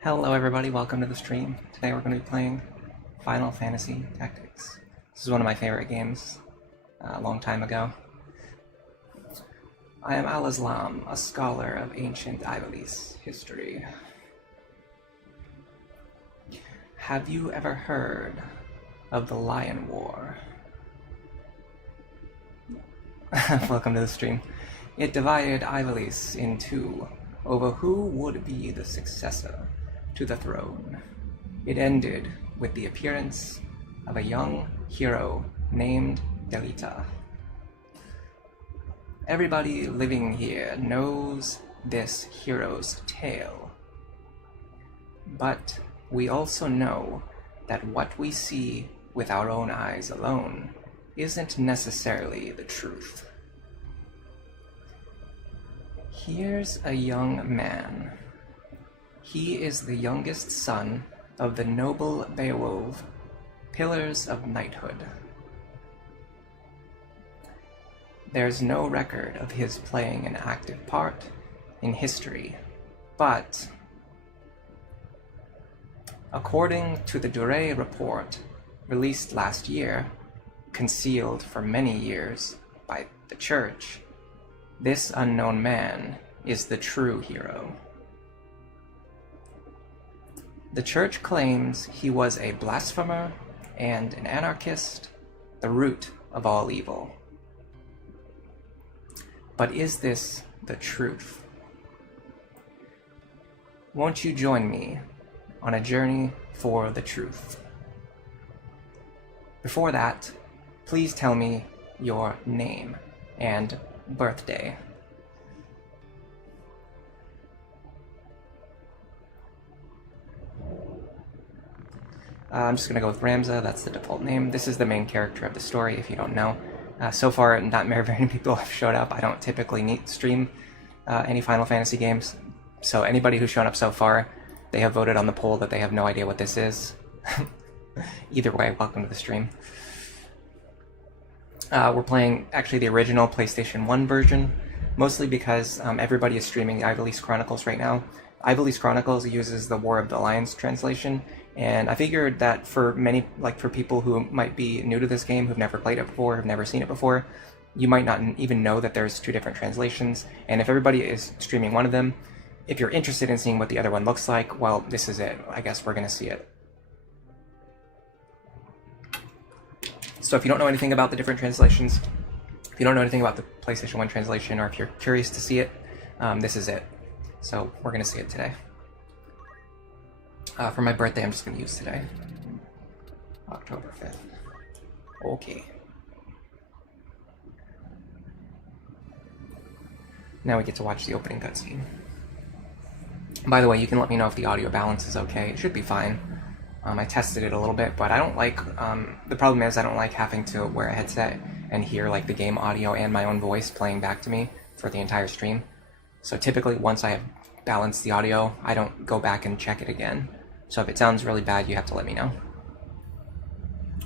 Hello everybody, welcome to the stream. Today we're going to be playing Final Fantasy Tactics. This is one of my favorite games, a long time ago. I am Al-Islam, a scholar of ancient Ivalice history. Have you ever heard of the Lion War? Welcome to the stream. It divided Ivalice in two over who would be the successor to the throne. It ended with the appearance of a young hero named Delita. Everybody living here knows this hero's tale. But we also know that what we see with our own eyes alone isn't necessarily the truth. Here's a young man. He is the youngest son of the noble Beowulf, Pillars of Knighthood. There's no record of his playing an active part in history, but according to the Duray report released last year, concealed for many years by the Church, this unknown man is the true hero. The Church claims he was a blasphemer and an anarchist, the root of all evil. But is this the truth? Won't you join me on a journey for the truth? Before that, please tell me your name and birthday. I'm just going to go with Ramza, that's the default name. This is the main character of the story, if you don't know. So far, not very many people have showed up. I don't typically stream any Final Fantasy games, so anybody who's shown up so far, they have voted on the poll that they have no idea what this is. Either way, welcome to the stream. We're playing, actually, the original PlayStation 1 version, mostly because everybody is streaming Ivalice Chronicles right now. Ivalice Chronicles uses the War of the Lions translation, and I figured that for many, for people who might be new to this game, who've never played it before, have never seen it before, you might not even know that there's two different translations, and if everybody is streaming one of them, if you're interested in seeing what the other one looks like, well, this is it. I guess we're going to see it. So if you don't know anything about the different translations, if you don't know anything about the PlayStation 1 translation, or if you're curious to see it, this is it. So we're going to see it today. For my birthday, I'm just going to use today. October 5th. Okay. Now we get to watch the opening cutscene. By the way, you can let me know if the audio balance is okay. It should be fine. I tested it a little bit, but I don't like, the problem is I don't like having to wear a headset and hear the game audio and my own voice playing back to me for the entire stream. So typically, once I have balanced the audio, I don't go back and check it again. So if it sounds really bad, you have to let me know.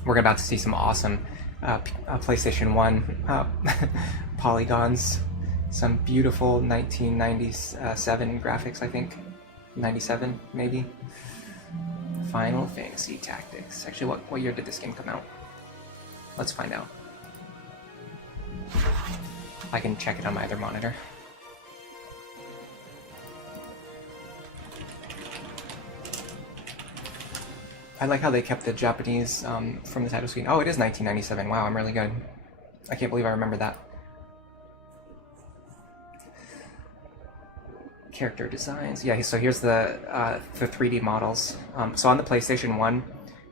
We're about to see some awesome PlayStation 1 polygons. Some beautiful 1997 graphics, I think. 97, maybe. Final Fantasy Tactics. Actually, what year did this game come out? Let's find out. I can check it on my other monitor. I like how they kept the Japanese from the title screen. Oh, it is 1997. Wow, I'm really good. I can't believe I remember that. Character designs. Yeah, so here's the 3D models. So on the PlayStation 1,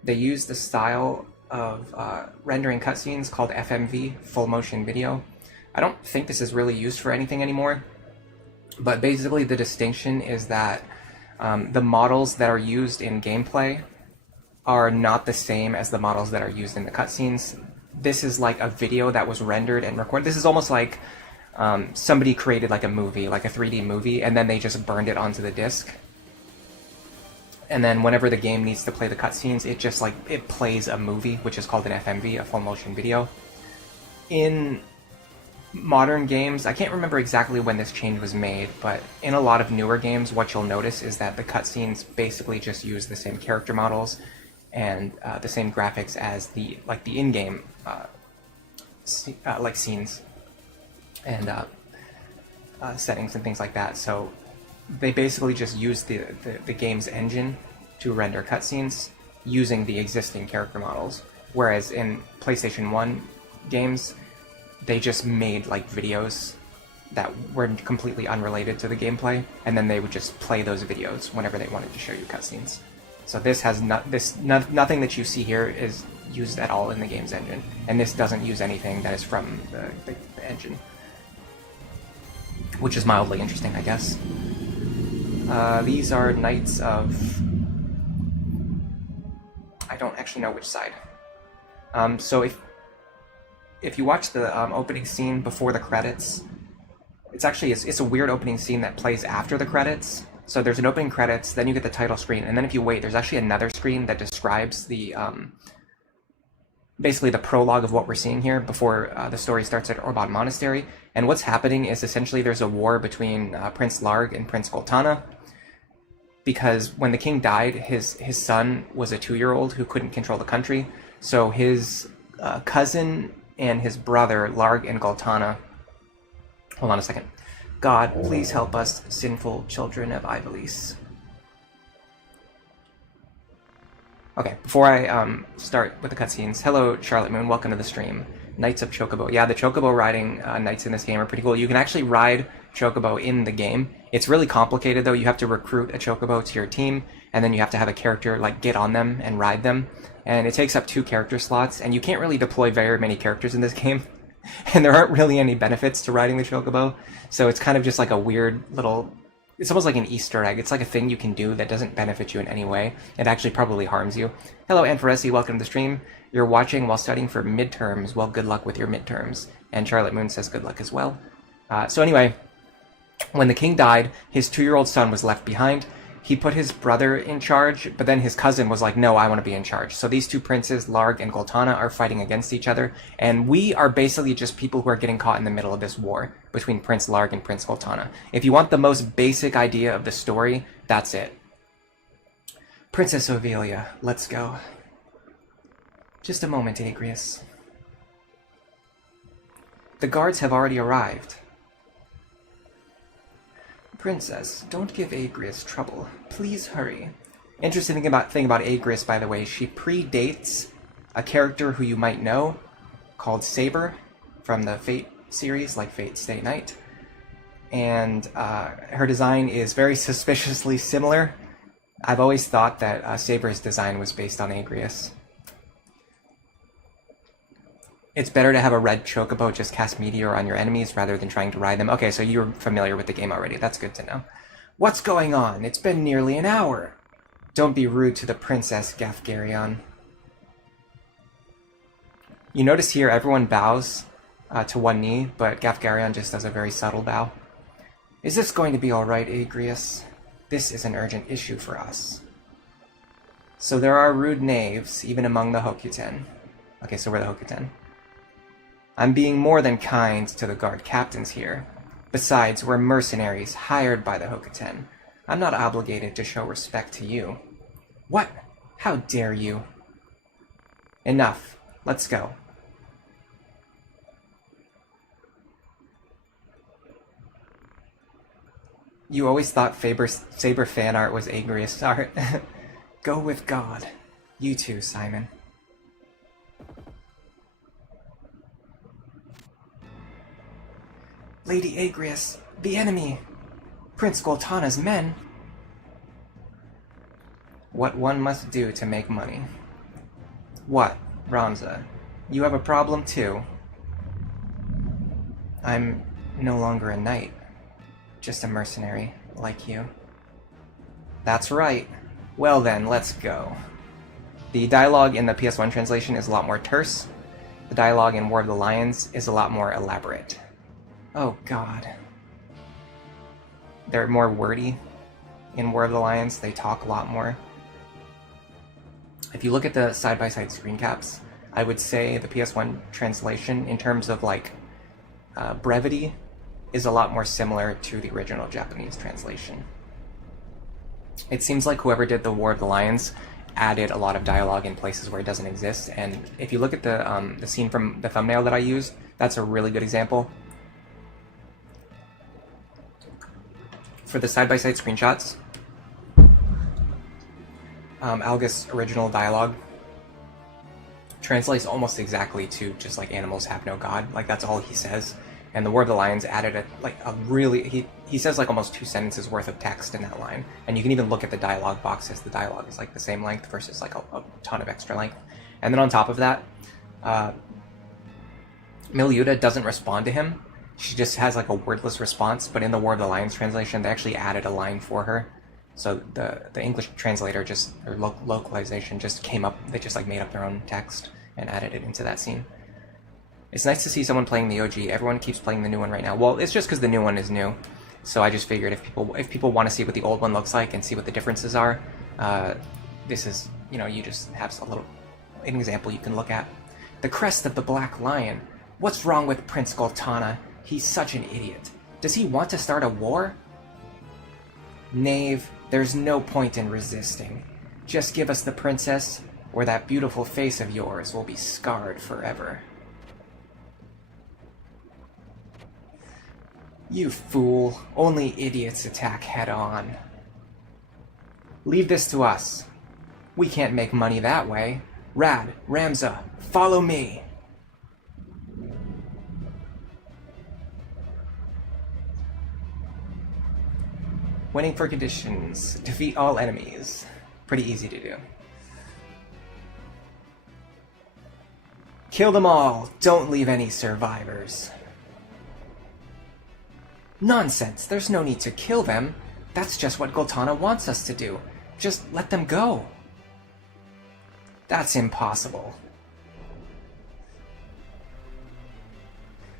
they use the style of rendering cutscenes called FMV, full motion video. I don't think this is really used for anything anymore, but basically the distinction is that the models that are used in gameplay are not the same as the models that are used in the cutscenes. This is like a video that was rendered and recorded. This is almost like somebody created a movie, like a 3D movie, and then they just burned it onto the disc. And then whenever the game needs to play the cutscenes, it just it plays a movie, which is called an FMV, a full motion video. In modern games, I can't remember exactly when this change was made, but in a lot of newer games, what you'll notice is that the cutscenes basically just use the same character models and the same graphics as the in-game like scenes and settings and things like that. So they basically just use the game's engine to render cutscenes using the existing character models. Whereas in PlayStation 1 games, they just made like videos that were completely unrelated to the gameplay, and then they would just play those videos whenever they wanted to show you cutscenes. So this has nothing that you see here is used at all in the game's engine, and this doesn't use anything that is from the engine, which is mildly interesting, I guess. These are Knights of... I don't actually know which side. So if you watch the opening scene before the credits, it's a weird opening scene that plays after the credits. So there's an opening credits, then you get the title screen, and then if you wait, there's actually another screen that describes the basically the prologue of what we're seeing here before the story starts at Orbad Monastery. And what's happening is essentially there's a war between Prince Larg and Prince Goltana, because when the king died, his son was a 2-year-old who couldn't control the country. So his cousin and his brother, Larg and Goltana... Hold on a second. God, please help us, sinful children of Ivalice. Okay, before I start with the cutscenes, hello, Charlotte Moon, welcome to the stream. Knights of Chocobo. Yeah, the Chocobo riding knights in this game are pretty cool. You can actually ride Chocobo in the game. It's really complicated, though. You have to recruit a Chocobo to your team, and then you have to have a character, like, get on them and ride them. And it takes up 2 character slots, and you can't really deploy very many characters in this game. And there aren't really any benefits to riding the Chocobo, so it's kind of just like a weird little... It's almost like an Easter egg. It's like a thing you can do that doesn't benefit you in any way. It actually probably harms you. Hello, Anfaresi, welcome to the stream. You're watching while studying for midterms. Well, good luck with your midterms. And Charlotte Moon says good luck as well. So anyway, when the king died, his 2-year-old son was left behind. He put his brother in charge, but then his cousin was like, no, I want to be in charge. So these 2 princes, Larg and Goltana, are fighting against each other, and we are basically just people who are getting caught in the middle of this war between Prince Larg and Prince Goltana. If you want the most basic idea of the story, that's it. Princess Ovelia, let's go. Just a moment, Agrias. The guards have already arrived. Princess, don't give Agrias trouble. Please hurry. Interesting thing about Agrias, by the way, she predates a character who you might know called Saber from the Fate series, like Fate Stay Night. And her design is very suspiciously similar. I've always thought that Saber's design was based on Agrias. It's better to have a red Chocobo just cast Meteor on your enemies rather than trying to ride them. Okay, so you're familiar with the game already. That's good to know. What's going on? It's been nearly an hour. Don't be rude to the Princess, Gafgarion. You notice here everyone bows to one knee, but Gafgarion just does a very subtle bow. Is this going to be alright, Agrias? This is an urgent issue for us. So there are rude knaves, even among the Hokuten. Okay, so we're the Hokuten. I'm being more than kind to the guard captains here. Besides, we're mercenaries hired by the Hokuten. I'm not obligated to show respect to you. What? How dare you? Enough. Let's go. You always thought Saber fan art was Agrias art. Go with God. You too, Simon. Lady Agrias, the enemy! Prince Goltana's men! What one must do to make money. What, Ramza? You have a problem too? I'm no longer a knight. Just a mercenary, like you. That's right. Well then, let's go. The dialogue in the PS1 translation is a lot more terse. The dialogue in War of the Lions is a lot more elaborate. Oh god. They're more wordy in War of the Lions. They talk a lot more. If you look at the side-by-side screen caps, I would say the PS1 translation, in terms of like brevity is a lot more similar to the original Japanese translation. It seems like whoever did the War of the Lions added a lot of dialogue in places where it doesn't exist, and if you look at the scene from the thumbnail that I used, that's a really good example. For the side-by-side screenshots, Algus' original dialogue translates almost exactly to just like "animals have no god," like that's all he says. And the War of the Lions added a really he says like almost 2 sentences worth of text in that line, and you can even look at the dialogue boxes. The dialogue is like the same length versus like a ton of extra length. And then on top of that, Milyuda doesn't respond to him. She just has like a wordless response. But in the War of the Lions translation, they actually added a line for her. So the English translator or localization just came up. They just like made up their own text and added it into that scene. It's nice to see someone playing the OG. Everyone keeps playing the new one right now. Well, it's just because the new one is new. So I just figured if people want to see what the old one looks like and see what the differences are, this is, you just have an example you can look at. The crest of the Black Lion. What's wrong with Prince Goltana? He's such an idiot. Does he want to start a war? Knave, there's no point in resisting. Just give us the princess, or that beautiful face of yours will be scarred forever. You fool. Only idiots attack head-on. Leave this to us. We can't make money that way. Rad, Ramza, follow me. Winning for conditions. Defeat all enemies. Pretty easy to do. Kill them all. Don't leave any survivors. Nonsense! There's no need to kill them. That's just what Goltana wants us to do. Just let them go. That's impossible.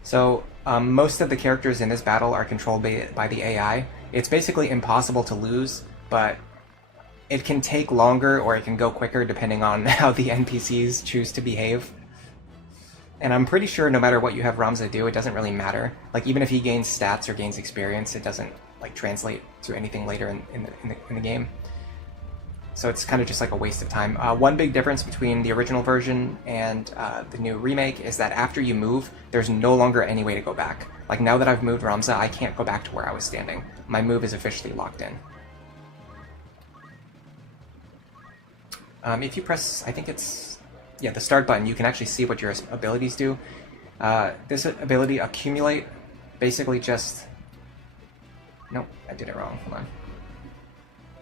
So, most of the characters in this battle are controlled by the AI. It's basically impossible to lose, but it can take longer or it can go quicker depending on how the NPCs choose to behave. And I'm pretty sure no matter what you have Ramza do, it doesn't really matter. Like, even if he gains stats or gains experience, it doesn't, like, translate to anything later in the game. So it's kind of just like a waste of time. One big difference between the original version and the new remake is that after you move, there's no longer any way to go back. Like, now that I've moved Ramza, I can't go back to where I was standing. My move is officially locked in. If you press, I think it's... yeah, the start button, you can actually see what your abilities do. This ability, Accumulate, basically just... Nope, I did it wrong. Hold on.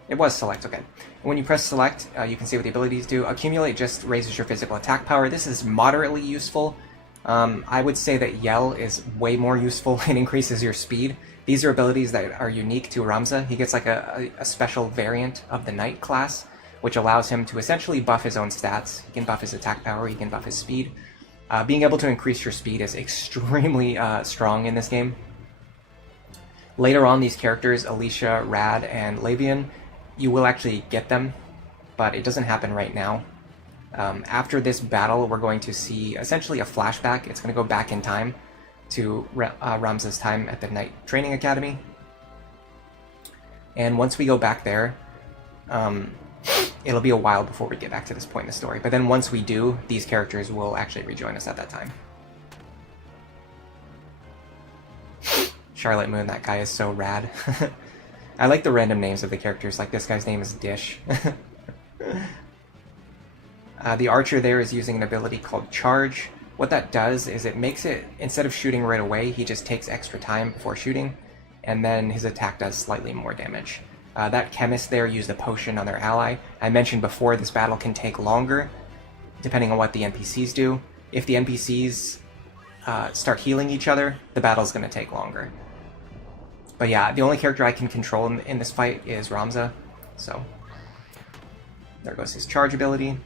It was Select, okay. When you press Select, you can see what the abilities do. Accumulate just raises your physical attack power. This is moderately useful. I would say that Yell is way more useful. It increases your speed. These are abilities that are unique to Ramza. He gets like a special variant of the Knight class, which allows him to essentially buff his own stats. He can buff his attack power, he can buff his speed. Being able to increase your speed is extremely strong in this game. Later on, these characters, Alicia, Rad, and Lavian, you will actually get them, but it doesn't happen right now. After this battle, we're going to see essentially a flashback. It's going to go back in time to Ramza's time at the Knight Training Academy. And once we go back there, it'll be a while before we get back to this point in the story. But then once we do, these characters will actually rejoin us at that time. Charlotte Moon, that guy is so rad. I like the random names of the characters, like this guy's name is Dish. The archer there is using an ability called Charge. What that does is it makes it, instead of shooting right away, he just takes extra time before shooting, and then his attack does slightly more damage. That chemist there used a potion on their ally. I mentioned before this battle can take longer, depending on what the NPCs do. If the NPCs start healing each other, the battle's going to take longer. But yeah, the only character I can control in this fight is Ramza, so there goes his charge ability.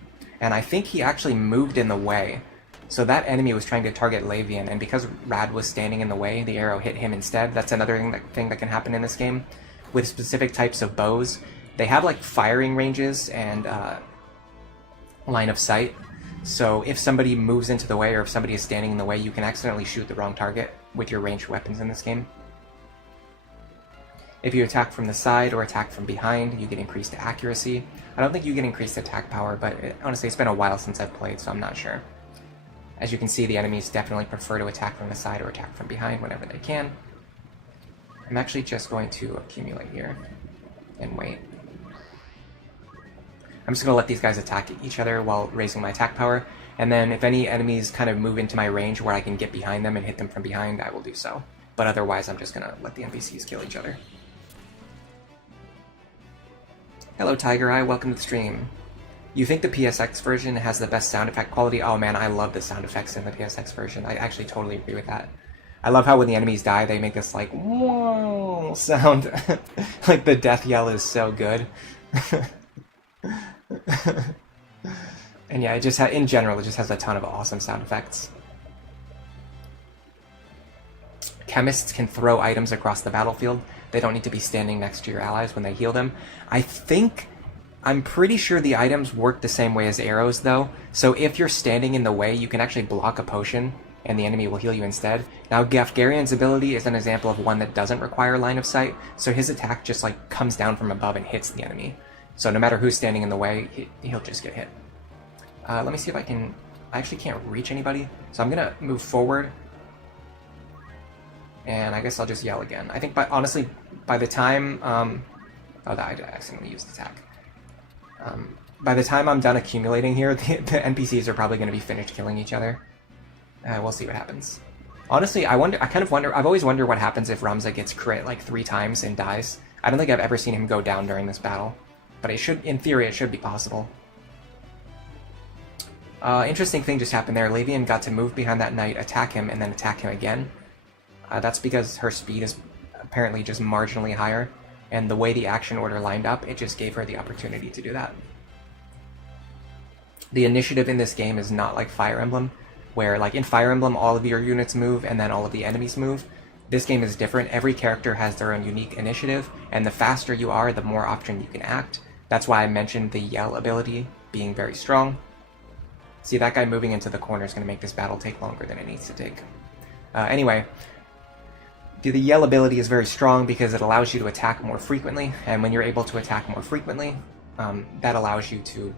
And I think he actually moved in the way. So that enemy was trying to target Lavian, and because Rad was standing in the way, the arrow hit him instead. That's another thing that can happen in this game. With specific types of bows, they have like firing ranges and line of sight. So if somebody moves into the way or if somebody is standing in the way, you can accidentally shoot the wrong target with your ranged weapons in this game. If you attack from the side or attack from behind, you get increased accuracy. I don't think you get increased attack power, but honestly, it's been a while since I've played, so I'm not sure. As you can see, the enemies definitely prefer to attack from the side or attack from behind whenever they can. I'm actually just going to accumulate here and wait. I'm just going to let these guys attack each other while raising my attack power, and then if any enemies kind of move into my range where I can get behind them and hit them from behind, I will do so. But otherwise, I'm just going to let the NPCs kill each other. Hello Tiger Eye, welcome to the stream. You think the PSX version has the best sound effect quality? Oh man, I love the sound effects in the PSX version. I actually totally agree with that. I love how when the enemies die, they make this like, whoa sound. Like the death yell is so good. And yeah, it just in general, it just has a ton of awesome sound effects. Chemists can throw items across the battlefield. They don't need to be standing next to your allies when they heal them. I'm pretty sure the items work the same way as arrows, though. So if you're standing in the way, you can actually block a potion, and the enemy will heal you instead. Now, Gafgarian's ability is an example of one that doesn't require line of sight, so his attack just, like, comes down from above and hits the enemy. So no matter who's standing in the way, he'll just get hit. Let me see if I can... I actually can't reach anybody, so I'm gonna move forward. And I guess I'll just yell again. I think, honestly, by the time... oh, I accidentally used attack. By the time I'm done accumulating here, the NPCs are probably going to be finished killing each other. We'll see what happens. Honestly, I've always wondered what happens if Ramza gets crit like 3 times and dies. I don't think I've ever seen him go down during this battle. But in theory, it should be possible. Interesting thing just happened there. Lavian got to move behind that knight, attack him, and then attack him again. That's because her speed is apparently just marginally higher. And the way the action order lined up, it just gave her the opportunity to do that. The initiative in this game is not like Fire Emblem, where like in Fire Emblem all of your units move and then all of the enemies move. This game is different. Every character has their own unique initiative, and the faster you are, the more often you can act. That's why I mentioned the Yell ability being very strong. See, that guy moving into the corner is going to make this battle take longer than it needs to take. Anyway, the Yell ability is very strong because it allows you to attack more frequently, and when you're able to attack more frequently, that allows you to,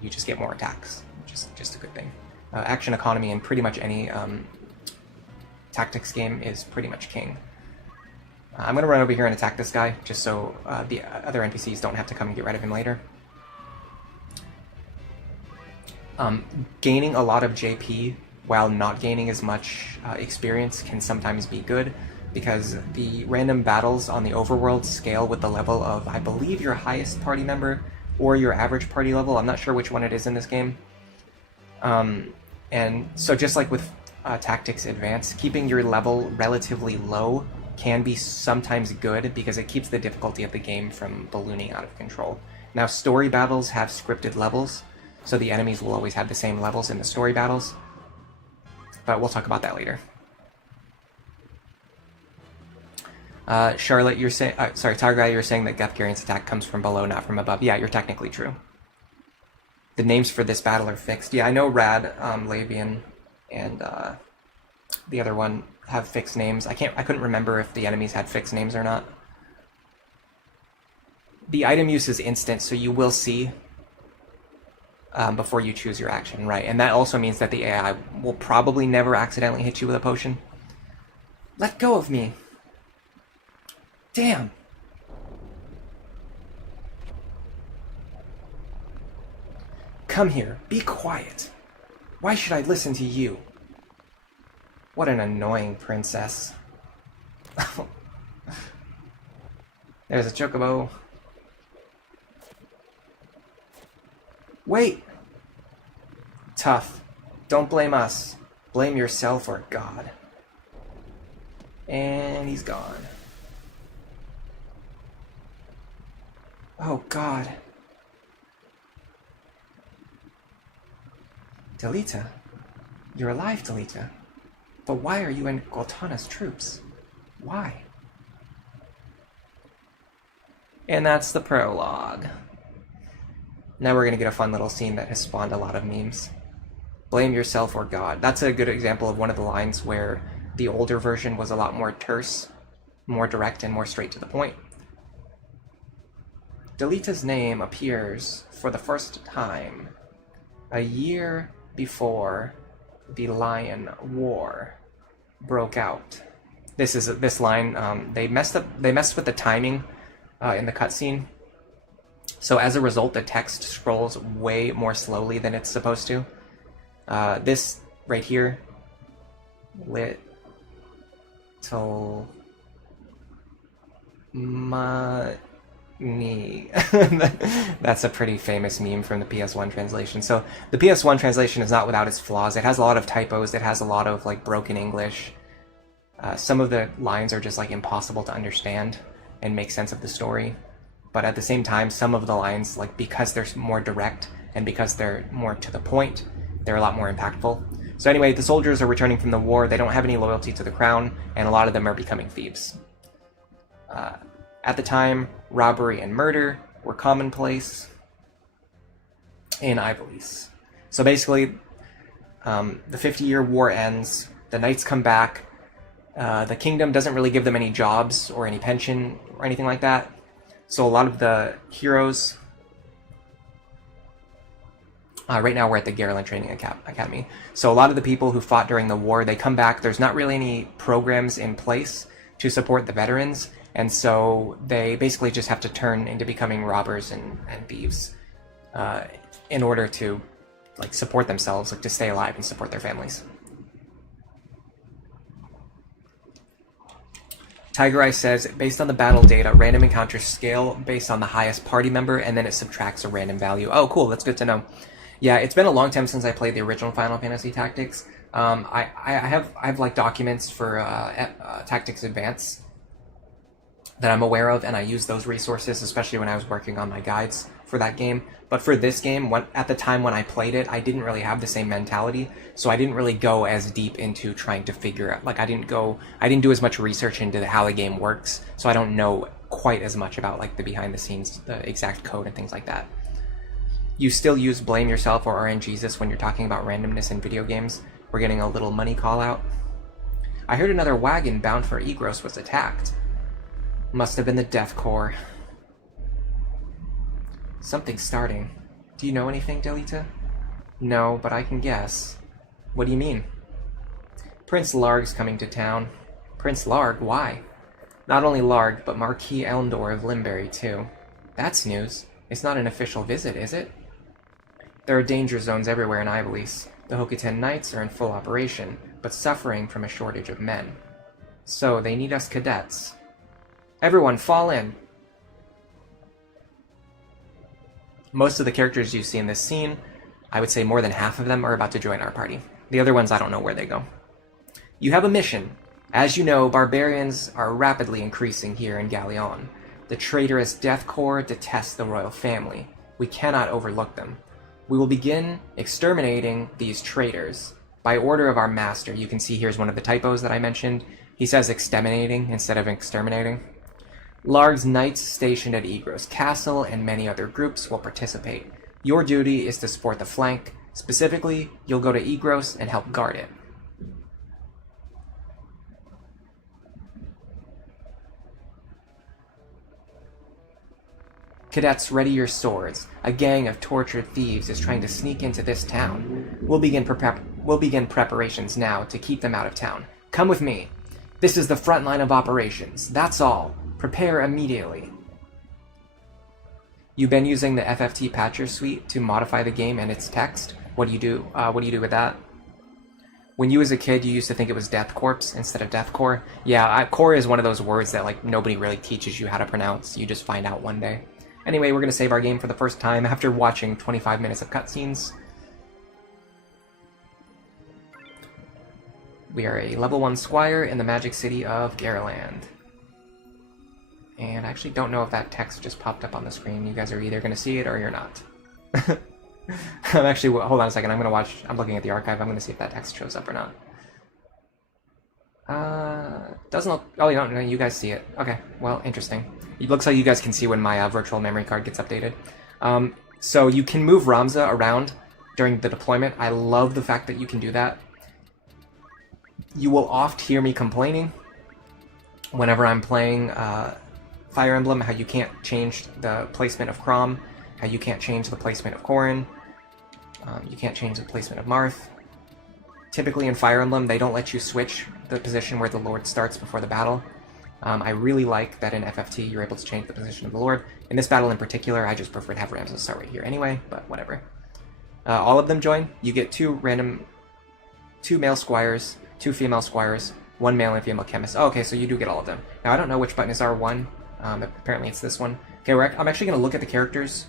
you just get more attacks, which is just a good thing. Action economy in pretty much any tactics game is pretty much king. I'm going to run over here and attack this guy, just so the other NPCs don't have to come and get rid of him later. Gaining a lot of JP while not gaining as much experience can sometimes be good, because the random battles on the overworld scale with the level of, I believe, your highest party member or your average party level. I'm not sure which one it is in this game. And so just like with Tactics Advance, keeping your level relatively low can be sometimes good because it keeps the difficulty of the game from ballooning out of control. Now, story battles have scripted levels, so the enemies will always have the same levels in the story battles, but we'll talk about that later. Charlotte, you're saying... sorry, Targai, you're saying that Gafgarian's attack comes from below, not from above. Yeah, you're technically true. The names for this battle are fixed. Yeah, I know Rad, Lavian, and the other one have fixed names. I couldn't remember if the enemies had fixed names or not. The item use is instant, so you will see before you choose your action, right? And that also means that the AI will probably never accidentally hit you with a potion. Let go of me! Damn! Come here, be quiet. Why should I listen to you? What an annoying princess. There's a chocobo. Wait! Tough. Don't blame us. Blame yourself or God. And he's gone. Oh, God. Delita? You're alive, Delita. But why are you in Goltana's troops? Why? And that's the prologue. Now we're going to get a fun little scene that has spawned a lot of memes. Blame yourself or God. That's a good example of one of the lines where the older version was a lot more terse, more direct, and more straight to the point. Delita's name appears for the first time a year before the Lion War broke out. This line. They messed with the timing in the cutscene. So as a result, the text scrolls way more slowly than it's supposed to. This right here, little money. That's a pretty famous meme from the PS1 translation. So the PS1 translation is not without its flaws. It has a lot of typos. It has a lot of like broken English. Some of the lines are just like impossible to understand and make sense of the story. But at the same time, some of the lines, like because they're more direct and because they're more to the point, they're a lot more impactful. So anyway, the soldiers are returning from the war. They don't have any loyalty to the crown, and a lot of them are becoming thieves. At the time, robbery and murder were commonplace in Ivalice. So basically, the 50-year war ends, the knights come back, the kingdom doesn't really give them any jobs or any pension or anything like that. So a lot of the heroes... right now we're at the Garland Training Academy. So a lot of the people who fought during the war, they come back. There's not really any programs in place to support the veterans. And so they basically just have to turn into becoming robbers and thieves in order to like support themselves, like to stay alive and support their families. Tiger Eye says, based on the battle data, random encounters scale based on the highest party member, and then it subtracts a random value. Oh, cool. That's good to know. Yeah, it's been a long time since I played the original Final Fantasy Tactics. I have like documents for Tactics Advance that I'm aware of, and I use those resources, especially when I was working on my guides for that game. But for this game, at the time when I played it, I didn't really have the same mentality, so I didn't really go as deep into trying to figure out, like I didn't do as much research into how the game works, so I don't know quite as much about like the behind the scenes, the exact code and things like that. You still use blame yourself or RNGesus when you're talking about randomness in video games. We're getting a little money call out. I heard another wagon bound for Egros was attacked. Must have been the Death Corps. Something's starting. Do you know anything, Delita? No, but I can guess. What do you mean? Prince Larg's coming to town. Prince Larg? Why? Not only Larg, but Marquis Elndor of Limberry, too. That's news. It's not an official visit, is it? There are danger zones everywhere in Ivalice. The Hokuten Knights are in full operation, but suffering from a shortage of men. So they need us cadets. Everyone, fall in! Most of the characters you see in this scene, I would say more than half of them are about to join our party. The other ones, I don't know where they go. You have a mission. As you know, barbarians are rapidly increasing here in Galleon. The traitorous Death Corps detest the royal family. We cannot overlook them. We will begin exterminating these traitors. By order of our master. You can see here's one of the typos that I mentioned. He says exterminating instead of exterminating. Larg's knights stationed at Egros Castle and many other groups will participate. Your duty is to support the flank. Specifically, you'll go to Egros and help guard it. Cadets, ready your swords. A gang of tortured thieves is trying to sneak into this town. We'll begin preparations now to keep them out of town. Come with me. This is the front line of operations. That's all. Prepare immediately. You've been using the FFT Patcher Suite to modify the game and its text. What do you do? What do you do with that? When you was a kid, you used to think it was Death Corps instead of Death Corps. Yeah, Corps is one of those words that like nobody really teaches you how to pronounce. You just find out one day. Anyway, we're going to save our game for the first time after watching 25 minutes of cutscenes. We are a level 1 squire in the magic city of Garland. And I actually don't know if that text just popped up on the screen. You guys are either going to see it or you're not. I'm actually, hold on a second, I'm looking at the archive, I'm going to see if that text shows up or not. Doesn't look, oh, no, you guys see it. Okay, well, interesting. It looks like you guys can see when my virtual memory card gets updated. So you can move Ramza around during the deployment. I love the fact that you can do that. You will oft hear me complaining whenever I'm playing Fire Emblem, how you can't change the placement of Chrom, how you can't change the placement of Corrin, you can't change the placement of Marth. Typically in Fire Emblem, they don't let you switch the position where the Lord starts before the battle. I really like that in FFT you're able to change the position of the Lord. In this battle in particular, I just prefer to have Ramza start right here anyway, but whatever. All of them join. You get two male squires, 2 female squires, 1 male and female chemist. Oh, okay, so you do get all of them. Now, I don't know which button is R1. Apparently it's this one. Okay, I'm actually going to look at the characters.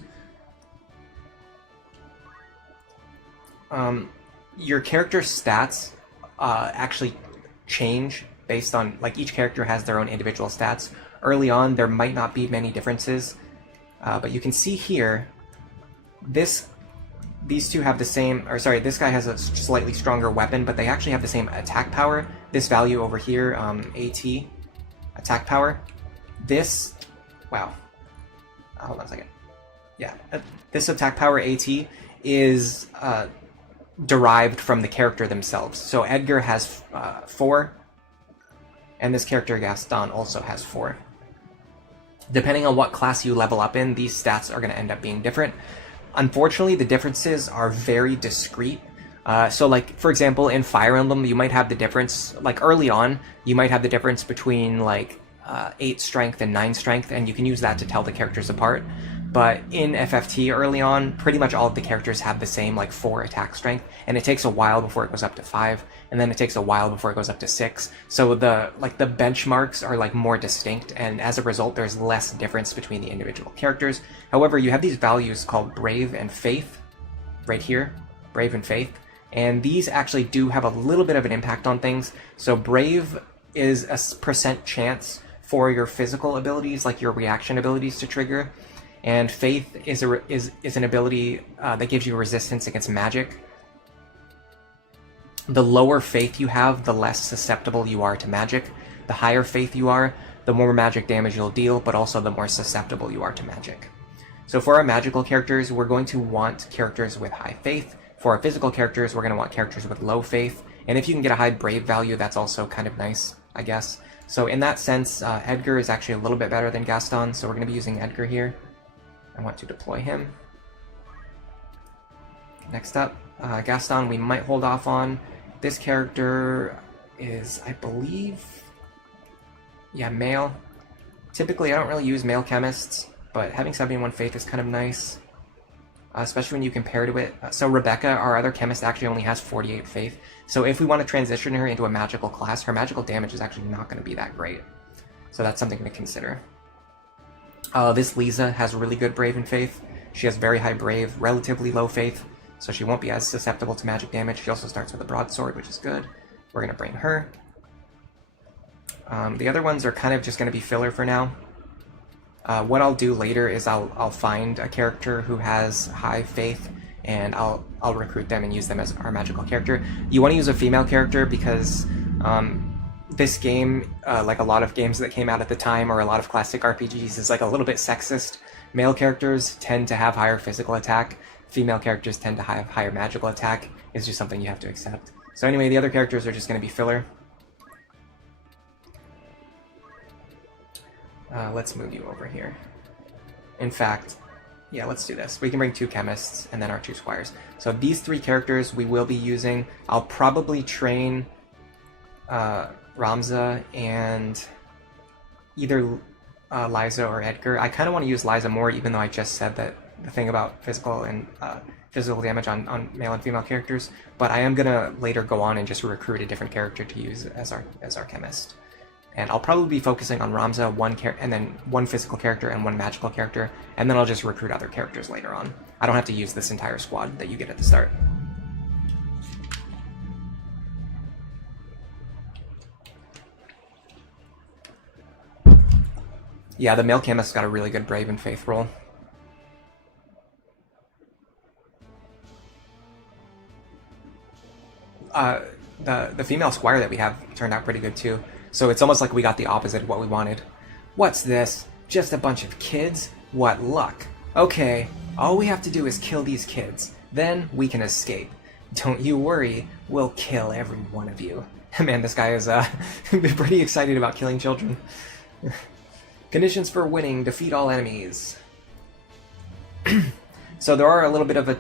Your character's stats actually change based on, like, each character has their own individual stats. Early on, there might not be many differences, but you can see here, these two have the same, or sorry, this guy has a slightly stronger weapon, but they actually have the same attack power. This value over here, AT, attack power. This, wow, hold on a second. Yeah, this attack power AT is derived from the character themselves. So Edgar has 4, and this character Gaston also has 4. Depending on what class you level up in, these stats are going to end up being different. Unfortunately, the differences are very discrete. So, like, for example, in Fire Emblem, you might have the difference, like, early on, you might have the difference between, like, 8 strength and 9 strength, and you can use that to tell the characters apart. But in FFT early on, pretty much all of the characters have the same, like, 4 attack strength, and it takes a while before it goes up to 5, and then it takes a while before it goes up to 6. So the benchmarks are, like, more distinct, and as a result, there's less difference between the individual characters. However, you have these values called Brave and Faith, right here, Brave and Faith, and these actually do have a little bit of an impact on things. So Brave is a % chance for your physical abilities, like your reaction abilities to trigger, and Faith is an ability that gives you resistance against magic. The lower Faith you have, the less susceptible you are to magic. The higher Faith you are, the more magic damage you'll deal, but also the more susceptible you are to magic. So for our magical characters, we're going to want characters with high Faith. For our physical characters, we're going to want characters with low Faith. And if you can get a high Brave value, that's also kind of nice, I guess. So in that sense, Edgar is actually a little bit better than Gaston, so we're going to be using Edgar here. I want to deploy him. Next up, Gaston we might hold off on. This character is, I believe, yeah, male. Typically I don't really use male chemists, but having 71 Faith is kind of nice, especially when you compare to it. So Rebecca, our other chemist, actually only has 48 Faith. So if we want to transition her into a magical class, her magical damage is actually not going to be that great. So that's something to consider. This Lisa has really good Brave and Faith. She has very high Brave, relatively low Faith, so she won't be as susceptible to magic damage. She also starts with a broadsword, which is good. We're going to bring her. The other ones are kind of just going to be filler for now. What I'll do later is I'll find a character who has high Faith, and I'll recruit them and use them as our magical character. You want to use a female character because this game, like a lot of games that came out at the time, or a lot of classic RPGs, is like a little bit sexist. Male characters tend to have higher physical attack. Female characters tend to have higher magical attack. It's just something you have to accept. So anyway, the other characters are just going to be filler. Let's move you over here. In fact, yeah, let's do this. We can bring 2 chemists and then our 2 squires. So these 3 characters we will be using. I'll probably train Ramza and either Liza or Edgar. I kind of want to use Liza more, even though I just said that the thing about physical and physical damage on male and female characters. But I am gonna later go on and just recruit a different character to use as our chemist. And I'll probably be focusing on Ramza, and then 1 physical character and 1 magical character, and then I'll just recruit other characters later on. I don't have to use this entire squad that you get at the start. Yeah, the male chemist got a really good Brave and Faith roll. The female squire that we have turned out pretty good too. So it's almost like we got the opposite of what we wanted. What's this? Just a bunch of kids? What luck. Okay, all we have to do is kill these kids. Then we can escape. Don't you worry, we'll kill every one of you. Man, this guy is pretty excited about killing children. Conditions for winning: defeat all enemies. So there are a little bit of a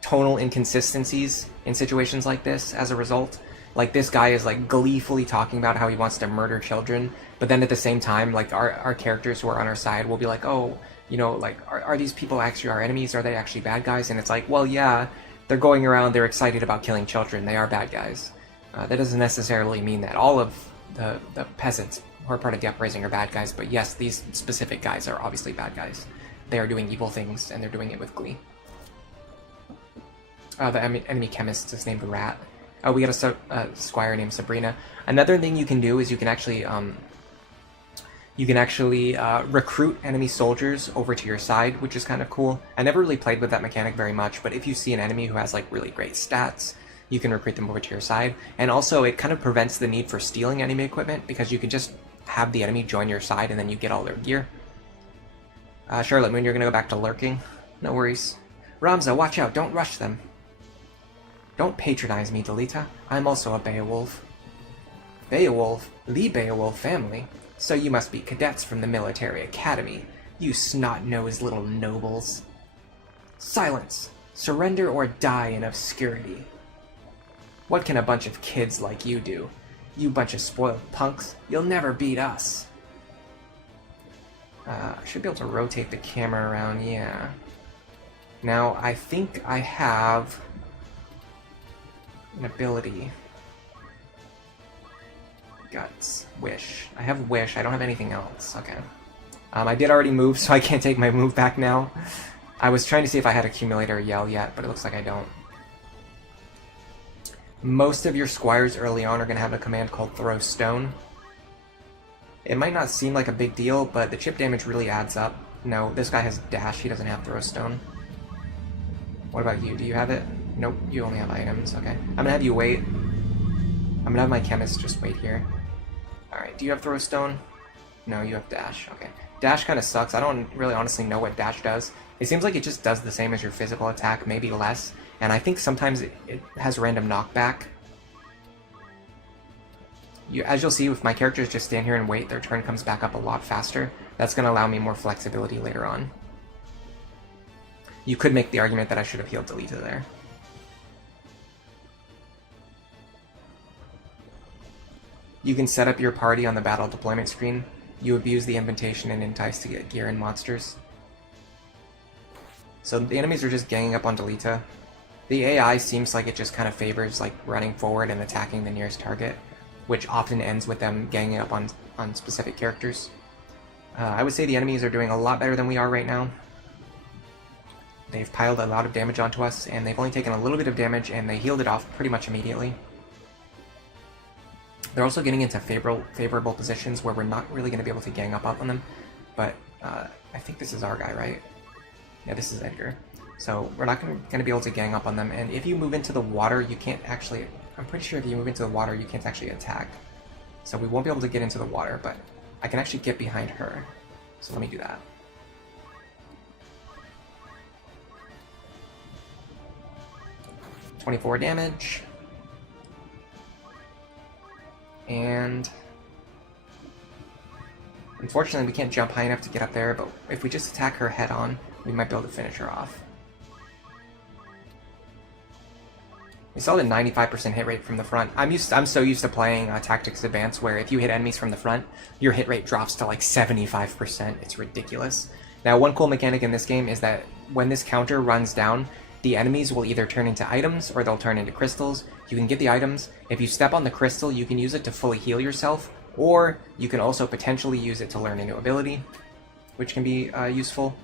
tonal inconsistencies in situations like this as a result. Like, this guy is like gleefully talking about how he wants to murder children, but then at the same time, like, our characters who are on our side will be like, oh, you know, like, are these people actually our enemies? Are they actually bad guys? And it's like, well, yeah, they're going around, they're excited about killing children, they are bad guys. That doesn't necessarily mean that all of the peasants who are part of the uprising are bad guys, but yes, these specific guys are obviously bad guys. They are doing evil things, and they're doing it with glee. The enemy chemist is named Rat. We got a squire named Sabrina. Another thing you can do is you can actually recruit enemy soldiers over to your side, which is kind of cool. I never really played with that mechanic very much, but if you see an enemy who has like really great stats, you can recruit them over to your side. And also, it kind of prevents the need for stealing enemy equipment, because you can just have the enemy join your side and then you get all their gear. Charlotte Moon, you're gonna go back to lurking. No worries. Ramza, watch out, don't rush them. Don't patronize me, Delita. I'm also a Beowulf. Beowulf? The Beowulf family? So you must be cadets from the military academy, you snot-nosed little nobles. Silence! Surrender or die in obscurity. What can a bunch of kids like you do? You bunch of spoiled punks, you'll never beat us. I should be able to rotate the camera around, yeah. Now, I think I have an ability. Guts. Wish. I have Wish, I don't have anything else. Okay. I did already move, so I can't take my move back now. I was trying to see if I had Accumulator or Yell yet, but it looks like I don't. Most of your squires early on are going to have a command called Throw Stone. It might not seem like a big deal, but the chip damage really adds up. No, this guy has Dash, he doesn't have Throw Stone. What about you? Do you have it? Nope, you only have items. Okay. I'm gonna have you wait. I'm gonna have my chemist just wait here. Alright, do you have Throw Stone? No, you have Dash. Okay. Dash kind of sucks. I don't really honestly know what Dash does. It seems like it just does the same as your physical attack, maybe less. And I think sometimes it has random knockback. As you'll see, if my characters just stand here and wait, their turn comes back up a lot faster. That's going to allow me more flexibility later on. You could make the argument that I should have healed Delita there. You can set up your party on the battle deployment screen. You abuse the invitation and entice to get gear and monsters. So the enemies are just ganging up on Delita. The AI seems like it just kind of favors like running forward and attacking the nearest target, which often ends with them ganging up on specific characters. I would say the enemies are doing a lot better than we are right now. They've piled a lot of damage onto us, and they've only taken a little bit of damage, and they healed it off pretty much immediately. They're also getting into favorable positions where we're not really going to be able to gang up on them, but I think this is our guy, right? Yeah, this is Edgar. So we're not going to be able to gang up on them, and if you move into the water, you can't actually... I'm pretty sure if you move into the water, you can't actually attack. So we won't be able to get into the water, but I can actually get behind her. So let me do that. $24 damage. And unfortunately, we can't jump high enough to get up there, but if we just attack her head on, we might be able to finish her off. We saw the 95% hit rate from the front. I'm so used to playing Tactics Advance, where if you hit enemies from the front, your hit rate drops to like 75%. It's ridiculous. Now, one cool mechanic in this game is that when this counter runs down, the enemies will either turn into items or they'll turn into crystals. You can get the items. If you step on the crystal, you can use it to fully heal yourself, or you can also potentially use it to learn a new ability, which can be useful,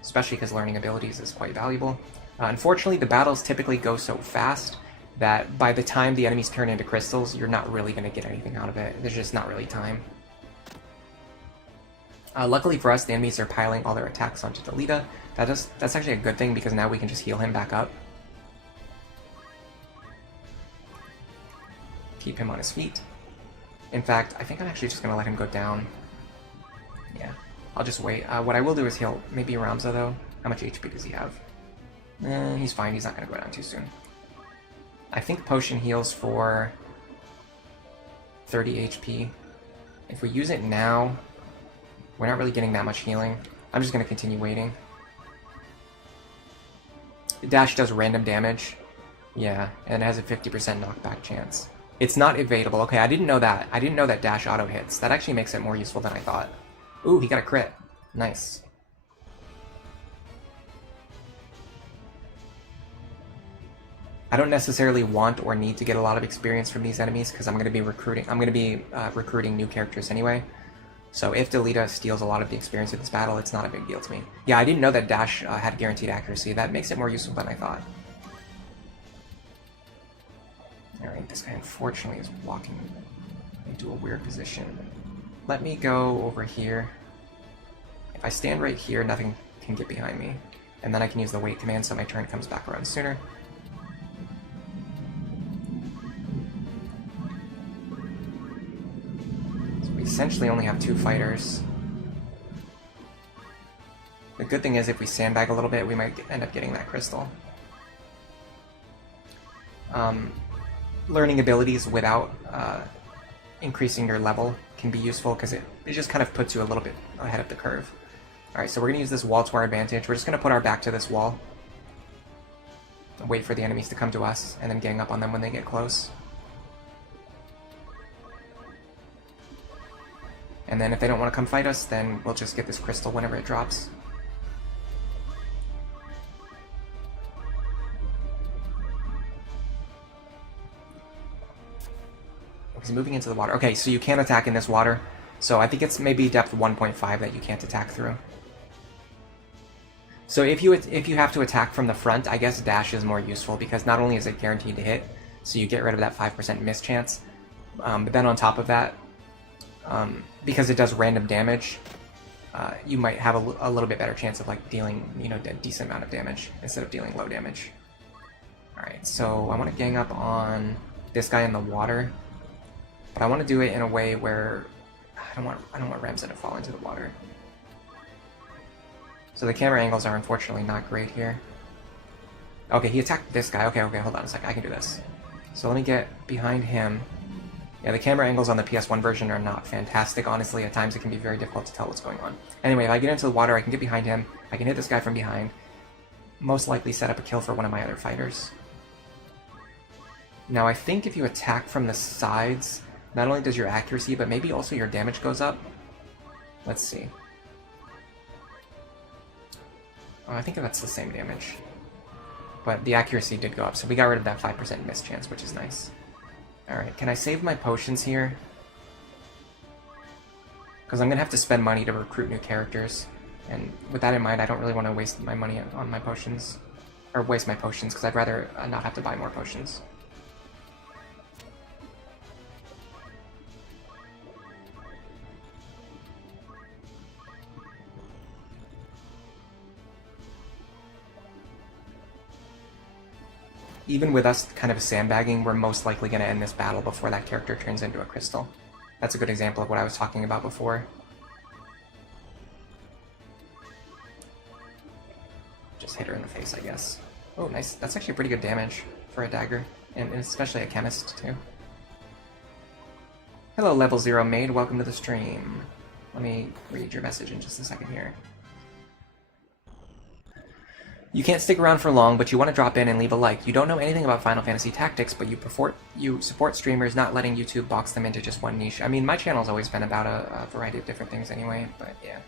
especially because learning abilities is quite valuable. Unfortunately, the battles typically go so fast that by the time the enemies turn into crystals, you're not really going to get anything out of it. There's just not really time. Luckily for us, the enemies are piling all their attacks onto Delita. That's actually a good thing, because now we can just heal him back up. Keep him on his feet. In fact, I think I'm actually just going to let him go down. Yeah, I'll just wait. What I will do is heal maybe Ramza, though. How much HP does he have? He's fine. He's not going to go down too soon. I think potion heals for 30 HP. If we use it now, we're not really getting that much healing. I'm just going to continue waiting. Dash does random damage. Yeah, and it has a 50% knockback chance. It's not evadable. Okay, I didn't know that. I didn't know that dash auto hits. That actually makes it more useful than I thought. Ooh, he got a crit. Nice. I don't necessarily want or need to get a lot of experience from these enemies because I'm going to be recruiting. I'm going to be recruiting new characters anyway. So if Delita steals a lot of the experience in this battle, it's not a big deal to me. Yeah, I didn't know that dash had guaranteed accuracy. That makes it more useful than I thought. Alright, this guy unfortunately is walking into a weird position. Let me go over here. If I stand right here, nothing can get behind me. And then I can use the wait command so my turn comes back around sooner. So we essentially only have 2 fighters. The good thing is if we sandbag a little bit, we might end up getting that crystal. Learning abilities without increasing your level can be useful because it just kind of puts you a little bit ahead of the curve. Alright, so we're going to use this wall to our advantage. We're just going to put our back to this wall. Wait for the enemies to come to us, and then gang up on them when they get close. And then if they don't want to come fight us, then we'll just get this crystal whenever it drops. He's moving into the water. Okay, so you can't attack in this water. So I think it's maybe depth 1.5 that you can't attack through. So if you have to attack from the front, I guess dash is more useful because not only is it guaranteed to hit, so you get rid of that 5% miss chance, but then on top of that, because it does random damage, you might have a little bit better chance of like dealing, you know, a decent amount of damage instead of dealing low damage. All right, so I want to gang up on this guy in the water. But I want to do it in a way where I don't want Ramza to fall into the water. So the camera angles are unfortunately not great here. Okay, he attacked this guy. Okay, hold on a second. I can do this. So let me get behind him. Yeah, the camera angles on the PS1 version are not fantastic. Honestly, at times it can be very difficult to tell what's going on. Anyway, if I get into the water, I can get behind him. I can hit this guy from behind. Most likely set up a kill for one of my other fighters. Now, I think if you attack from the sides, not only does your accuracy, but maybe also your damage goes up. Let's see. Oh, I think that's the same damage. But the accuracy did go up, so we got rid of that 5% miss chance, which is nice. Alright, can I save my potions here? Because I'm going to have to spend money to recruit new characters. And with that in mind, I don't really want to waste my money on my potions. Or waste my potions, because I'd rather not have to buy more potions. Even with us kind of sandbagging, we're most likely going to end this battle before that character turns into a crystal. That's a good example of what I was talking about before. Just hit her in the face, I guess. Oh, nice. That's actually pretty good damage for a dagger, and especially a chemist, too. Hello, Level 0 Maid. Welcome to the stream. Let me read your message in just a second here. You can't stick around for long, but you want to drop in and leave a like. You don't know anything about Final Fantasy Tactics, but you support streamers, not letting YouTube box them into just one niche. I mean, my channel's always been about a variety of different things anyway, but yeah.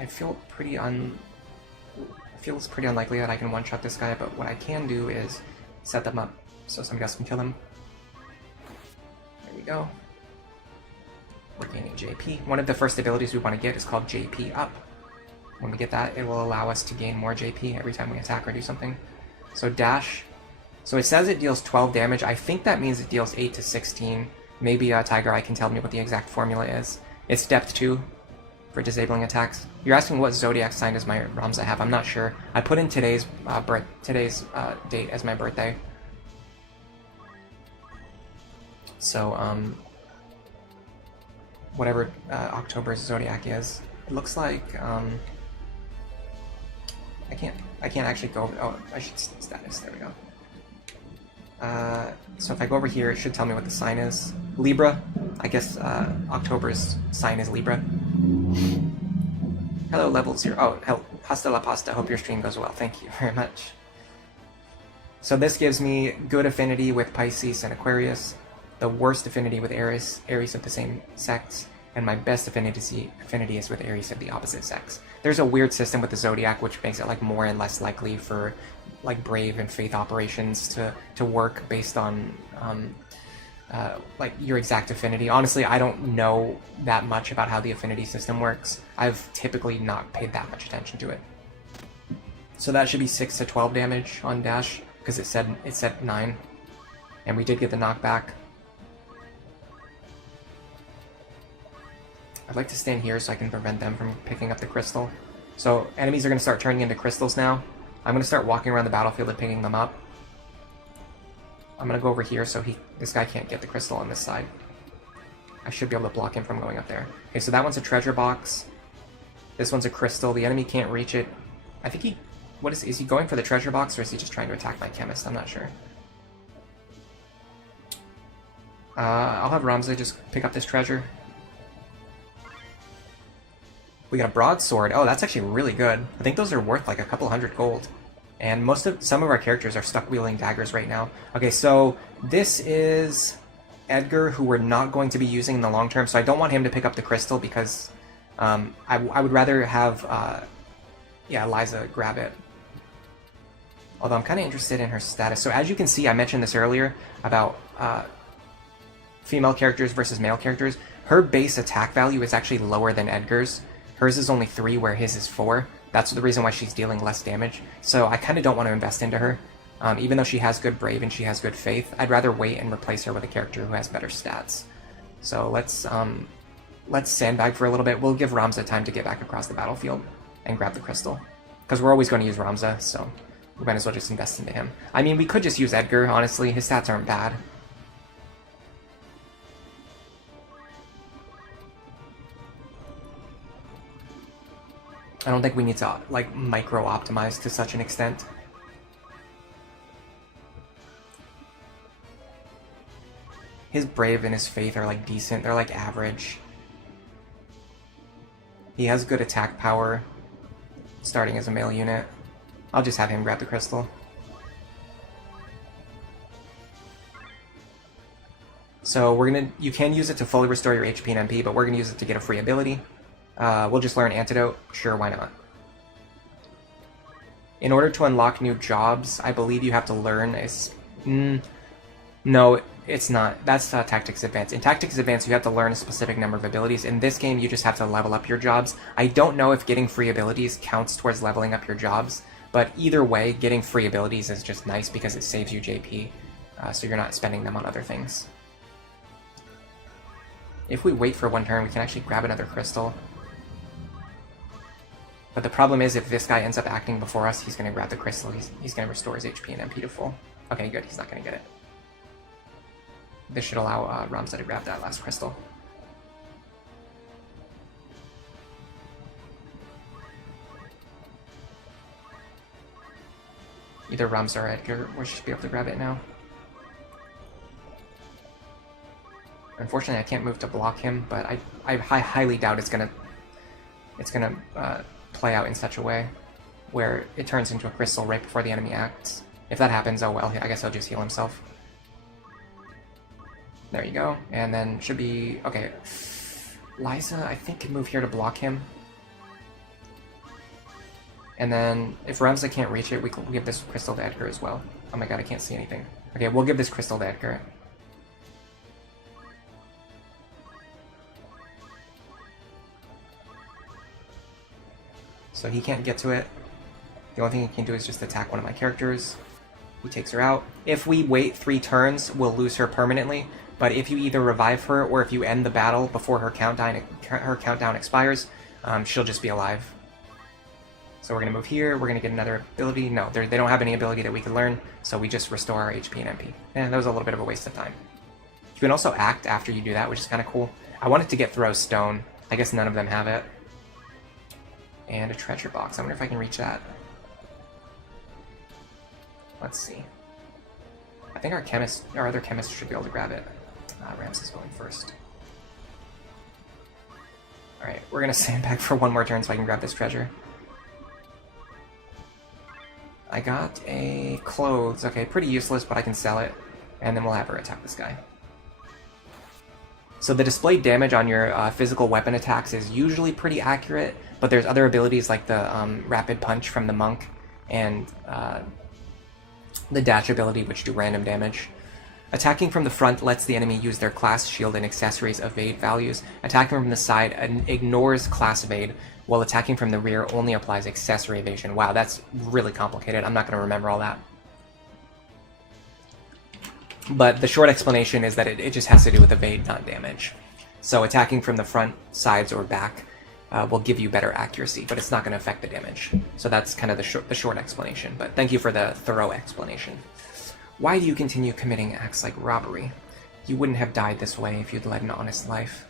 I feel pretty it's pretty unlikely that I can one-shot this guy, but what I can do is set them up so somebody else can kill him. There we go. We're gaining JP. One of the first abilities we want to get is called JP Up. When we get that, it will allow us to gain more JP every time we attack or do something. So dash. So it says it deals 12 damage. I think that means it deals 8 to 16. Maybe Tiger Eye can tell me what the exact formula is. It's depth 2 for disabling attacks. You're asking what zodiac sign does my Ramza have? I'm not sure. I put in today's date as my birthday. So whatever October's zodiac is, it looks like I can't actually go over, oh, I should status, there we go. So if I go over here, it should tell me what the sign is. Libra. I guess October's sign is Libra. Hello, Level 0. Oh, hell, hasta la pasta. Hope your stream goes well. Thank you very much. So this gives me good affinity with Pisces and Aquarius, the worst affinity with Aries of the same sex, and my best affinity is with Aries of the opposite sex. There's a weird system with the Zodiac which makes it like more and less likely for like Brave and Faith operations to work based on like your exact affinity. Honestly, I don't know that much about how the affinity system works. I've typically not paid that much attention to it. So that should be 6 to 12 damage on dash, because it said 9. And we did get the knockback. I'd like to stand here so I can prevent them from picking up the crystal. So enemies are going to start turning into crystals now. I'm going to start walking around the battlefield and picking them up. I'm going to go over here so this guy can't get the crystal on this side. I should be able to block him from going up there. Okay, so that one's a treasure box. This one's a crystal. The enemy can't reach it. I think is he going for the treasure box, or is he just trying to attack my chemist? I'm not sure. I'll have Ramza just pick up this treasure. We got a broadsword. Oh, that's actually really good. I think those are worth like a couple hundred gold. And some of our characters are stuck wielding daggers right now. Okay, so this is Edgar, who we're not going to be using in the long term, so I don't want him to pick up the crystal because I would rather have Eliza grab it. Although I'm kind of interested in her status. So as you can see, I mentioned this earlier about female characters versus male characters. Her base attack value is actually lower than Edgar's. Hers is only 3, where his is 4. That's the reason why she's dealing less damage. So I kind of don't want to invest into her. Even though she has good Brave and she has good Faith, I'd rather wait and replace her with a character who has better stats. So let's sandbag for a little bit. We'll give Ramza time to get back across the battlefield and grab the crystal. Because we're always going to use Ramza, so we might as well just invest into him. I mean, we could just use Edgar, honestly. His stats aren't bad. I don't think we need to, like, micro-optimize to such an extent. His Brave and his Faith are, like, decent. They're, like, average. He has good attack power, starting as a male unit. I'll just have him grab the crystal. So you can use it to fully restore your HP and MP, but we're gonna use it to get a free ability. We'll just learn Antidote. Sure, why not? In order to unlock new jobs, I believe you have to learn no, it's not. That's Tactics Advanced. In Tactics Advanced, you have to learn a specific number of abilities. In this game, you just have to level up your jobs. I don't know if getting free abilities counts towards leveling up your jobs, but either way, getting free abilities is just nice because it saves you JP, so you're not spending them on other things. If we wait for one turn, we can actually grab another crystal. But the problem is, if this guy ends up acting before us, he's going to grab the crystal. He's going to restore his HP and MP to full. Okay, good. He's not going to get it. This should allow Ramza to grab that last crystal. Either Ramza or Edgar, we should be able to grab it now. Unfortunately, I can't move to block him, but I highly doubt it's gonna play out in such a way where it turns into a crystal right before the enemy acts. If that happens, oh well, I guess he'll just heal himself. There you go. And then should be... okay. Liza, I think, can move here to block him. And then, if Ramza can't reach it, we'll give this crystal to Edgar as well. Oh my god, I can't see anything. Okay, we'll give this crystal to Edgar. So he can't get to it. The only thing he can do is just attack one of my characters. He takes her out. If we wait 3 turns, we'll lose her permanently. But if you either revive her, or if you end the battle before her countdown expires, she'll just be alive. So we're going to move here, we're going to get another ability. No, they don't have any ability that we can learn, so we just restore our HP and MP. And that was a little bit of a waste of time. You can also act after you do that, which is kind of cool. I wanted to get Throw Stone. I guess none of them have it. And a treasure box. I wonder if I can reach that. Let's see. I think our other chemist should be able to grab it. Rams is going first. Alright, we're gonna sandbag for one more turn so I can grab this treasure. I got a clothes. Okay, pretty useless, but I can sell it. And then we'll have her attack this guy. So the displayed damage on your physical weapon attacks is usually pretty accurate, but there's other abilities like the Rapid Punch from the Monk and the Dash ability, which do random damage. Attacking from the front lets the enemy use their class, shield, and accessories evade values. Attacking from the side ignores class evade, while attacking from the rear only applies accessory evasion. Wow, that's really complicated. I'm not going to remember all that. But the short explanation is that it just has to do with evade, not damage. So attacking from the front, sides, or back will give you better accuracy, but it's not going to affect the damage. So that's kind of the short explanation, but thank you for the thorough explanation. Why do you continue committing acts like robbery? You wouldn't have died this way if you'd led an honest life.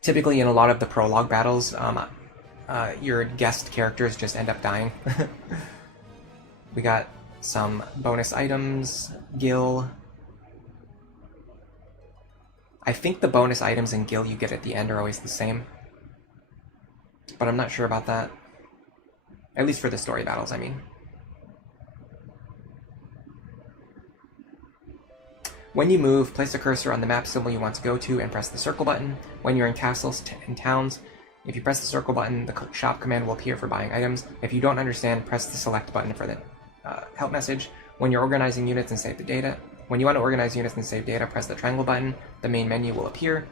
Typically in a lot of the prologue battles, your guest characters just end up dying. We got some bonus items, Gil. I think the bonus items in Gil you get at the end are always the same, but I'm not sure about that. At least for the story battles, I mean. When you move, place the cursor on the map symbol you want to go to and press the circle button. When you're in castles and towns, if you press the circle button, the shop command will appear for buying items. If you don't understand, press the select button for the help message. When you're organizing units and save the data, when you want to organize units and save data, press the triangle button. The main menu will appear,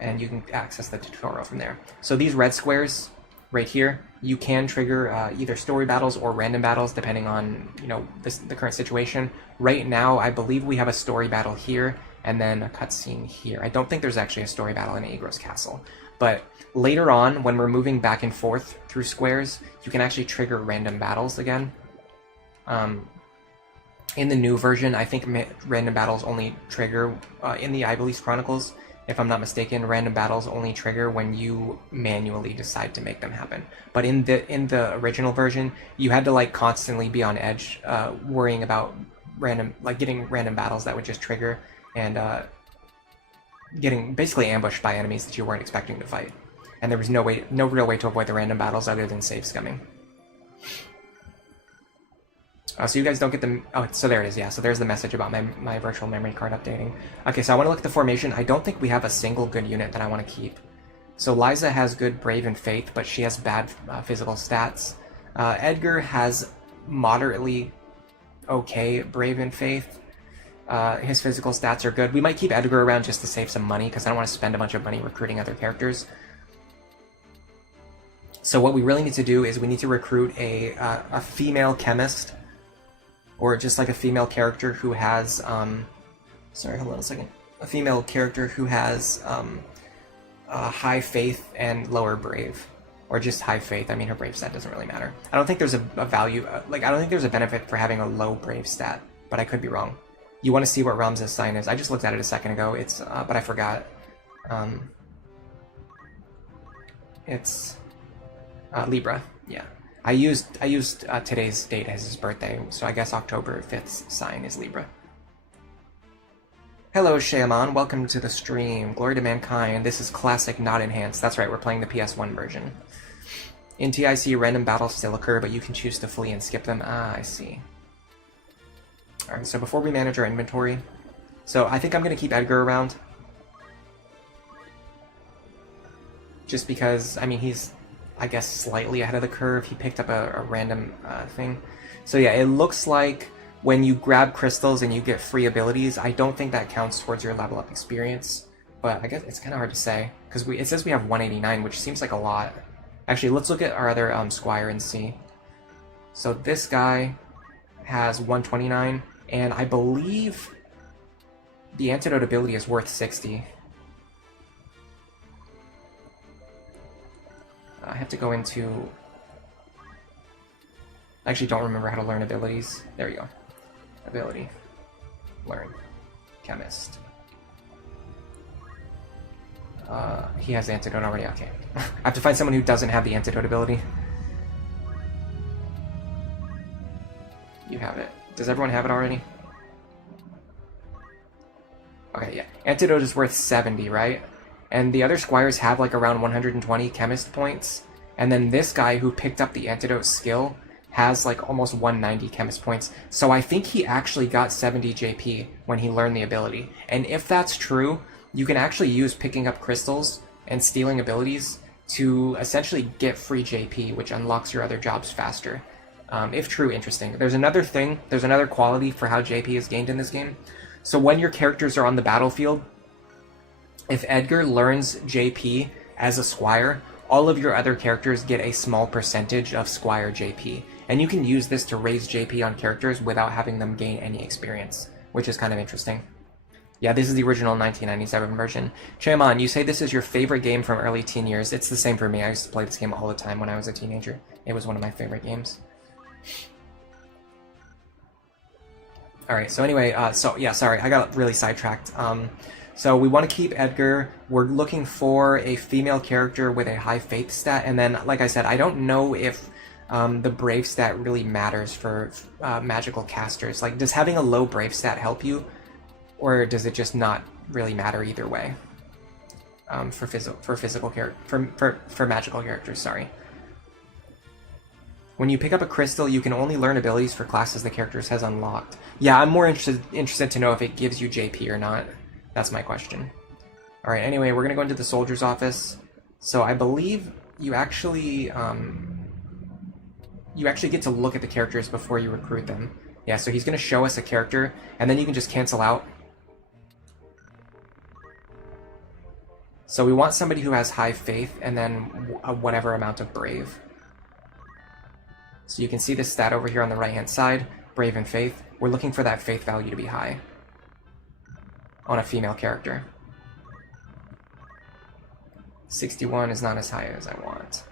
and you can access the tutorial from there. So these red squares right here, you can trigger either story battles or random battles depending on the current situation. Right now, I believe we have a story battle here and then a cutscene here. I don't think there's actually a story battle in Agros Castle, but later on, when we're moving back and forth through squares, you can actually trigger random battles again. In the new version, I think random battles only trigger in the Iblis Chronicles. If I'm not mistaken, random battles only trigger when you manually decide to make them happen. But in the original version, you had to like constantly be on edge, worrying about getting random battles that would just trigger and getting basically ambushed by enemies that you weren't expecting to fight. And there was no real way to avoid the random battles other than save scumming. So you guys don't get the... Oh, so there it is, yeah. So there's the message about my virtual memory card updating. Okay, so I want to look at the formation. I don't think we have a single good unit that I want to keep. So Liza has good Brave and Faith, but she has bad physical stats. Edgar has moderately okay Brave and Faith. His physical stats are good. We might keep Edgar around just to save some money, because I don't want to spend a bunch of money recruiting other characters. So what we really need to do is we need to recruit a female chemist, or just like a female character who has, sorry, hold on a second. A female character who has high faith and lower brave. Or just high faith. I mean, her brave stat doesn't really matter. I don't think there's a value, I don't think there's a benefit for having a low brave stat, but I could be wrong. You want to see what Ramses' sign is. I just looked at it a second ago. It's, but I forgot. It's Libra, yeah. I used today's date as his birthday, so I guess October 5th's sign is Libra. Hello, Shaman. Welcome to the stream. Glory to Mankind. This is Classic, not Enhanced. That's right, we're playing the PS1 version. In TIC, random battles still occur, but you can choose to flee and skip them. Ah, I see. Alright, so before we manage our inventory... So I think I'm going to keep Edgar around. Just because, I mean, he's... I guess slightly ahead of the curve. He picked up a random thing. So yeah, it looks like when you grab crystals and you get free abilities, I don't think that counts towards your level up experience. But I guess it's kind of hard to say, because it says we have 189, which seems like a lot. Actually, let's look at our other Squire and see. So this guy has 129, and I believe the antidote ability is worth 60. I have to go into... I actually don't remember how to learn abilities. There you go. Ability. Learn. Chemist. He has the antidote already. Okay. I have to find someone who doesn't have the antidote ability. Does everyone have it already? Okay, yeah. Antidote is worth 70, right? And the other squires have like around 120 chemist points. And then this guy who picked up the antidote skill has like almost 190 chemist points. So I think he actually got 70 JP when he learned the ability. And if that's true, you can actually use picking up crystals and stealing abilities to essentially get free JP, which unlocks your other jobs faster. If true, interesting. There's another thing, there's another quality for how JP is gained in this game. So when your characters are on the battlefield, if Edgar learns JP as a squire, all of your other characters get a small percentage of squire JP. And you can use this to raise JP on characters without having them gain any experience, which is kind of interesting. Yeah, this is the original 1997 version. Chaemon, you say this is your favorite game from early teen years. It's the same for me. I used to play this game all the time when I was a teenager. It was one of my favorite games. Alright, so anyway, sorry, I got really sidetracked. So we want to keep Edgar. We're looking for a female character with a high faith stat, and then, like I said, I don't know if the brave stat really matters for magical casters. Like, does having a low brave stat help you, or does it just not really matter either way? For magical characters, sorry. When you pick up a crystal, you can only learn abilities for classes the character has unlocked. Yeah, I'm more interested to know if it gives you JP or not. That's my question. Alright, anyway, we're gonna go into the soldier's office. So I believe you actually get to look at the characters before you recruit them. Yeah, so he's gonna show us a character, and then you can just cancel out. So we want somebody who has high faith, and then whatever amount of brave. So you can see this stat over here on the right-hand side, brave and faith. We're looking for that faith value to be high on a female character. 61 is not as high as I want.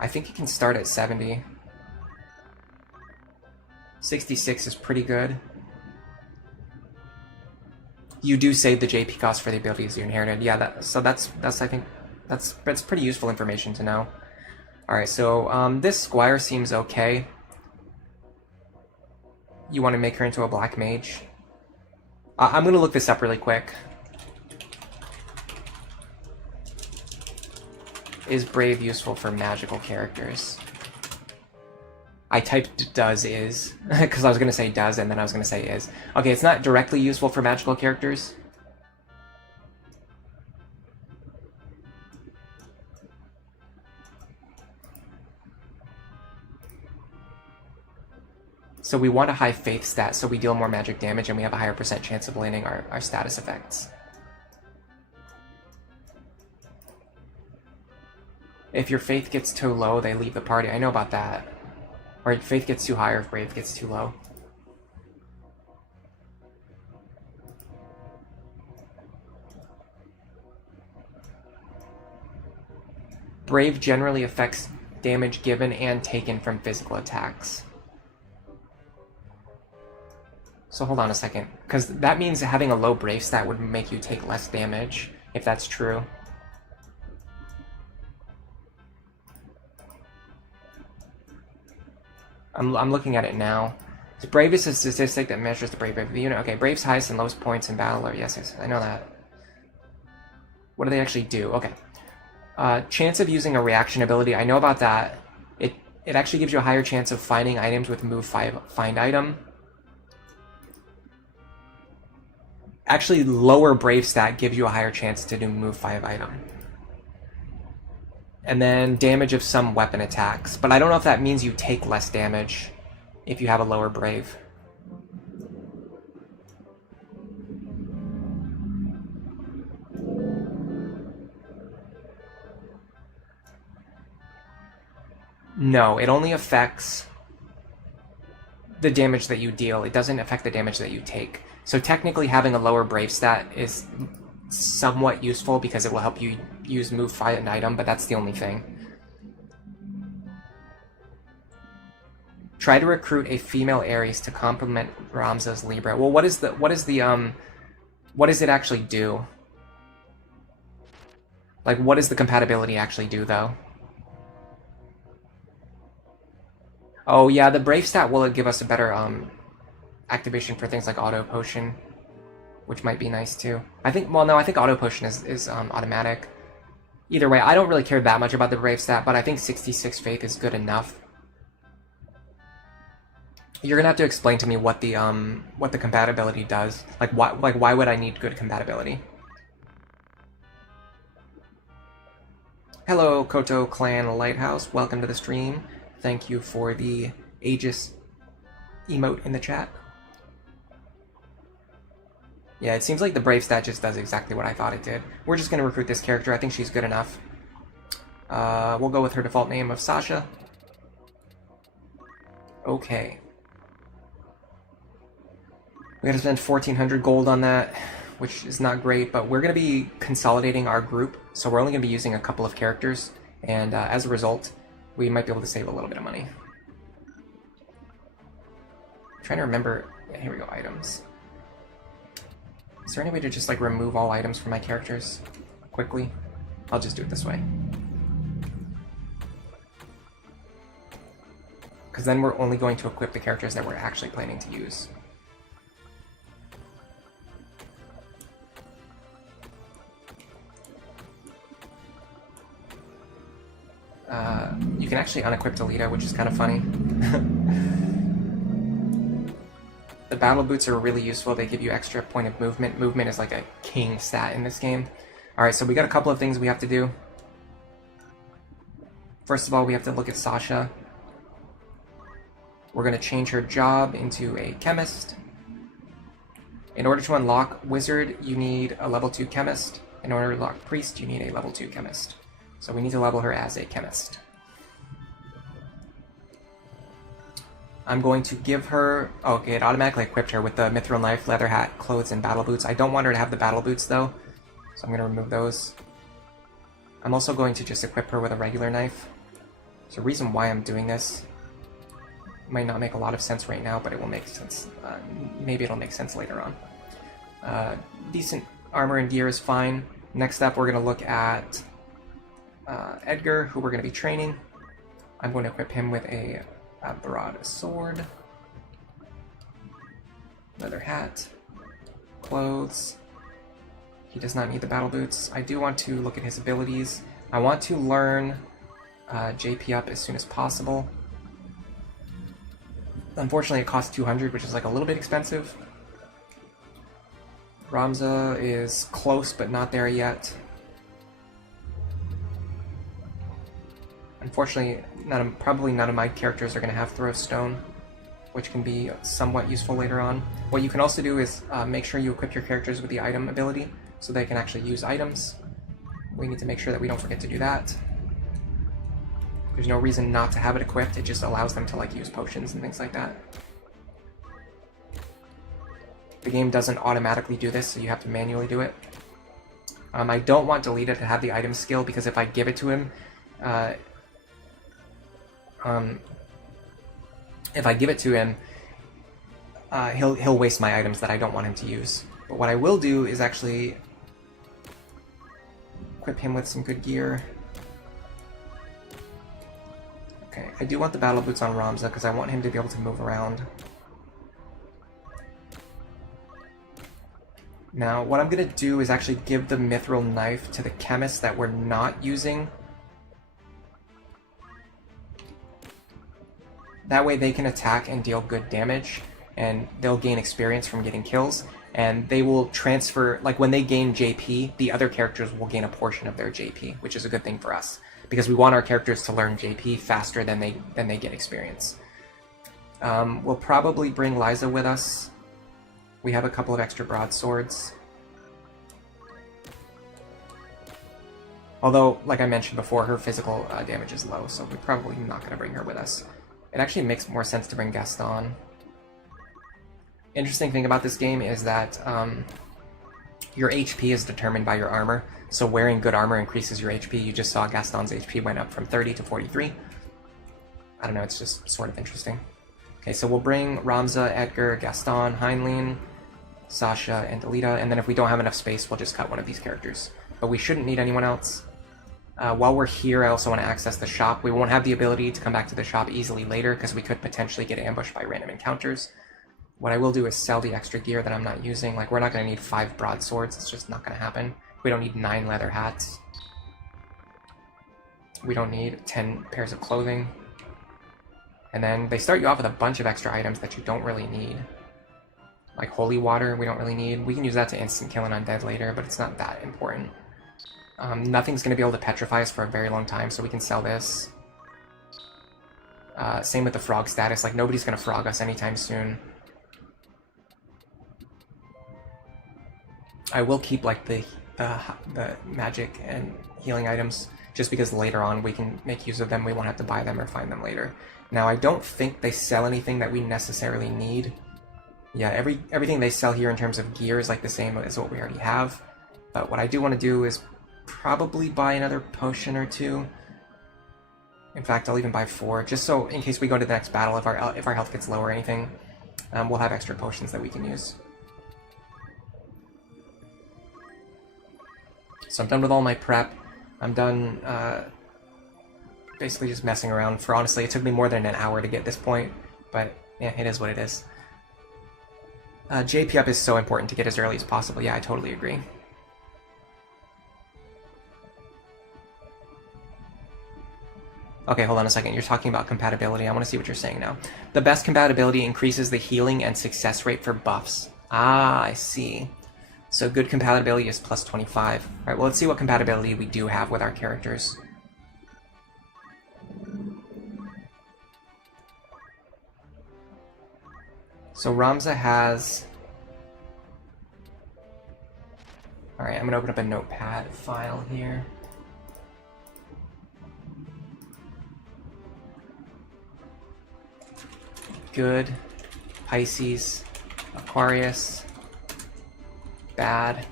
I think it can start at 70. 66 is pretty good. You do save the JP cost for the abilities you inherited. Yeah, I think that's pretty useful information to know. Alright, so this squire seems okay. You want to make her into a black mage. I'm going to look this up really quick. Is brave useful for magical characters? I typed does is, because I was going to say does and then I was going to say is. Okay, it's not directly useful for magical characters. So we want a high faith stat so we deal more magic damage and we have a higher % chance of landing our status effects. If your faith gets too low, they leave the party. I know about that. Or if faith gets too high or if brave gets too low. Brave generally affects damage given and taken from physical attacks. So hold on a second, because that means having a low brave stat would make you take less damage, if that's true. I'm looking at it now. So brave is a statistic that measures the brave of the unit. Okay, brave's highest and lowest points in battle are yes, I know that. What do they actually do? Okay. Chance of using a reaction ability, I know about that. It actually gives you a higher chance of finding items with move 5 find item. Actually, lower brave stat gives you a higher chance to do move 5 item. And then damage of some weapon attacks. But I don't know if that means you take less damage if you have a lower brave. No, it only affects the damage that you deal. It doesn't affect the damage that you take. So technically having a lower brave stat is somewhat useful because it will help you use move 5 an item, but that's the only thing. Try to recruit a female Ares to complement Ramza's Libra. Well, what does it actually do? Like, what does the compatibility actually do, though? Oh yeah, the Brave stat will give us a better activation for things like Auto Potion, which might be nice too. I think, well no, I think Auto Potion is automatic. Either way, I don't really care that much about the Brave stat, but I think 66 Faith is good enough. You're gonna have to explain to me what the compatibility does. Like why would I need good compatibility? Hello, Koto Clan Lighthouse. Welcome to the stream. Thank you for the Aegis emote in the chat. Yeah, it seems like the Brave stat just does exactly what I thought it did. We're just going to recruit this character. I think she's good enough. We'll go with her default name of Sasha. Okay. We gotta spend 1,400 gold on that, which is not great, but we're going to be consolidating our group, so we're only going to be using a couple of characters, and as a result, we might be able to save a little bit of money. I'm trying to remember... Yeah, here we go, items. Is there any way to just, like, remove all items from my characters quickly? I'll just do it this way. Because then we're only going to equip the characters that we're actually planning to use. You can actually unequip Delita, which is kind of funny. The battle boots are really useful. They give you extra point of movement. Movement is like a king stat in this game. Alright, so we got a couple of things we have to do. First of all, we have to look at Sasha. We're going to change her job into a chemist. In order to unlock Wizard, you need a level 2 chemist. In order to unlock Priest, you need a level 2 chemist. So we need to level her as a chemist. I'm going to give her... Oh, okay, it automatically equipped her with the Mithril Knife, Leather Hat, Clothes, and Battle Boots. I don't want her to have the Battle Boots, though, so I'm going to remove those. I'm also going to just equip her with a regular knife. So the reason why I'm doing this might not make a lot of sense right now, but it will make sense. Maybe it'll make sense later on. Decent armor and gear is fine. Next up, we're going to look at Edgar, who we're going to be training. I'm going to equip him with a broad sword, leather hat, clothes. He does not need the battle boots. I do want to look at his abilities. I want to learn JP up as soon as possible. Unfortunately, it costs 200, which is like a little bit expensive. Ramza is close, but not there yet. Unfortunately, probably none of my characters are going to have Throw Stone, which can be somewhat useful later on. What you can also do is make sure you equip your characters with the item ability, so they can actually use items. We need to make sure that we don't forget to do that. There's no reason not to have it equipped, it just allows them to like use potions and things like that. The game doesn't automatically do this, so you have to manually do it. I don't want Delita to have the item skill, because if I give it to him, he'll waste my items that I don't want him to use. But what I will do is actually equip him with some good gear. Okay, I do want the battle boots on Ramza because I want him to be able to move around. Now, what I'm going to do is actually give the Mithril Knife to the chemist that we're not using. That way they can attack and deal good damage, and they'll gain experience from getting kills, and they will transfer, like when they gain JP, the other characters will gain a portion of their JP, which is a good thing for us, because we want our characters to learn JP faster than they get experience. We'll probably bring Liza with us. We have a couple of extra broadswords. Although, like I mentioned before, her physical damage is low, so we're probably not going to bring her with us. It actually makes more sense to bring Gaston. Interesting thing about this game is that your HP is determined by your armor, so wearing good armor increases your HP. You just saw Gaston's HP went up from 30 to 43. I don't know, it's just sort of interesting. Okay, so we'll bring Ramza, Edgar, Gaston, Heinlein, Sasha, and Delita, and then if we don't have enough space, we'll just cut one of these characters. But we shouldn't need anyone else. While we're here, I also want to access the shop. We won't have the ability to come back to the shop easily later because we could potentially get ambushed by random encounters. What I will do is sell the extra gear that I'm not using. Like, we're not going to need 5 broadswords. It's just not going to happen. We don't need 9 leather hats. We don't need 10 pairs of clothing. And then they start you off with a bunch of extra items that you don't really need. Like holy water, we don't really need. We can use that to instant kill an undead later, but it's not that important. Nothing's going to be able to petrify us for a very long time, so we can sell this. Same with the frog status. Like, nobody's going to frog us anytime soon. I will keep, like, the magic and healing items, just because later on we can make use of them. We won't have to buy them or find them later. Now, I don't think they sell anything that we necessarily need. Yeah, everything they sell here in terms of gear is like the same as what we already have. But what I do want to do is probably buy another potion or 2. In fact, I'll even buy 4, just so in case we go to the next battle, if our health gets low or anything, we'll have extra potions that we can use. So I'm done with all my prep. I'm done basically just messing around. For honestly, it took me more than an hour to get this point, but yeah, it is what it is. JP up is so important to get as early as possible. Yeah, I totally agree. Okay, hold on a second. You're talking about compatibility. I want to see what you're saying now. The best compatibility increases the healing and success rate for buffs. Ah, I see. So good compatibility is plus 25. Alright, well, let's see what compatibility we do have with our characters. So Ramza has... Alright, I'm going to open up a notepad file here. Good, Pisces, Aquarius, bad,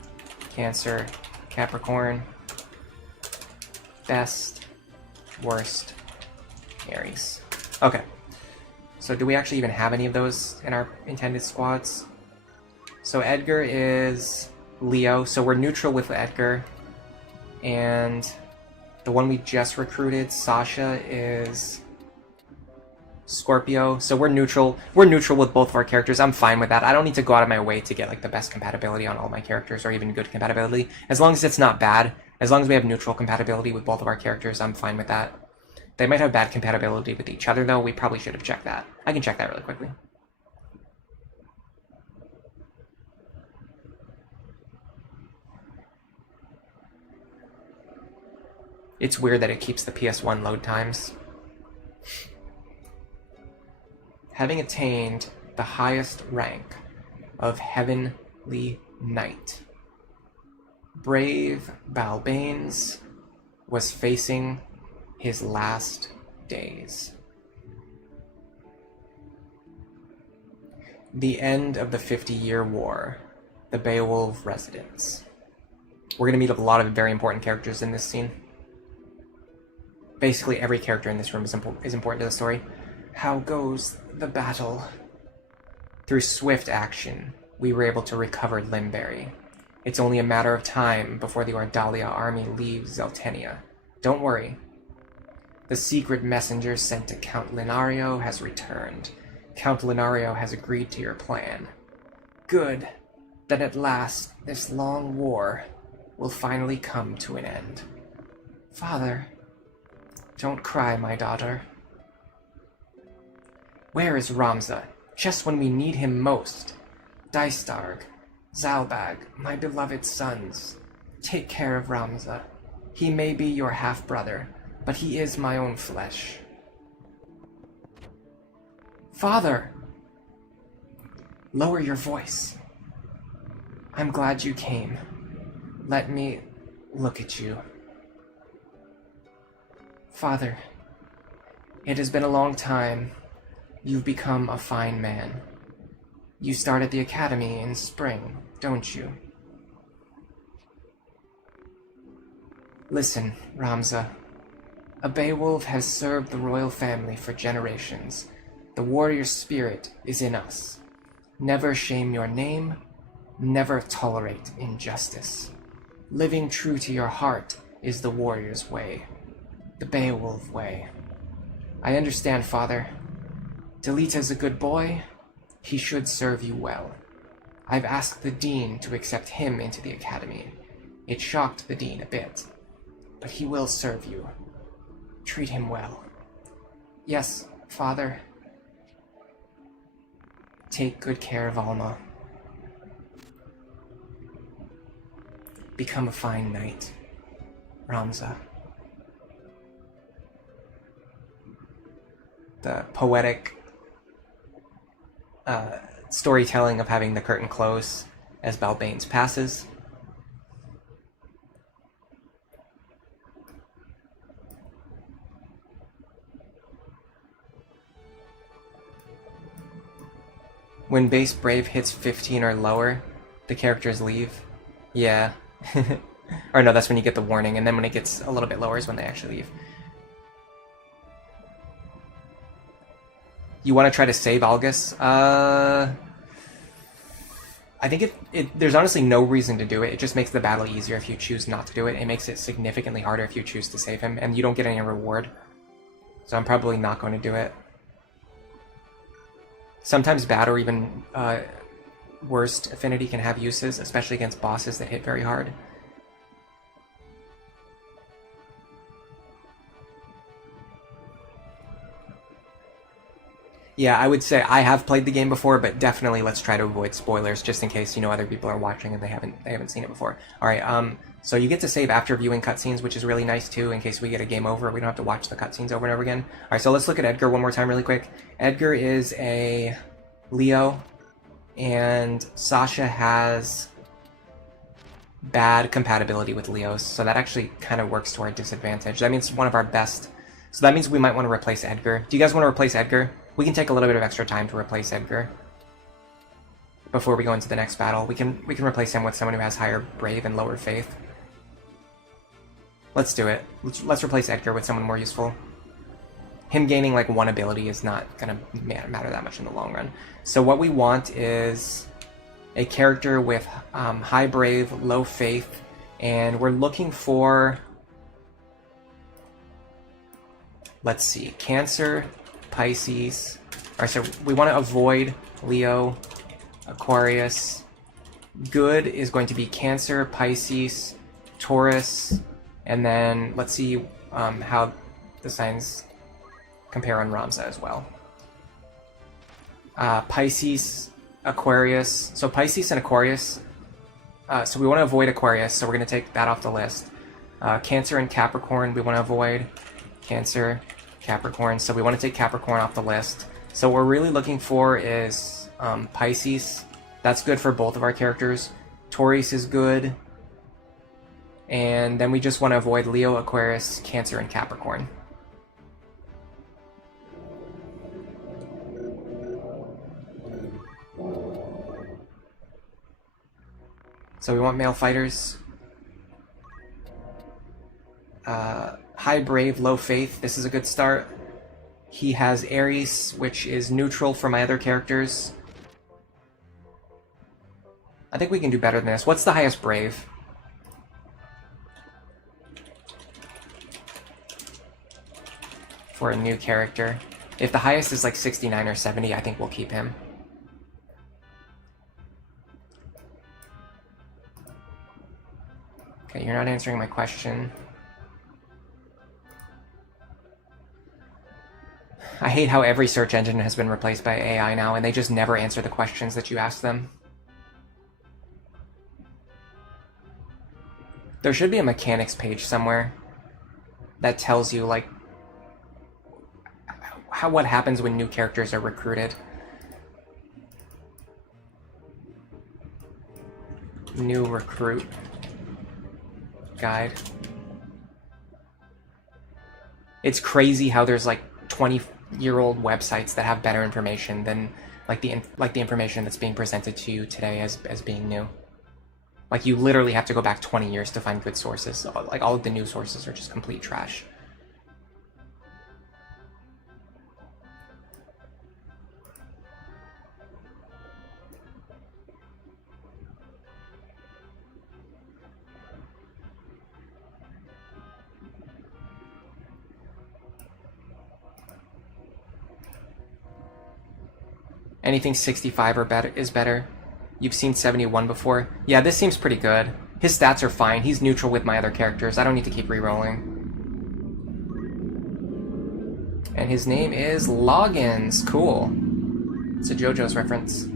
Cancer, Capricorn, best, worst, Aries. Okay. So do we actually even have any of those in our intended squads? So Edgar is Leo, so we're neutral with Edgar. And the one we just recruited, Sasha, is Scorpio. So we're neutral. We're neutral with both of our characters. I'm fine with that. I don't need to go out of my way to get like the best compatibility on all my characters or even good compatibility. As long as it's not bad, as long as we have neutral compatibility with both of our characters, I'm fine with that. They might have bad compatibility with each other, though. We probably should have checked that. I can check that really quickly. It's weird that it keeps the PS1 load times. Having attained the highest rank of Heavenly Knight, brave Balbanes was facing his last days. The end of the 50-year war, the Beowulf residence. We're going to meet a lot of very important characters in this scene. Basically, every character in this room is important to the story. How goes the battle? Through swift action, we were able to recover Limberry. It's only a matter of time before the Ordalia army leaves Zeltenia. Don't worry. The secret messenger sent to Count Linario has returned. Count Linario has agreed to your plan. Good. Then at last, this long war will finally come to an end. Father, don't cry, my daughter. Where is Ramza? Just when we need him most. Dystarg, Zalbag, my beloved sons. Take care of Ramza. He may be your half-brother, but he is my own flesh. Father! Lower your voice. I'm glad you came. Let me look at you. Father, it has been a long time. You've become a fine man. You start at the academy in spring, don't you? Listen, Ramza. A Beowulf has served the royal family for generations. The warrior spirit is in us. Never shame your name, never tolerate injustice. Living true to your heart is the warrior's way, the Beowulf way. I understand, Father. Delita's a good boy. He should serve you well. I've asked the Dean to accept him into the Academy. It shocked the Dean a bit, but he will serve you. Treat him well. Yes, Father. Take good care of Alma. Become a fine knight, Ramza. The poetic storytelling of having the curtain close as Balbanes passes. When base Brave hits 15 or lower, the characters leave. Yeah. Or no, that's when you get the warning, and then when it gets a little bit lower is when they actually leave. You want to try to save Algus? I think there's honestly no reason to do it. It just makes the battle easier if you choose not to do it. It makes it significantly harder if you choose to save him, and you don't get any reward. So I'm probably not going to do it. Sometimes bad or even worst affinity can have uses, especially against bosses that hit very hard. Yeah, I would say I have played the game before, but definitely let's try to avoid spoilers just in case, you know, other people are watching and they haven't seen it before. All right, so you get to save after viewing cutscenes, which is really nice too, in case we get a game over. We don't have to watch the cutscenes over and over again. All right, so let's look at Edgar one more time really quick. Edgar is a Leo, and Sasha has bad compatibility with Leos, so that actually kind of works to our disadvantage. That means one of our best. So that means we might want to replace Edgar. Do you guys want to replace Edgar? We can take a little bit of extra time to replace Edgar before we go into the next battle. We can replace him with someone who has higher Brave and lower Faith. Let's do it. Let's replace Edgar with someone more useful. Him gaining like one ability is not gonna matter that much in the long run. So what we want is a character with high Brave, low Faith, and we're looking for, let's see, Cancer, Pisces. Alright, so we want to avoid Leo, Aquarius. Good is going to be Cancer, Pisces, Taurus, and then let's see how the signs compare on Ramza as well. Pisces, Aquarius. So Pisces and Aquarius. So we want to avoid Aquarius, so we're going to take that off the list. Cancer and Capricorn we want to avoid. Cancer, Capricorn. So we want to take Capricorn off the list. So what we're really looking for is Pisces. That's good for both of our characters. Taurus is good. And then we just want to avoid Leo, Aquarius, Cancer, and Capricorn. So we want male fighters. High Brave, low Faith. This is a good start. He has Aries, which is neutral for my other characters. I think we can do better than this. What's the highest Brave? For a new character. If the highest is like 69 or 70, I think we'll keep him. Okay, you're not answering my question. I hate how every search engine has been replaced by AI now, and they just never answer the questions that you ask them. There should be a mechanics page somewhere that tells you, like, what happens when new characters are recruited. New recruit guide. It's crazy how there's like 20-year-old websites that have better information than like the information that's being presented to you today as being new. Like you literally have to go back 20 years to find good sources. Like all of the new sources are just complete trash. Anything 65 or better is better. You've seen 71 before. Yeah, this seems pretty good. His stats are fine. He's neutral with my other characters. I don't need to keep re-rolling. And his name is Loggins. Cool. It's a JoJo's reference.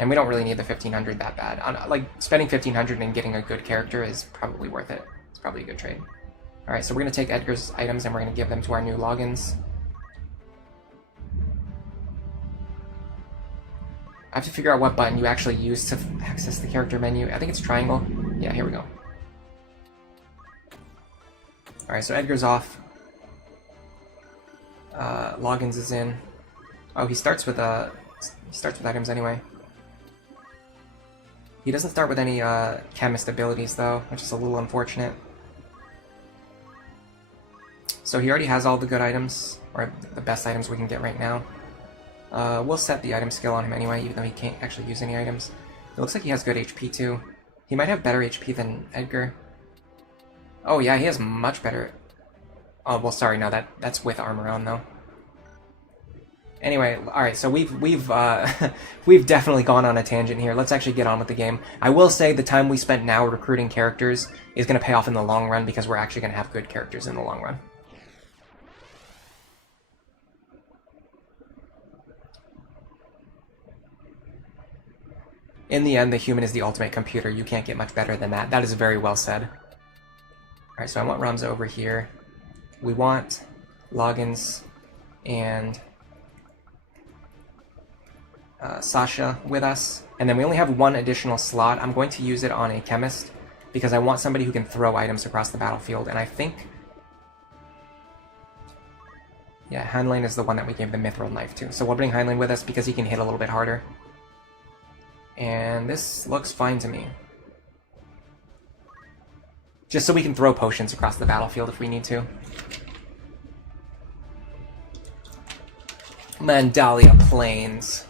And we don't really need the 1500 that bad. Like, spending 1500 and getting a good character is probably worth it. It's probably a good trade. Alright, so we're going to take Edgar's items and we're going to give them to our new Loggins. I have to figure out what button you actually use to access the character menu. I think it's triangle. Yeah, here we go. Alright, so Edgar's off. Loggins is in. Oh, he starts with items anyway. He doesn't start with any chemist abilities though, which is a little unfortunate. So he already has all the good items, or the best items we can get right now. We'll set the item skill on him anyway, even though he can't actually use any items. It looks like he has good HP too. He might have better HP than Edgar. Oh yeah, he has much better. Oh well, sorry, no, that's with armor on though. Anyway, all right, so we've we've definitely gone on a tangent here. Let's actually get on with the game. I will say the time we spent now recruiting characters is going to pay off in the long run because we're actually going to have good characters in the long run. In the end, the human is the ultimate computer. You can't get much better than that. That is very well said. Alright, so I want Ramza over here. We want Loggins and Sasha with us. And then we only have one additional slot. I'm going to use it on a chemist because I want somebody who can throw items across the battlefield. And I think... yeah, Heinlein is the one that we gave the Mithril Knife to. So we'll bring Heinlein with us because he can hit a little bit harder. And this looks fine to me. Just so we can throw potions across the battlefield if we need to. Mandalia Plains.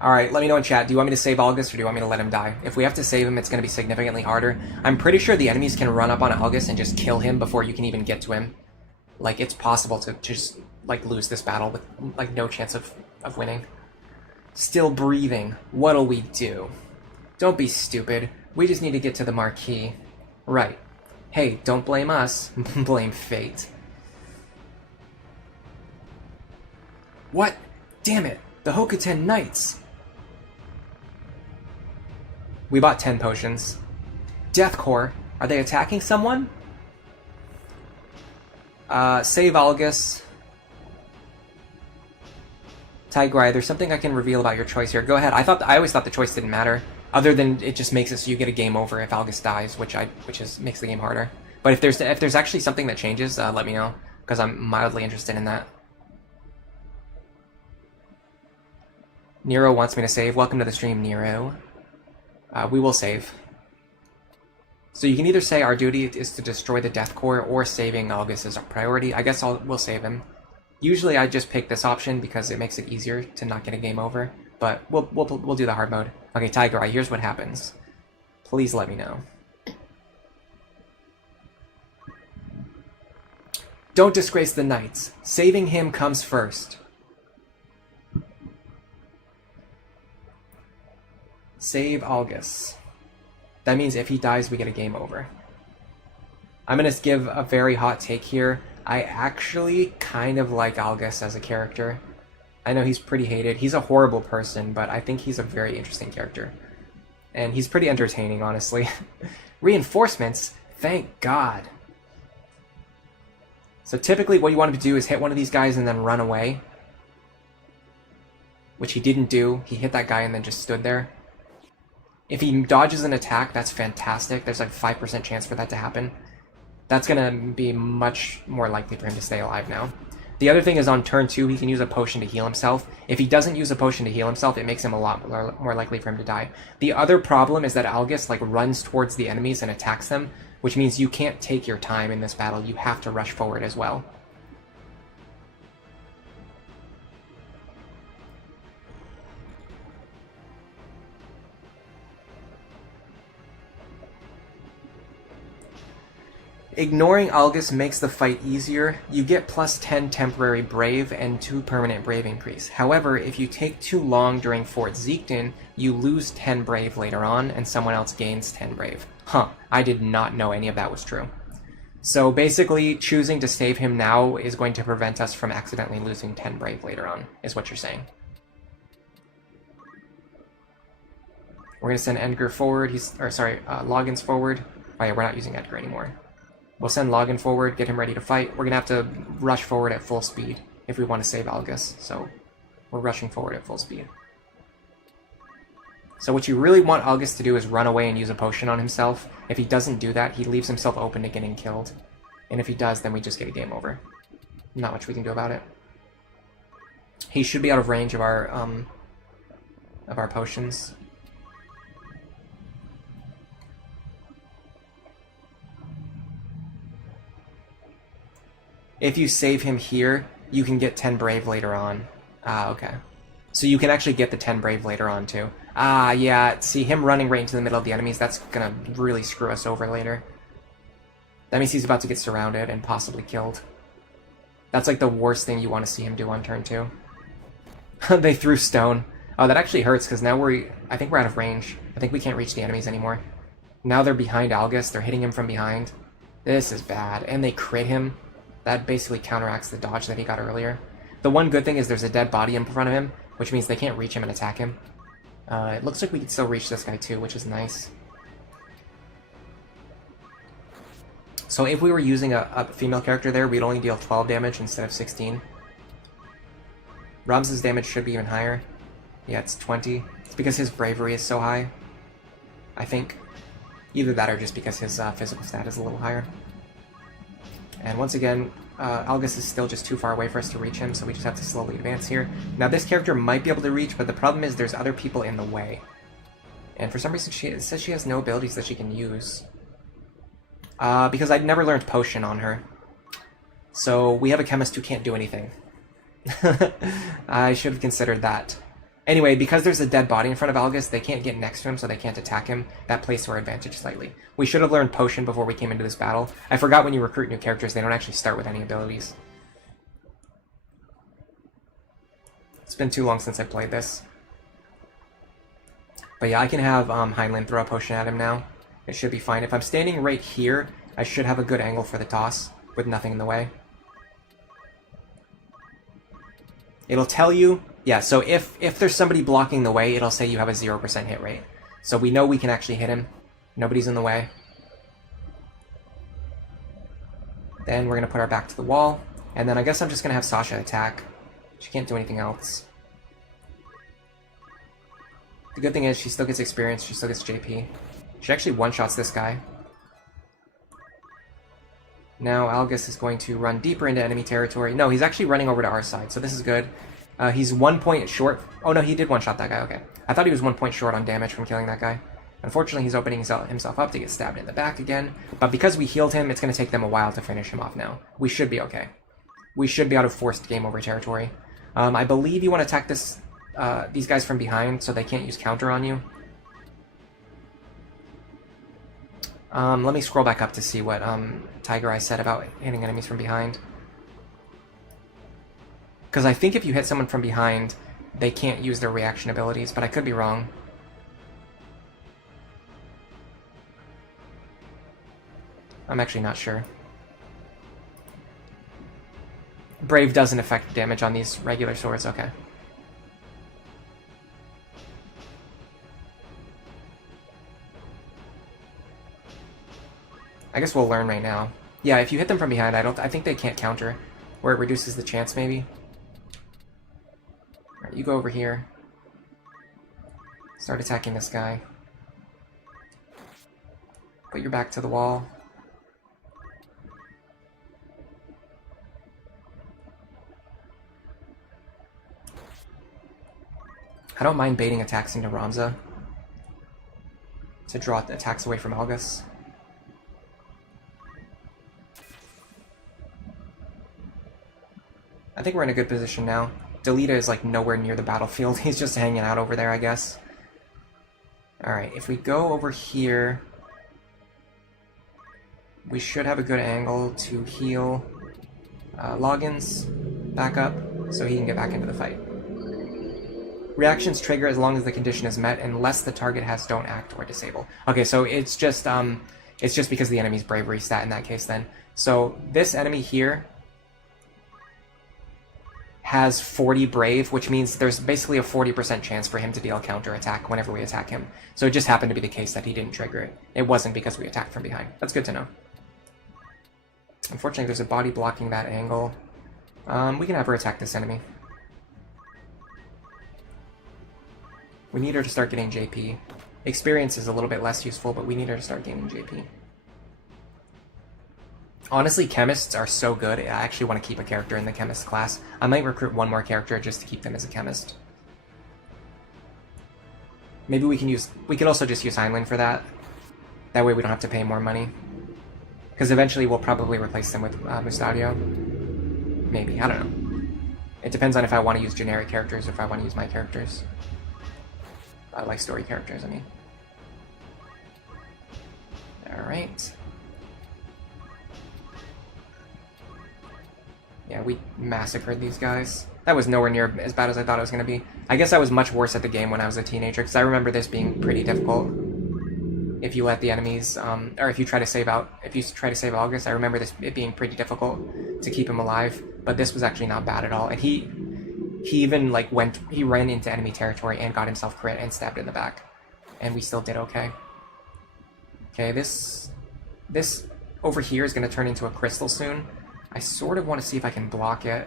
Alright, let me know in chat. Do you want me to save August or do you want me to let him die? If we have to save him, it's going to be significantly harder. I'm pretty sure the enemies can run up on August and just kill him before you can even get to him. Like, it's possible to just, like, lose this battle with, like, no chance of winning. Still breathing. What'll we do? Don't be stupid. We just need to get to the marquee. Right. Hey, don't blame us. Blame fate. What? Damn it. The Hokuten Knights. We bought 10 potions. Deathcore. Are they attacking someone? Save Algus. Tigray, there's something I can reveal about your choice here. Go ahead. I always thought the choice didn't matter, other than it just makes it so you get a game over if Algus dies, which makes the game harder. But if there's actually something that changes, let me know because I'm mildly interested in that. Nero wants me to save. Welcome to the stream, Nero. We will save. So you can either say our duty is to destroy the Deathcore or saving Algus is our priority. I guess we'll save him. Usually I just pick this option because it makes it easier to not get a game over, but we'll do the hard mode. Okay, Tiger Eye, here's what happens. Please let me know. Don't disgrace the knights. Saving him comes first. Save Algus. That means if he dies, we get a game over. I'm gonna give a very hot take here. I actually kind of like Algus as a character. I know he's pretty hated. He's a horrible person, but I think he's a very interesting character. And he's pretty entertaining, honestly. Reinforcements? Thank God. So typically what you want him to do is hit one of these guys and then run away. Which he didn't do. He hit that guy and then just stood there. If he dodges an attack, that's fantastic. There's like 5% chance for that to happen. That's going to be much more likely for him to stay alive now. The other thing is on turn 2, he can use a potion to heal himself. If he doesn't use a potion to heal himself, it makes him a lot more likely for him to die. The other problem is that Algus like runs towards the enemies and attacks them, which means you can't take your time in this battle. You have to rush forward as well. Ignoring Algus makes the fight easier. You get plus 10 temporary Brave and 2 permanent Brave increase. However, if you take too long during Fort Zeekton, you lose 10 Brave later on, and someone else gains 10 Brave. Huh, I did not know any of that was true. So basically, choosing to save him now is going to prevent us from accidentally losing 10 Brave later on, is what you're saying. We're going to send Edgar forward, Loggins forward. Oh yeah, we're not using Edgar anymore. We'll send Logan forward, get him ready to fight. We're going to have to rush forward at full speed if we want to save Algus, so we're rushing forward at full speed. So what you really want Algus to do is run away and use a potion on himself. If he doesn't do that, he leaves himself open to getting killed. And if he does, then we just get a game over. Not much we can do about it. He should be out of range of our potions. If you save him here, you can get 10 Brave later on. Ah, okay. So you can actually get the 10 Brave later on, too. Ah, yeah, see, him running right into the middle of the enemies, that's gonna really screw us over later. That means he's about to get surrounded and possibly killed. That's like the worst thing you want to see him do on turn 2. They threw stone. Oh, that actually hurts, because now I think we're out of range. I think we can't reach the enemies anymore. Now they're behind Algus, they're hitting him from behind. This is bad, and they crit him. That basically counteracts the dodge that he got earlier. The one good thing is there's a dead body in front of him, which means they can't reach him and attack him. It looks like we can still reach this guy too, which is nice. So if we were using a female character there, we'd only deal 12 damage instead of 16. Ramza's damage should be even higher. Yeah, it's 20. It's because his bravery is so high, I think. Either that or just because his physical stat is a little higher. And once again, Algus is still just too far away for us to reach him, so we just have to slowly advance here. Now this character might be able to reach, but the problem is there's other people in the way. And for some reason it says she has no abilities that she can use. Because I'd never learned Potion on her. So we have a chemist who can't do anything. I should have considered that. Anyway, because there's a dead body in front of Algus, they can't get next to him, so they can't attack him. That plays to our advantage slightly. We should have learned Potion before we came into this battle. I forgot when you recruit new characters, they don't actually start with any abilities. It's been too long since I played this. But yeah, I can have Heinlein throw a potion at him now. It should be fine. If I'm standing right here, I should have a good angle for the toss, with nothing in the way. It'll tell you, yeah, so if there's somebody blocking the way, it'll say you have a 0% hit rate. So we know we can actually hit him. Nobody's in the way. Then we're going to put our back to the wall. And then I guess I'm just going to have Sasha attack. She can't do anything else. The good thing is she still gets experience, she still gets JP. She actually one-shots this guy. Now Algus is going to run deeper into enemy territory. No, he's actually running over to our side, so this is good. He's 1 point short. Oh no, he did one-shot that guy, okay. I thought he was 1 point short on damage from killing that guy. Unfortunately, he's opening himself up to get stabbed in the back again. But because we healed him, it's going to take them a while to finish him off now. We should be okay. We should be out of forced game over territory. I believe you want to attack these guys from behind so they can't use counter on you. Let me scroll back up to see what Tiger Eye said about hitting enemies from behind. Because I think if you hit someone from behind, they can't use their reaction abilities, but I could be wrong. I'm actually not sure. Brave doesn't affect damage on these regular swords, okay. I guess we'll learn right now. Yeah, if you hit them from behind, I think they can't counter, where it reduces the chance maybe. Alright, you go over here. Start attacking this guy. Put your back to the wall. I don't mind baiting attacks into Ramza to draw attacks away from Algus. I think we're in a good position now. Delita is like nowhere near the battlefield. He's just hanging out over there, I guess. Alright, if we go over here, we should have a good angle to heal Loggins back up so he can get back into the fight. Reactions trigger as long as the condition is met unless the target has don't act or disable. Okay, so it's just because the enemy's bravery stat in that case then. So this enemy here has 40 brave, which means there's basically a 40% chance for him to deal counterattack whenever we attack him. So it just happened to be the case that he didn't trigger it. It wasn't because we attacked from behind. That's good to know. Unfortunately, there's a body blocking that angle. We can have her attack this enemy. We need her to start getting JP. Experience is a little bit less useful, but we need her to start gaining JP. Honestly, chemists are so good, I actually want to keep a character in the chemist class. I might recruit one more character just to keep them as a chemist. Maybe we could also just use Heinlein for that. That way we don't have to pay more money. Because eventually we'll probably replace them with Mustadio. Maybe, I don't know. It depends on if I want to use generic characters or if I want to use my characters. Like story characters, I mean. Alright. Yeah, we massacred these guys. That was nowhere near as bad as I thought it was going to be. I guess I was much worse at the game when I was a teenager, because I remember this being pretty difficult. If you let the enemies, or if you try to save August, I remember it being pretty difficult to keep him alive. But this was actually not bad at all. And he even like he ran into enemy territory and got himself crit and stabbed in the back, and we still did okay. Okay, this over here is going to turn into a crystal soon. I sort of want to see if I can block it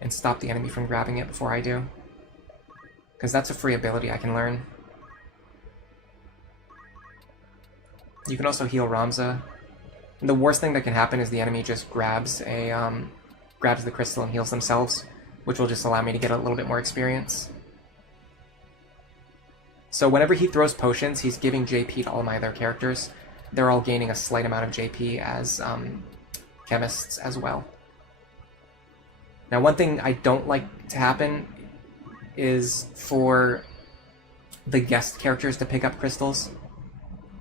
and stop the enemy from grabbing it before I do, because that's a free ability I can learn. You can also heal Ramza. And the worst thing that can happen is the enemy just grabs the crystal and heals themselves, which will just allow me to get a little bit more experience. So whenever he throws potions, he's giving JP to all my other characters. They're all gaining a slight amount of JP as chemists as well. Now, one thing I don't like to happen is for the guest characters to pick up crystals.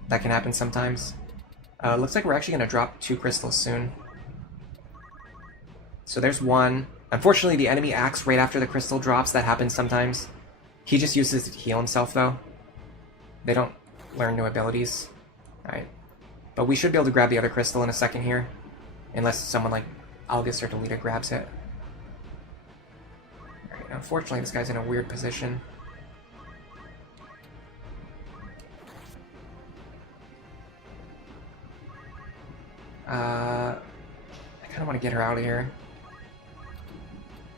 That can happen sometimes. Looks like we're actually going to drop 2 crystals soon. So there's one. Unfortunately, the enemy acts right after the crystal drops. That happens sometimes. He just uses it to heal himself, though. They don't learn new abilities. Alright. But we should be able to grab the other crystal in a second here. Unless someone like Algus or Delita grabs it. Alright, unfortunately this guy's in a weird position. I kind of want to get her out of here.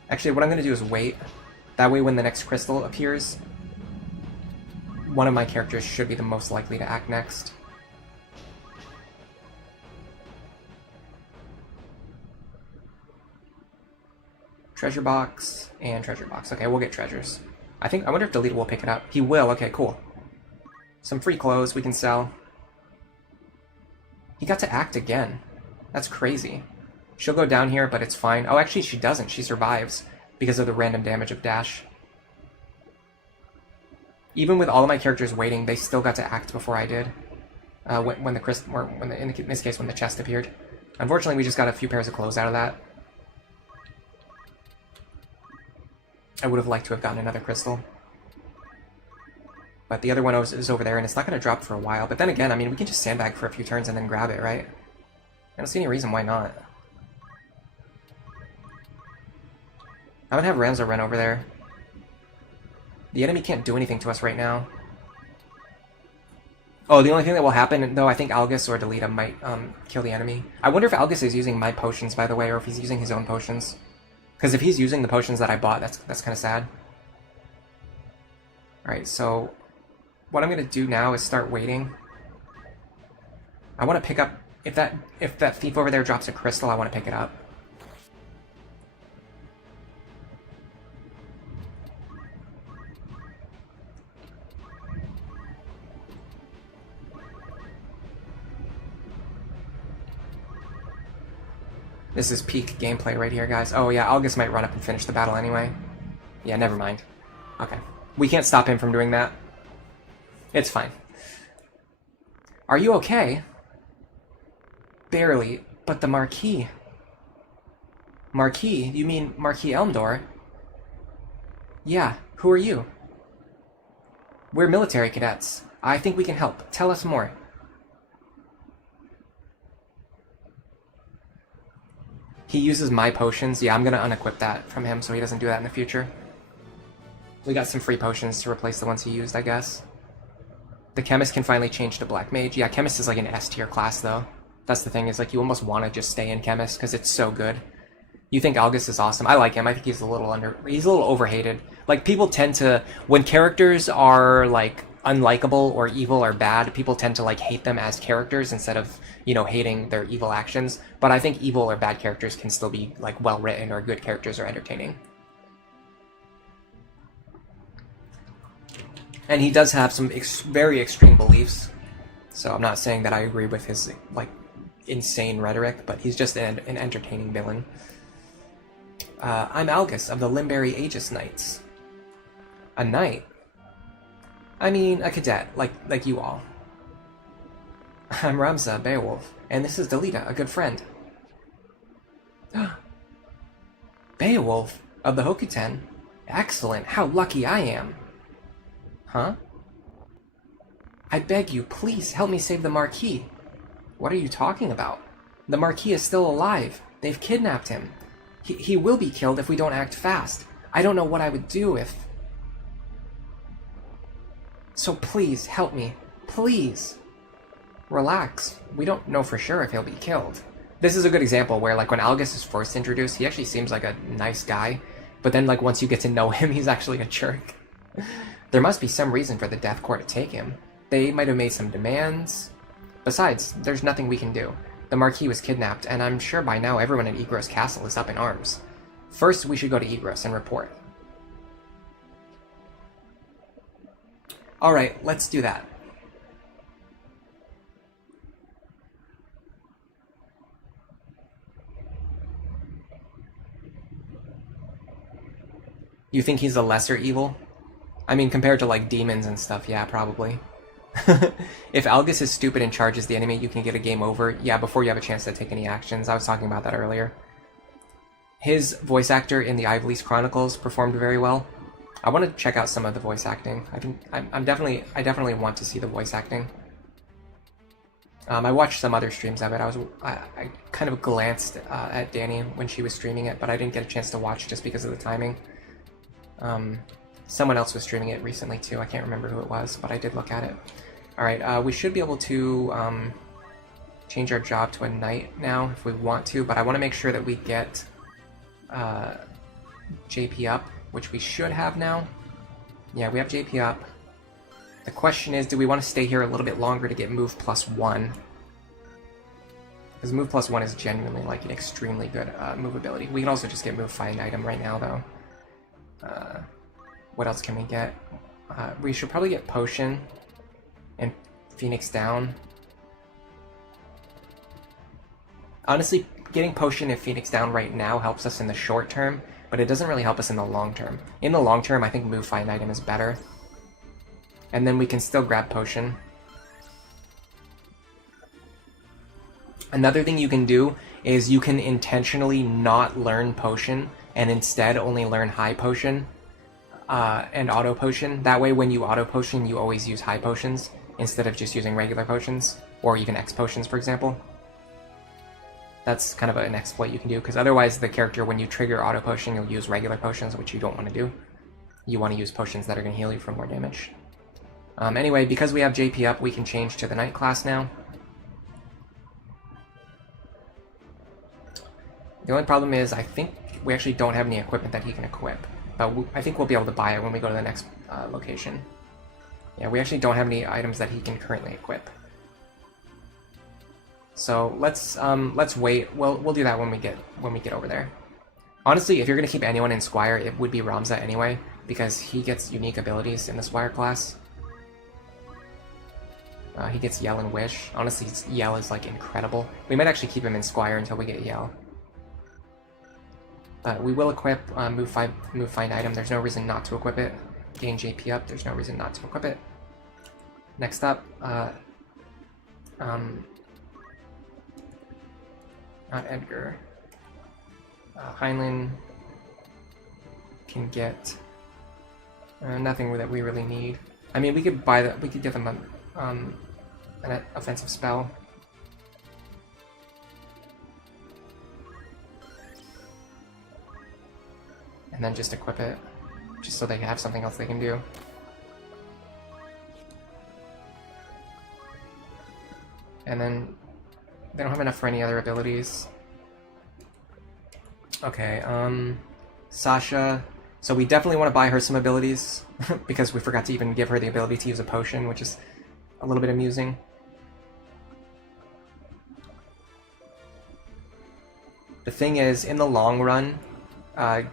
Actually, what I'm going to do is wait. That way when the next crystal appears, one of my characters should be the most likely to act next. Treasure box and treasure box. Okay, we'll get treasures. I wonder if Delita will pick it up. He will. Okay, cool. Some free clothes we can sell. He got to act again. That's crazy. She'll go down here, but it's fine. Oh, actually, she doesn't. She survives because of the random damage of dash. Even with all of my characters waiting, they still got to act before I did. In this case, when the chest appeared. Unfortunately, we just got a few pairs of clothes out of that. I would have liked to have gotten another crystal. But the other one is over there, and it's not going to drop for a while. But then again, I mean, we can just sandbag for a few turns and then grab it, right? I don't see any reason why not. I'm going to have Ramza run over there. The enemy can't do anything to us right now. Oh, the only thing that will happen, though, I think Algus or Delita might kill the enemy. I wonder if Algus is using my potions, by the way, or if he's using his own potions. Because if he's using the potions that I bought, that's kind of sad. Alright, so what I'm going to do now is start waiting. I want to pick up... If that thief over there drops a crystal, I want to pick it up. This is peak gameplay right here, guys. Oh yeah, Algus might run up and finish the battle anyway. Yeah, never mind. Okay. We can't stop him from doing that. It's fine. Are you okay? Barely, but the Marquis. Marquis? You mean Marquis Elmdor? Yeah, who are you? We're military cadets. I think we can help. Tell us more. He uses my potions. Yeah, I'm gonna unequip that from him so he doesn't do that in the future. We got some free potions to replace the ones he used, I guess. The Chemist can finally change to Black Mage. Yeah, Chemist is like an S tier class, though. That's the thing, is like you almost want to just stay in Chemist because it's so good. You think Algus is awesome. I like him. I think he's a little overhated. Like, people tend to, when characters are like unlikable or evil or bad, people tend to like hate them as characters instead of, you know, hating their evil actions. But I think evil or bad characters can still be like well written, or good characters are entertaining. And he does have some very extreme beliefs, so I'm not saying that I agree with his like insane rhetoric, but he's just an entertaining villain. I'm Algus of the Limberry Aegis Knights. A knight? I mean, a cadet, like you all. I'm Ramza, Beowulf, and this is Delita, a good friend. Beowulf of the Hokuten? Excellent, how lucky I am. Huh? I beg you, please help me save the Marquis. What are you talking about? The Marquis is still alive. They've kidnapped him. He will be killed if we don't act fast. I don't know what I would do if... So please, help me. Please. Relax. We don't know for sure if he'll be killed. This is a good example where, like, when Algus is first introduced, he actually seems like a nice guy, but then, like, once you get to know him, he's actually a jerk. There must be some reason for the Death Court to take him. They might have made some demands. Besides, there's nothing we can do. The Marquis was kidnapped, and I'm sure by now everyone at Egros Castle is up in arms. First, we should go to Egros and report. Alright, let's do that. You think he's a lesser evil? I mean, compared to, like, demons and stuff, yeah, probably. If Algus is stupid and charges the enemy, you can get a game over. Yeah, before you have a chance to take any actions. I was talking about that earlier. His voice actor in the Ivalice Chronicles performed very well. I want to check out some of the voice acting. I definitely want to see the voice acting. I watched some other streams of it. I kind of glanced at Danny when she was streaming it, but I didn't get a chance to watch just because of the timing. Someone else was streaming it recently too. I can't remember who it was, but I did look at it. Alright, we should be able to change our job to a knight now if we want to, but I want to make sure that we get JP up, which we should have now. Yeah, we have JP up. The question is, do we want to stay here a little bit longer to get move +1? Because move +1 is genuinely like an extremely good move ability. We can also just get move find item right now though. What else can we get? We should probably get Potion and Phoenix Down. Honestly, getting Potion and Phoenix Down right now helps us in the short term, but it doesn't really help us in the long term. In the long term, I think move find item is better. And then we can still grab Potion. Another thing you can do is you can intentionally not learn Potion and instead only learn High Potion. And Auto Potion. That way when you Auto Potion, you always use High Potions instead of just using regular potions, or even X Potions, for example. That's kind of an exploit you can do, because otherwise the character, when you trigger Auto Potion, you'll use regular potions, which you don't want to do. You want to use potions that are going to heal you for more damage. Anyway, because we have JP up, we can change to the Knight class now. The only problem is, I think we actually don't have any equipment that he can equip. But I think we'll be able to buy it when we go to the next location. Yeah, we actually don't have any items that he can currently equip. So let's wait. We'll do that when we get over there. Honestly, if you're gonna keep anyone in Squire, it would be Ramza anyway, because he gets unique abilities in the Squire class. He gets Yell and Wish. Honestly, Yell is like incredible. We might actually keep him in Squire until we get Yell. But we will equip move find item. There's no reason not to equip it. Gain JP up. There's no reason not to equip it. Next up, not Edgar. Heinlein can get nothing that we really need. I mean, we could buy that. We could give them an offensive spell. And then just equip it, just so they have something else they can do. And then they don't have enough for any other abilities. Okay, Sasha. So we definitely want to buy her some abilities, because we forgot to even give her the ability to use a potion, which is a little bit amusing. The thing is, in the long run,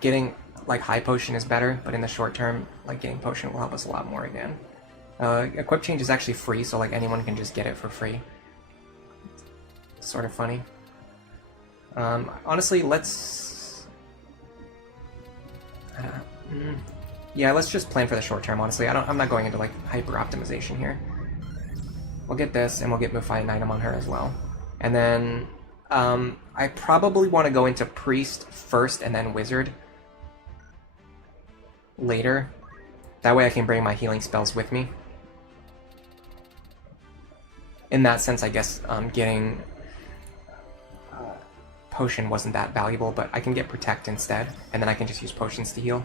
getting like high potion is better, but in the short term, like getting potion will help us a lot more again. Equip change is actually free, so like anyone can just get it for free. It's sort of funny. Honestly, let's... yeah, let's just plan for the short term, honestly. I'm not going into like hyper optimization here. We'll get this, and we'll get Mufai and item on her as well. And then I probably want to go into Priest first and then Wizard later. That way I can bring my healing spells with me. In that sense, I guess getting Potion wasn't that valuable, but I can get Protect instead, and then I can just use potions to heal.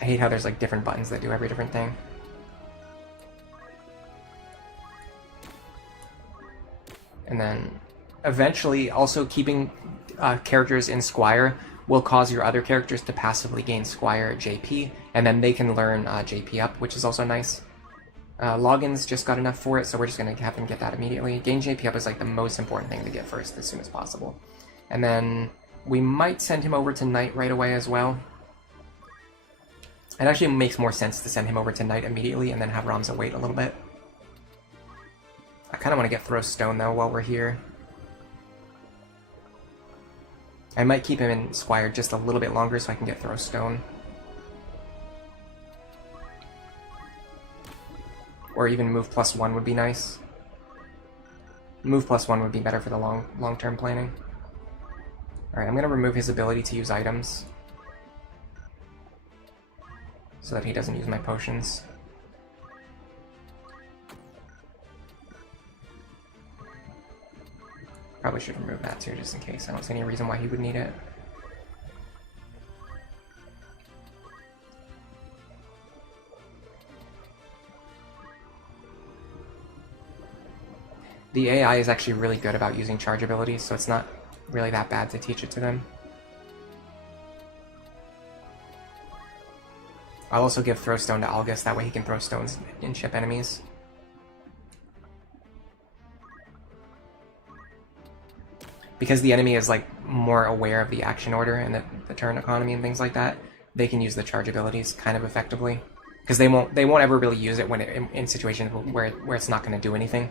I hate how there's like different buttons that do every different thing. And then eventually also keeping characters in Squire will cause your other characters to passively gain Squire JP, and then they can learn JP up, which is also nice. Loggins just got enough for it, so we're just going to have him get that immediately. Gain JP up is like the most important thing to get first as soon as possible. And then we might send him over to Knight right away as well. It actually makes more sense to send him over to Knight immediately and then have Ramza wait a little bit. I kind of want to get Throw Stone though while we're here. I might keep him in Squire just a little bit longer so I can get Throw Stone. Or even Move +1 would be nice. Move +1 would be better for the long-term planning. Alright, I'm going to remove his ability to use items, so that he doesn't use my potions. Probably should remove that too, just in case. I don't see any reason why he would need it. The AI is actually really good about using charge abilities, so it's not really that bad to teach it to them. I'll also give Throw Stone to Algus, that way he can throw stones and chip enemies. Because the enemy is like more aware of the action order and the turn economy and things like that, they can use the charge abilities kind of effectively. Because they won't ever really use it when in situations where it's not going to do anything.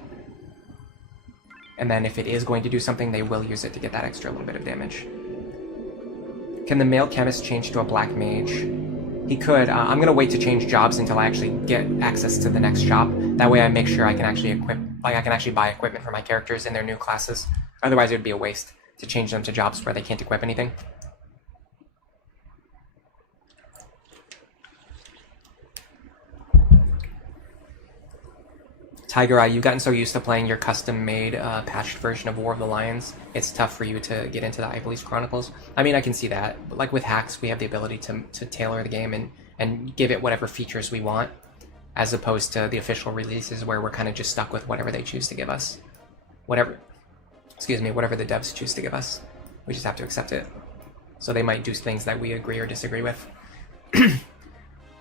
And then if it is going to do something, they will use it to get that extra little bit of damage. Can the male chemist change to a black mage? He could. I'm going to wait to change jobs until I actually get access to the next shop. That way I make sure I can actually equip, like I can actually buy equipment for my characters in their new classes. Otherwise it would be a waste to change them to jobs where they can't equip anything. Tiger Eye, you've gotten so used to playing your custom-made, patched version of War of the Lions, it's tough for you to get into the Ivory's Chronicles. I mean, I can see that. But like with hacks, we have the ability to tailor the game and give it whatever features we want, as opposed to the official releases where we're kind of just stuck with whatever they choose to give us. Whatever the devs choose to give us. We just have to accept it. So they might do things that we agree or disagree with.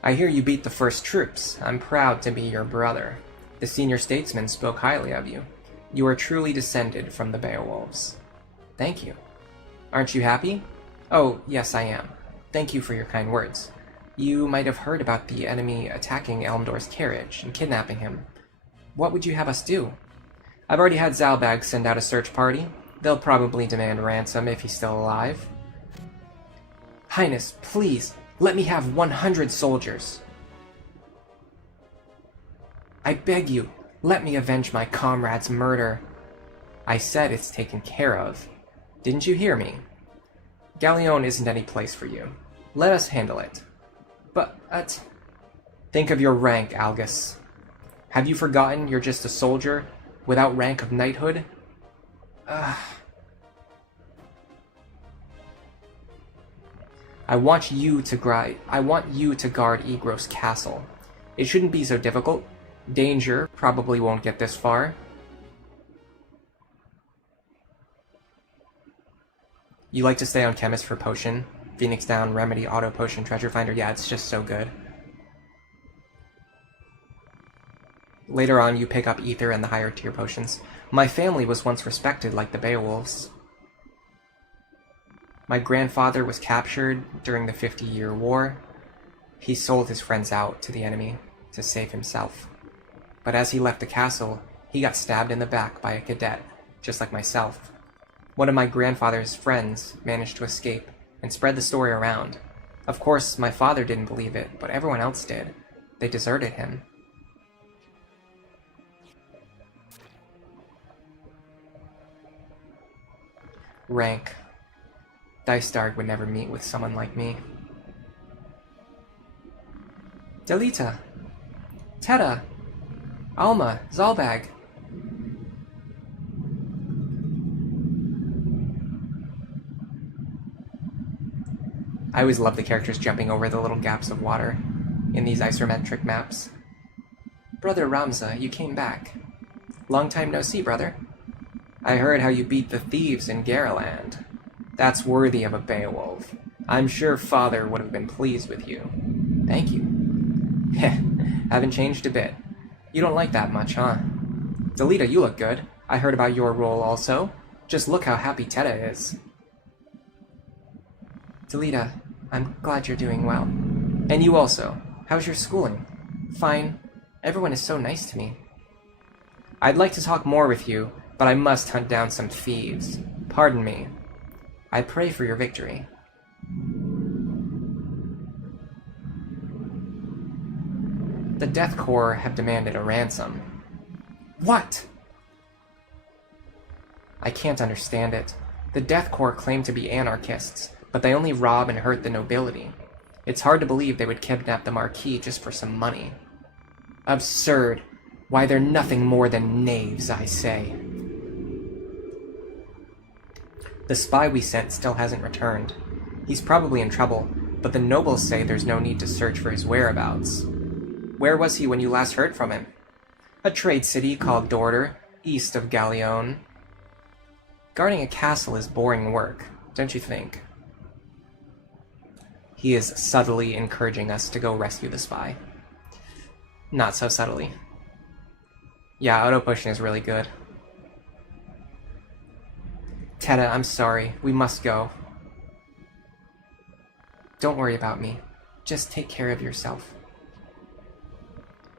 I hear you beat the first troops. I'm proud to be your brother. The senior statesman spoke highly of you. You are truly descended from the Beowulfs. Thank you. Aren't you happy? Oh, yes, I am. Thank you for your kind words. You might have heard about the enemy attacking Elmdor's carriage and kidnapping him. What would you have us do? I've already had Zalbag send out a search party. They'll probably demand ransom if he's still alive. Highness, please, Let me have 100 soldiers. I beg you, let me avenge my comrade's murder. I said it's taken care of. Didn't you hear me? Galleon isn't any place for you. Let us handle it. But, think of your rank, Algus. Have you forgotten you're just a soldier, without rank of knighthood? I want you to guard Egros Castle. It shouldn't be so difficult. Danger probably won't get this far. You like to stay on Chemist for Potion? Phoenix Down, Remedy, Auto Potion, Treasure Finder. Yeah, it's just so good. Later on, you pick up Ether and the higher tier potions. My family was once respected like the Beowulfs. My grandfather was captured during the 50-Year War. He sold his friends out to the enemy to save himself. But as he left the castle, he got stabbed in the back by a cadet, just like myself. One of my grandfather's friends managed to escape and spread the story around. Of course, my father didn't believe it, but everyone else did. They deserted him. Rank. Dystarg would never meet with someone like me. Delita! Teta! Alma! Zalbag! I always love the characters jumping over the little gaps of water in these isometric maps. Brother Ramza, you came back. Long time no see, brother. I heard how you beat the thieves in Garaland. That's worthy of a Beowulf. I'm sure Father would have been pleased with you. Thank you. Heh, haven't changed a bit. You don't like that much, huh? Delita, you look good. I heard about your role also. Just look how happy Teta is. Delita, I'm glad you're doing well. And you also. How's your schooling? Fine. Everyone is so nice to me. I'd like to talk more with you, but I must hunt down some thieves. Pardon me. I pray for your victory. The Death Corps have demanded a ransom. What? I can't understand it. The Death Corps claim to be anarchists, but they only rob and hurt the nobility. It's hard to believe they would kidnap the Marquis just for some money. Absurd. Why, they're nothing more than knaves, I say. The spy we sent still hasn't returned. He's probably in trouble, but the nobles say there's no need to search for his whereabouts. Where was he when you last heard from him? A trade city called Dorder, east of Galleon. Guarding a castle is boring work, don't you think? He is subtly encouraging us to go rescue the spy. Not so subtly. Yeah, Auto Potion is really good. Teta, I'm sorry. We must go. Don't worry about me. Just take care of yourself.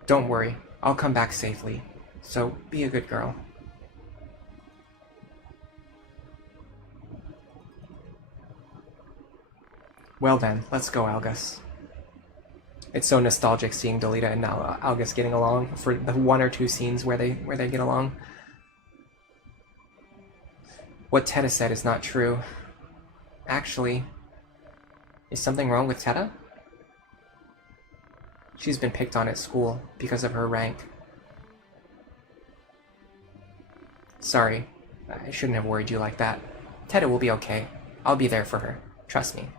Don't worry. I'll come back safely. So, be a good girl. Well then, let's go, Algus. It's so nostalgic seeing Delita and now Algus getting along for the one or two scenes where they get along. What Teta said is not true. Actually, is something wrong with Teta? She's been picked on at school because of her rank. Sorry, I shouldn't have worried you like that. Teta will be okay. I'll be there for her. Trust me.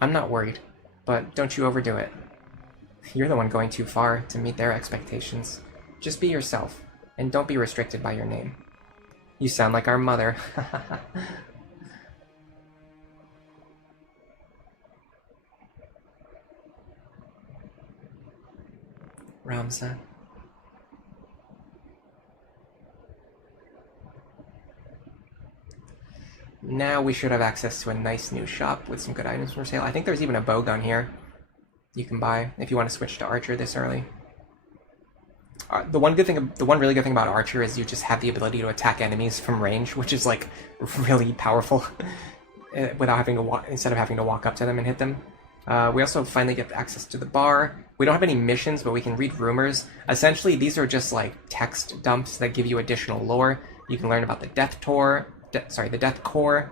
I'm not worried, but don't you overdo it. You're the one going too far to meet their expectations. Just be yourself, and don't be restricted by your name. You sound like our mother. Ramza. Now we should have access to a nice new shop with some good items for sale. I think there's even a bowgun here you can buy if you want to switch to Archer this early. The one really good thing about Archer is you just have the ability to attack enemies from range, which is like really powerful, without having to instead of having to walk up to them and hit them. We also finally get access to the bar. We don't have any missions, but we can read rumors. Essentially, these are just like text dumps that give you additional lore. You can learn about the Death Corps.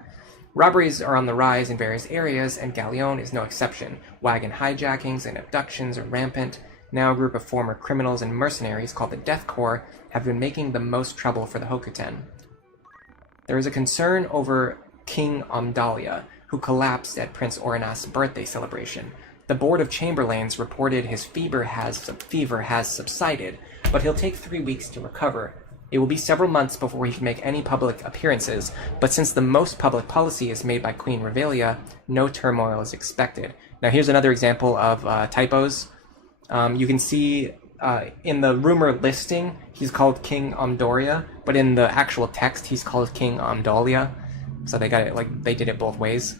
Robberies are on the rise in various areas, and Galleon is no exception. Wagon hijackings and abductions are rampant. Now a group of former criminals and mercenaries called the Death Corps have been making the most trouble for the Hokuten. There is a concern over King Amdalia, who collapsed at Prince Orana's birthday celebration. The Board of Chamberlains reported his fever has subsided, but he'll take 3 weeks to recover. It will be several months before he can make any public appearances, but since the most public policy is made by Queen Revelia, no turmoil is expected. Now here's another example of typos. You can see in the rumor listing, he's called King Amdoria, but in the actual text, he's called King Amdalia. So they got it, like, they did it both ways.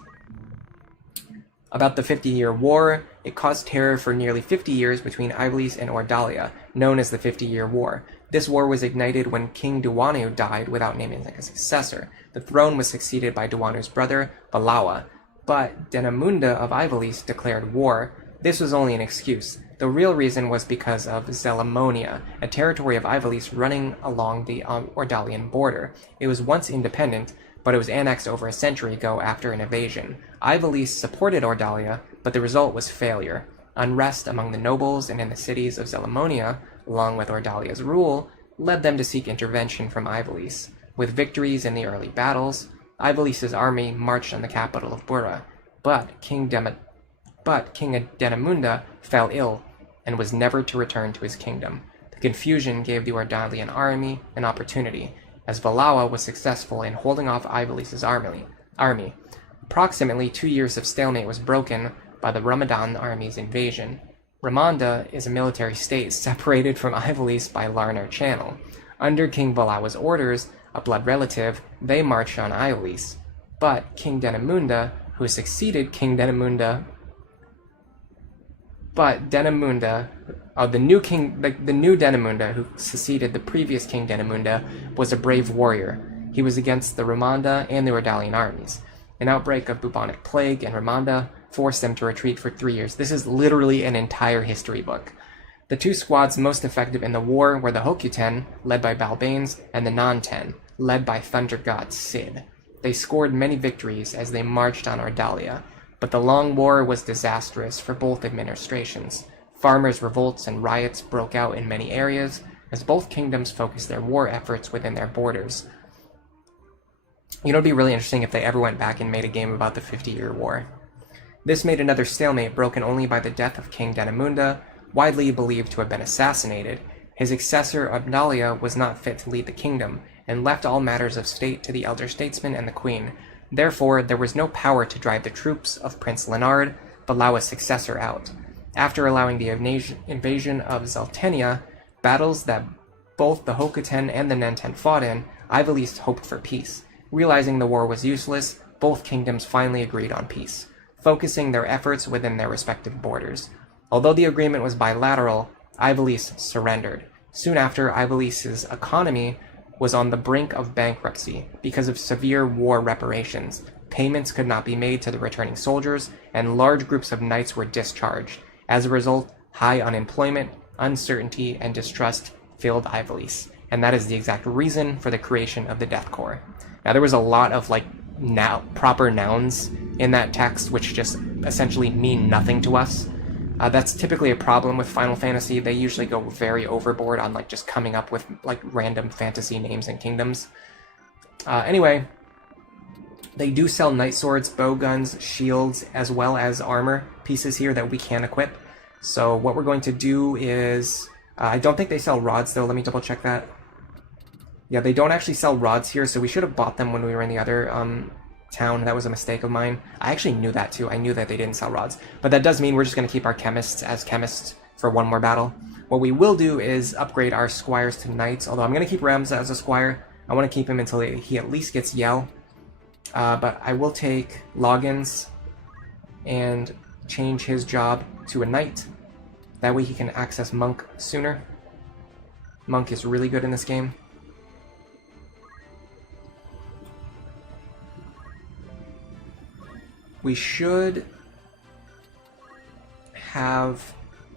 About the 50-Year War, it caused terror for nearly 50 years between Ibelis and Ordalia, known as the 50-Year War. This war was ignited when King Duwanu died without naming a successor. The throne was succeeded by Duwanu's brother, Balawa, but Denamunda of Ibelis declared war. This was only an excuse. The real reason was because of Zelamonia, a territory of Ibelis running along the Ordalian border. It was once independent, but it was annexed over a century ago after an invasion. Ibelis supported Ordalia, but the result was failure. Unrest among the nobles and in the cities of Zelamonia, along with Ordalia's rule, led them to seek intervention from Ibelis. With victories in the early battles, Ibelis' army marched on the capital of Bura, but King Denamunda fell ill and was never to return to his kingdom. The confusion gave the Ordalian army an opportunity, as Valawa was successful in holding off Ibelis' army. Approximately 2 years of stalemate was broken by the Ramadan army's invasion. Ramanda is a military state separated from Ibelis by Larnar Channel. Under King Valawa's orders, a blood relative, they marched on Ibelis. But King Denamunda, who succeeded King Denamunda, the new Denamunda, who succeeded the previous King Denamunda, was a brave warrior. He was against the Ramanda and the Ordalian armies. An outbreak of bubonic plague in Ramanda forced them to retreat for 3 years. This is literally an entire history book. The two squads most effective in the war were the Hokuten, led by Balbanes, and the Nanten, led by Thunder God Sid. They scored many victories as they marched on Ordalia, but the long war was disastrous for both administrations. Farmers' revolts and riots broke out in many areas, as both kingdoms focused their war efforts within their borders. You know, it'd be really interesting if they ever went back and made a game about the 50-Year War. This made another stalemate broken only by the death of King Denamunda, widely believed to have been assassinated. His successor, Abdalia, was not fit to lead the kingdom, and left all matters of state to the elder statesman and the queen. Therefore, there was no power to drive the troops of Prince Leonard, Valawa's successor, out. After allowing the invasion of Zeltenia, battles that both the Hokuten and the Nenten fought in, Ibelis hoped for peace. Realizing the war was useless, both kingdoms finally agreed on peace, focusing their efforts within their respective borders. Although the agreement was bilateral, Ibelis surrendered. Soon after, Ibelis' economy was on the brink of bankruptcy because of severe war reparations. Payments could not be made to the returning soldiers, and large groups of knights were discharged. As a result, high unemployment, uncertainty, and distrust filled Ibelis, and that is the exact reason for the creation of the Death Corps. Now, there was a lot of proper nouns in that text, which just essentially mean nothing to us. That's typically a problem with Final Fantasy. They usually go very overboard on just coming up with random fantasy names and kingdoms. Anyway, they do sell knight swords, bow guns, shields, as well as armor pieces here that we can equip. So what we're going to do is, I don't think they sell rods though. Let me double check that. Yeah, they don't actually sell rods here, so we should have bought them when we were in the other town. That was a mistake of mine. I actually knew that too. I knew that they didn't sell rods. But that does mean we're just going to keep our chemists as chemists for one more battle. What we will do is upgrade our squires to knights, although I'm going to keep Ramza as a squire. I want to keep him until he at least gets Yell. But I will take Loggins and change his job to a knight. That way he can access Monk sooner. Monk is really good in this game. We should have...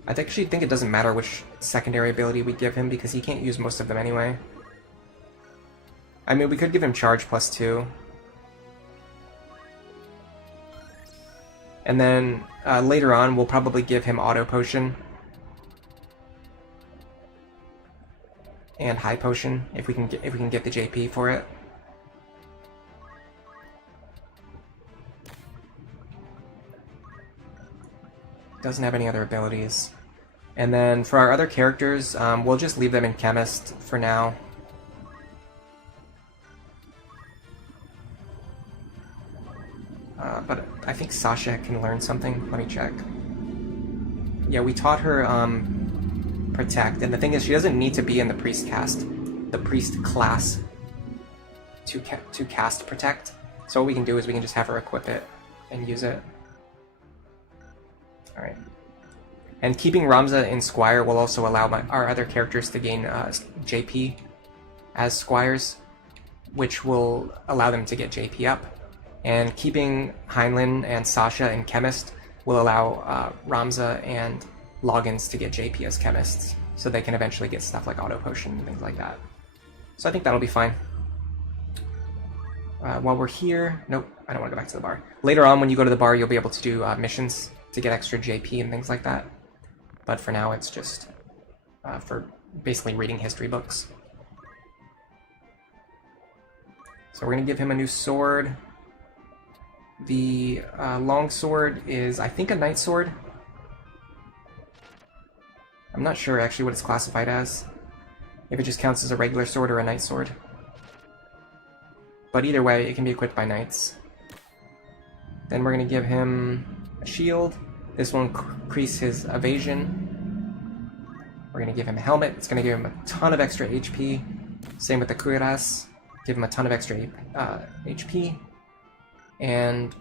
I actually think it doesn't matter which secondary ability we give him, because he can't use most of them anyway. I mean, we could give him Charge +2. And then later on, we'll probably give him Auto Potion. And High Potion, if we can get the JP for it. Doesn't have any other abilities. And then for our other characters, we'll just leave them in Chemist for now. But I think Sasha can learn something. Let me check. Yeah, we taught her Protect, and the thing is, she doesn't need to be in the priest class to cast Protect. So what we can do is we can just have her equip it and use it. All right. And keeping Ramza in Squire will also allow our other characters to gain JP as Squires, which will allow them to get JP up. And keeping Heinlein and Sasha in Chemist will allow Ramza and Loggins to get JP as Chemists, so they can eventually get stuff like Auto Potion and things like that. So I think that'll be fine. While we're here... Nope, I don't want to go back to the bar. Later on, when you go to the bar, you'll be able to do missions to get extra JP and things like that. But for now, it's just for basically reading history books. So we're going to give him a new sword. The long sword is, I think, a knight sword. I'm not sure actually what it's classified as. If it just counts as a regular sword or a knight sword. But either way, it can be equipped by knights. Then we're going to give him a shield. This will increase his evasion. We're going to give him a helmet. It's going to give him a ton of extra HP. Same with the cuirass. Give him a ton of extra HP. And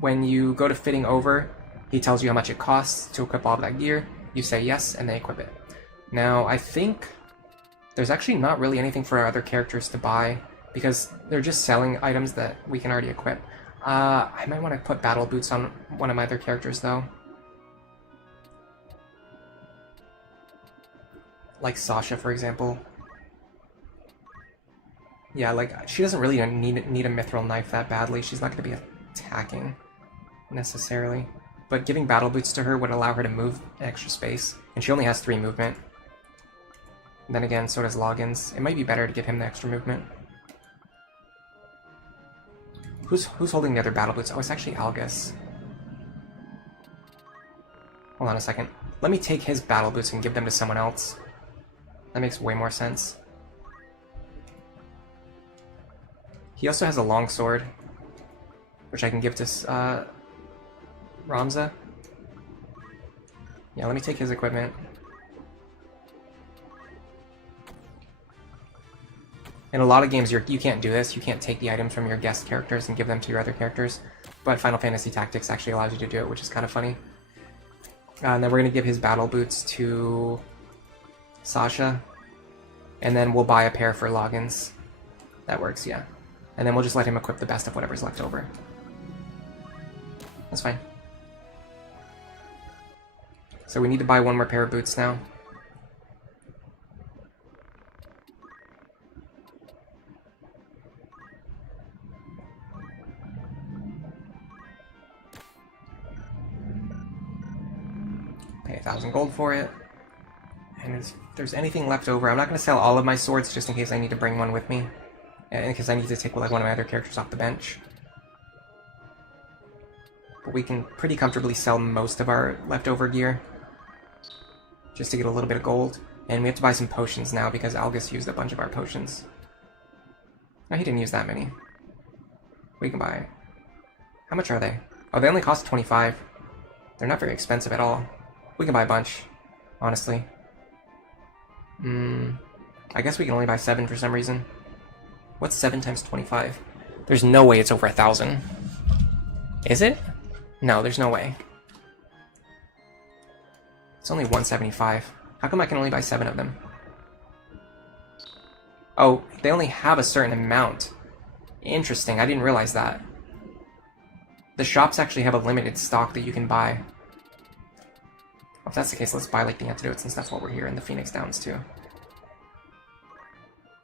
when you go to fitting over, he tells you how much it costs to equip all of that gear. You say yes, and they equip it. Now, I think there's actually not really anything for our other characters to buy, because they're just selling items that we can already equip. I might want to put battle boots on one of my other characters, though. Like Sasha, for example. Yeah, like, she doesn't really need a mithril knife that badly. She's not going to be attacking, necessarily. But giving battle boots to her would allow her to move extra space. And she only has 3 movement. And then again, so does Loggins. It might be better to give him the extra movement. Who's holding the other battle boots? Oh, it's actually Algus. Hold on a second. Let me take his battle boots and give them to someone else. That makes way more sense. He also has a long sword, which I can give to Ramza. Yeah, let me take his equipment. In a lot of games, you can't do this. You can't take the items from your guest characters and give them to your other characters. But Final Fantasy Tactics actually allows you to do it, which is kind of funny. And then we're going to give his battle boots to Sasha. And then we'll buy a pair for Loggins. That works, yeah. And then we'll just let him equip the best of whatever's left over. That's fine. So we need to buy one more pair of boots now. Pay 1,000 gold for it. And if there's anything left over, I'm not going to sell all of my swords just in case I need to bring one with me. And because I need to take like one of my other characters off the bench. But we can pretty comfortably sell most of our leftover gear. Just to get a little bit of gold. And we have to buy some potions now because Algus used a bunch of our potions. No, he didn't use that many. We can buy... How much are they? Oh, they only cost 25. They're not very expensive at all. We can buy a bunch, honestly. I guess we can only buy 7 for some reason. What's 7 times 25? There's no way it's over 1,000. Is it? No, there's no way. It's only 175. How come I can only buy 7 of them? Oh, they only have a certain amount. Interesting, I didn't realize that. The shops actually have a limited stock that you can buy. If that's the case, let's buy like the antidotes and stuff while we're here in the Phoenix Downs too.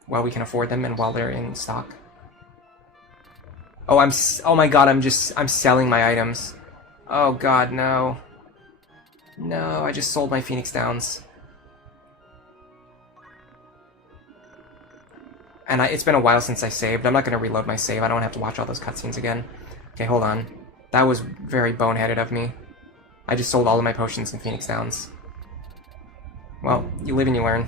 While we can afford them and while they're in stock. Oh, oh my god, I'm selling my items. Oh god, no. No, I just sold my Phoenix Downs. And it's been a while since I saved. I'm not going to reload my save. I don't have to watch all those cutscenes again. Okay, hold on. That was very boneheaded of me. I just sold all of my potions in Phoenix Downs. Well, you live and you learn.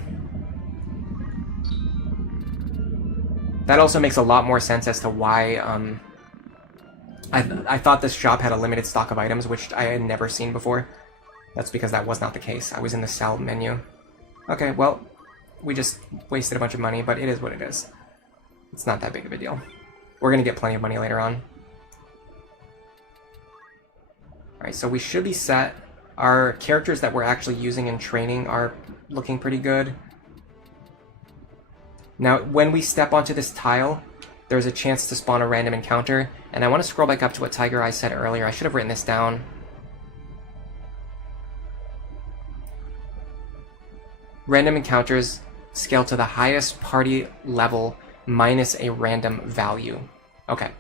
That also makes a lot more sense as to why, I thought this shop had a limited stock of items, which I had never seen before. That's because that was not the case. I was in the sell menu. Okay, well, we just wasted a bunch of money, but it is what it is. It's not that big of a deal. We're gonna get plenty of money later on. Alright, so we should be set. Our characters that we're actually using in training are looking pretty good. Now, when we step onto this tile, there's a chance to spawn a random encounter, and I want to scroll back up to what Tiger Eye said earlier. I should have written this down. Random encounters scale to the highest party level minus a random value. Okay,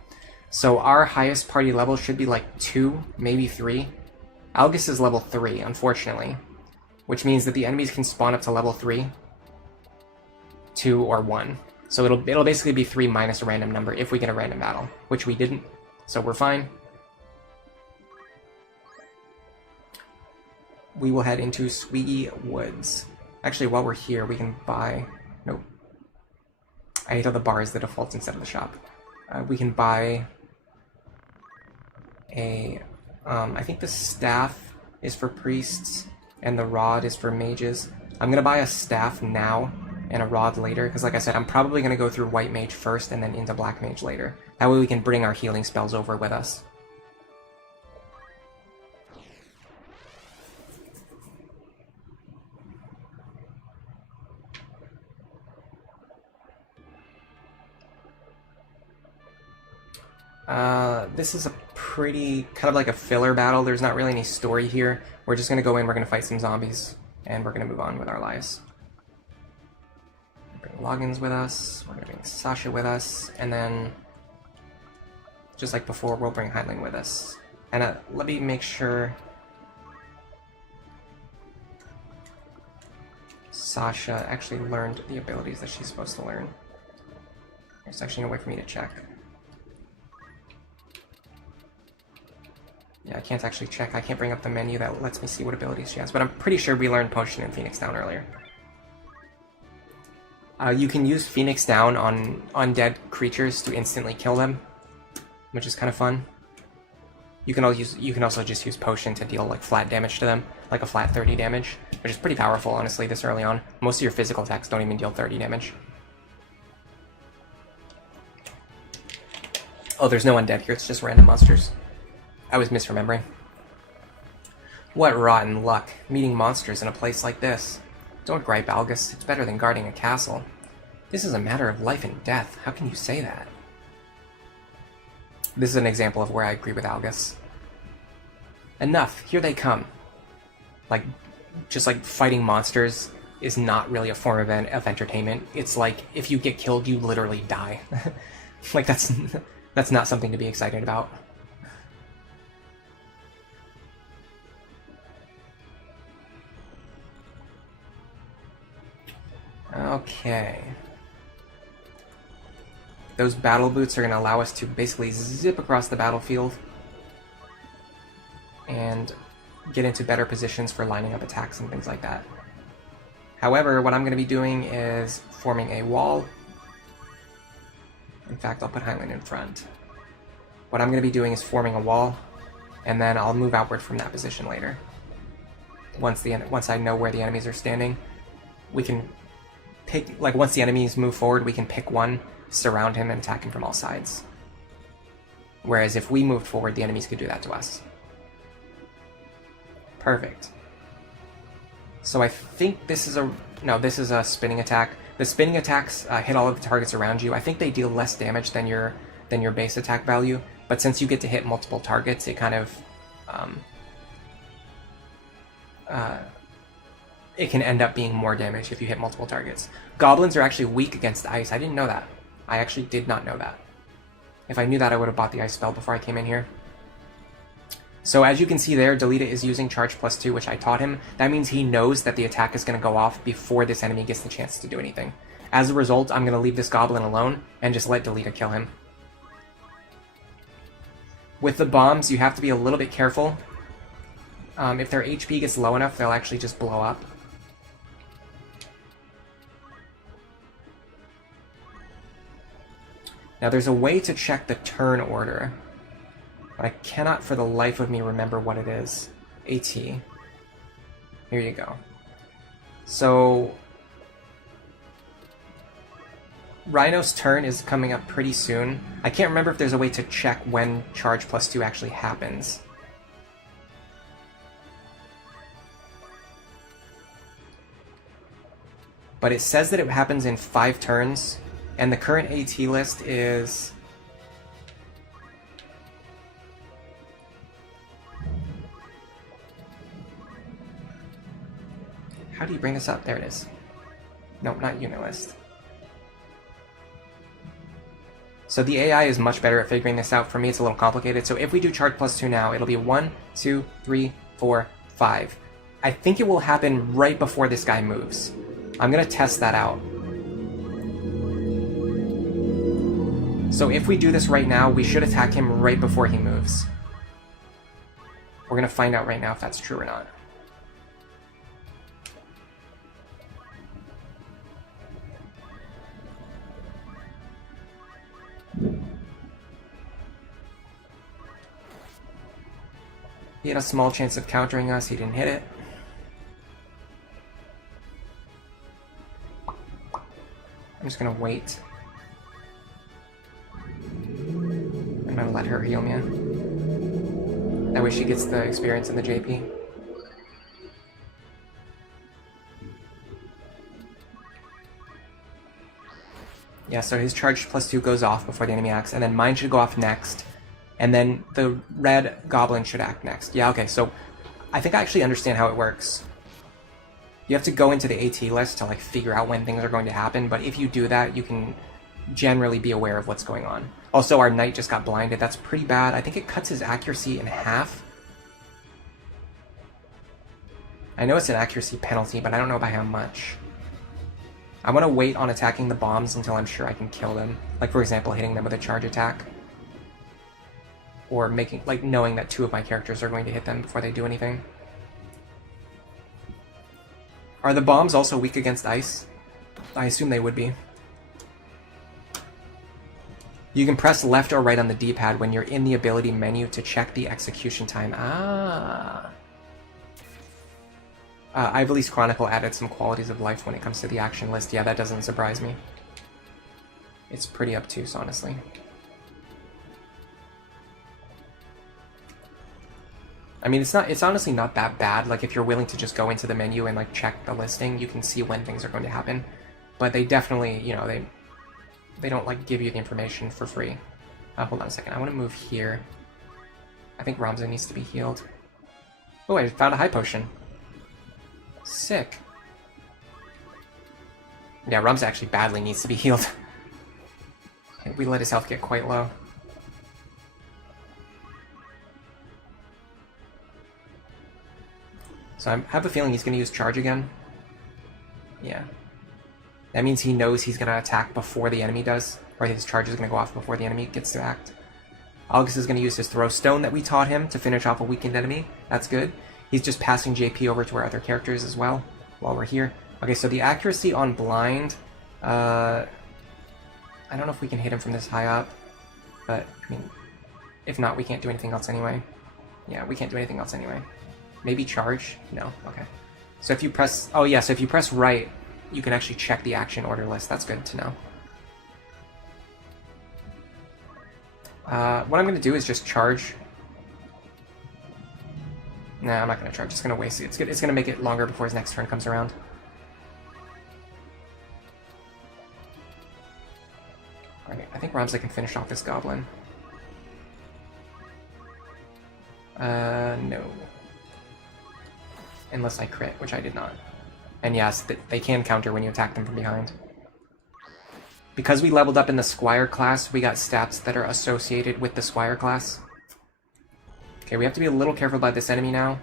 so our highest party level should be like 2, maybe 3. Algus is level 3, unfortunately, which means that the enemies can spawn up to level 3, 2, or 1. So it'll basically be 3 minus a random number if we get a random battle, which we didn't, so we're fine. We will head into Sweetie Woods. Actually, while we're here, we can buy... Nope. I hate how the bar is the default instead of the shop. We can buy a... I think the staff is for priests, and the rod is for mages. I'm going to buy a staff now, and a rod later, because like I said, I'm probably going to go through White Mage first, and then into Black Mage later. That way we can bring our healing spells over with us. This is a pretty, kind of like a filler battle. There's not really any story here. We're just going to go in, we're going to fight some zombies, and we're going to move on with our lives. Bring Loggins with us, we're going to bring Sasha with us, and then, just like before, we'll bring Hyling with us. And let me make sure... Sasha actually learned the abilities that she's supposed to learn. There's actually no way for me to check. Yeah, I can't actually check. I can't bring up the menu that lets me see what abilities she has, but I'm pretty sure we learned Potion in Phoenix Down earlier. You can use Phoenix Down on undead creatures to instantly kill them, which is kind of fun. You can also just use Potion to deal like flat damage to them, like a flat 30 damage, which is pretty powerful, honestly, this early on. Most of your physical attacks don't even deal 30 damage. Oh, there's no undead here, it's just random monsters. I was misremembering. What rotten luck, meeting monsters in a place like this. Don't gripe, Algus. It's better than guarding a castle. This is a matter of life and death. How can you say that? This is an example of where I agree with Algus. Enough. Here they come. Like, just like fighting monsters is not really a form of entertainment. It's like, if you get killed, you literally die. Like, that's not something to be excited about. Okay. Those battle boots are going to allow us to basically zip across the battlefield and get into better positions for lining up attacks and things like that. However, what I'm going to be doing is forming a wall. In fact, I'll put Hyland in front. What I'm going to be doing is forming a wall, and then I'll move outward from that position later. Once I know where the enemies are standing, we can pick, like once the enemies move forward, we can pick one, surround him, and attack him from all sides. Whereas if we moved forward, the enemies could do that to us. Perfect. So I think this is this is a spinning attack. The spinning attacks hit all of the targets around you. I think they deal less damage than your base attack value, but since you get to hit multiple targets, it kind of it can end up being more damage if you hit multiple targets. Goblins are actually weak against ice. I didn't know that. I actually did not know that. If I knew that, I would have bought the ice spell before I came in here. So as you can see there, Delita is using charge +2, which I taught him. That means he knows that the attack is going to go off before this enemy gets the chance to do anything. As a result, I'm going to leave this goblin alone and just let Delita kill him. With the bombs, you have to be a little bit careful. If their HP gets low enough, they'll actually just blow up. Now there's a way to check the turn order, but I cannot for the life of me remember what it is. AT. Here you go. So Rhino's turn is coming up pretty soon. I can't remember if there's a way to check when charge +2 actually happens. But it says that it happens in 5 turns, and the current AT list is... How do you bring this up? There it is. Nope, not unit list. So the AI is much better at figuring this out. For me, it's a little complicated. So if we do charge +2 now, it'll be 1, 2, 3, 4, 5. I think it will happen right before this guy moves. I'm going to test that out. So if we do this right now, we should attack him right before he moves. We're going to find out right now if that's true or not. He had a small chance of countering us, he didn't hit it. I'm just gonna wait. I'm gonna let her heal me. That way she gets the experience in the JP. Yeah, so his charge +2 goes off before the enemy acts, and then mine should go off next. And then the red goblin should act next. Yeah, okay, so I think I actually understand how it works. You have to go into the AT list to like figure out when things are going to happen, but if you do that, you can generally be aware of what's going on. Also, our knight just got blinded. That's pretty bad. I think it cuts his accuracy in half. I know it's an accuracy penalty, but I don't know by how much. I want to wait on attacking the bombs until I'm sure I can kill them. Like, for example, hitting them with a charge attack. Or making, like, knowing that 2 of my characters are going to hit them before they do anything. Are the bombs also weak against ice? I assume they would be. You can press left or right on the D-pad when you're in the ability menu to check the execution time. Ah. Ivalice Chronicle added some qualities of life when it comes to the action list. Yeah, that doesn't surprise me. It's pretty obtuse, honestly. I mean, it's honestly not that bad. Like, if you're willing to just go into the menu and, like, check the listing, you can see when things are going to happen. But they definitely, you know, they don't, like, give you the information for free. Hold on a second. I want to move here. I think Ramza needs to be healed. Oh, I found a high potion. Sick. Yeah, Ramza actually badly needs to be healed. We let his health get quite low. So I have a feeling he's going to use charge again. Yeah. That means he knows he's going to attack before the enemy does. Or his charge is going to go off before the enemy gets to act. August is going to use his throw stone that we taught him to finish off a weakened enemy. That's good. He's just passing JP over to our other characters as well while we're here. Okay, so the accuracy on blind... I don't know if we can hit him from this high up. But, I mean, if not, we can't do anything else anyway. Yeah, we can't do anything else anyway. Maybe charge? No? Okay. So if you press... Oh yeah, so if you press right, you can actually check the action order list. That's good to know. What I'm going to do is just charge. Nah, I'm not going to charge. It's going to waste it. It's going to make it longer before his next turn comes around. Alright, I think Ramza can finish off this goblin. No. Unless I crit, which I did not. And yes, they can counter when you attack them from behind. Because we leveled up in the Squire class, we got stats that are associated with the Squire class. Okay, we have to be a little careful about this enemy now.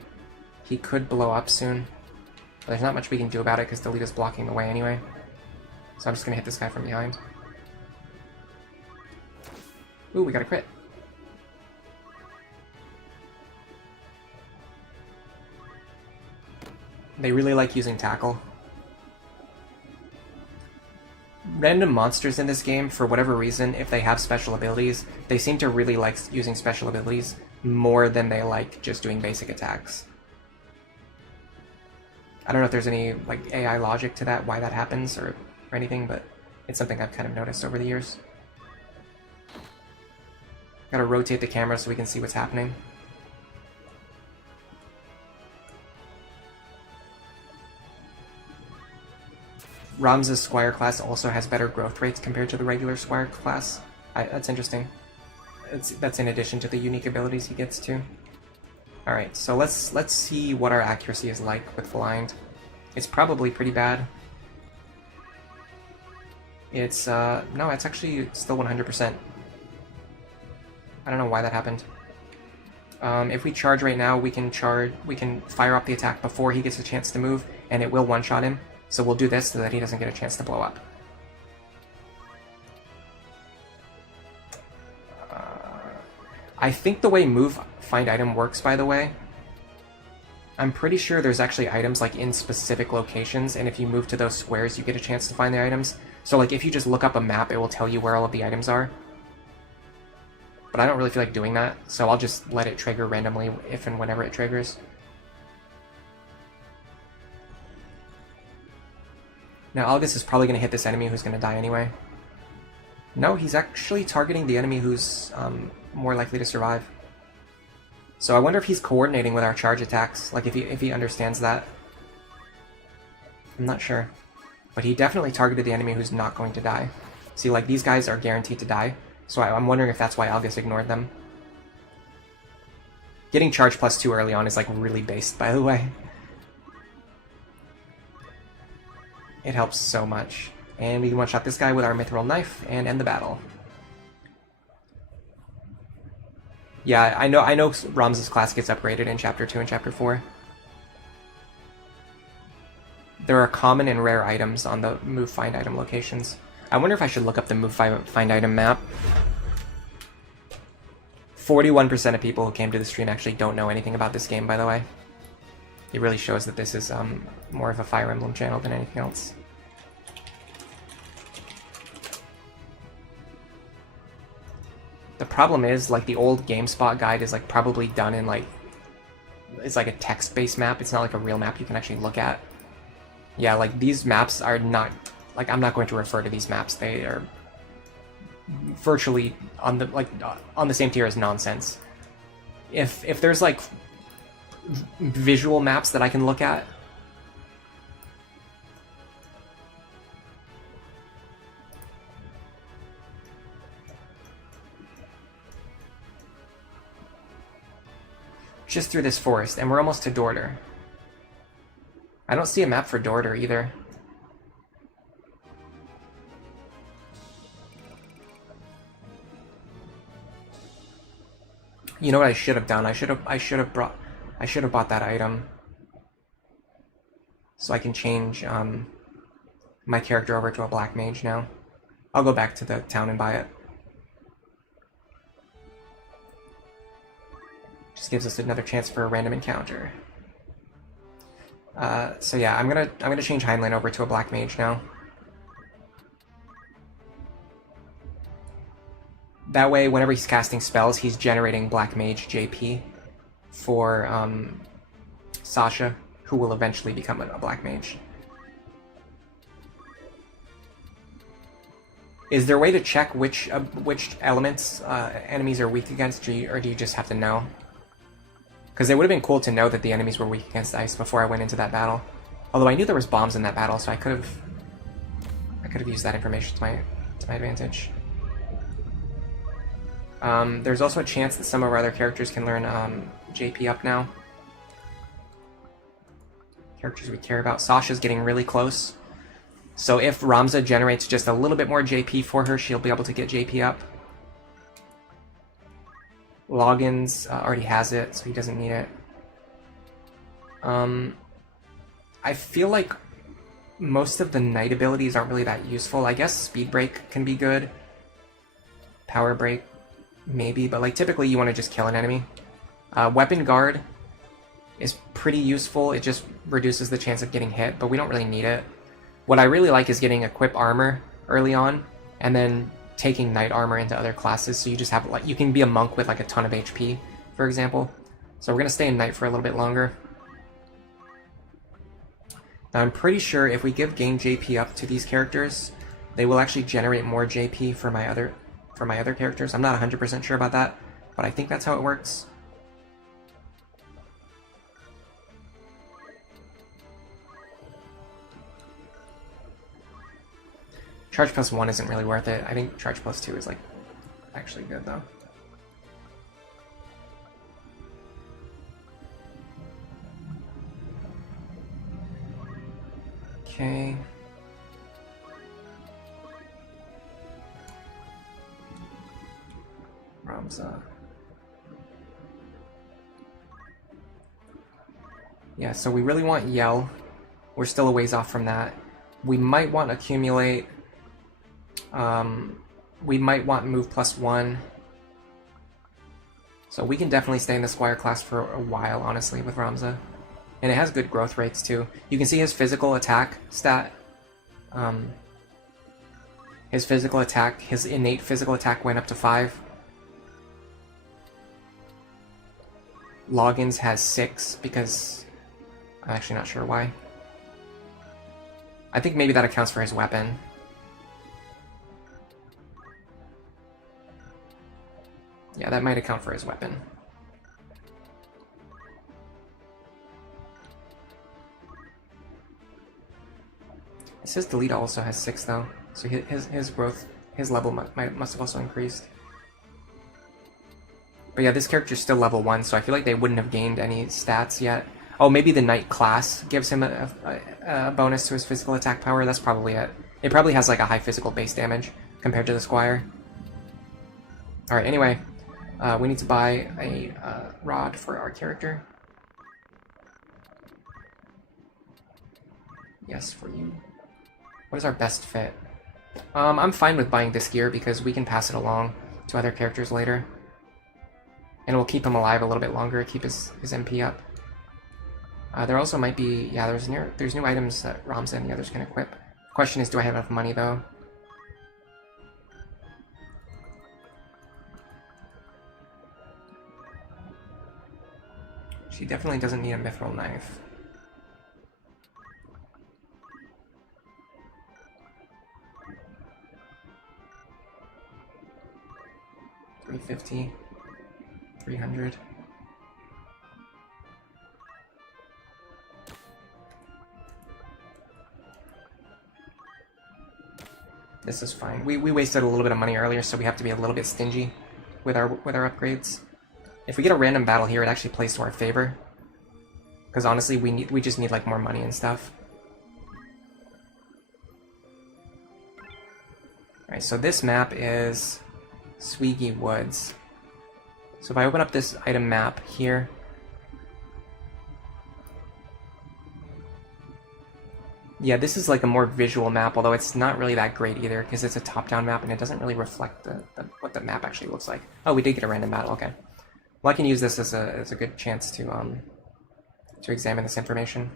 He could blow up soon. But there's not much we can do about it because Delita's blocking the way anyway. So I'm just going to hit this guy from behind. Ooh, we got a crit. They really like using tackle. Random monsters in this game, for whatever reason, if they have special abilities, they seem to really like using special abilities more than they like just doing basic attacks. I don't know if there's any like AI logic to that, why that happens, or anything, but it's something I've kind of noticed over the years. Gotta rotate the camera so we can see what's happening. Ramza's Squire class also has better growth rates compared to the regular Squire class. That's interesting. That's in addition to the unique abilities he gets too. Alright, so let's see what our accuracy is like with Blind. It's probably pretty bad. It's, no, it's actually still 100%. I don't know why that happened. If we charge right now, we can fire up the attack before he gets a chance to move, and it will one-shot him. So we'll do this so that he doesn't get a chance to blow up. I think the way move find item works, by the way, I'm pretty sure there's actually items like in specific locations, and if you move to those squares, you get a chance to find the items. So like if you just look up a map, it will tell you where all of the items are. But I don't really feel like doing that, so I'll just let it trigger randomly if and whenever it triggers. Now Algus is probably going to hit this enemy who's going to die anyway. No, he's actually targeting the enemy who's more likely to survive. So I wonder if he's coordinating with our charge attacks, like if he understands that. I'm not sure. But he definitely targeted the enemy who's not going to die. See, like, these guys are guaranteed to die, so I'm wondering if that's why Algus ignored them. Getting charge +2 early on is, like, really based, by the way. It helps so much. And we can one-shot this guy with our Mithril Knife and end the battle. Yeah, I know Ramza's class gets upgraded in Chapter 2 and Chapter 4. There are common and rare items on the Move Find Item locations. I wonder if I should look up the Move Find Item map. 41% of people who came to the stream actually don't know anything about this game, by the way. It really shows that this is more of a Fire Emblem channel than anything else. The problem is, like, the old GameSpot guide is, like, probably done in, like... It's like a text-based map. It's not like a real map you can actually look at. Yeah, like, these maps are not... Like, I'm not going to refer to these maps. They are virtually on the, like, on the same tier as nonsense. If there's, like, visual maps that I can look at... Just through this forest, and we're almost to Dorter. I don't see a map for Dorter either. You know what I should have done? I should have bought that item, so I can change my character over to a black mage now. I'll go back to the town and buy it. Just gives us another chance for a random encounter. So yeah, I'm gonna change Heinlein over to a black mage now. That way, whenever he's casting spells, he's generating black mage JP for Sasha, who will eventually become a black mage. Is there a way to check which elements enemies are weak against, or do you just have to know? Because it would have been cool to know that the enemies were weak against ice before I went into that battle. Although I knew there was bombs in that battle, so I could have used that information to my advantage. There's also a chance that some of our other characters can learn JP up now. characters we care about. Sasha's getting really close. So if Ramza generates just a little bit more JP for her, she'll be able to get JP up. Loggins already has it, so he doesn't need it. I feel like most of the Knight abilities aren't really that useful. I guess Speed Break can be good. Power Break, maybe, but like typically you want to just kill an enemy. Weapon Guard is pretty useful. It just reduces the chance of getting hit, but we don't really need it. What I really like is getting Equip Armor early on, and then taking Knight Armor into other classes, so you just have, like, you can be a monk with like a ton of HP, for example. So we're going to stay in Knight for a little bit longer. Now I'm pretty sure if we give gain JP up to these characters, they will actually generate more JP for my other characters. I'm not 100% sure about that, but I think that's how it works. Charge plus 1 isn't really worth it. I think charge plus 2 is like actually good though. Okay. Ramza. Yeah, so we really want Yell. We're still a ways off from that. We might want Accumulate. We might want Move plus 1. So we can definitely stay in the Squire class for a while, honestly, with Ramza. And it has good growth rates, too. You can see his physical attack stat. His physical attack, his innate physical attack went up to 5. Loggins has 6, because I'm actually not sure why. I think maybe that accounts for his weapon. Yeah, that might account for his weapon. It says Delita also has 6 though, so his growth, his level must have also increased. But yeah, this character's still level 1, so I feel like they wouldn't have gained any stats yet. Oh, maybe the Knight class gives him a bonus to his physical attack power. That's probably it. It probably has like a high physical base damage compared to the Squire. Alright, anyway. We need to buy a rod for our character. Yes, for you. What is our best fit? I'm fine with buying this gear because we can pass it along to other characters later. And it will keep him alive a little bit longer, keep his MP up. There also might be, yeah, there's new items that Ramza and the others can equip. The question is, do I have enough money though? She definitely doesn't need a mithril knife. $350, $300. This is fine. We wasted a little bit of money earlier, so we have to be a little bit stingy with our upgrades. If we get a random battle here, it actually plays to our favor. Because honestly, we just need like more money and stuff. Alright, so this map is Sweegie Woods. So if I open up this item map here, yeah, this is like a more visual map, although it's not really that great either, because it's a top-down map and it doesn't really reflect what the map actually looks like. Oh, we did get a random battle, okay. Well, I can use this as a good chance to examine this information.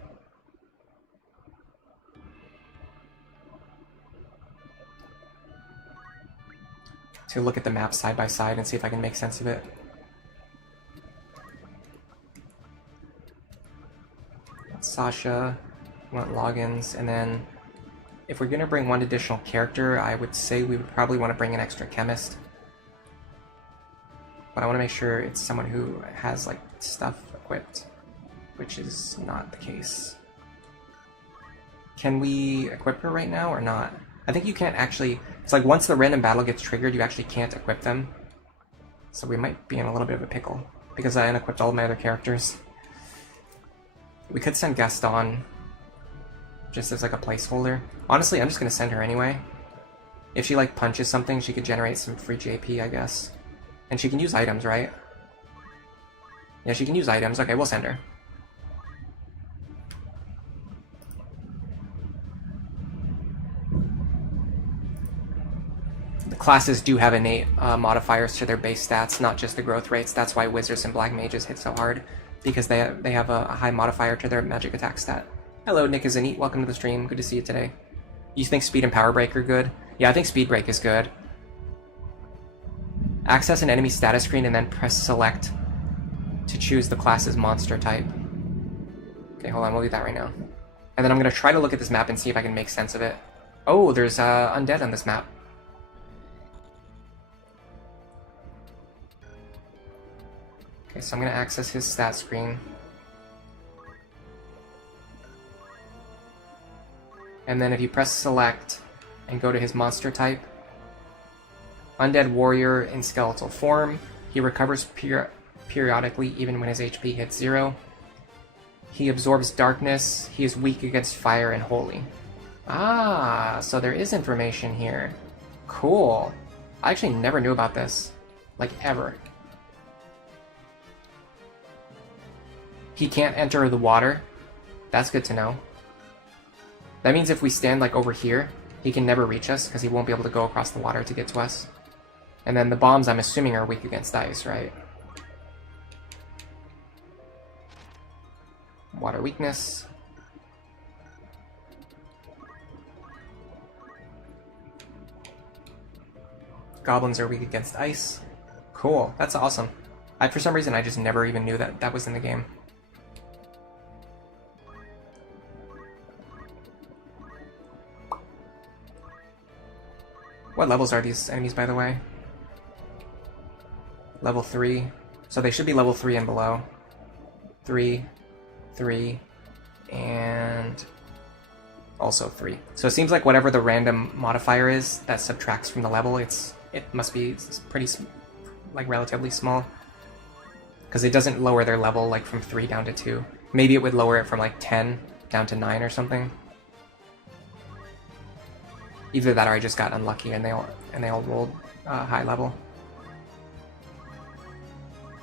To look at the map side by side and see if I can make sense of it. That's Sasha. We want logins, and then if we're going to bring one additional character, I would say we would probably want to bring an extra chemist. But I want to make sure it's someone who has like stuff equipped, which is not the case. Can we equip her right now or not? I think you can't actually, it's like once the random battle gets triggered, you actually can't equip them. So we might be in a little bit of a pickle, because I unequipped all of my other characters. We could send Gaston. just as like a placeholder. Honestly, I'm just gonna send her anyway. If she like punches something, she could generate some free JP, I guess. And she can use items, right? Yeah, she can use items. Okay, we'll send her. The classes do have innate modifiers to their base stats, not just the growth rates. That's why wizards and black mages hit so hard, because they have a high modifier to their magic attack stat. Hello, Nick Azanit. Welcome to the stream. Good to see you today. You think speed and power break are good? Yeah, I think speed break is good. Access an enemy status screen and then press select to choose the class's monster type. Okay, hold on, we'll do that right now. And then I'm going to try to look at this map and see if I can make sense of it. Oh, there's undead on this map. Okay, so I'm going to access his stat screen. And then if you press select and go to his monster type, Undead Warrior in skeletal form, he recovers periodically even when his HP hits 0. He absorbs darkness, he is weak against fire and holy. Ah, so there is information here. Cool. I actually never knew about this. Like, ever. He can't enter the water. That's good to know. That means if we stand, like, over here, he can never reach us, because he won't be able to go across the water to get to us. And then the bombs, I'm assuming, are weak against ice, right? Water weakness. Goblins are weak against ice. Cool, that's awesome. For some reason, I just never even knew that that was in the game. What levels are these enemies, by the way? Level 3. So they should be level 3 and below. 3, 3, and also 3. So it seems like whatever the random modifier is that subtracts from the level, it must be pretty, like, relatively small. Because it doesn't lower their level, like, from 3 down to 2. Maybe it would lower it from, like, 10 down to 9 or something. Either that or I just got unlucky and they all rolled high level.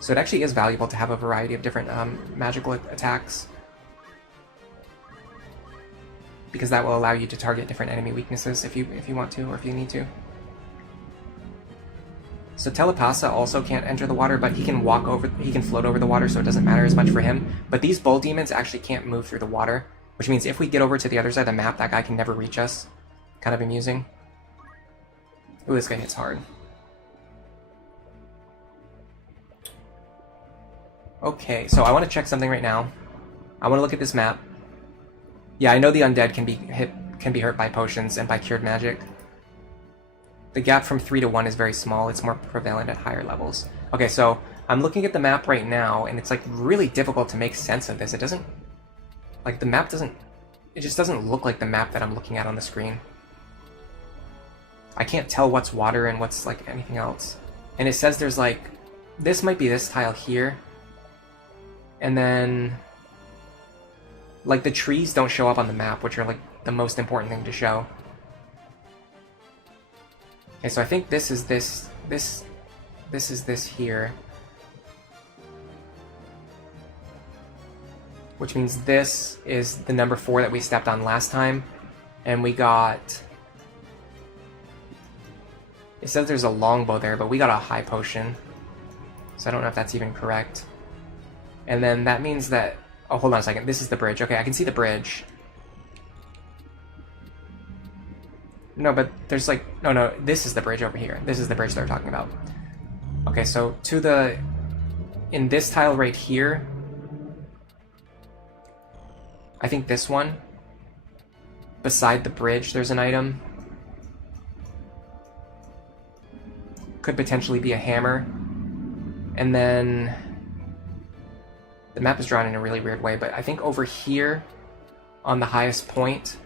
So it actually is valuable to have a variety of different magical attacks, because that will allow you to target different enemy weaknesses if you want to, or if you need to. So Telepasa also can't enter the water, but he can float over the water, so it doesn't matter as much for him. But these bull demons actually can't move through the water, which means if we get over to the other side of the map, that guy can never reach us. Kind of amusing. Ooh, this guy hits hard. Okay, so I want to check something right now. I want to look at this map. Yeah, I know the undead can be hurt by potions and by cured magic. The gap from 3 to 1 is very small. It's more prevalent at higher levels. Okay, so I'm looking at the map right now, and it's like really difficult to make sense of this. It doesn't, like, the map doesn't, it just doesn't look like the map that I'm looking at on the screen. I can't tell what's water and what's, like, anything else. And it says there's, like, this might be this tile here. And then, like, the trees don't show up on the map, which are, like, the most important thing to show. Okay, so I think this is this is this here. Which means this is the number 4 that we stepped on last time. And we got... It says there's a longbow there, but we got a high potion. So I don't know if that's even correct. And then that means that... Oh, hold on a second. This is the bridge. Okay, I can see the bridge. No, but there's like... No, this is the bridge over here. This is the bridge they're talking about. Okay, so to the... In this tile right here... I think this one. Beside the bridge, there's an item. Could potentially be a hammer. And then... The map is drawn in a really weird way, but I think over here, on the highest point...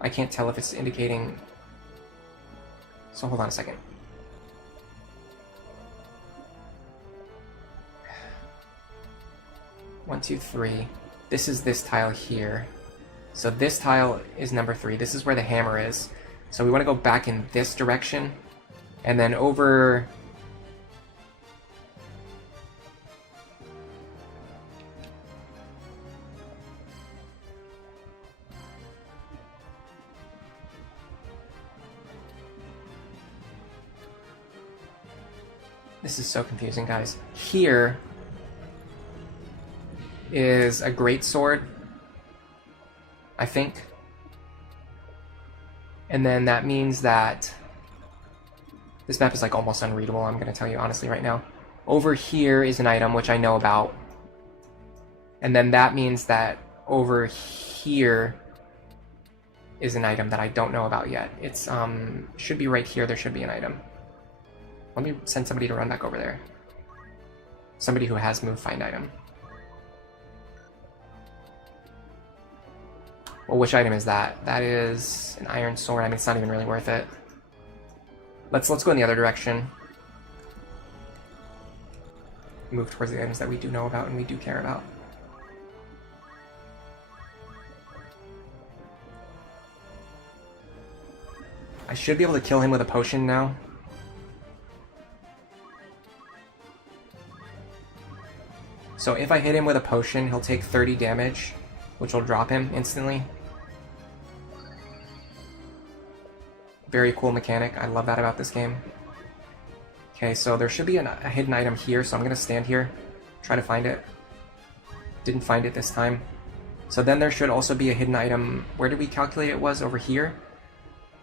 I can't tell if it's indicating... So hold on a second. One, two, three. This is this tile here. So this tile is number 3. This is where the hammer is. So we want to go back in this direction. And then over... This is so confusing, guys. Here is a great sword, I think. And then that means that this map is like almost unreadable, I'm gonna tell you honestly right now. Over here is an item which I know about. And then that means that over here is an item that I don't know about yet. It's should be right here, there should be an item. Let me send somebody to run back over there. Somebody who has moved find item. Well, which item is that? That is an iron sword. I mean, it's not even really worth it. Let's go in the other direction. Move towards the items that we do know about and we do care about. I should be able to kill him with a potion now. So if I hit him with a potion, he'll take 30 damage, which will drop him instantly. Very cool mechanic. I love that about this game. Okay, so there should be a hidden item here, so I'm going to stand here, try to find it. Didn't find it this time. So then there should also be a hidden item. Where did we calculate it was? Over here,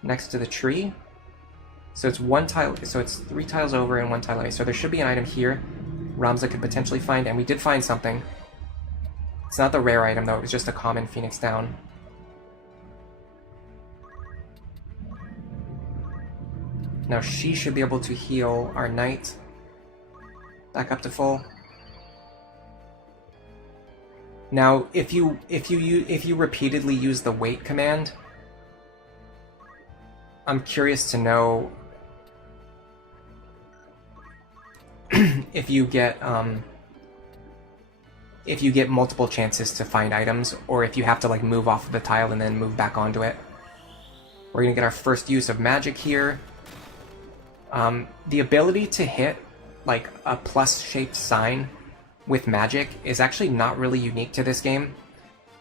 next to the tree. So it's one tile, so it's 3 tiles over and 1 tile away. So there should be an item here Ramza could potentially find, and we did find something. It's not the rare item though, it was just a common Phoenix Down. Now she should be able to heal our knight back up to full. Now, if you repeatedly use the wait command, I'm curious to know if you get multiple chances to find items, or if you have to like move off of the tile and then move back onto it. We're gonna get our first use of magic here. The ability to hit like a plus-shaped sign with magic is actually not really unique to this game.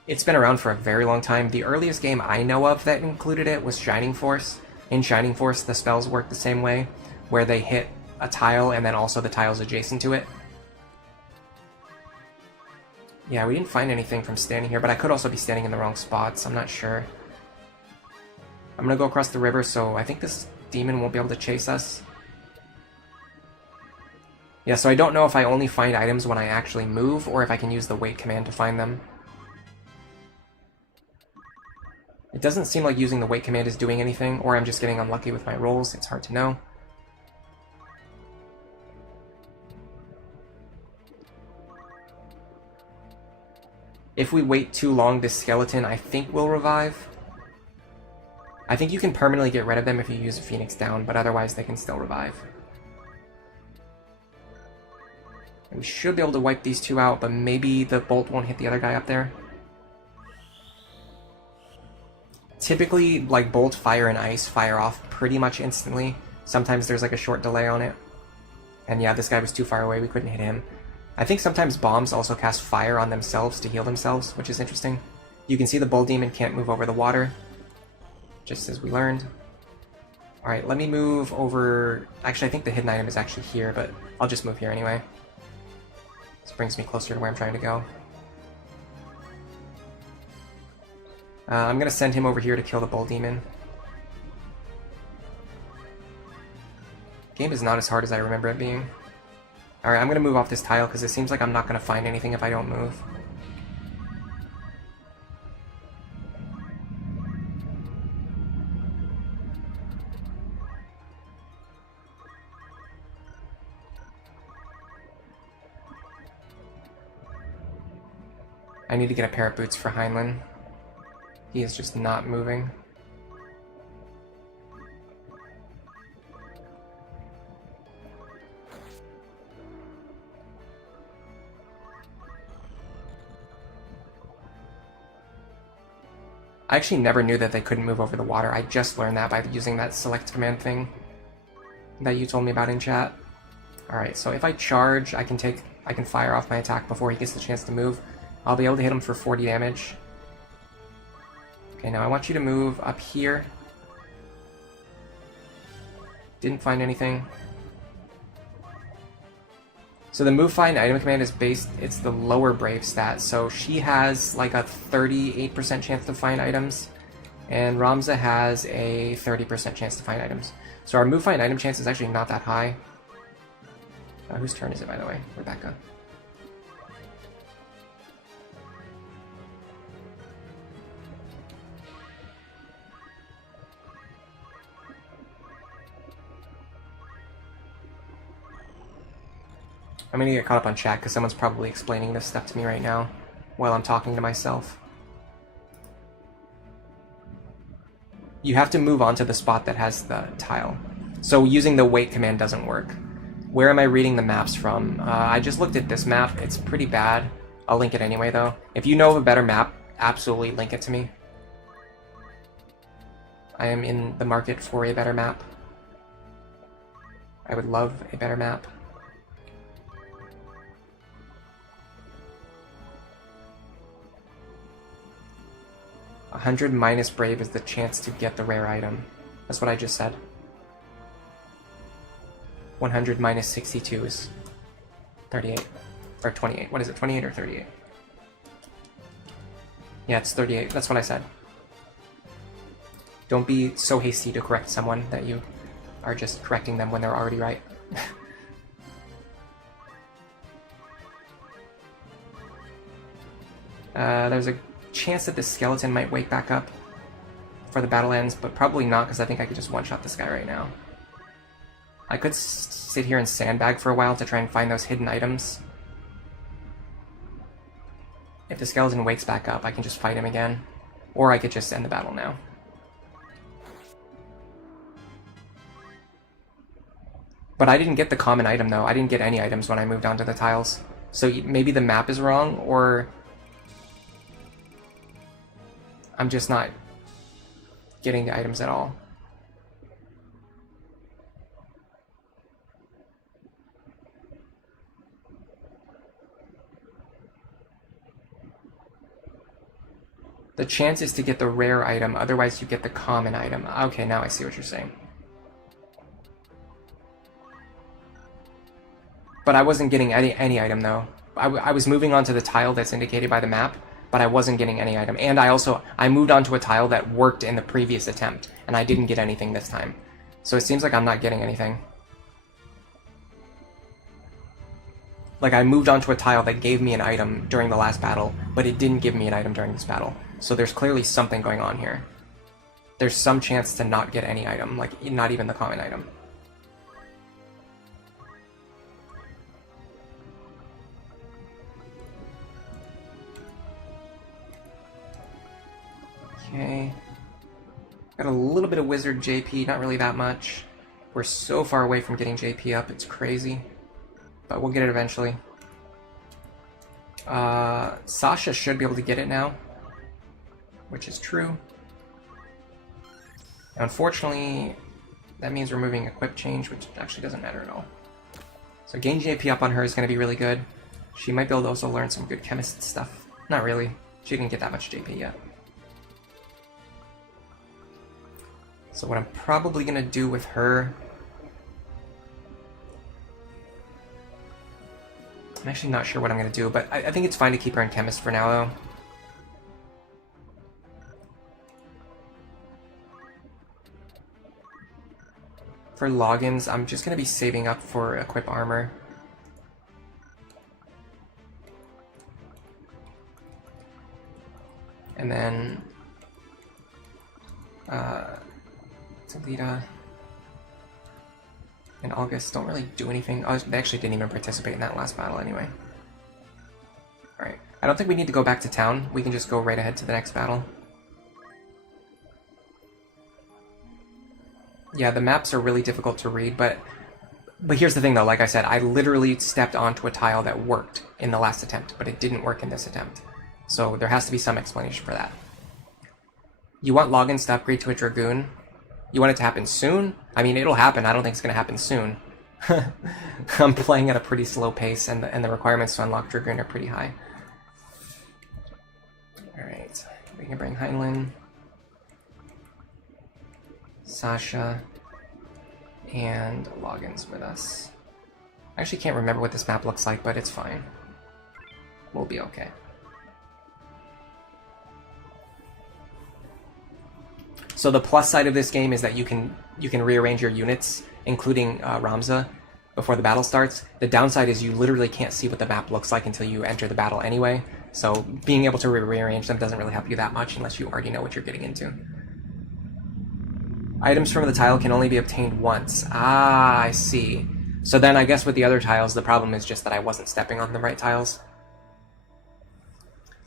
It's been around for a very long time. The earliest game I know of that included it was Shining Force. In Shining Force, the spells work the same way, where they hit a tile and then also the tiles adjacent to it. Yeah, we didn't find anything from standing here, but I could also be standing in the wrong spots. I'm not sure. I'm gonna go across the river, so I think this demon won't be able to chase us. Yeah, so I don't know if I only find items when I actually move, or if I can use the wait command to find them. It doesn't seem like using the wait command is doing anything, or I'm just getting unlucky with my rolls. It's hard to know. If we wait too long, this skeleton, I think, will revive. I think you can permanently get rid of them if you use a Phoenix Down, but otherwise they can still revive. And we should be able to wipe these 2 out, but maybe the bolt won't hit the other guy up there. Typically, like Bolt, Fire, and Ice fire off pretty much instantly. Sometimes there's like a short delay on it. And yeah, this guy was too far away, we couldn't hit him. I think sometimes bombs also cast fire on themselves to heal themselves, which is interesting. You can see the Bull Demon can't move over the water, just as we learned. Alright, let me move over... Actually, I think the hidden item is actually here, but I'll just move here anyway. This brings me closer to where I'm trying to go. I'm gonna send him over here to kill the Bull Demon. Game is not as hard as I remember it being. Alright, I'm gonna move off this tile because it seems like I'm not gonna find anything if I don't move. I need to get a pair of boots for Heinlein. He is just not moving. I actually never knew that they couldn't move over the water. I just learned that by using that select command thing that you told me about in chat. Alright, so if I charge, I can fire off my attack before he gets the chance to move. I'll be able to hit him for 40 damage. Okay, now I want you to move up here. Didn't find anything. So the move, find, item command is based, it's the lower Brave stat, so she has like a 38% chance to find items, and Ramza has a 30% chance to find items. So our move, find, item chance is actually not that high. Whose turn is it, by the way? Rebecca. I'm gonna get caught up on chat because someone's probably explaining this stuff to me right now while I'm talking to myself. You have to move on to the spot that has the tile. So using the wait command doesn't work. Where am I reading the maps from? I just looked at this map. It's pretty bad. I'll link it anyway, though. If you know of a better map, absolutely link it to me. I am in the market for a better map. I would love a better map. $100 minus Brave is the chance to get the rare item. That's what I just said. 100 minus 62 is 38. Or 28. What is it? 28 or 38? Yeah, it's 38. That's what I said. Don't be so hasty to correct someone that you are just correcting them when they're already right. There's a chance that the skeleton might wake back up before the battle ends, but probably not, because I think I could just one-shot this guy right now. I could sit here and sandbag for a while to try and find those hidden items. If the skeleton wakes back up, I can just fight him again. Or I could just end the battle now. But I didn't get the common item, though. I didn't get any items when I moved onto the tiles. So maybe the map is wrong, or I'm just not getting the items at all. The chance is to get the rare item, otherwise you get the common item. Okay, now I see what you're saying. But I wasn't getting any item, though. I was moving on to the tile that's indicated by the map, but I wasn't getting any item. And I moved onto a tile that worked in the previous attempt, and I didn't get anything this time. So it seems like I'm not getting anything. Like, I moved onto a tile that gave me an item during the last battle, but it didn't give me an item during this battle. So there's clearly something going on here. There's some chance to not get any item, like, not even the common item. Okay. Got a little bit of Wizard JP, not really that much. We're so far away from getting JP up, it's crazy. But we'll get it eventually. Sasha should be able to get it now, which is true. Unfortunately, that means removing equip change, which actually doesn't matter at all. So gain JP up on her is going to be really good. She might be able to also learn some good chemist stuff. Not really. She didn't get that much JP yet. So what I'm probably going to do with her... I'm actually not sure what I'm going to do, but I think it's fine to keep her in chemist for now, though. For logins, I'm just going to be saving up for equip armor. And then... Talita and August don't really do anything. Oh, they actually didn't even participate in that last battle anyway. Alright. I don't think we need to go back to town. We can just go right ahead to the next battle. Yeah, the maps are really difficult to read, but here's the thing though, like I said, I literally stepped onto a tile that worked in the last attempt, but it didn't work in this attempt. So there has to be some explanation for that. You want Loggins to upgrade to a Dragoon? You want it to happen soon? I mean, it'll happen. I don't think it's going to happen soon. I'm playing at a pretty slow pace, and the requirements to unlock Dragoon are pretty high. Alright, we can bring Heinlein, Sasha, and Loggins with us. I actually can't remember what this map looks like, but it's fine. We'll be okay. So the plus side of this game is that you can rearrange your units, including Ramza, before the battle starts. The downside is you literally can't see what the map looks like until you enter the battle anyway. So being able to rearrange them doesn't really help you that much unless you already know what you're getting into. Items from the tile can only be obtained once. Ah, I see. So then I guess with the other tiles, the problem is just that I wasn't stepping on the right tiles.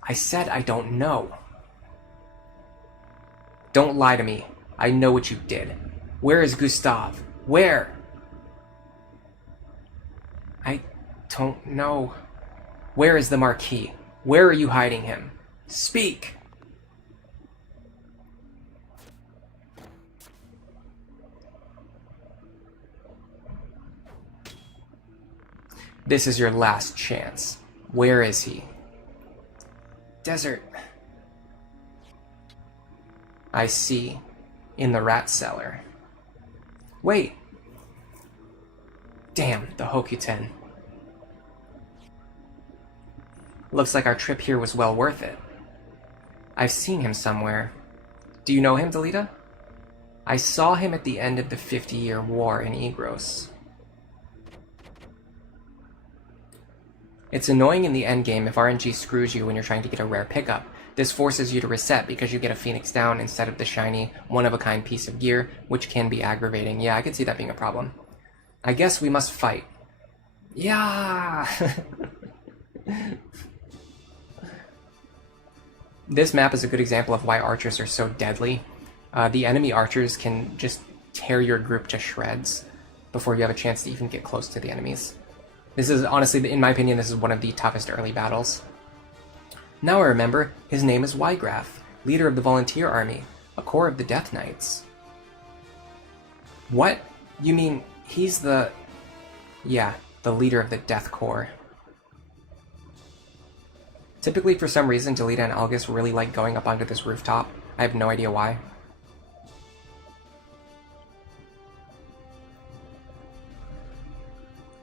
I said I don't know. Don't lie to me. I know what you did. Where is Gustav? Where? I don't know. Where is the Marquis? Where are you hiding him? Speak! This is your last chance. Where is he? Desert. I see. In the rat cellar. Wait. Damn, the Hokuten. Looks like our trip here was well worth it. I've seen him somewhere. Do you know him, Delita? I saw him at the end of the 50-year war in Egros. It's annoying in the endgame if RNG screws you when you're trying to get a rare pickup. This forces you to reset because you get a Phoenix down instead of the shiny, one-of-a-kind piece of gear, which can be aggravating. Yeah, I could see that being a problem. I guess we must fight. Yeah! This map is a good example of why archers are so deadly. The enemy archers can just tear your group to shreds before you have a chance to even get close to the enemies. This is, honestly, in my opinion, this is one of the toughest early battles. Now I remember, his name is Wygraf, leader of the Volunteer Army, a corps of the Death Knights. What? You mean, he's the... Yeah, the leader of the Death Corps. Typically, for some reason, Delita and Algus really like going up onto this rooftop. I have no idea why.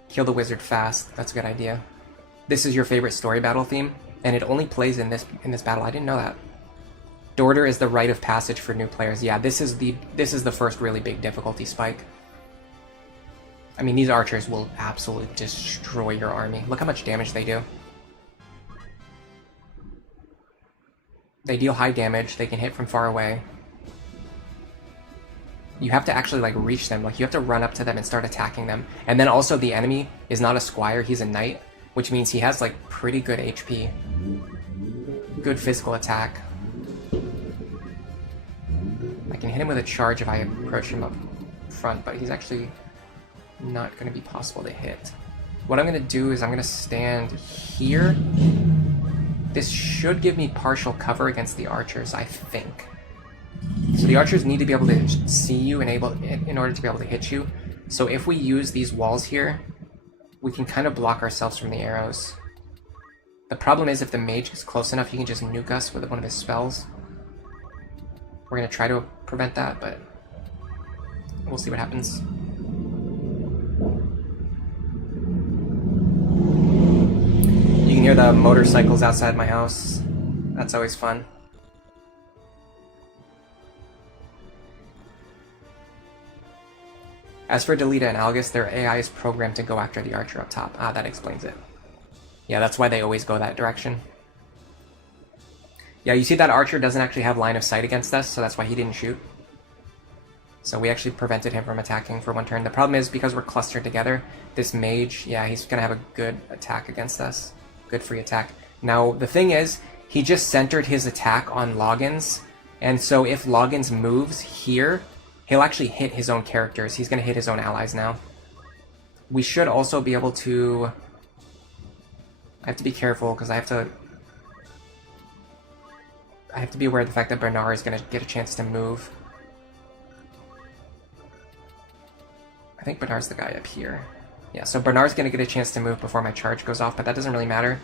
Kill the wizard fast. That's a good idea. This is your favorite story battle theme, and it only plays in this battle. I didn't know that. Dorder is the rite of passage for new players. Yeah, this is the first really big difficulty spike. I mean, these archers will absolutely destroy your army. Look how much damage they do. They deal high damage. They can hit from far away. You have to actually, like, reach them. Like, you have to run up to them and start attacking them. And then also the enemy is not a squire, he's a knight, which means he has, like, pretty good HP. Good physical attack. I can hit him with a charge if I approach him up front, but he's actually not going to be possible to hit. What I'm going to do is I'm going to stand here. This should give me partial cover against the archers, I think. So the archers need to be able to see you in order to be able to hit you. So if we use these walls here, we can kind of block ourselves from the arrows. The problem is if the mage is close enough, he can just nuke us with one of his spells. We're going to try to prevent that, but we'll see what happens. You can hear the motorcycles outside my house. That's always fun. As for Delita and Algus, their AI is programmed to go after the archer up top. Ah, that explains it. Yeah, that's why they always go that direction. Yeah, you see that archer doesn't actually have line of sight against us, so that's why he didn't shoot. So we actually prevented him from attacking for one turn. The problem is, because we're clustered together, this mage, yeah, he's going to have a good attack against us. Good free attack. Now, the thing is, he just centered his attack on Loggins, and so if Loggins moves here, he'll actually hit his own characters. He's going to hit his own allies now. We should also be able to... I have to be careful, because I I have to be aware of the fact that Bernard is going to get a chance to move. I think Bernard's the guy up here. Yeah, so Bernard's going to get a chance to move before my charge goes off, but that doesn't really matter.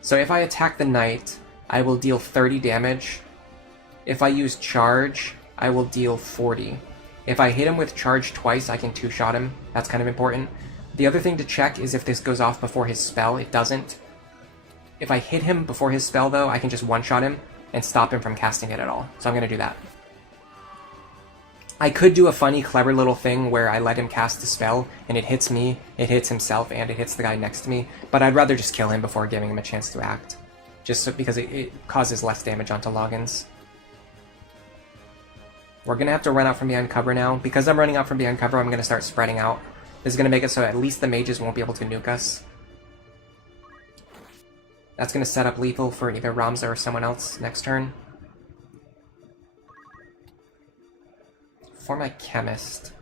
So if I attack the knight, I will deal 30 damage. If I use charge, I will deal 40. If I hit him with charge twice, I can two-shot him. That's kind of important. The other thing to check is if this goes off before his spell. It doesn't. If I hit him before his spell, though, I can just one-shot him and stop him from casting it at all. So I'm going to do that. I could do a funny, clever little thing where I let him cast the spell, and it hits me, it hits himself, and it hits the guy next to me, but I'd rather just kill him before giving him a chance to act. Just so, because it causes less damage onto Loggins. We're going to have to run out from behind cover now. Because I'm running out from behind cover, I'm going to start spreading out. This is going to make it so at least the mages won't be able to nuke us. That's going to set up lethal for either Ramza or someone else next turn. For my chemist,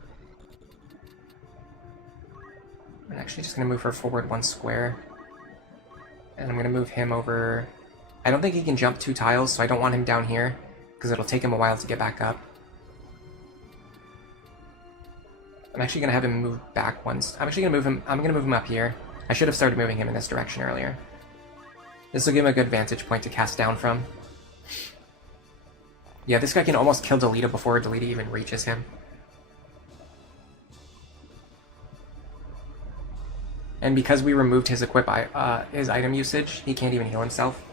I'm actually just going to move her forward 1 square. And I'm going to move him over... I don't think he can jump 2 tiles, so I don't want him down here, because it'll take him a while to get back up. I'm actually going to have him move back once. I'm actually going to move him... I'm going to move him up here. I should have started moving him in this direction earlier. This will give him a good vantage point to cast down from. Yeah, this guy can almost kill Delita before Delita even reaches him. And because we removed his his item usage, he can't even heal himself.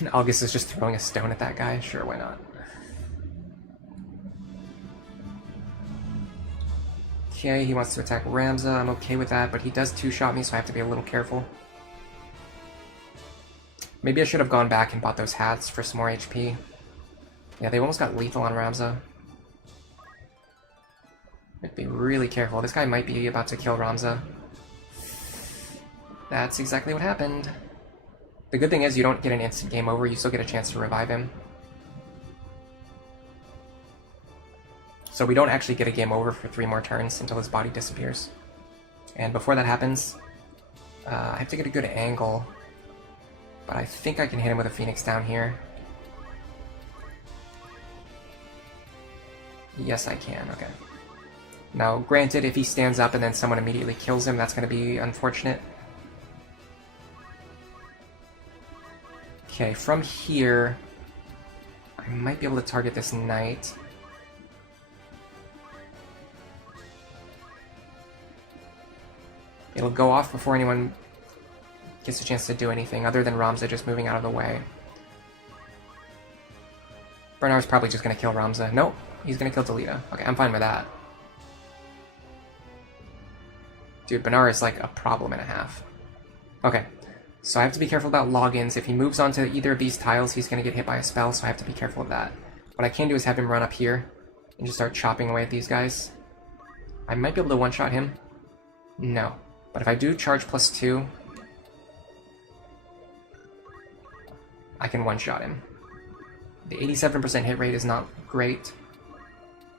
Algus is just throwing a stone at that guy. Sure, why not? Okay, he wants to attack Ramza. I'm okay with that, but he does two-shot me, so I have to be a little careful. Maybe I should have gone back and bought those hats for some more HP. Yeah, they almost got lethal on Ramza. Have to be really careful. This guy might be about to kill Ramza. That's exactly what happened. The good thing is you don't get an instant game over, you still get a chance to revive him. So we don't actually get a game over for 3 more turns until his body disappears. And before that happens, I have to get a good angle. But I think I can hit him with a Phoenix down here. Yes, I can. Okay. Now, granted, if he stands up and then someone immediately kills him, that's going to be unfortunate. Okay, from here, I might be able to target this knight. It'll go off before anyone gets a chance to do anything, other than Ramza just moving out of the way. Bernard's probably just going to kill Ramza. Nope, he's going to kill Delita. Okay, I'm fine with that. Dude, Bernard is like a problem and a half. Okay, so I have to be careful about logins. If he moves onto either of these tiles, he's going to get hit by a spell, so I have to be careful of that. What I can do is have him run up here and just start chopping away at these guys. I might be able to one-shot him. No. But if I do charge +2, I can one-shot him. The 87% hit rate is not great.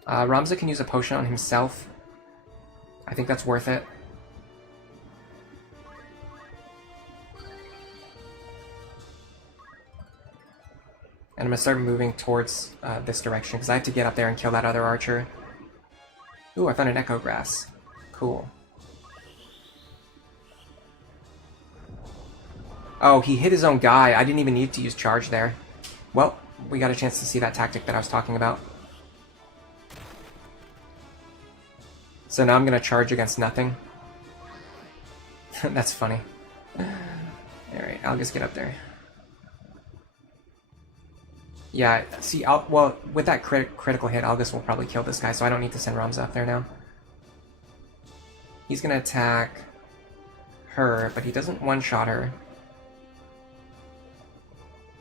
Ramza can use a potion on himself. I think that's worth it. And I'm going to start moving towards this direction, because I have to get up there and kill that other archer. Ooh, I found an Echo Grass. Cool. Oh, he hit his own guy. I didn't even need to use charge there. Well, we got a chance to see that tactic that I was talking about. So now I'm going to charge against nothing. That's funny. Alright, I'll just get up there. Yeah, see, well, with that critical hit, Algus will probably kill this guy, so I don't need to send Ramza up there now. He's going to attack her, but he doesn't one-shot her.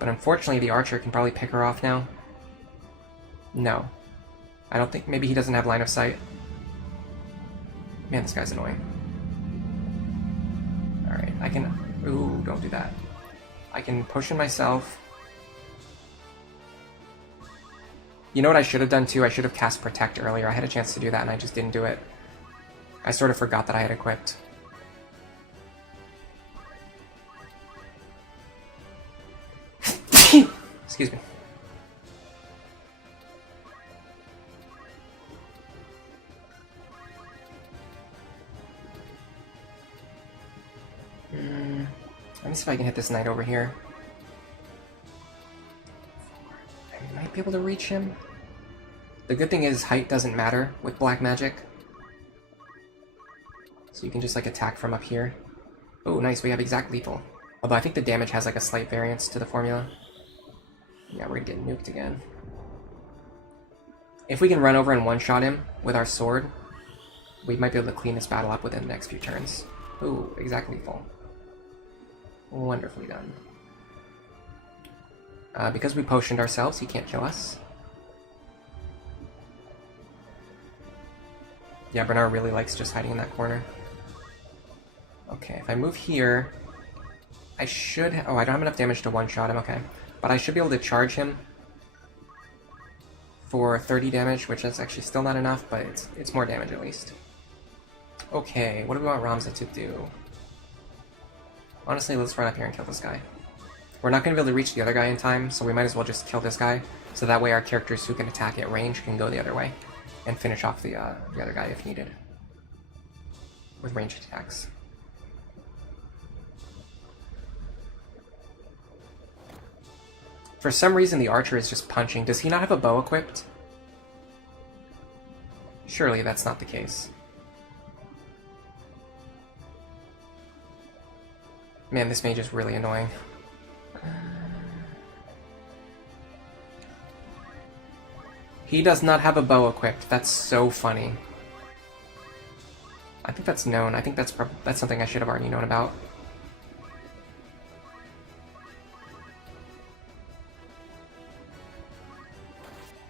But unfortunately, the archer can probably pick her off now. No. I don't think... Maybe he doesn't have line of sight. Man, this guy's annoying. Alright, I can... Ooh, don't do that. I can potion myself. You know what I should have done too? I should have cast Protect earlier. I had a chance to do that and I just didn't do it. I sort of forgot that I had equipped. Excuse me. Let me see if I can hit this knight over here. I might be able to reach him. The good thing is height doesn't matter with black magic. So you can just like attack from up here. Oh, nice, we have exact lethal. Although I think the damage has like a slight variance to the formula. Yeah, we're gonna get nuked again. If we can run over and one-shot him with our sword, we might be able to clean this battle up within the next few turns. Ooh, exact lethal. Wonderfully done. Because we potioned ourselves, he can't kill us. Yeah, Bernard really likes just hiding in that corner. Okay, if I move here, I should... Oh, I don't have enough damage to one-shot him, okay. But I should be able to charge him for 30 damage, which is actually still not enough, but it's more damage at least. Okay, what do we want Ramza to do? Honestly, let's run up here and kill this guy. We're not going to be able to reach the other guy in time, so we might as well just kill this guy, so that way our characters who can attack at range can go the other way, and finish off the other guy if needed. With ranged attacks. For some reason the archer is just punching. Does he not have a bow equipped? Surely that's not the case. Man, this mage is really annoying. He does not have a bow equipped. That's so funny. I think that's known. I think that's something I should have already known about.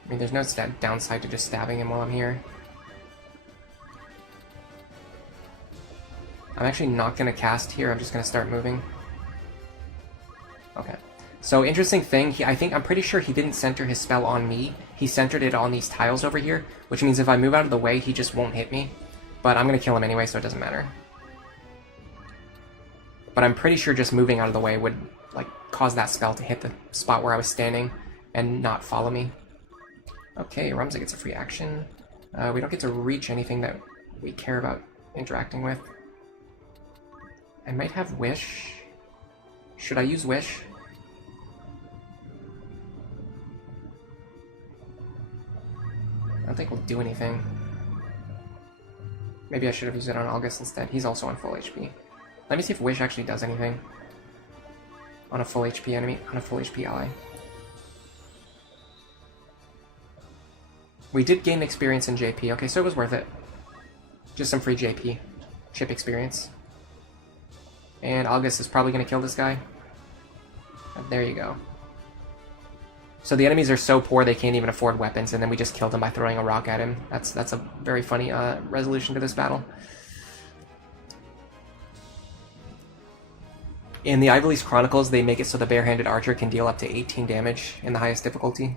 I mean, there's no downside to just stabbing him while I'm here. I'm actually not going to cast here, I'm just going to start moving. Okay. So, interesting thing, I'm pretty sure he didn't center his spell on me. He centered it on these tiles over here, which means if I move out of the way, he just won't hit me. But I'm going to kill him anyway, so it doesn't matter. But I'm pretty sure just moving out of the way would, like, cause that spell to hit the spot where I was standing and not follow me. Okay, Ramza gets a free action. We don't get to reach anything that we care about interacting with. I might have Wish. Should I use Wish? I don't think we'll do anything. Maybe I should have used it on August instead. He's also on full HP. Let me see if Wish actually does anything. On a full HP enemy, on a full HP ally. We did gain experience in JP, okay, so it was worth it. Just some free JP. Chip experience. And August is probably going to kill this guy. There you go. So the enemies are so poor they can't even afford weapons, and then we just killed him by throwing a rock at him. That's a very funny resolution to this battle. In the Ivalice Chronicles, they make it so the barehanded archer can deal up to 18 damage in the highest difficulty.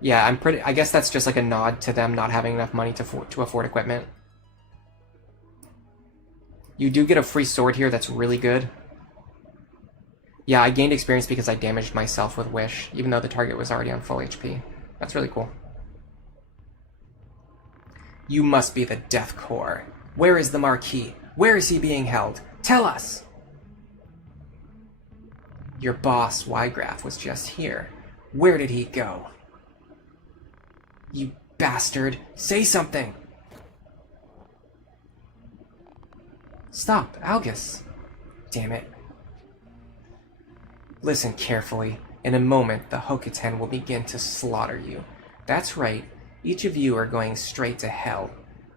Yeah, I guess that's just like a nod to them not having enough money to afford equipment. You do get a free sword here that's really good. Yeah, I gained experience because I damaged myself with Wish, even though the target was already on full HP. That's really cool. You must be the Death Corps. Where is the Marquis? Where is he being held? Tell us! Your boss, Ygraf, was just here. Where did he go? You bastard! Say something! Stop, Algus! Damn it. Listen carefully. In a moment, the Hokuten will begin to slaughter you. That's right. Each of you are going straight to hell.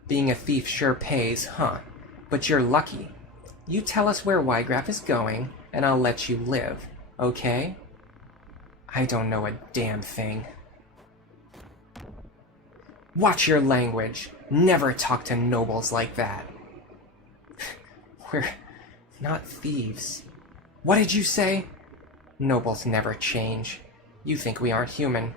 Being a thief sure pays, huh? But you're lucky. You tell us where Ygraf is going, and I'll let you live. Okay? I don't know a damn thing. Watch your language. Never talk to nobles like that. We're not thieves. What did you say? Nobles never change. You think we aren't human.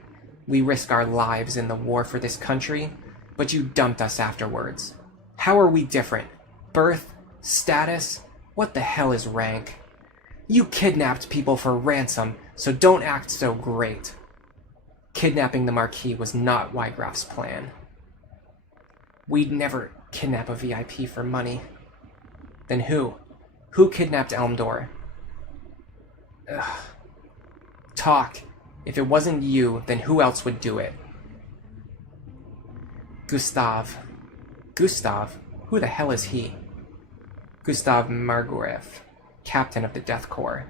We risk our lives in the war for this country, but you dumped us afterwards. How are we different? Birth, Status? What the hell is rank? You kidnapped people for ransom, so don't act so great. Kidnapping the Marquis was not Wygraf's plan. We'd never kidnap a VIP for money. Then who? Who kidnapped Elmdor? Ugh. Talk. If it wasn't you, then who else would do it? Gustav. Gustav? Who the hell is he? Gustav Margurev, captain of the Death Corps.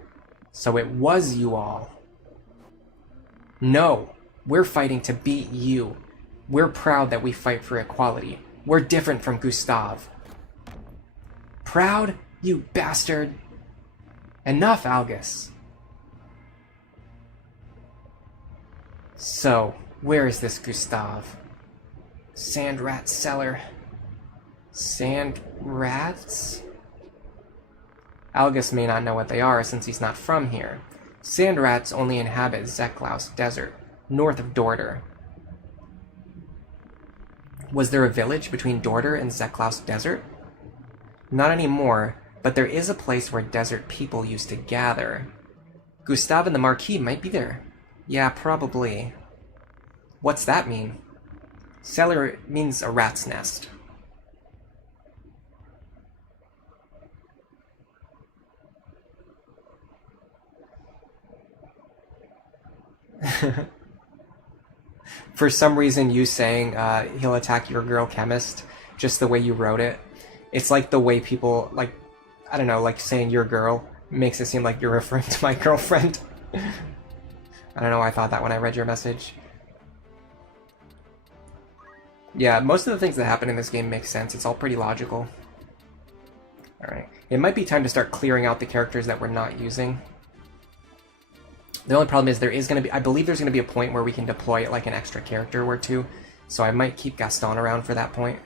So it was you all. No, we're fighting to beat you. We're proud that we fight for equality. We're different from Gustav. Proud? You bastard. Enough, Algus. So, where is this Gustav? Sandrat cellar. Sand rats? Algus may not know what they are since he's not from here. Sand rats only inhabit Zeklaus Desert, north of Dorter. Was there a village between Dorter and Zeklaus Desert? Not anymore, but there is a place where desert people used to gather. Gustav and the Marquis might be there. Yeah, probably. What's that mean? Cellar means a rat's nest. For some reason, you saying he'll attack your girl chemist, just the way you wrote it, it's like the way people, like, I don't know, like saying your girl makes it seem like you're referring to my girlfriend. I don't know why I thought that when I read your message. Yeah, most of the things that happen in this game make sense. It's all pretty logical. Alright. It might be time to start clearing out the characters that we're not using. The only problem is there is going to be... I believe there's going to be a point where we can deploy like an extra character or two. So I might keep Gaston around for that point.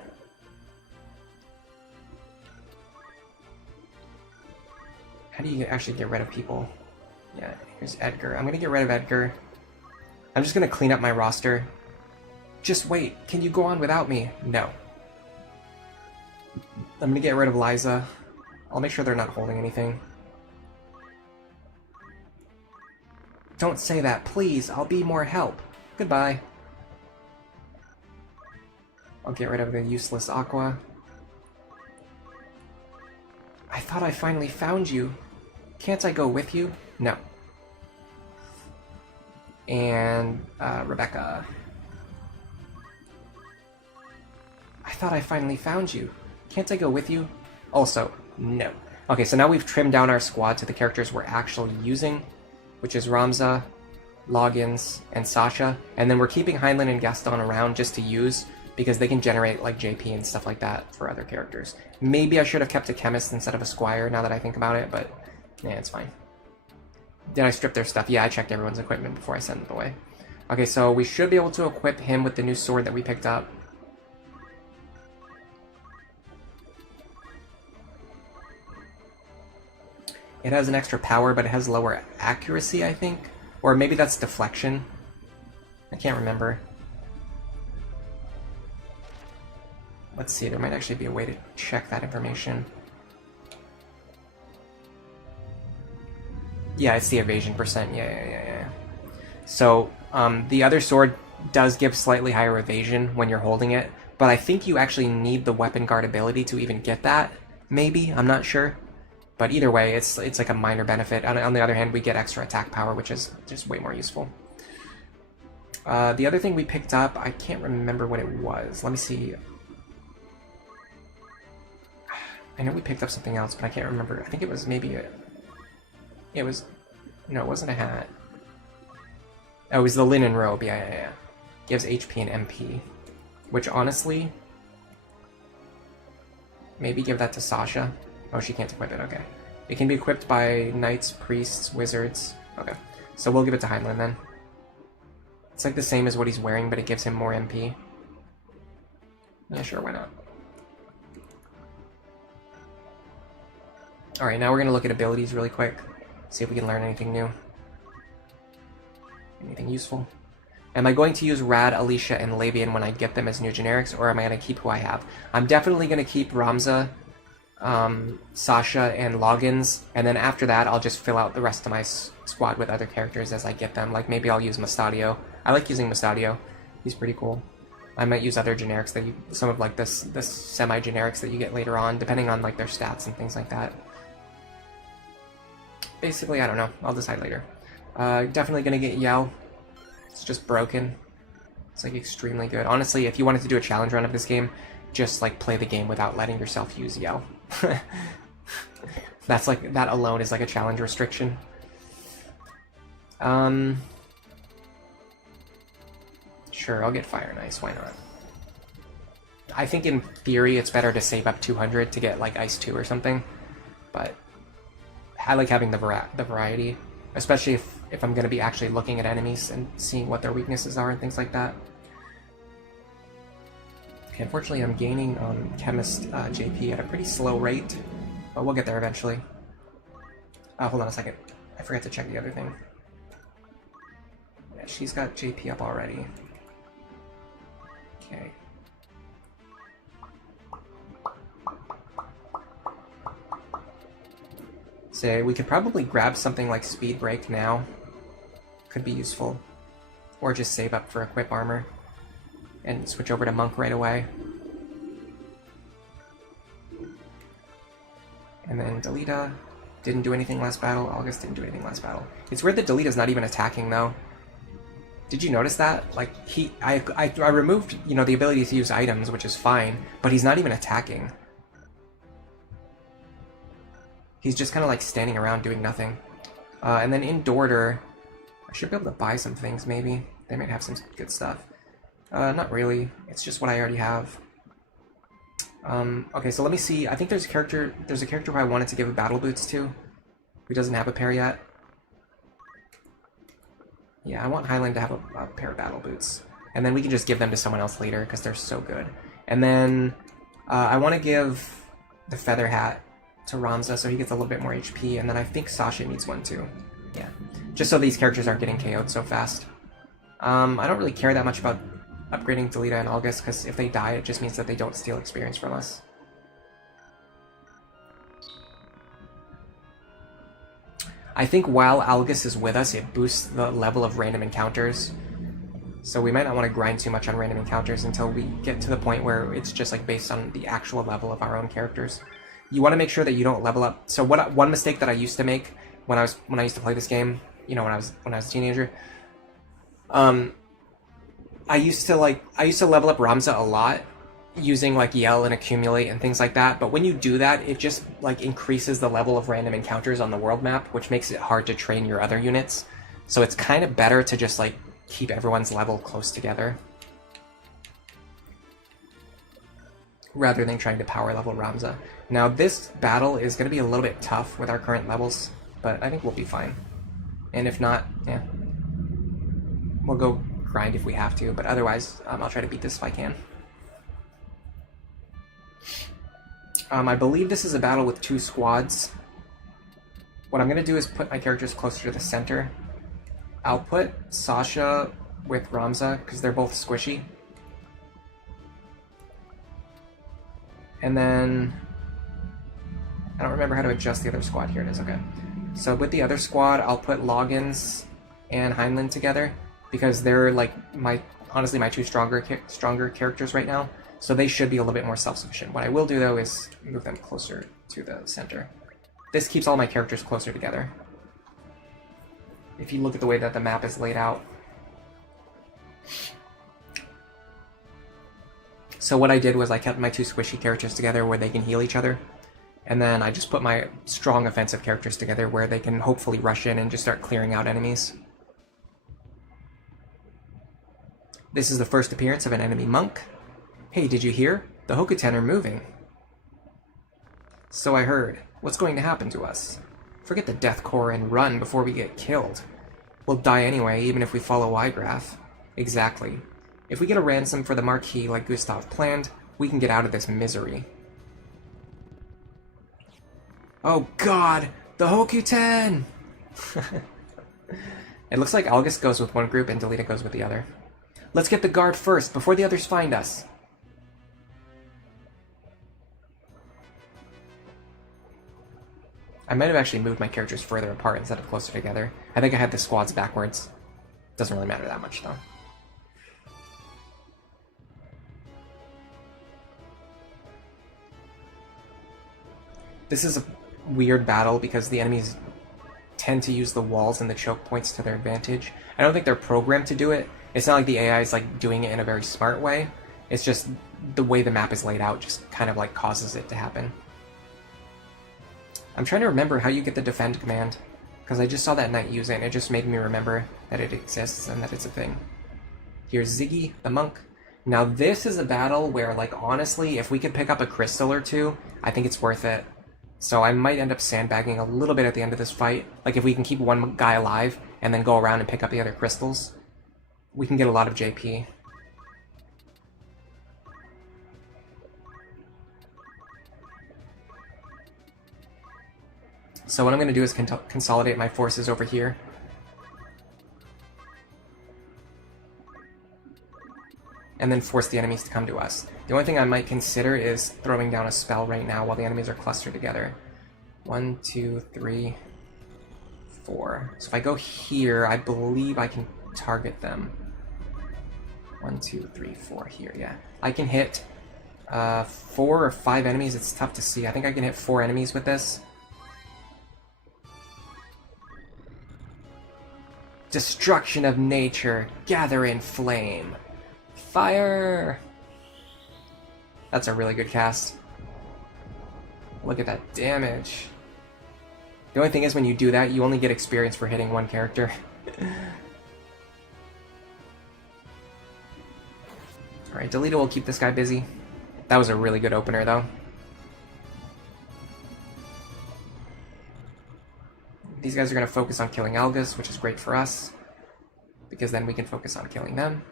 How do you actually get rid of people? Yeah, here's Edgar. I'm going to get rid of Edgar. I'm just going to clean up my roster. Just wait. Can you go on without me? No. I'm going to get rid of Liza. I'll make sure they're not holding anything. Don't say that, please. I'll be more help. Goodbye. I'll get rid of the useless Aqua. I thought I finally found you. Can't I go with you? No. And, Rebecca. I thought I finally found you. Can't I go with you? Also, no. Okay, so now we've trimmed down our squad to the characters we're actually using, which is Ramza, Loggins, and Sasha. And then we're keeping Heinlein and Gaston around just to use, because they can generate like JP and stuff like that for other characters. Maybe I should have kept a chemist instead of a squire now that I think about it, but yeah, it's fine. Did I strip their stuff? Yeah, I checked everyone's equipment before I sent it away. Okay, so we should be able to equip him with the new sword that we picked up. It has an extra power, but it has lower accuracy, I think. Or maybe that's deflection. I can't remember. Let's see, there might actually be a way to check that information. Yeah, it's the evasion percent. Yeah. So, the other sword does give slightly higher evasion when you're holding it, but I think you actually need the weapon guard ability to even get that. Maybe, I'm not sure. But either way, it's like a minor benefit. On the other hand, we get extra attack power, which is just way more useful. The other thing we picked up, I can't remember what it was. Let me see. I know we picked up something else, but I can't remember. I think it was maybe a... It was... No, it wasn't a hat. Oh, it was the linen robe. Yeah. Gives HP and MP. Which, honestly... Maybe give that to Sasha. Oh, she can't equip it. Okay. It can be equipped by knights, priests, wizards. Okay. So we'll give it to Heinlein then. It's like the same as what he's wearing, but it gives him more MP. Yeah, sure, why not? Alright, now we're going to look at abilities really quick. See if we can learn anything new. Anything useful. Am I going to use Rad, Alicia, and Labian when I get them as new generics, or am I going to keep who I have? I'm definitely going to keep Ramza Sasha and Loggins, and then after that I'll just fill out the rest of my squad with other characters as I get them. Like maybe I'll use Mustadio. I like using Mustadio. He's pretty cool. I might use other generics that some of like this semi-generics that you get later on, depending on like their stats and things like that. Basically, I don't know. I'll decide later. Definitely gonna get Yell. It's just broken. It's like extremely good. Honestly, if you wanted to do a challenge run of this game, just like play the game without letting yourself use Yell. That's like, that alone is like a challenge restriction. Sure, I'll get Fire and Ice, why not? I think in theory it's better to save up 200 to get like Ice 2 or something, but I like having the variety, especially if I'm going to be actually looking at enemies and seeing what their weaknesses are and things like that. Okay, unfortunately I'm gaining Chemist JP at a pretty slow rate, but we'll get there eventually. Hold on a second, I forgot to check the other thing. Yeah, she's got JP up already. Okay. So we could probably grab something like Speed Break now. Could be useful. Or just save up for Equip Armor. And switch over to Monk right away. And then Delita didn't do anything last battle. August didn't do anything last battle. It's weird that Delita's not even attacking though. Did you notice that? Like, I removed, you know, the ability to use items, which is fine, but he's not even attacking. He's just kind of like standing around doing nothing. And then in Dorter, I should be able to buy some things maybe. They might have some good stuff. Not really. It's just what I already have. Okay, so let me see. I think there's a character who I wanted to give battle boots to, who doesn't have a pair yet. Yeah, I want Highland to have a pair of battle boots. And then we can just give them to someone else later, because they're so good. And then I want to give the Feather Hat to Ramza so he gets a little bit more HP, and then I think Sasha needs one too. Yeah, just so these characters aren't getting KO'd so fast. I don't really care that much about upgrading Delita and August, because if they die, it just means that they don't steal experience from us. I think while Algus is with us, it boosts the level of random encounters. So we might not want to grind too much on random encounters until we get to the point where it's just like based on the actual level of our own characters. You want to make sure that you don't level up. So one mistake that I used to make when I used to play this game, you know, when I was a teenager, I used to level up Ramza a lot using like Yell and Accumulate and things like that, but when you do that, it just like increases the level of random encounters on the world map, which makes it hard to train your other units. So it's kind of better to just like keep everyone's level close together rather than trying to power level Ramza. Now this battle is going to be a little bit tough with our current levels, but I think we'll be fine. And if not, yeah, we'll go grind if we have to, but otherwise I'll try to beat this if I can. I believe this is a battle with 2 squads. What I'm going to do is put my characters closer to the center. I'll put Sasha with Ramza, because they're both squishy. And then... I don't remember how to adjust the other squad. Here it is, okay. So with the other squad, I'll put Loggins and Heinlein together, because they're like honestly my 2 stronger characters right now. So they should be a little bit more self-sufficient. What I will do, though, is move them closer to the center. This keeps all my characters closer together. If you look at the way that the map is laid out. So what I did was I kept my 2 squishy characters together where they can heal each other. And then I just put my strong offensive characters together where they can hopefully rush in and just start clearing out enemies. This is the first appearance of an enemy monk. Hey, did you hear? The Hokuten are moving. So I heard. What's going to happen to us? Forget the Death Corps and run before we get killed. We'll die anyway, even if we follow Ygraf. Exactly. If we get a ransom for the Marquis like Gustav planned, we can get out of this misery. Oh god! The Hokuten! It looks like Algus goes with one group and Delita goes with the other. Let's get the guard first, before the others find us. I might have actually moved my characters further apart instead of closer together. I think I had the squads backwards. Doesn't really matter that much, though. This is a weird battle because the enemies tend to use the walls and the choke points to their advantage. I don't think they're programmed to do it. It's not like the AI is like doing it in a very smart way. It's just the way the map is laid out just kind of like causes it to happen. I'm trying to remember how you get the defend command, because I just saw that knight use it and it just made me remember that it exists and that it's a thing. Here's Ziggy, the monk. Now this is a battle where, like, honestly, if we could pick up a crystal or two, I think it's worth it. So I might end up sandbagging a little bit at the end of this fight. Like, if we can keep one guy alive and then go around and pick up the other crystals, we can get a lot of JP. So what I'm going to do is consolidate my forces over here. And then force the enemies to come to us. The only thing I might consider is throwing down a spell right now while the enemies are clustered together. 1, 2, 3, 4. So if I go here, I believe I can target them. 1, 2, 3, 4 here, yeah. I can hit 4 or 5 enemies. It's tough to see. I think I can hit 4 enemies with this. Destruction of nature, gather in flame. Fire! That's a really good cast. Look at that damage. The only thing is, when you do that, you only get experience for hitting one character. Alright, Delita will keep this guy busy. That was a really good opener, though. These guys are going to focus on killing Algus, which is great for us, because then we can focus on killing them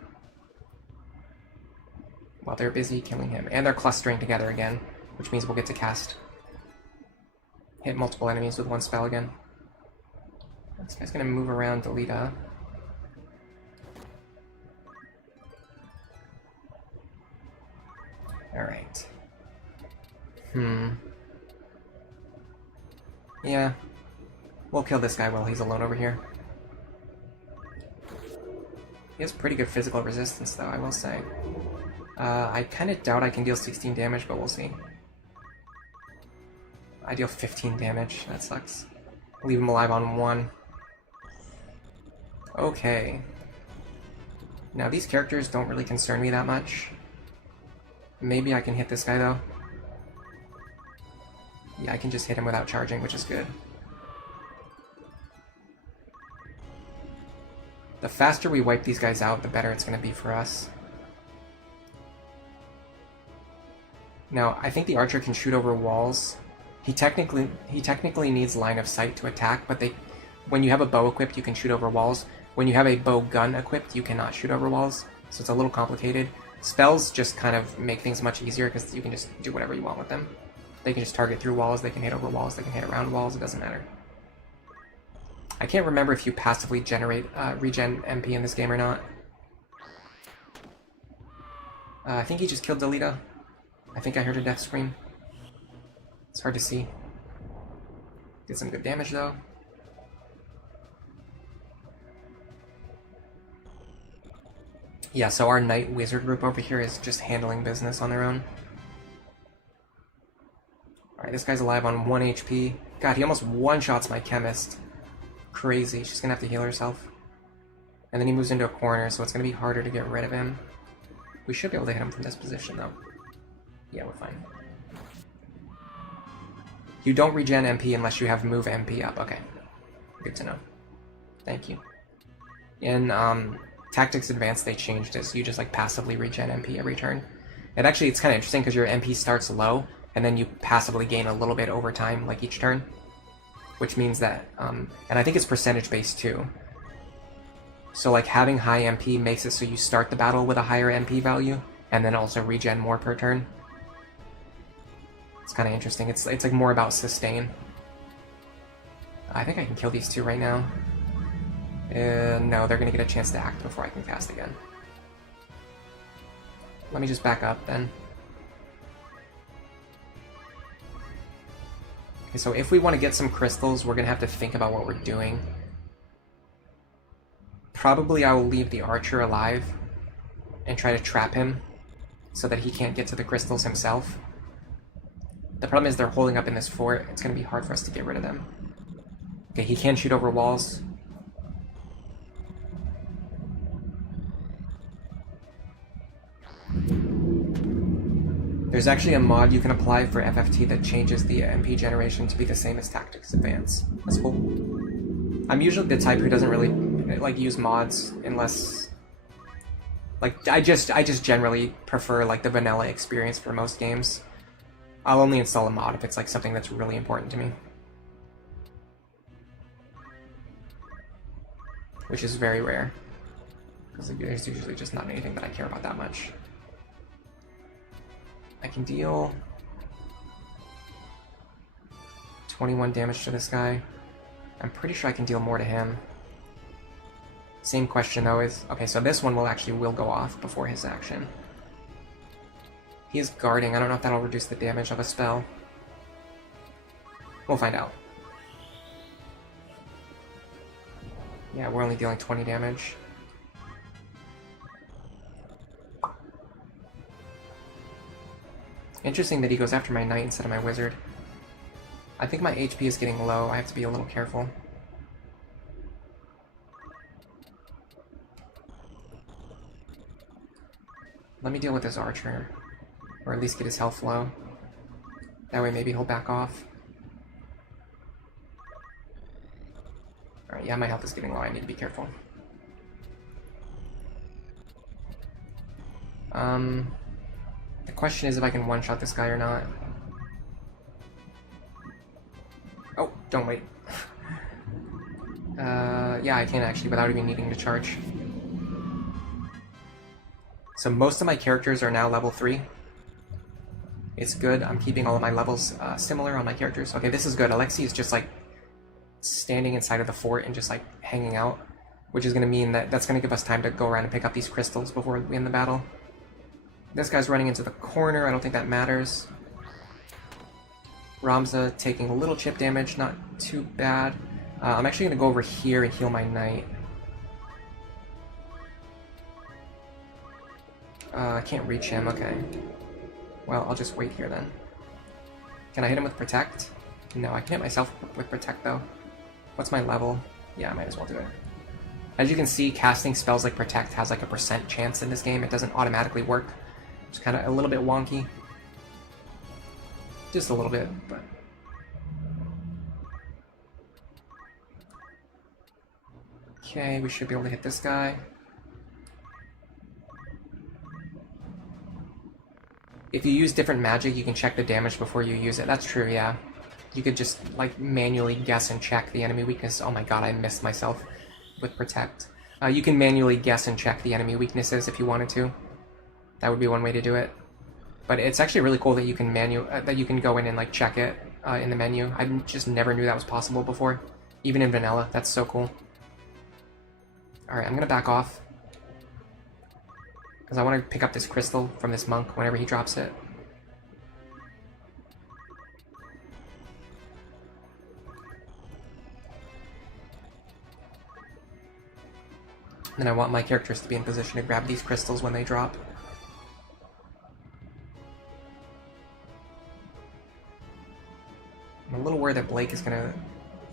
while they're busy killing him. And they're clustering together again, which means we'll get to cast. Hit multiple enemies with one spell again. This guy's going to move around Delita. Alright. Yeah. We'll kill this guy while he's alone over here. He has pretty good physical resistance, though, I will say. I kind of doubt I can deal 16 damage, but we'll see. I deal 15 damage. That sucks. Leave him alive on 1. Okay. Now, these characters don't really concern me that much. Maybe I can hit this guy, though. Yeah, I can just hit him without charging, which is good. The faster we wipe these guys out, the better it's going to be for us. Now, I think the archer can shoot over walls. He technically needs line of sight to attack, but when you have a bow equipped, you can shoot over walls. When you have a bow gun equipped, you cannot shoot over walls, so it's a little complicated. Spells just kind of make things much easier because you can just do whatever you want with them. They can just target through walls, they can hit over walls, they can hit around walls, it doesn't matter. I can't remember if you passively generate regen MP in this game or not. I think he just killed Delita. I think I heard a death scream. It's hard to see. Did some good damage, though. Yeah, so our Knight Wizard group over here is just handling business on their own. Alright, this guy's alive on 1 HP. God, he almost one-shots my Chemist. Crazy. She's gonna have to heal herself. And then he moves into a corner, so it's gonna be harder to get rid of him. We should be able to hit him from this position, though. Yeah, we're fine. You don't regen MP unless you have move MP up. Okay. Good to know. Thank you. In Tactics Advanced, they changed this. You just, like, passively regen MP every turn. It's kind of interesting because your MP starts low, and then you passively gain a little bit over time, like, each turn. Which means that, and I think it's percentage-based, too. So, like, having high MP makes it so you start the battle with a higher MP value, and then also regen more per turn. It's kind of interesting. It's like more about sustain. I think I can kill these two right now. No, they're going to get a chance to act before I can cast again. Let me just back up then. Okay, so if we want to get some crystals, we're going to have to think about what we're doing. Probably I will leave the archer alive and try to trap him so that he can't get to the crystals himself. The problem is they're holding up in this fort. It's going to be hard for us to get rid of them. Okay, he can shoot over walls. There's actually a mod you can apply for FFT that changes the MP generation to be the same as Tactics Advance. That's cool. I'm usually the type who doesn't really like use mods unless like I just generally prefer like the vanilla experience for most games. I'll only install a mod if it's like something that's really important to me. Which is very rare. Because there's usually just not anything that I care about that much. I can deal 21 damage to this guy. I'm pretty sure I can deal more to him. Same question though is, okay, so this one will go off before his action. He is guarding. I don't know if that'll reduce the damage of a spell. We'll find out. Yeah, we're only dealing 20 damage. Interesting that he goes after my knight instead of my wizard. I think my HP is getting low. I have to be a little careful. Let me deal with this archer. Or at least get his health low. That way maybe he'll back off. Alright, yeah, my health is getting low. I need to be careful. The question is if I can one-shot this guy or not. Oh, don't wait. Yeah, I can actually, without even needing to charge. So most of my characters are now level 3. It's good. I'm keeping all of my levels similar on my characters. Okay, this is good. Alexei is just like standing inside of the fort and just like hanging out, which is going to mean that that's going to give us time to go around and pick up these crystals before we end the battle. This guy's running into the corner. I don't think that matters. Ramza taking a little chip damage, not too bad. I'm actually going to go over here and heal my knight. I can't reach him, okay. Well, I'll just wait here then. Can I hit him with Protect? No, I can hit myself with Protect though. What's my level? Yeah, I might as well do it. As you can see, casting spells like Protect has like a % chance in this game. It doesn't automatically work. It's kind of a little bit wonky. Just a little bit, but... Okay, we should be able to hit this guy. If you use different magic, you can check the damage before you use it. That's true, yeah. You could just, like, manually guess and check the enemy weakness. Oh my god, I missed myself with Protect. You can manually guess and check the enemy weaknesses if you wanted to. That would be one way to do it. But it's actually really cool that you can go in and, like, check it in the menu. I just never knew that was possible before. Even in vanilla. That's so cool. Alright, I'm gonna back off. Because I want to pick up this crystal from this monk whenever he drops it. And I want my characters to be in position to grab these crystals when they drop. I'm a little worried that Blake is going to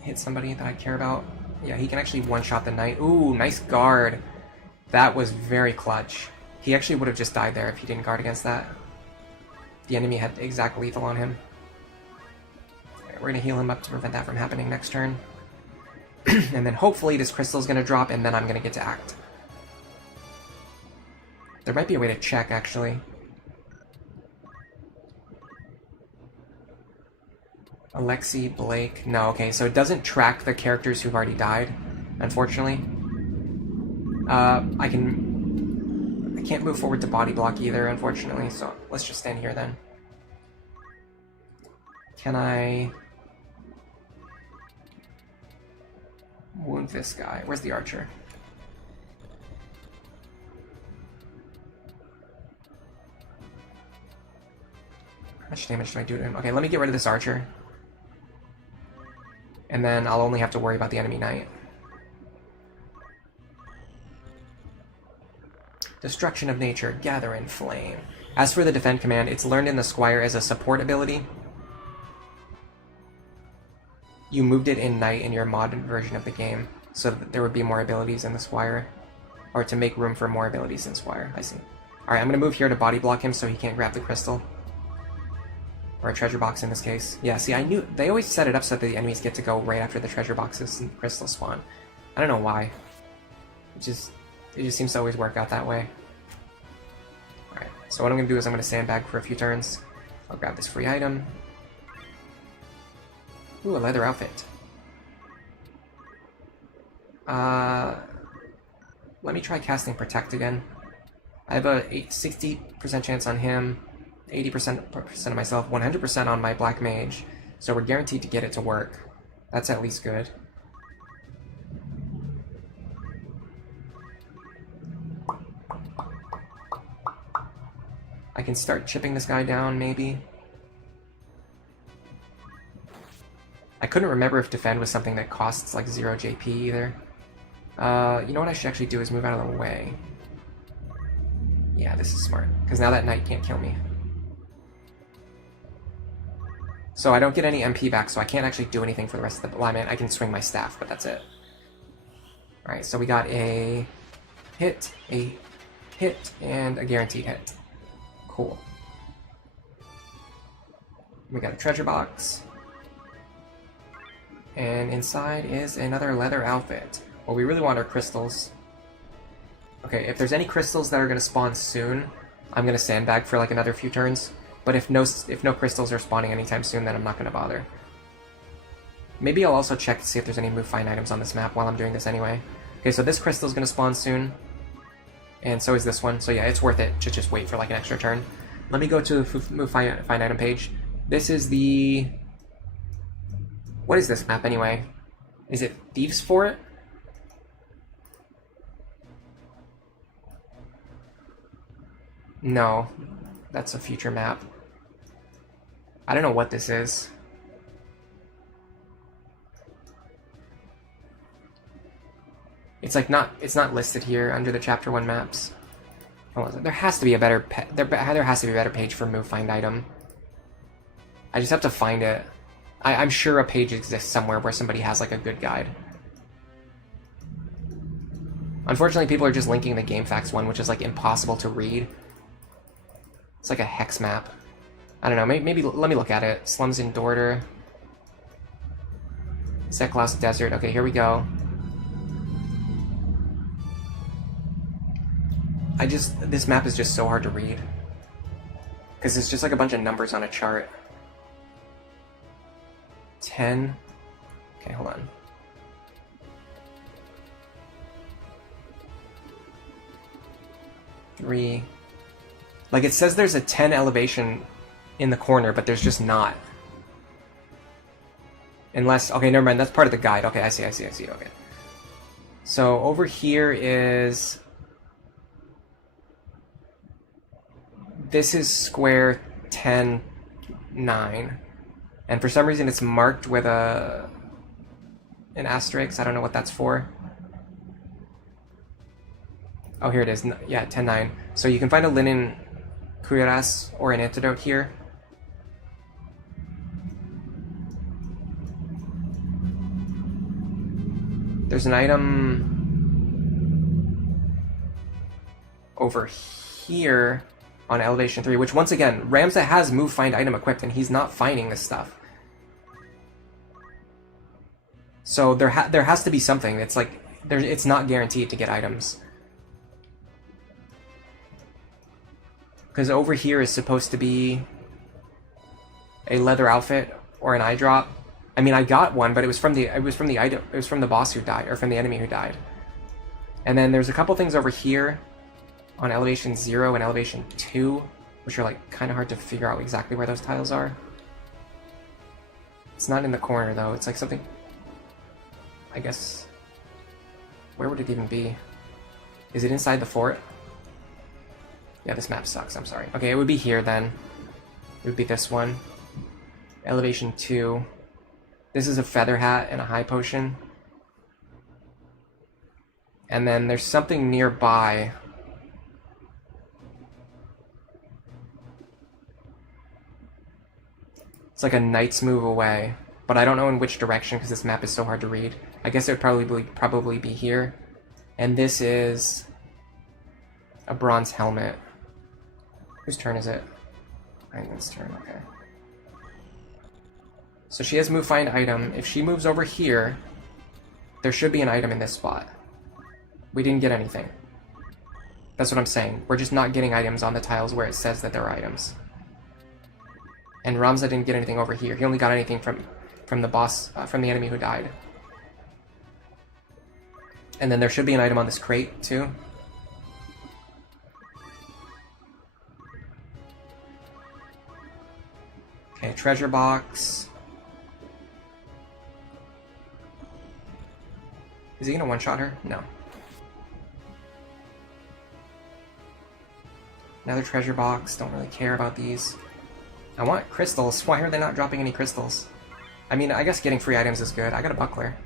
hit somebody that I care about. Yeah, he can actually one-shot the knight. Ooh, nice guard. That was very clutch. He actually would have just died there if he didn't guard against that. The enemy had exact lethal on him. Right, we're going to heal him up to prevent that from happening next turn. And then hopefully this crystal is going to drop, and then I'm going to get to act. There might be a way to check, actually. Alexei, Blake... No, okay, so it doesn't track the characters who've already died, unfortunately. I can't move forward to body block either, unfortunately, so let's just stand here then. Can I... wound this guy? Where's the archer? How much damage do I do to him? Okay, let me get rid of this archer. And then I'll only have to worry about the enemy knight. Destruction of Nature, Gather in Flame. As for the defend command, it's learned in the Squire as a support ability. You moved it in Knight in your modern version of the game, so that there would be more abilities in the Squire. Or to make room for more abilities in Squire, I see. Alright, I'm going to move here to body block him so he can't grab the crystal. Or a treasure box in this case. Yeah, see, I knew... They always set it up so that the enemies get to go right after the treasure boxes and crystals spawn. I don't know why. It just seems to always work out that way. Alright, so what I'm going to do is I'm going to sandbag for a few turns. I'll grab this free item. Ooh, a leather outfit. Let me try casting Protect again. I have a 60% chance on him, 80% of myself, 100% on my Black Mage, so we're guaranteed to get it to work. That's at least good. I can start chipping this guy down, maybe. I couldn't remember if Defend was something that costs like 0 JP either. You know what I should actually do is move out of the way. Yeah, this is smart, because now that knight can't kill me. So I don't get any MP back, so I can't actually do anything for the rest of the... Well, I mean, I can swing my staff, but that's it. Alright, so we got a hit, and a guaranteed hit. Cool. We got a treasure box. And inside is another leather outfit. What we really want are crystals. Okay, if there's any crystals that are going to spawn soon, I'm going to sandbag for like another few turns. But if no crystals are spawning anytime soon, then I'm not going to bother. Maybe I'll also check to see if there's any move find items on this map while I'm doing this anyway. Okay, so this crystal's going to spawn soon. And so is this one. So yeah, it's worth it to just wait for like an extra turn. Let me go to the move find item page. This is the... What is this map anyway? Is it Thieves Fort? No, that's a future map. I don't know what this is. It's like it's not listed here under the Chapter 1 maps. There has to be a better there has to be a better page for move find item. I just have to find it. I'm sure a page exists somewhere where somebody has like a good guide. Unfortunately, people are just linking the GameFAQs one, which is like impossible to read. It's like a hex map. I don't know, maybe let me look at it. Slums in Dorter. Seklos Desert. Okay, here we go. This map is just so hard to read. Because it's just like a bunch of numbers on a chart. 10. Okay, hold on. Three. Like, it says there's a 10 elevation in the corner, but there's just not. Unless... Okay, never mind. That's part of the guide. Okay, I see. Okay. So, over here is... This is square 10, 9. And for some reason it's marked with an asterisk. I don't know what that's for. Oh, here it is. Yeah, 10, 9. So you can find a linen cuirass or an antidote here. There's an item over here on Elevation 3, which once again, Ramza has move find item equipped and he's not finding this stuff. So there has to be something. It's like it's not guaranteed to get items. Because over here is supposed to be a leather outfit or an eye drop. I mean, I got one, but it was from the boss who died, or from the enemy who died. And then there's a couple things over here on Elevation 0 and Elevation 2, which are like kind of hard to figure out exactly where those tiles are. It's not in the corner though, it's like something... I guess... Where would it even be? Is it inside the fort? Yeah, this map sucks, I'm sorry. Okay, it would be here then. It would be this one. Elevation 2. This is a feather hat and a high potion. And then there's something nearby. It's like a knight's move away, but I don't know in which direction because this map is so hard to read. I guess it would probably be here. And this is a bronze helmet. Whose turn is it? Ironman's turn, okay. So she has move find item. If she moves over here, there should be an item in this spot. We didn't get anything. That's what I'm saying. We're just not getting items on the tiles where it says that there are items. And Ramza didn't get anything over here. He only got anything from the boss, from the enemy who died. And then there should be an item on this crate, too. Okay, treasure box. Is he gonna one-shot her? No. Another treasure box. Don't really care about these. I want crystals. Why are they not dropping any crystals? I mean, I guess getting free items is good. I got a buckler.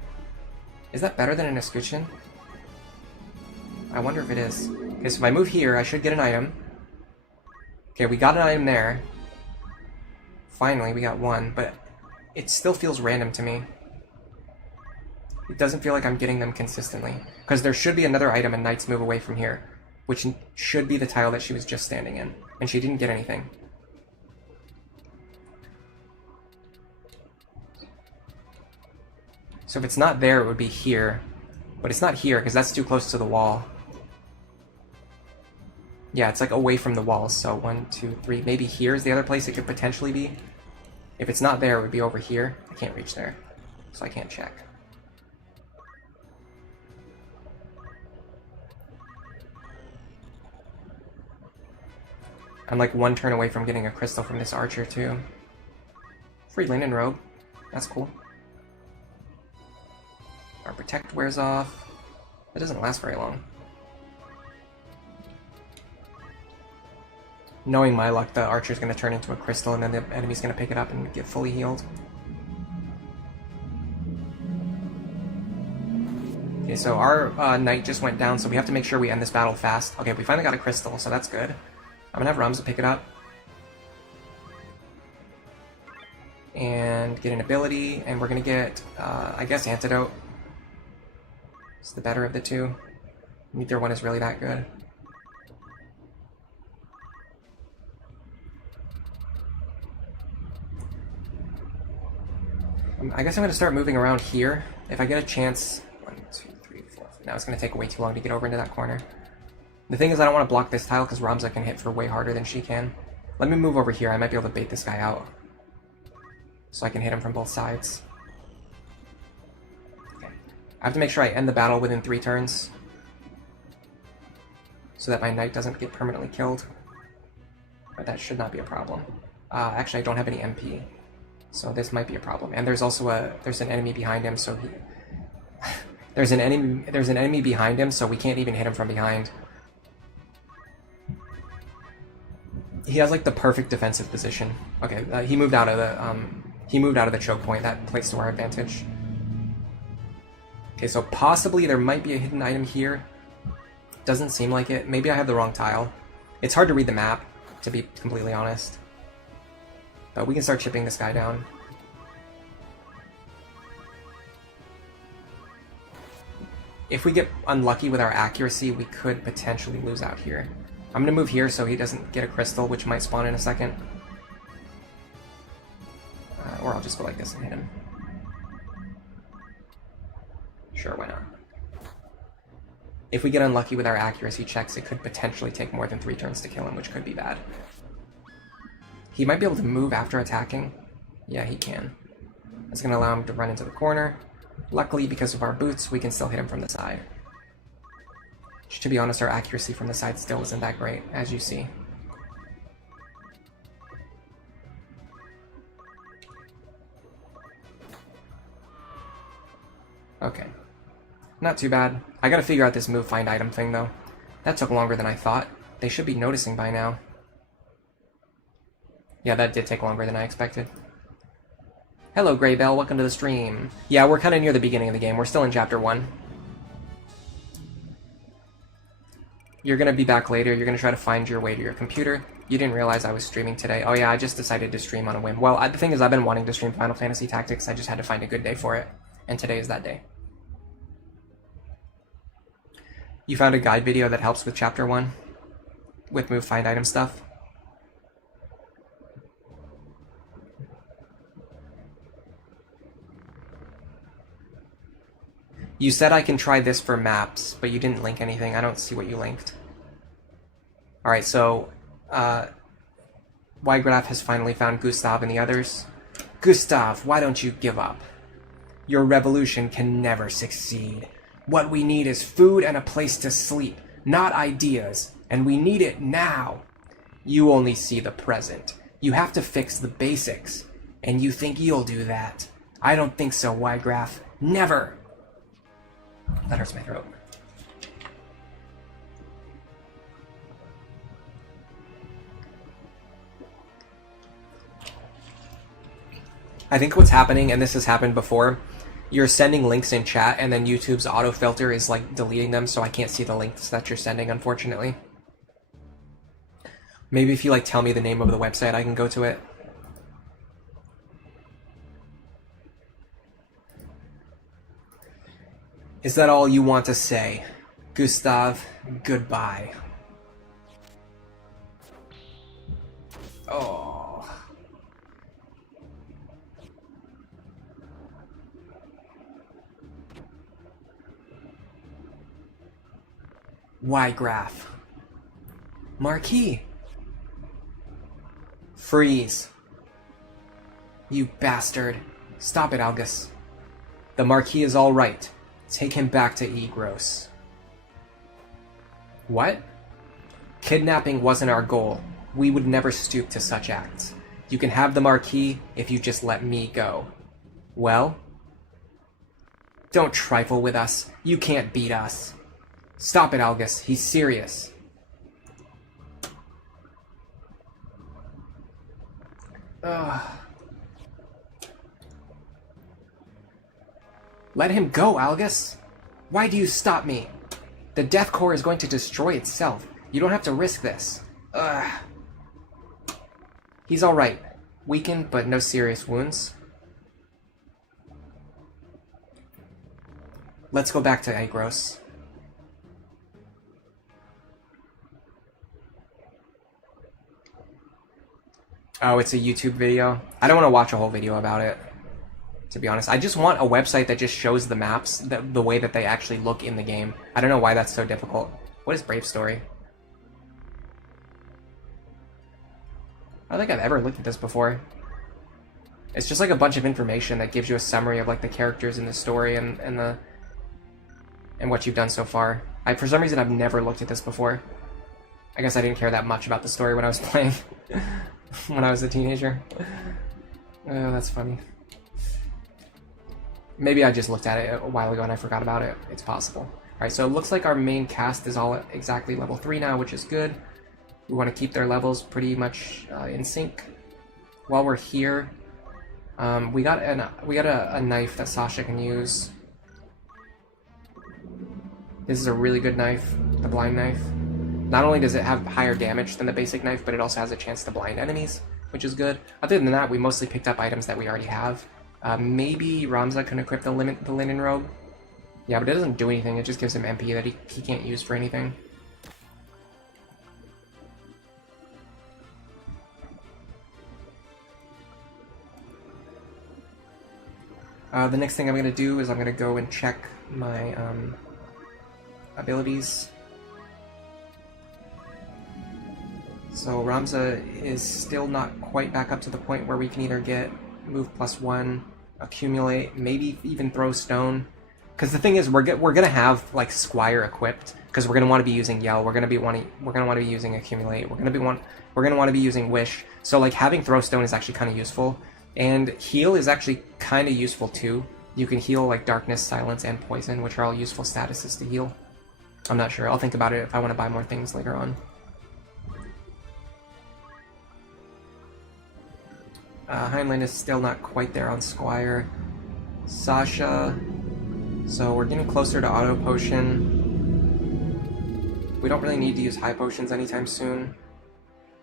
Is that better than an escutcheon? I wonder if it is. Okay, so if I move here, I should get an item. Okay, we got an item there. Finally, we got one, but it still feels random to me. It doesn't feel like I'm getting them consistently. Because there should be another item a knight's move away from here, which should be the tile that she was just standing in. And she didn't get anything. So if it's not there, it would be here. But it's not here, because that's too close to the wall. Yeah, it's like away from the walls, so 1, 2, 3. Maybe here is the other place it could potentially be. If it's not there, it would be over here. I can't reach there, so I can't check. I'm like one turn away from getting a crystal from this archer, too. Free linen robe. That's cool. Our protect wears off. It doesn't last very long. Knowing my luck, the archer's going to turn into a crystal and then the enemy's going to pick it up and get fully healed. Okay, so our knight just went down, so we have to make sure we end this battle fast. Okay, we finally got a crystal, so that's good. I'm going to have Ramza pick it up. And get an ability, and we're going to get, I guess, Antidote. It's the better of the two. Neither one is really that good. I guess I'm going to start moving around here. If I get a chance... 1, 2, 3, 4... Now it's going to take way too long to get over into that corner. The thing is I don't want to block this tile because Ramza can hit for way harder than she can. Let me move over here. I might be able to bait this guy out. So I can hit him from both sides. Okay. I have to make sure I end the battle within 3 turns. So that my knight doesn't get permanently killed. But that should not be a problem. Actually, I don't have any MP. So this might be a problem. And there's also there's an enemy behind him, so he... there's an enemy behind him, so we can't even hit him from behind. He has like the perfect defensive position. Okay, he moved out of the choke point. That plays to our advantage. Okay, so possibly there might be a hidden item here. Doesn't seem like it. Maybe I have the wrong tile. It's hard to read the map, to be completely honest. But we can start chipping this guy down. If we get unlucky with our accuracy, we could potentially lose out here. I'm going to move here so he doesn't get a crystal, which might spawn in a second. Or I'll just go like this and hit him. Sure, why not? If we get unlucky with our accuracy checks, it could potentially take more than 3 turns to kill him, which could be bad. He might be able to move after attacking. Yeah, he can. That's going to allow him to run into the corner. Luckily, because of our boots, we can still hit him from the side. To be honest, our accuracy from the side still isn't that great, as you see. Okay. Not too bad. I gotta figure out this move find item thing, though. That took longer than I thought. They should be noticing by now. Yeah, that did take longer than I expected. Hello, Greybell. Welcome to the stream. Yeah, we're kind of near the beginning of the game. We're still in Chapter 1. You're going to be back later. You're going to try to find your way to your computer. You didn't realize I was streaming today. Oh yeah, I just decided to stream on a whim. Well, the thing is, I've been wanting to stream Final Fantasy Tactics. I just had to find a good day for it. And today is that day. You found a guide video that helps with Chapter 1? With move, find item stuff? You said I can try this for maps, but you didn't link anything. I don't see what you linked. Alright, so... Ygraf has finally found Gustav and the others. Gustav, why don't you give up? Your revolution can never succeed. What we need is food and a place to sleep, not ideas, and we need it now. You only see the present. You have to fix the basics, and you think you'll do that. I don't think so, Ygraf. Never! That hurts my throat. I think what's happening, and this has happened before, you're sending links in chat, and then YouTube's autofilter is like deleting them, so I can't see the links that you're sending, unfortunately. Maybe if you like tell me the name of the website, I can go to it. Is that all you want to say? Gustav, goodbye. Oh. Ygraf. Marquis. Freeze. You bastard. Stop it, Algus. The Marquis is all right. Take him back to Egros. What? Kidnapping wasn't our goal. We would never stoop to such acts. You can have the Marquis if you just let me go. Well? Don't trifle with us. You can't beat us. Stop it, Algus. He's serious. Ugh. Let him go, Algus. Why do you stop me? The Death Core is going to destroy itself. You don't have to risk this. Ugh. He's alright. Weakened, but no serious wounds. Let's go back to Egros. Oh, it's a YouTube video? I don't want to watch a whole video about it, to be honest. I just want a website that just shows the maps the way that they actually look in the game. I don't know why that's so difficult. What is Brave Story? I don't think I've ever looked at this before. It's just like a bunch of information that gives you a summary of like the characters in the story and what you've done so far. For some reason, I've never looked at this before. I guess I didn't care that much about the story when I was playing. When I was a teenager. Oh, that's funny. Maybe I just looked at it a while ago and I forgot about it. It's possible. Alright, so it looks like our main cast is all at exactly level 3 now, which is good. We want to keep their levels pretty much in sync. While we're here, we got a knife that Sasha can use. This is a really good knife, the blind knife. Not only does it have higher damage than the basic knife, but it also has a chance to blind enemies, which is good. Other than that, we mostly picked up items that we already have. Maybe Ramza can equip the linen robe. Yeah, but it doesn't do anything. It just gives him MP that he can't use for anything. The next thing I'm going to do is I'm going to go and check my abilities. So Ramza is still not quite back up to the point where we can either get move +1, accumulate, maybe even throw stone. Because the thing is, we're gonna have like Squire equipped because we're gonna want to be using Yell. We're gonna want to be using accumulate. We're gonna want to be using wish. So like having throw stone is actually kind of useful, and heal is actually kind of useful too. You can heal like darkness, silence, and poison, which are all useful statuses to heal. I'm not sure. I'll think about it if I want to buy more things later on. Heinlein is still not quite there on Squire. Sasha. So we're getting closer to Auto Potion. We don't really need to use High Potions anytime soon.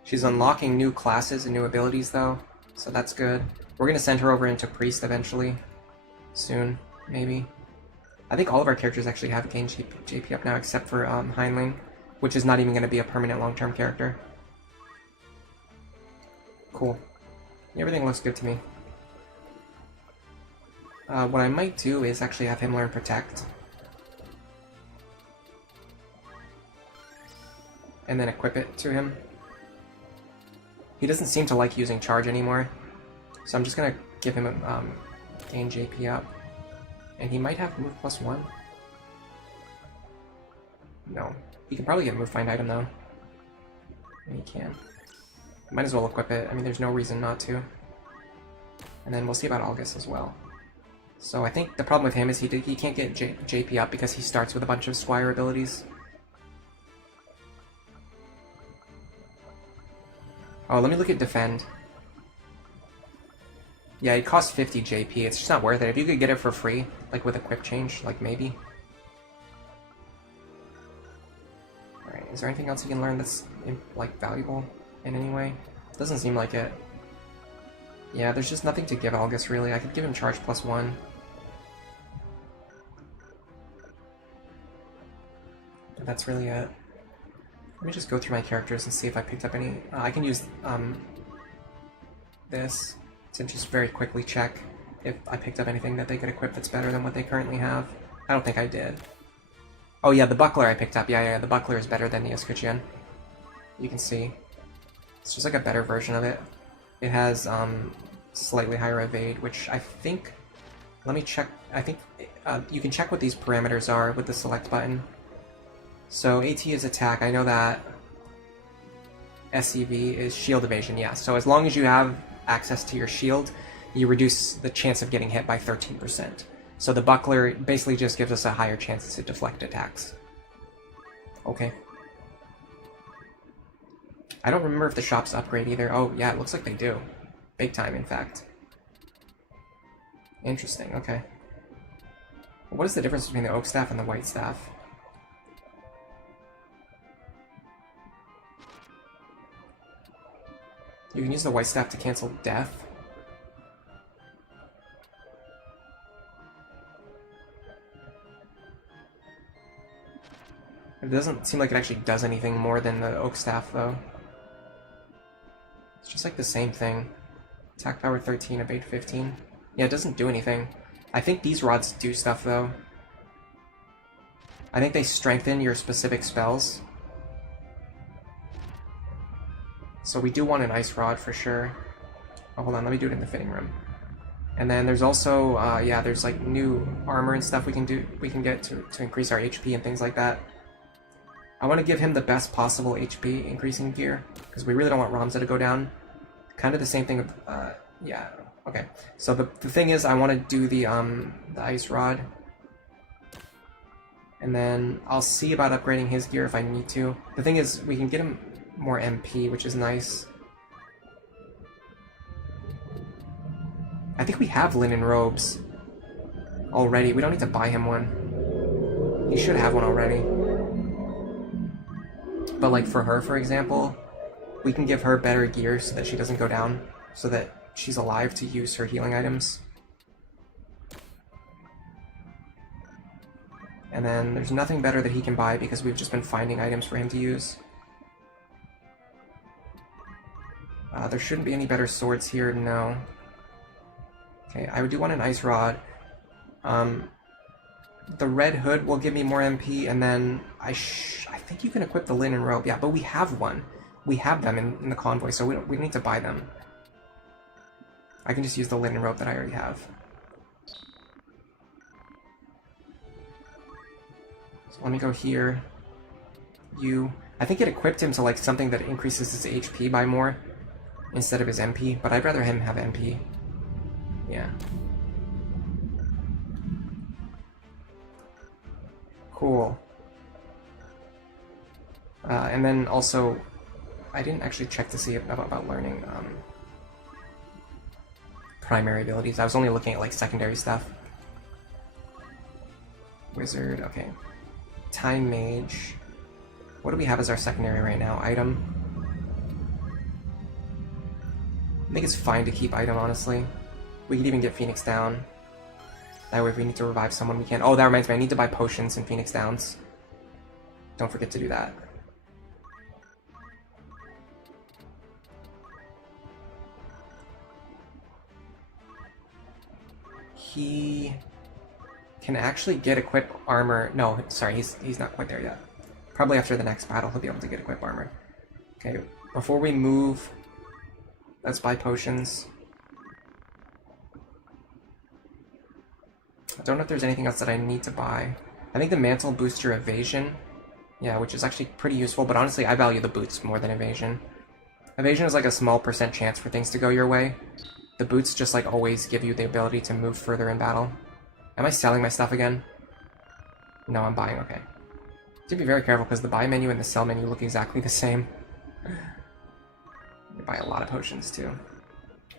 She's unlocking new classes and new abilities though, so that's good. We're gonna send her over into Priest eventually. Soon, maybe. I think all of our characters actually have gained JP up now except for Heinlein, which is not even gonna be a permanent long-term character. Cool. Everything looks good to me. What I might do is actually have him learn Protect. And then equip it to him. He doesn't seem to like using Charge anymore, so I'm just gonna give him gain JP up. And he might have Move +1. No. He can probably get Move Find Item though. And he can. Might as well equip it. I mean, there's no reason not to. And then we'll see about August as well. So I think the problem with him is he can't get JP up because he starts with a bunch of Squire abilities. Oh, let me look at Defend. Yeah, it costs 50 JP. It's just not worth it. If you could get it for free, like with a quick change, like maybe. Alright, is there anything else you can learn that's, like, valuable in any way? Doesn't seem like it. Yeah, there's just nothing to give August, really. I could give him Charge +1. But that's really it. Let me just go through my characters and see if I picked up any... I can use this to just very quickly check if I picked up anything that they could equip that's better than what they currently have. I don't think I did. Oh yeah, the Buckler I picked up. Yeah, the Buckler is better than the Escutcheon. You can see. It's just like a better version of it. It has slightly higher evade, which I think... Let me check. I think you can check what these parameters are with the select button. So AT is attack, I know that. SEV is shield evasion, yeah. So as long as you have access to your shield, you reduce the chance of getting hit by 13%. So the Buckler basically just gives us a higher chance to deflect attacks. Okay. I don't remember if the shops upgrade either. Oh, yeah, it looks like they do. Big time, in fact. Interesting, okay. What is the difference between the Oak Staff and the White Staff? You can use the White Staff to cancel Death. It doesn't seem like it actually does anything more than the Oak Staff, though. It's just like the same thing. Attack power 13, evade 15. Yeah, it doesn't do anything. I think these rods do stuff, though. I think they strengthen your specific spells. So we do want an Ice Rod for sure. Oh, hold on, let me do it in the fitting room. And then there's also, yeah, there's like new armor and stuff we can get to increase our HP and things like that. I want to give him the best possible HP increasing gear, because we really don't want Ramza to go down. Kind of the same thing, yeah, okay. So the thing is, I want to do the Ice Rod. And then I'll see about upgrading his gear if I need to. The thing is, we can get him more MP, which is nice. I think we have linen robes already. We don't need to buy him one. He should have one already. But like for her, for example, we can give her better gear so that she doesn't go down, so that she's alive to use her healing items. And then there's nothing better that he can buy because we've just been finding items for him to use. There shouldn't be any better swords here, no. Okay, I do want an Ice Rod. The Red Hood will give me more MP, and then I think you can equip the Linen Robe. Yeah, but we have one. We have them in the convoy, so we don't need to buy them. I can just use the Linen Robe that I already have. So let me go here. I think it equipped him to like something that increases his HP by more instead of his MP, but I'd rather him have MP. Yeah. Cool. And then also, I didn't actually check to see about learning primary abilities. I was only looking at like secondary stuff. Wizard, okay. Time Mage. What do we have as our secondary right now? Item. I think it's fine to keep item, honestly. We could even get Phoenix down. That way if we need to revive someone, we can. Oh, that reminds me, I need to buy potions in Phoenix Downs. Don't forget to do that. He can actually get equip armor. No, sorry, he's not quite there yet. Probably after the next battle, he'll be able to get equip armor. Okay, before we move, let's buy potions. I don't know if there's anything else that I need to buy. I think the mantle boosts your evasion. Yeah, which is actually pretty useful, but honestly, I value the boots more than evasion. Evasion is like a small % chance for things to go your way. The boots just like always give you the ability to move further in battle. Am I selling my stuff again? No, I'm buying, okay. To be very careful because the buy menu and the sell menu look exactly the same. I buy a lot of potions too.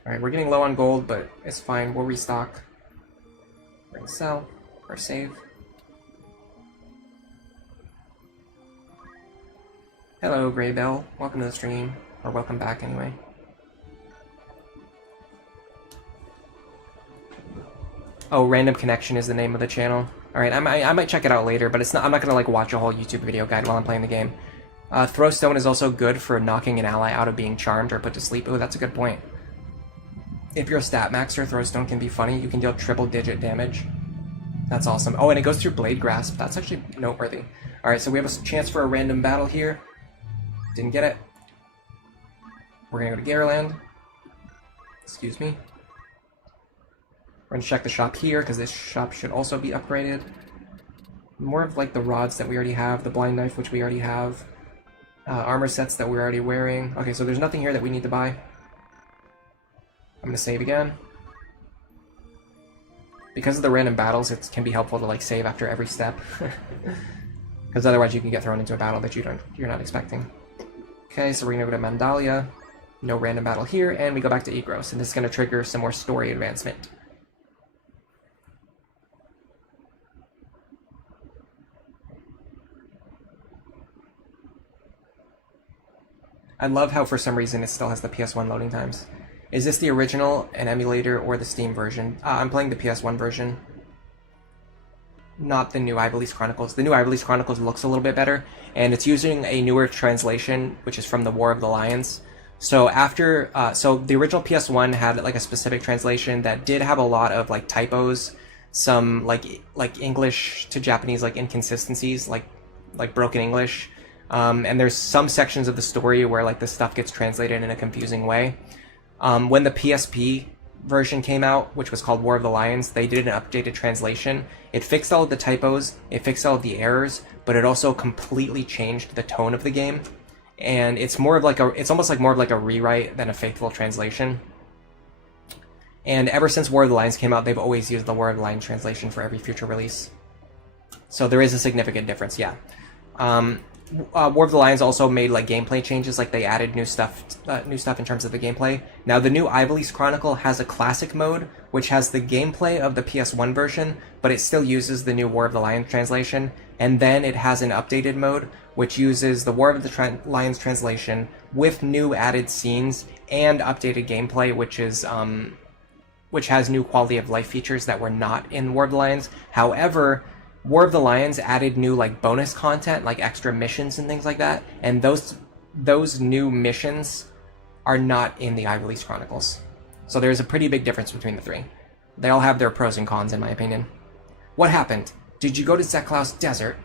Alright, we're getting low on gold, but it's fine. We'll restock. We're gonna sell or save. Hello, Grey Bell. Welcome to the stream. Or welcome back, anyway. Oh, Random Connection is the name of the channel. Alright, I might check it out later, but it's not. I'm not gonna like watch a whole YouTube video guide while I'm playing the game. Throwstone is also good for knocking an ally out of being charmed or put to sleep. Oh, that's a good point. If you're a stat maxer, Throwstone can be funny. You can deal triple-digit damage. That's awesome. Oh, and it goes through Blade Grasp. That's actually noteworthy. Alright, so we have a chance for a random battle here. Didn't get it. We're gonna go to Gairland. Excuse me. We're gonna check the shop here, because this shop should also be upgraded. More of like the rods that we already have, the blind knife which we already have, armor sets that we're already wearing. Okay, so there's nothing here that we need to buy. I'm gonna save again. Because of the random battles, it can be helpful to like save after every step. Because otherwise you can get thrown into a battle that you're not expecting. Okay, so we're gonna go to Mandalia. No random battle here, and we go back to Igros, and this is gonna trigger some more story advancement. I love how for some reason it still has the PS1 loading times. Is this the original, an emulator, or the Steam version? I'm playing the PS1 version. Not the new Ivalice Chronicles. The new Ivalice Chronicles looks a little bit better, and it's using a newer translation, which is from the War of the Lions. So after, so the original PS1 had like a specific translation that did have a lot of like typos, some like English to Japanese like inconsistencies, like broken English. And there's some sections of the story where like this stuff gets translated in a confusing way. When the PSP version came out, which was called War of the Lions, they did an updated translation. It fixed all of the typos, it fixed all of the errors, but it also completely changed the tone of the game. And it's more of like it's almost like more of like a rewrite than a faithful translation. And ever since War of the Lions came out, they've always used the War of the Lions translation for every future release. So there is a significant difference, yeah. War of the Lions also made like gameplay changes, like they added new stuff in terms of the gameplay. Now the new Ivalice Chronicle has a classic mode, which has the gameplay of the PS1 version, but it still uses the new War of the Lions translation. And then it has an updated mode, which uses the War of the Lions translation with new added scenes and updated gameplay, which has new quality of life features that were not in War of the Lions. However, War of the Lions added new like bonus content, like extra missions and things like that, and those new missions are not in the Ivalice Chronicles. So there's a pretty big difference between the three. They all have their pros and cons, in my opinion. What happened? Did you go to Zeklaus Desert?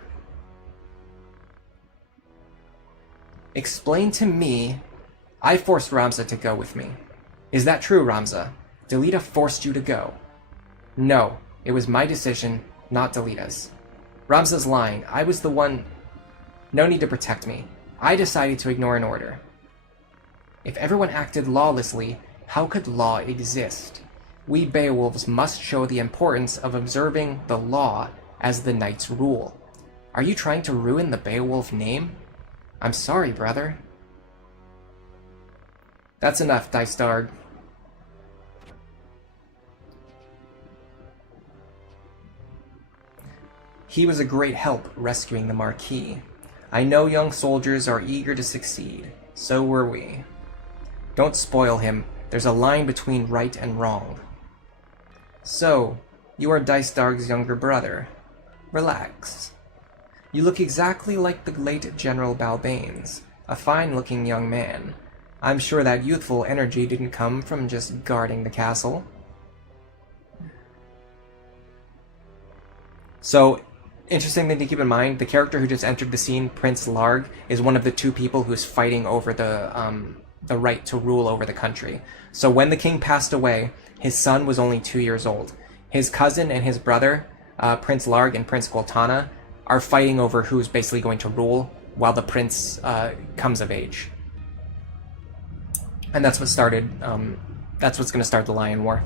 Explain to me. I forced Ramza to go with me. Is that true, Ramza? Delita forced you to go. No, it was my decision, not Delita's. Ramza's lying. I was the one... No need to protect me. I decided to ignore an order. If everyone acted lawlessly, how could law exist? We Beowulfs must show the importance of observing the law as the knight's rule. Are you trying to ruin the Beowulf name? I'm sorry, brother. That's enough, Dice Dog. He was a great help rescuing the Marquis. I know young soldiers are eager to succeed. So were we. Don't spoil him. There's a line between right and wrong. So, you are Dystarg's younger brother. Relax. You look exactly like the late General Balbanes, a fine-looking young man. I'm sure that youthful energy didn't come from just guarding the castle. So, interesting thing to keep in mind, the character who just entered the scene, Prince Larg, is one of the two people who's fighting over the right to rule over the country. So when the king passed away, his son was only 2 years old. His cousin and his brother, Prince Larg and Prince Goltana, are fighting over who's basically going to rule while the prince comes of age. And that's what started, that's what's going to start the Lion War,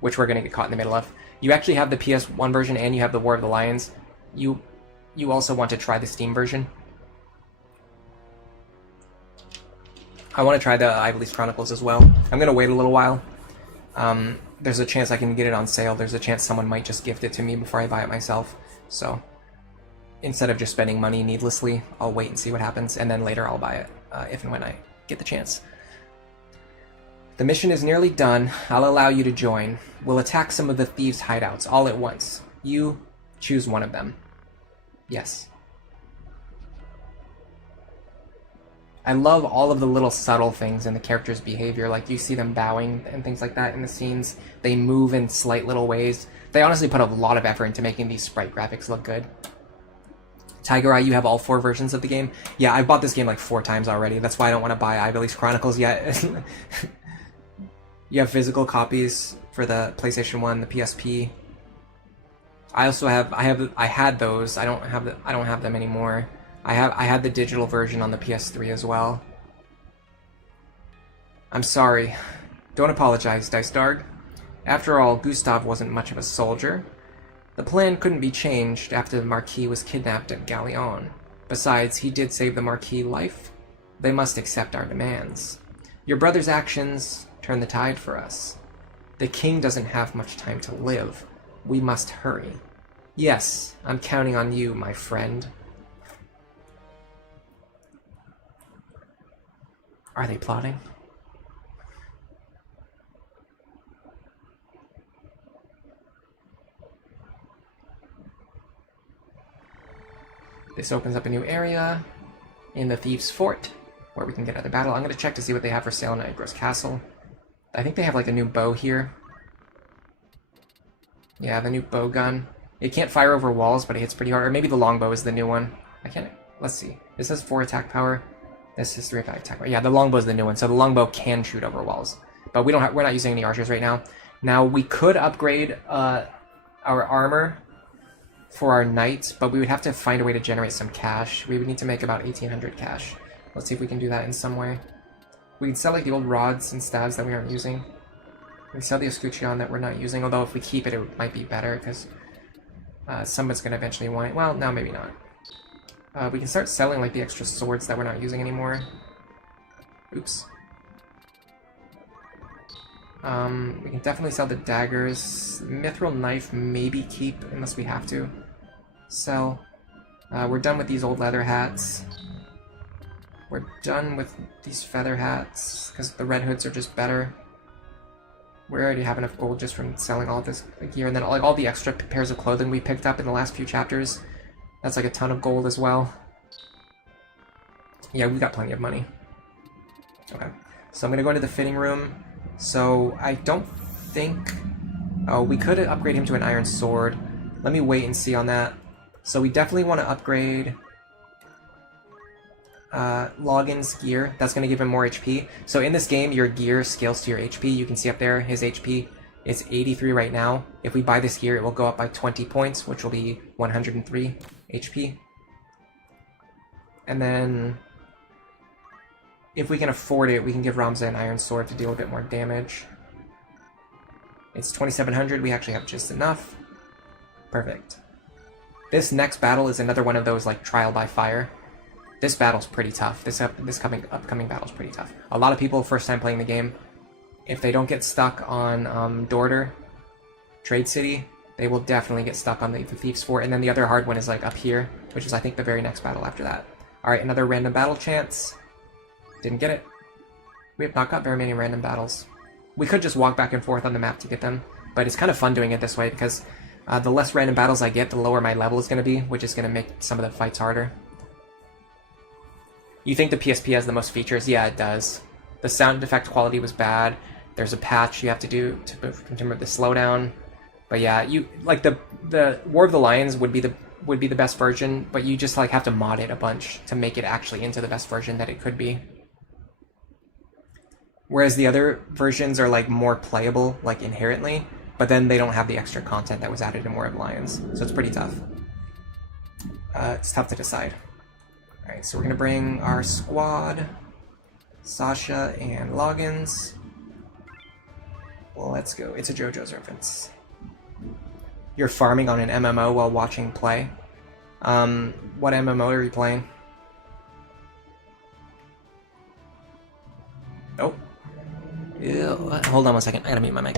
which we're going to get caught in the middle of. You actually have the PS1 version and you have the War of the Lions. You also want to try the Steam version. I want to try the Ivalice Chronicles as well. I'm going to wait a little while. There's a chance I can get it on sale. There's a chance someone might just gift it to me before I buy it myself. So instead of just spending money needlessly, I'll wait and see what happens, and then later I'll buy it if and when I get the chance. The mission is nearly done. I'll allow you to join. We'll attack some of the thieves' hideouts all at once. You choose one of them. Yes. I love all of the little subtle things in the character's behavior, like you see them bowing and things like that in the scenes. They move in slight little ways. They honestly put a lot of effort into making these sprite graphics look good. Tiger Eye, you have all 4 versions of the game? Yeah, I've bought this game like 4 times already. That's why I don't want to buy Ivalice Chronicles yet. You have physical copies for the PlayStation 1, the PSP. I also have I had those. I don't have them anymore. I had the digital version on the PS3 as well. I'm sorry. Don't apologize, Dystarg. After all, Gustav wasn't much of a soldier. The plan couldn't be changed after the Marquis was kidnapped at Galleon. Besides, he did save the Marquis' life. They must accept our demands. Your brother's actions turn the tide for us. The king doesn't have much time to live. We must hurry. Yes, I'm counting on you, my friend. Are they plotting? This opens up a new area in the Thieves' Fort, where we can get another battle. I'm going to check to see what they have for sale in Igros Castle. I think they have like a new bow here. Yeah, the new bow gun. It can't fire over walls, but it hits pretty hard. Or maybe the longbow is the new one. I can't... Let's see. This has 4 attack power. This is 3 attack power. Yeah, the longbow is the new one, so the longbow can shoot over walls. But we're not using any archers right now. Now, we could upgrade our armor for our knights, but we would have to find a way to generate some cash. We would need to make about 1,800 cash. Let's see if we can do that in some way. We can sell like the old rods and stabs that we aren't using. We can sell the escutcheon that we're not using, although if we keep it, it might be better, because someone's going to eventually want it. Well, no, maybe not. We can start selling like the extra swords that we're not using anymore. Oops. We can definitely sell the daggers. Mithril knife, maybe keep, unless we have to. Sell. We're done with these old leather hats. We're done with these feather hats, because the red hoods are just better. We already have enough gold just from selling all this gear, and then like all the extra pairs of clothing we picked up in the last few chapters. That's like a ton of gold as well. Yeah, we've got plenty of money. Okay, so I'm gonna go into the fitting room. So I don't think... Oh, we could upgrade him to an iron sword. Let me wait and see on that. So we definitely want to upgrade Logan's gear. That's going to give him more HP. So in this game, your gear scales to your HP. You can see up there, his HP is 83 right now. If we buy this gear, it will go up by 20 points, which will be 103 HP. And then, if we can afford it, we can give Ramza an iron sword to deal a bit more damage. It's 2,700. We actually have just enough. Perfect. This next battle is another one of those like trial by fire. This battle's pretty tough. This upcoming battle's pretty tough. A lot of people, first time playing the game, if they don't get stuck on Dorter, Trade City, they will definitely get stuck on the Thieves Fort. And then the other hard one is like up here, which is I think the very next battle after that. Alright, another random battle chance. Didn't get it. We have not got very many random battles. We could just walk back and forth on the map to get them, but it's kind of fun doing it this way because the less random battles I get, the lower my level is going to be, which is going to make some of the fights harder. You think the PSP has the most features? Yeah, it does. The sound effect quality was bad. There's a patch you have to do to remove the slowdown. But yeah, you like the War of the Lions would be the best version, but you just like have to mod it a bunch to make it actually into the best version that it could be. Whereas the other versions are like more playable, like inherently, but then they don't have the extra content that was added in War of the Lions, so it's pretty tough. It's tough to decide. Alright, so we're gonna bring our squad, Sasha and Loggins. Well, let's go. It's a JoJo's reference. You're farming on an MMO while watching play. What MMO are you playing? Oh. Ew. Hold on one second. I gotta mute my mic.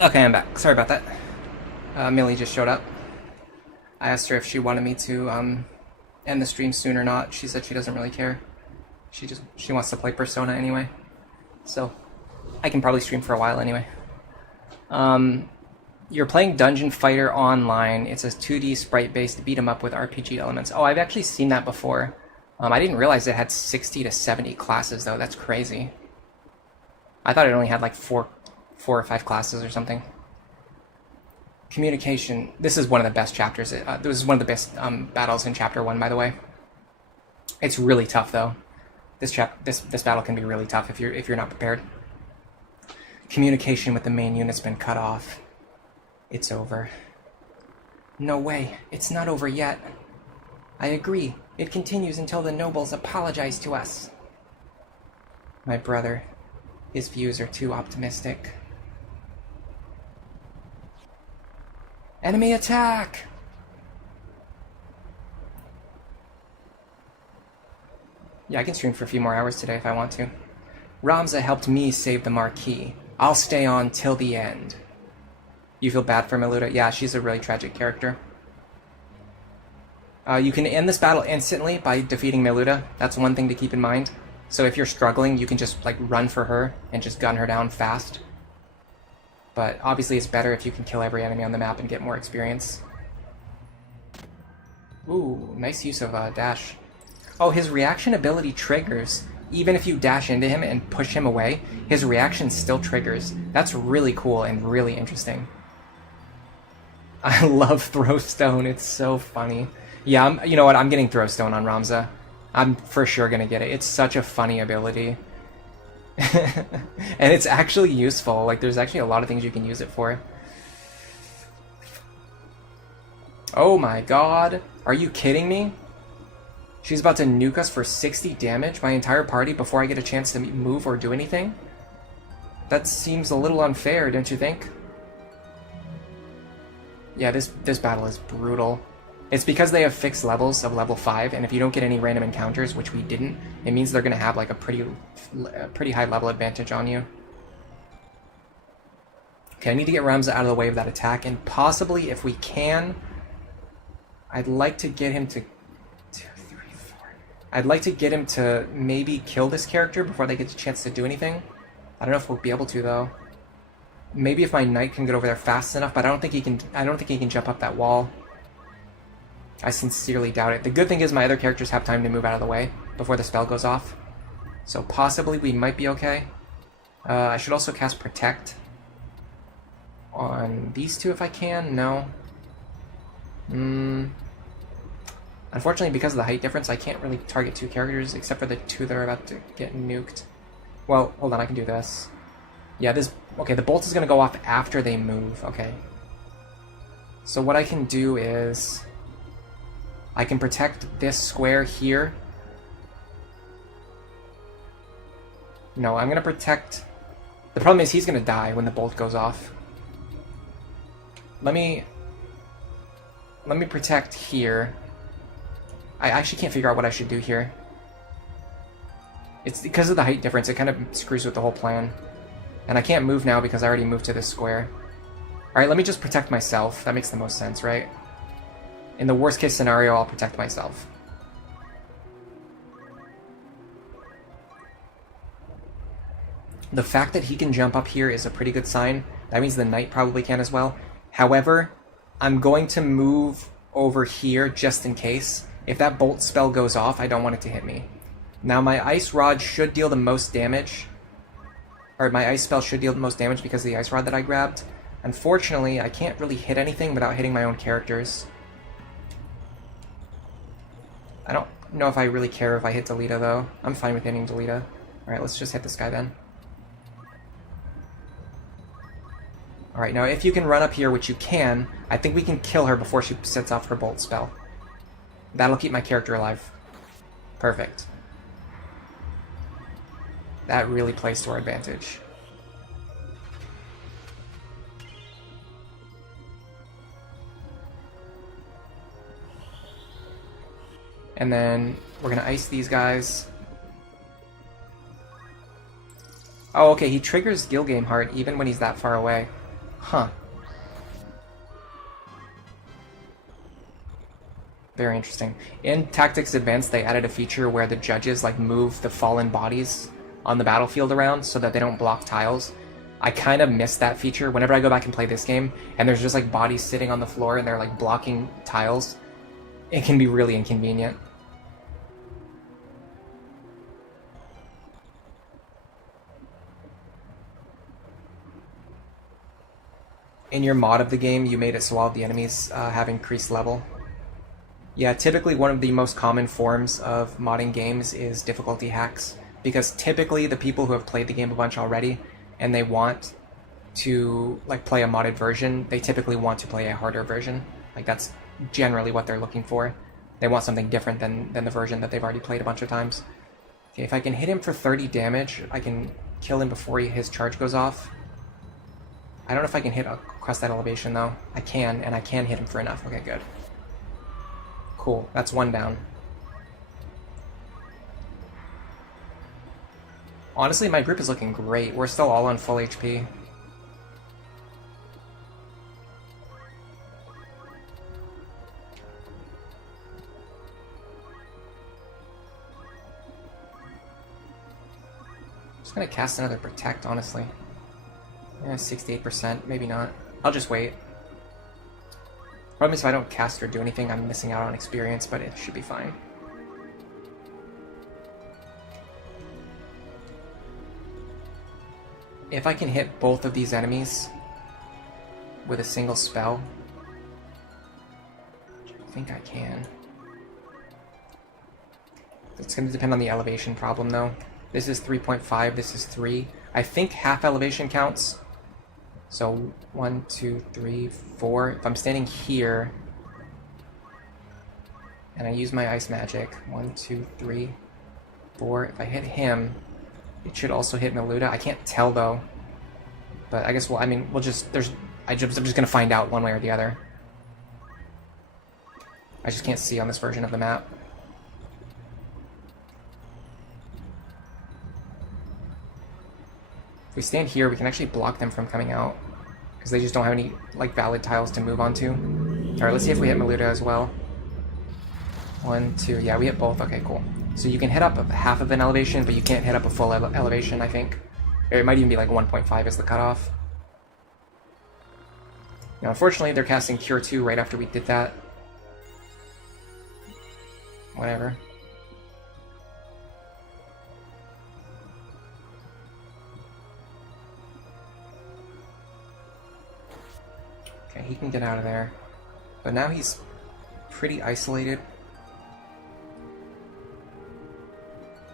Okay, I'm back. Sorry about that. Millie just showed up. I asked her if she wanted me to end the stream soon or not. She said she doesn't really care. She wants to play Persona anyway. So I can probably stream for a while anyway. You're playing Dungeon Fighter Online. It's a 2D sprite-based beat-em-up with RPG elements. Oh, I've actually seen that before. I didn't realize it had 60 to 70 classes, though. That's crazy. I thought it only had like four or five classes or something. Communication. This is one of the best chapters. This is one of the best battles in Chapter 1, by the way. It's really tough, though. This battle can be really tough if you're not prepared. Communication with the main unit's been cut off. It's over. No way. It's not over yet. I agree. It continues until the nobles apologize to us. My brother. His views are too optimistic. Enemy attack! Yeah, I can stream for a few more hours today if I want to. Ramza helped me save the Marquis. I'll stay on till the end. You feel bad for Meluda? Yeah, she's a really tragic character. You can end this battle instantly by defeating Meluda. That's one thing to keep in mind. So if you're struggling, you can just like run for her and just gun her down fast. But obviously it's better if you can kill every enemy on the map and get more experience. Ooh, nice use of dash. Oh, his reaction ability triggers. Even if you dash into him and push him away, his reaction still triggers. That's really cool and really interesting. I love Throwstone, it's so funny. Yeah, you know what, I'm getting Throwstone on Ramza. I'm for sure gonna get it. It's such a funny ability. And it's actually useful. Like, there's actually a lot of things you can use it for. Oh my god. Are you kidding me? She's about to nuke us for 60 damage, my entire party, before I get a chance to move or do anything? That seems a little unfair, don't you think? Yeah, this battle is brutal. It's because they have fixed levels of level 5, and if you don't get any random encounters, which we didn't, it means they're going to have like a pretty high level advantage on you. Okay, I need to get Ramza out of the way of that attack, and possibly, if we can, I'd like to get him to... I'd like to get him to maybe kill this character before they get a chance to do anything. I don't know if we'll be able to, though. Maybe if my knight can get over there fast enough, but I don't think he can jump up that wall. I sincerely doubt it. The good thing is my other characters have time to move out of the way before the spell goes off. So possibly we might be okay. I should also cast Protect on these two if I can. No. Unfortunately, because of the height difference, I can't really target two characters except for the two that are about to get nuked. Well, hold on, I can do this. Yeah, okay, the bolt is going to go off after they move. Okay. So what I can do is... I can protect this square here. No, I'm going to protect... The problem is he's going to die when the bolt goes off. Let me protect here. I actually can't figure out what I should do here. It's because of the height difference, it kind of screws with the whole plan. And I can't move now because I already moved to this square. Alright, let me just protect myself. That makes the most sense, right? In the worst case scenario, I'll protect myself. The fact that he can jump up here is a pretty good sign. That means the knight probably can as well. However, I'm going to move over here just in case. If that bolt spell goes off, I don't want it to hit me. Now my ice rod should deal the most damage. Or my ice spell should deal the most damage because of the ice rod that I grabbed. Unfortunately, I can't really hit anything without hitting my own characters. I don't know if I really care if I hit Delita though. I'm fine with hitting Delita. Alright, let's just hit this guy then. Alright, now if you can run up here, which you can, I think we can kill her before she sets off her bolt spell. That'll keep my character alive. Perfect. That really plays to our advantage. And then we're going to ice these guys. Oh, okay, he triggers Gilgame Heart even when he's that far away. Huh. Very interesting. In Tactics Advanced, they added a feature where the judges like move the fallen bodies on the battlefield around so that they don't block tiles. I kind of miss that feature whenever I go back and play this game, and there's just like bodies sitting on the floor and they're like blocking tiles. It can be really inconvenient. In your mod of the game, you made it so all of the enemies have increased level. Yeah, typically one of the most common forms of modding games is difficulty hacks, because typically the people who have played the game a bunch already and they want to like play a modded version, they typically want to play a harder version. Like that's generally what they're looking for. They want something different than the version that they've already played a bunch of times. Okay, if I can hit him for 30 damage, I can kill him before his charge goes off. I don't know if I can hit across that elevation, though. I can, and I can hit him for enough. Okay, good. Cool, that's one down. Honestly, my group is looking great. We're still all on full HP. I'm gonna cast another Protect, honestly. Yeah, 68%, maybe not. I'll just wait. Problem is, if I don't cast or do anything, I'm missing out on experience, but it should be fine. If I can hit both of these enemies with a single spell, which I think I can. It's going to depend on the elevation problem, though. This is 3.5, this is 3. I think half elevation counts. So 1, 2, 3, 4. If I'm standing here and I use my ice magic, 1, 2, 3, 4. If I hit him, it should also hit Miluta. I can't tell though. But I guess we'll just I'm just gonna find out one way or the other. I just can't see on this version of the map. If we stand here, we can actually block them from coming out, because they just don't have any like valid tiles to move onto. Alright, let's see if we hit Miluta as well. 1, 2, yeah, we hit both. Okay, cool. So you can hit up half of an elevation, but you can't hit up a full elevation, I think. Or it might even be like 1.5 is the cutoff. Now, unfortunately, they're casting Cure 2 right after we did that. Whatever. Okay, he can get out of there. But now he's pretty isolated.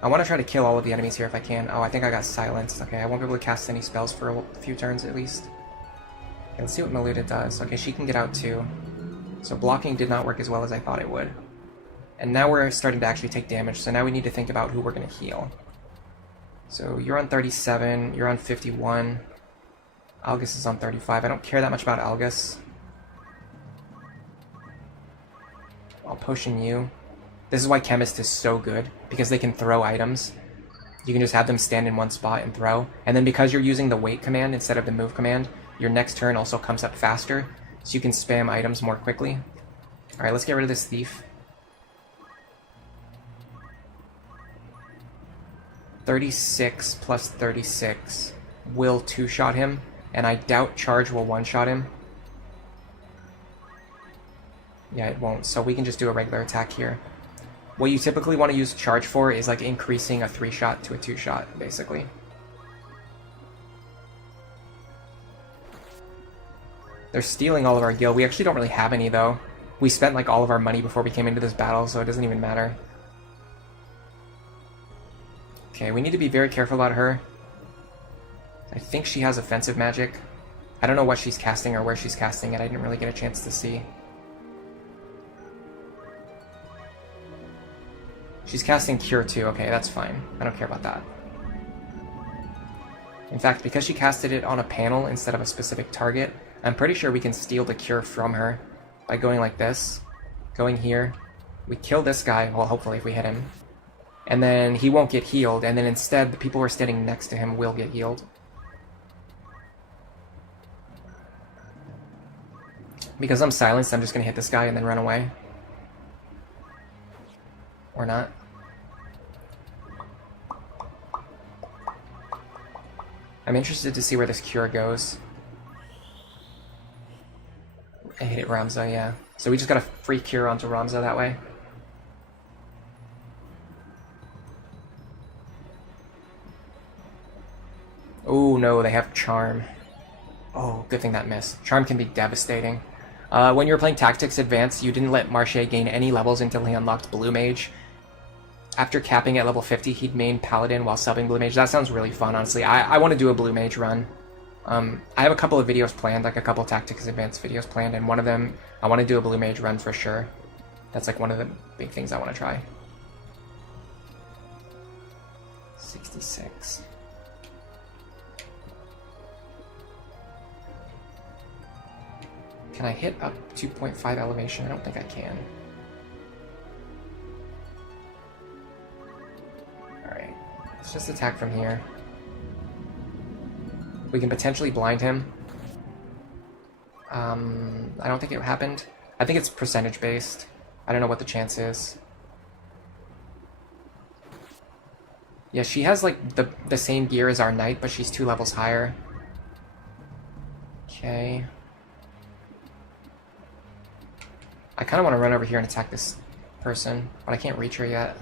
I want to try to kill all of the enemies here if I can. Oh, I think I got silenced. Okay, I won't be able to cast any spells for a few turns at least. Okay, let's see what Miluta does. Okay, she can get out too. So blocking did not work as well as I thought it would. And now we're starting to actually take damage, so now we need to think about who we're going to heal. So you're on 37, you're on 51. Algus is on 35. I don't care that much about Algus. I'll potion you. This is why Chemist is so good, because they can throw items. You can just have them stand in one spot and throw. And then because you're using the wait command instead of the move command, your next turn also comes up faster, so you can spam items more quickly. Alright, let's get rid of this thief. 36 plus 36 will two-shot him, and I doubt charge will one-shot him. Yeah, it won't, so we can just do a regular attack here. What you typically want to use charge for is like increasing a 3-shot to a 2-shot, basically. They're stealing all of our gil. We actually don't really have any, though. We spent like all of our money before we came into this battle, so it doesn't even matter. Okay, we need to be very careful about her. I think she has offensive magic. I don't know what she's casting or where she's casting it. I didn't really get a chance to see. She's casting Cure 2. Okay, that's fine. I don't care about that. In fact, because she casted it on a panel instead of a specific target, I'm pretty sure we can steal the Cure from her by going like this. Going here. We kill this guy, well, hopefully if we hit him. And then he won't get healed, and then instead the people who are standing next to him will get healed. Because I'm silenced, I'm just going to hit this guy and then run away. Or not. I'm interested to see where this Cure goes. I hit it Ramza, yeah. So we just got a free Cure onto Ramza that way. Oh no, they have Charm. Oh, good thing that missed. Charm can be devastating. When you were playing Tactics Advanced, you didn't let Marche gain any levels until he unlocked Blue Mage. After capping at level 50, he'd main Paladin while subbing Blue Mage. That sounds really fun, honestly. I want to do a Blue Mage run. I have a couple of videos planned, like a couple of Tactics Advanced videos planned, and one of them, I want to do a Blue Mage run for sure. That's like one of the big things I want to try. 66. Can I hit up 2.5 elevation? I don't think I can. Alright, let's just attack from here. We can potentially blind him. I don't think it happened. I think it's percentage based. I don't know what the chance is. Yeah, she has like the same gear as our knight, but she's 2 levels higher. Okay. I kind of want to run over here and attack this person, but I can't reach her yet.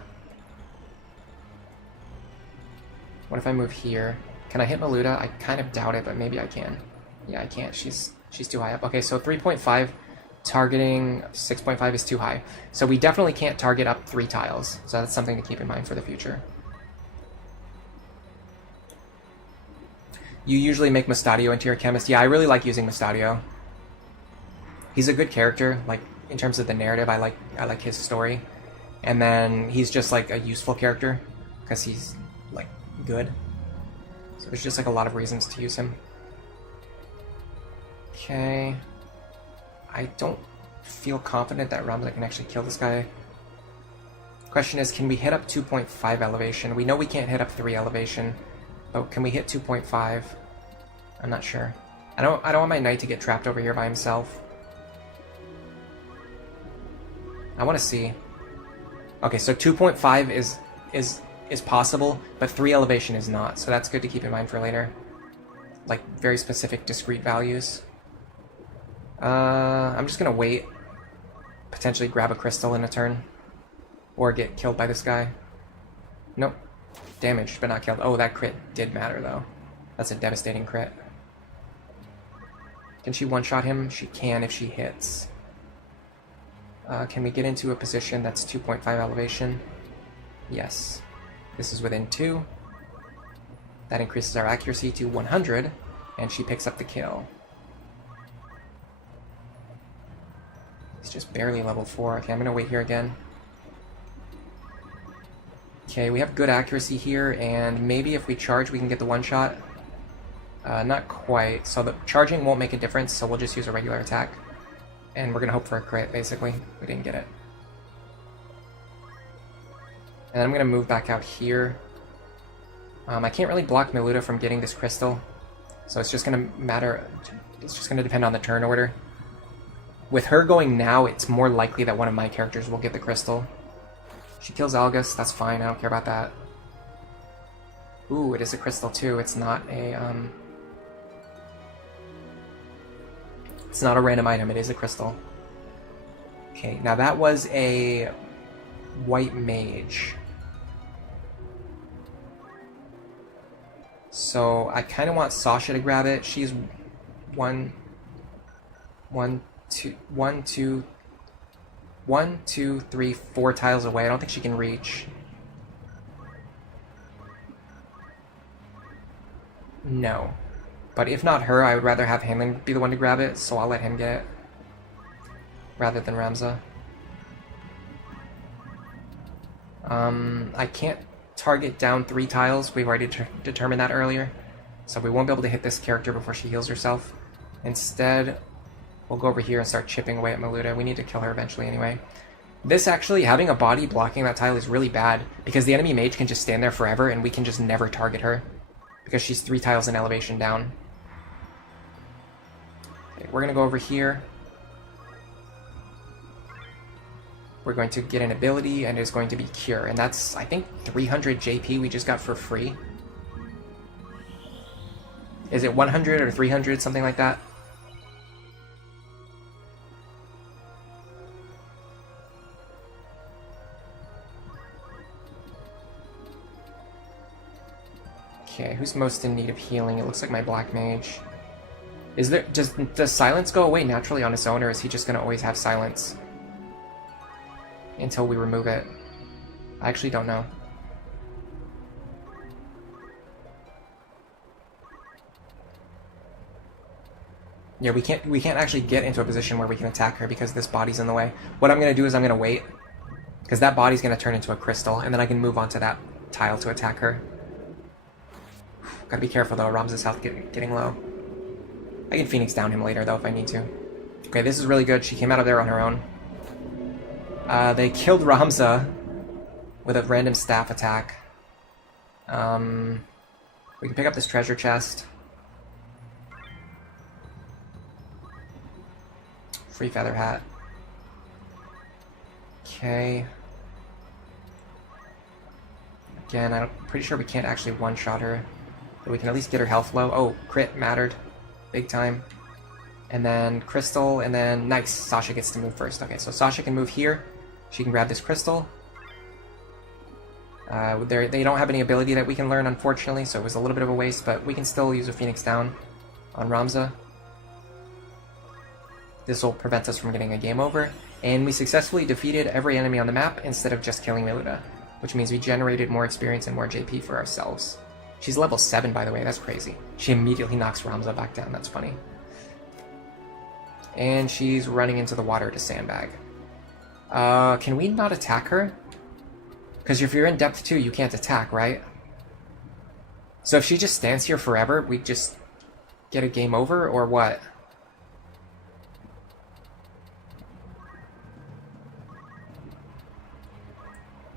What if I move here? Can I hit Maluda? I kind of doubt it, but maybe I can. Yeah, I can't. She's too high up. Okay, so 3.5 targeting 6.5 is too high. So we definitely can't target up 3 tiles. So that's something to keep in mind for the future. You usually make Mustadio into your chemist. Yeah, I really like using Mustadio. He's a good character, like in terms of the narrative. I like his story. And then he's just like a useful character because he's like good. So there's just like a lot of reasons to use him. Okay. I don't feel confident that Ramza can actually kill this guy. Question is, can we hit up 2.5 elevation? We know we can't hit up 3 elevation, but can we hit 2.5? I'm not sure. I don't want my knight to get trapped over here by himself. I want to see. Okay, so 2.5 is possible, but 3 elevation is not, so that's good to keep in mind for later. Like, very specific, discrete values. I'm just gonna wait. Potentially grab a crystal in a turn. Or get killed by this guy. Nope. Damaged, but not killed. Oh, that crit did matter, though. That's a devastating crit. Can she one-shot him? She can if she hits. Can we get into a position that's 2.5 elevation? Yes. This is within 2. That increases our accuracy to 100, and she picks up the kill. It's just barely level 4. Okay, I'm gonna wait here again. Okay, we have good accuracy here, and maybe if we charge we can get the one-shot. Not quite. So the charging won't make a difference, so we'll just use a regular attack. And we're gonna hope for a crit, basically. We didn't get it. And I'm gonna move back out here. I can't really block Maluda from getting this crystal, so it's just gonna matter. It's just gonna depend on the turn order. With her going now, it's more likely that one of my characters will get the crystal. She kills Algus, that's fine, I don't care about that. Ooh, it is a crystal too, it's not a, it's not a random item, it is a crystal. Okay, now that was a white mage. So I kind of want Sasha to grab it. She's 1, 2, 3, 4 tiles away. I don't think she can reach. No. But if not her, I would rather have him be the one to grab it, so I'll let him get it. Rather than Ramza. I can't target down 3 tiles. We've already determined that earlier. So we won't be able to hit this character before she heals herself. Instead, we'll go over here and start chipping away at Maluda. We need to kill her eventually anyway. This actually, having a body blocking that tile is really bad, because the enemy mage can just stand there forever and we can just never target her. Because she's 3 tiles in elevation down. Okay, we're going to go over here. We're going to get an ability, and it's going to be Cure. And that's, I think, 300 JP we just got for free. Is it 100 or 300, something like that? Okay, who's most in need of healing? It looks like my black mage. Is there, does silence go away naturally on its own, or is he just going to always have silence until we remove it? I actually don't know. Yeah, we can't actually get into a position where we can attack her because this body's in the way. What I'm going to do is I'm going to wait, because that body's going to turn into a crystal, and then I can move on to that tile to attack her. Gotta be careful though, Ramza's health getting low. I can Phoenix down him later though if I need to. Okay, this is really good. She came out of there on her own. They killed Ramza with a random staff attack. We can pick up this treasure chest. Free feather hat. Okay. Again, I'm pretty sure we can't actually one-shot her. But we can at least get her health low. Oh, crit mattered. Big time. And then crystal, and then nice. Sasha gets to move first. Okay, so Sasha can move here. She can grab this crystal. They don't have any ability that we can learn, unfortunately, so it was a little bit of a waste, but we can still use a Phoenix down on Ramza. This will prevent us from getting a game over, and we successfully defeated every enemy on the map instead of just killing Miluta, which means we generated more experience and more JP for ourselves. She's level 7, by the way, that's crazy. She immediately knocks Ramza back down, that's funny. And she's running into the water to sandbag. Can we not attack her? Because if you're in depth 2, you can't attack, right? So if she just stands here forever, we just get a game over, or what?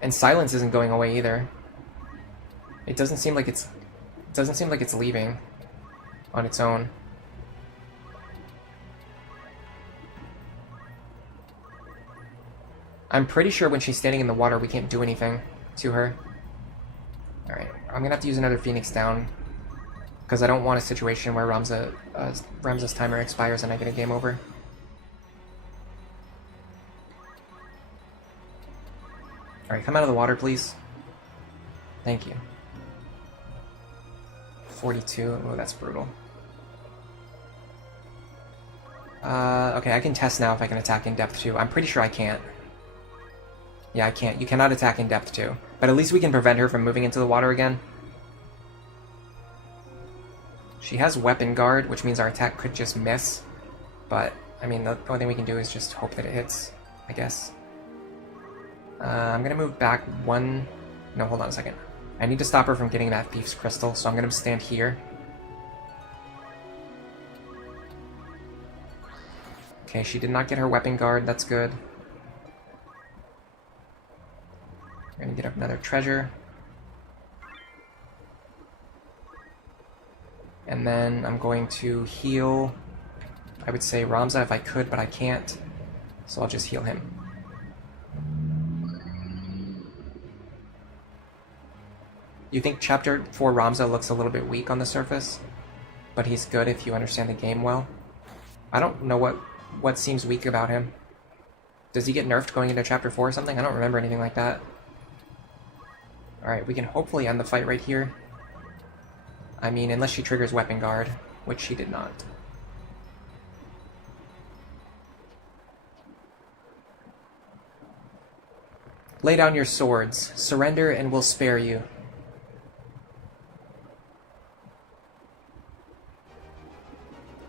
And silence isn't going away either. It doesn't seem like it's leaving on its own. I'm pretty sure when she's standing in the water, we can't do anything to her. Alright, I'm gonna have to use another Phoenix down, because I don't want a situation where Ramza's timer expires and I get a game over. Alright, come out of the water, please. Thank you. 42. Oh, that's brutal. Okay, I can test now if I can attack in depth 2. I'm pretty sure I can't. Yeah, I can't. You cannot attack in depth 2. But at least we can prevent her from moving into the water again. She has weapon guard, which means our attack could just miss. But, I mean, the only thing we can do is just hope that it hits, I guess. I'm gonna move back one... No, hold on a second. I need to stop her from getting that Thief's Crystal, so I'm gonna stand here. Okay, she did not get her weapon guard, that's good. We're gonna get up another treasure. And then I'm going to heal, I would say Ramza if I could, but I can't. So I'll just heal him. You think Chapter 4 Ramza looks a little bit weak on the surface, but he's good if you understand the game well. I don't know what seems weak about him. Does he get nerfed going into Chapter 4 or something? I don't remember anything like that. Alright, we can hopefully end the fight right here. I mean, unless she triggers Weapon Guard, which she did not. Lay down your swords. Surrender and we'll spare you.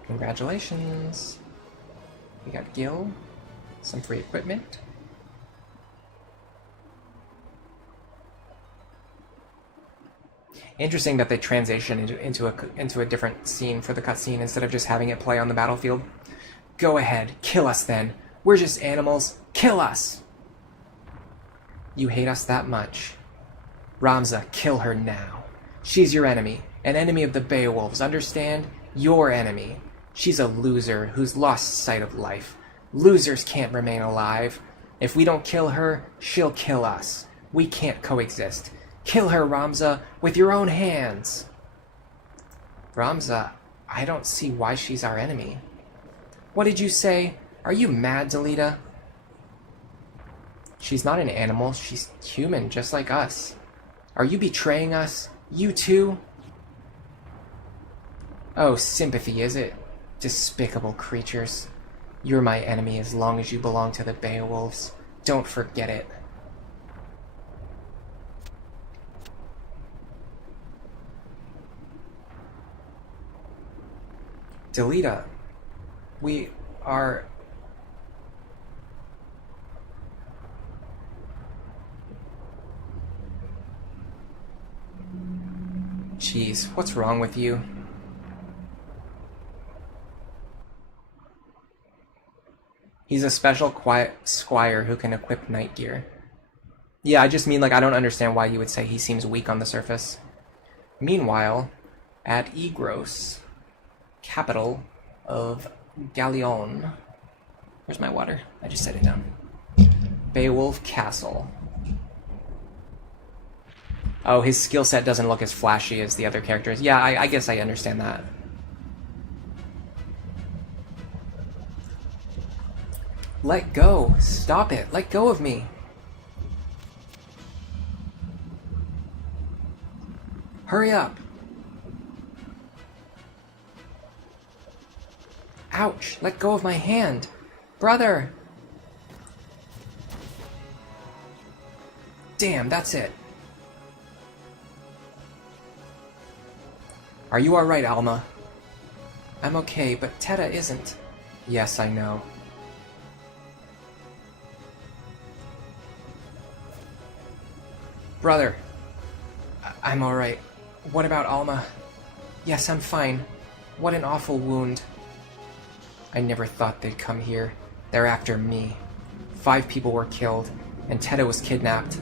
Congratulations. We got Gil. Some free equipment. Interesting that they transition into a different scene for the cutscene instead of just having it play on the battlefield. Go ahead, kill us then. We're just animals. Kill us! You hate us that much. Ramza, kill her now. She's your enemy. An enemy of the Beowulfs, understand? Your enemy. She's a loser who's lost sight of life. Losers can't remain alive. If we don't kill her, she'll kill us. We can't coexist. Kill her, Ramza, with your own hands. Ramza, I don't see why she's our enemy. What did you say? Are you mad, Delita? She's not an animal. She's human, just like us. Are you betraying us? You too? Oh, sympathy, is it? Despicable creatures. You're my enemy as long as you belong to the Beowulfs. Don't forget it. Delita, we are... Jeez, what's wrong with you? He's a special quiet squire who can equip night gear. Yeah, I just mean, like, I don't understand why you would say he seems weak on the surface. Meanwhile, at Egros, capital of Galleon. Where's my water? I just set it down. Beowulf Castle. Oh, his skill set doesn't look as flashy as the other characters. Yeah, I guess I understand that. Let go. Stop it. Let go of me. Hurry up. Ouch. Let go of my hand. Brother. Damn, that's it. Are you alright, Alma? I'm okay, but Teta isn't. Yes, I know. Brother. I'm alright. What about Alma? Yes, I'm fine. What an awful wound. I never thought they'd come here. They're after me. 5 people were killed, and Teta was kidnapped.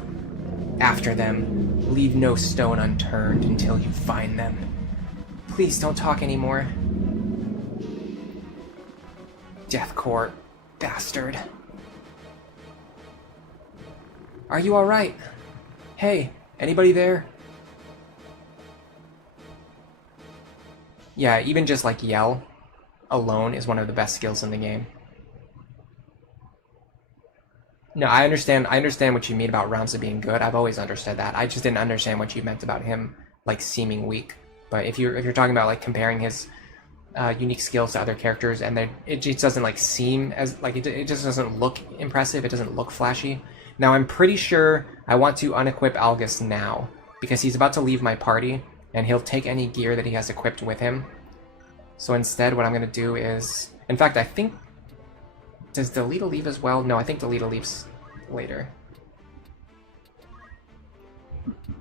After them. Leave no stone unturned until you find them. Please don't talk anymore. Deathcore bastard. Are you alright? Hey, anybody there? Yeah, even just like yell alone is one of the best skills in the game. No, I understand what you mean about Ramza being good. I've always understood that. I just didn't understand what you meant about him like seeming weak. But if you're talking about like comparing his unique skills to other characters, and it just doesn't like seem as like it just doesn't look impressive. It doesn't look flashy. Now I'm pretty sure I want to unequip Algus now because he's about to leave my party, and he'll take any gear that he has equipped with him. So instead, what I'm going to do is, in fact, I think, does Delita leave as well? No, I think Delita leaves later.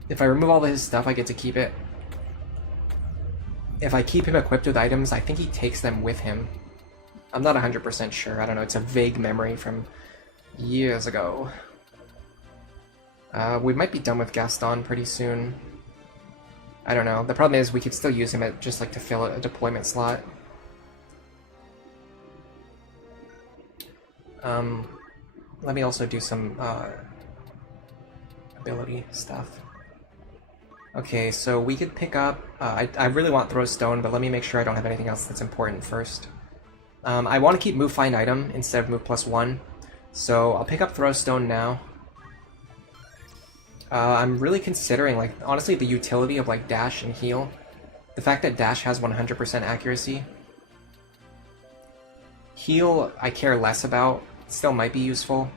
If I remove all of his stuff, I get to keep it. If I keep him equipped with items, I think he takes them with him. I'm not 100% sure. I don't know. It's a vague memory from years ago. We might be done with Gaston pretty soon. I don't know. The problem is we could still use him at just like to fill a deployment slot. Let me also do some ability stuff. Okay, so we could pick up... I really want Throw Stone, but let me make sure I don't have anything else that's important first. I want to keep Move Find Item instead of Move +1, so I'll pick up Throw Stone now. I'm really considering, like, honestly, the utility of, like, Dash and Heal. The fact that Dash has 100% accuracy. Heal, I care less about. Still might be useful.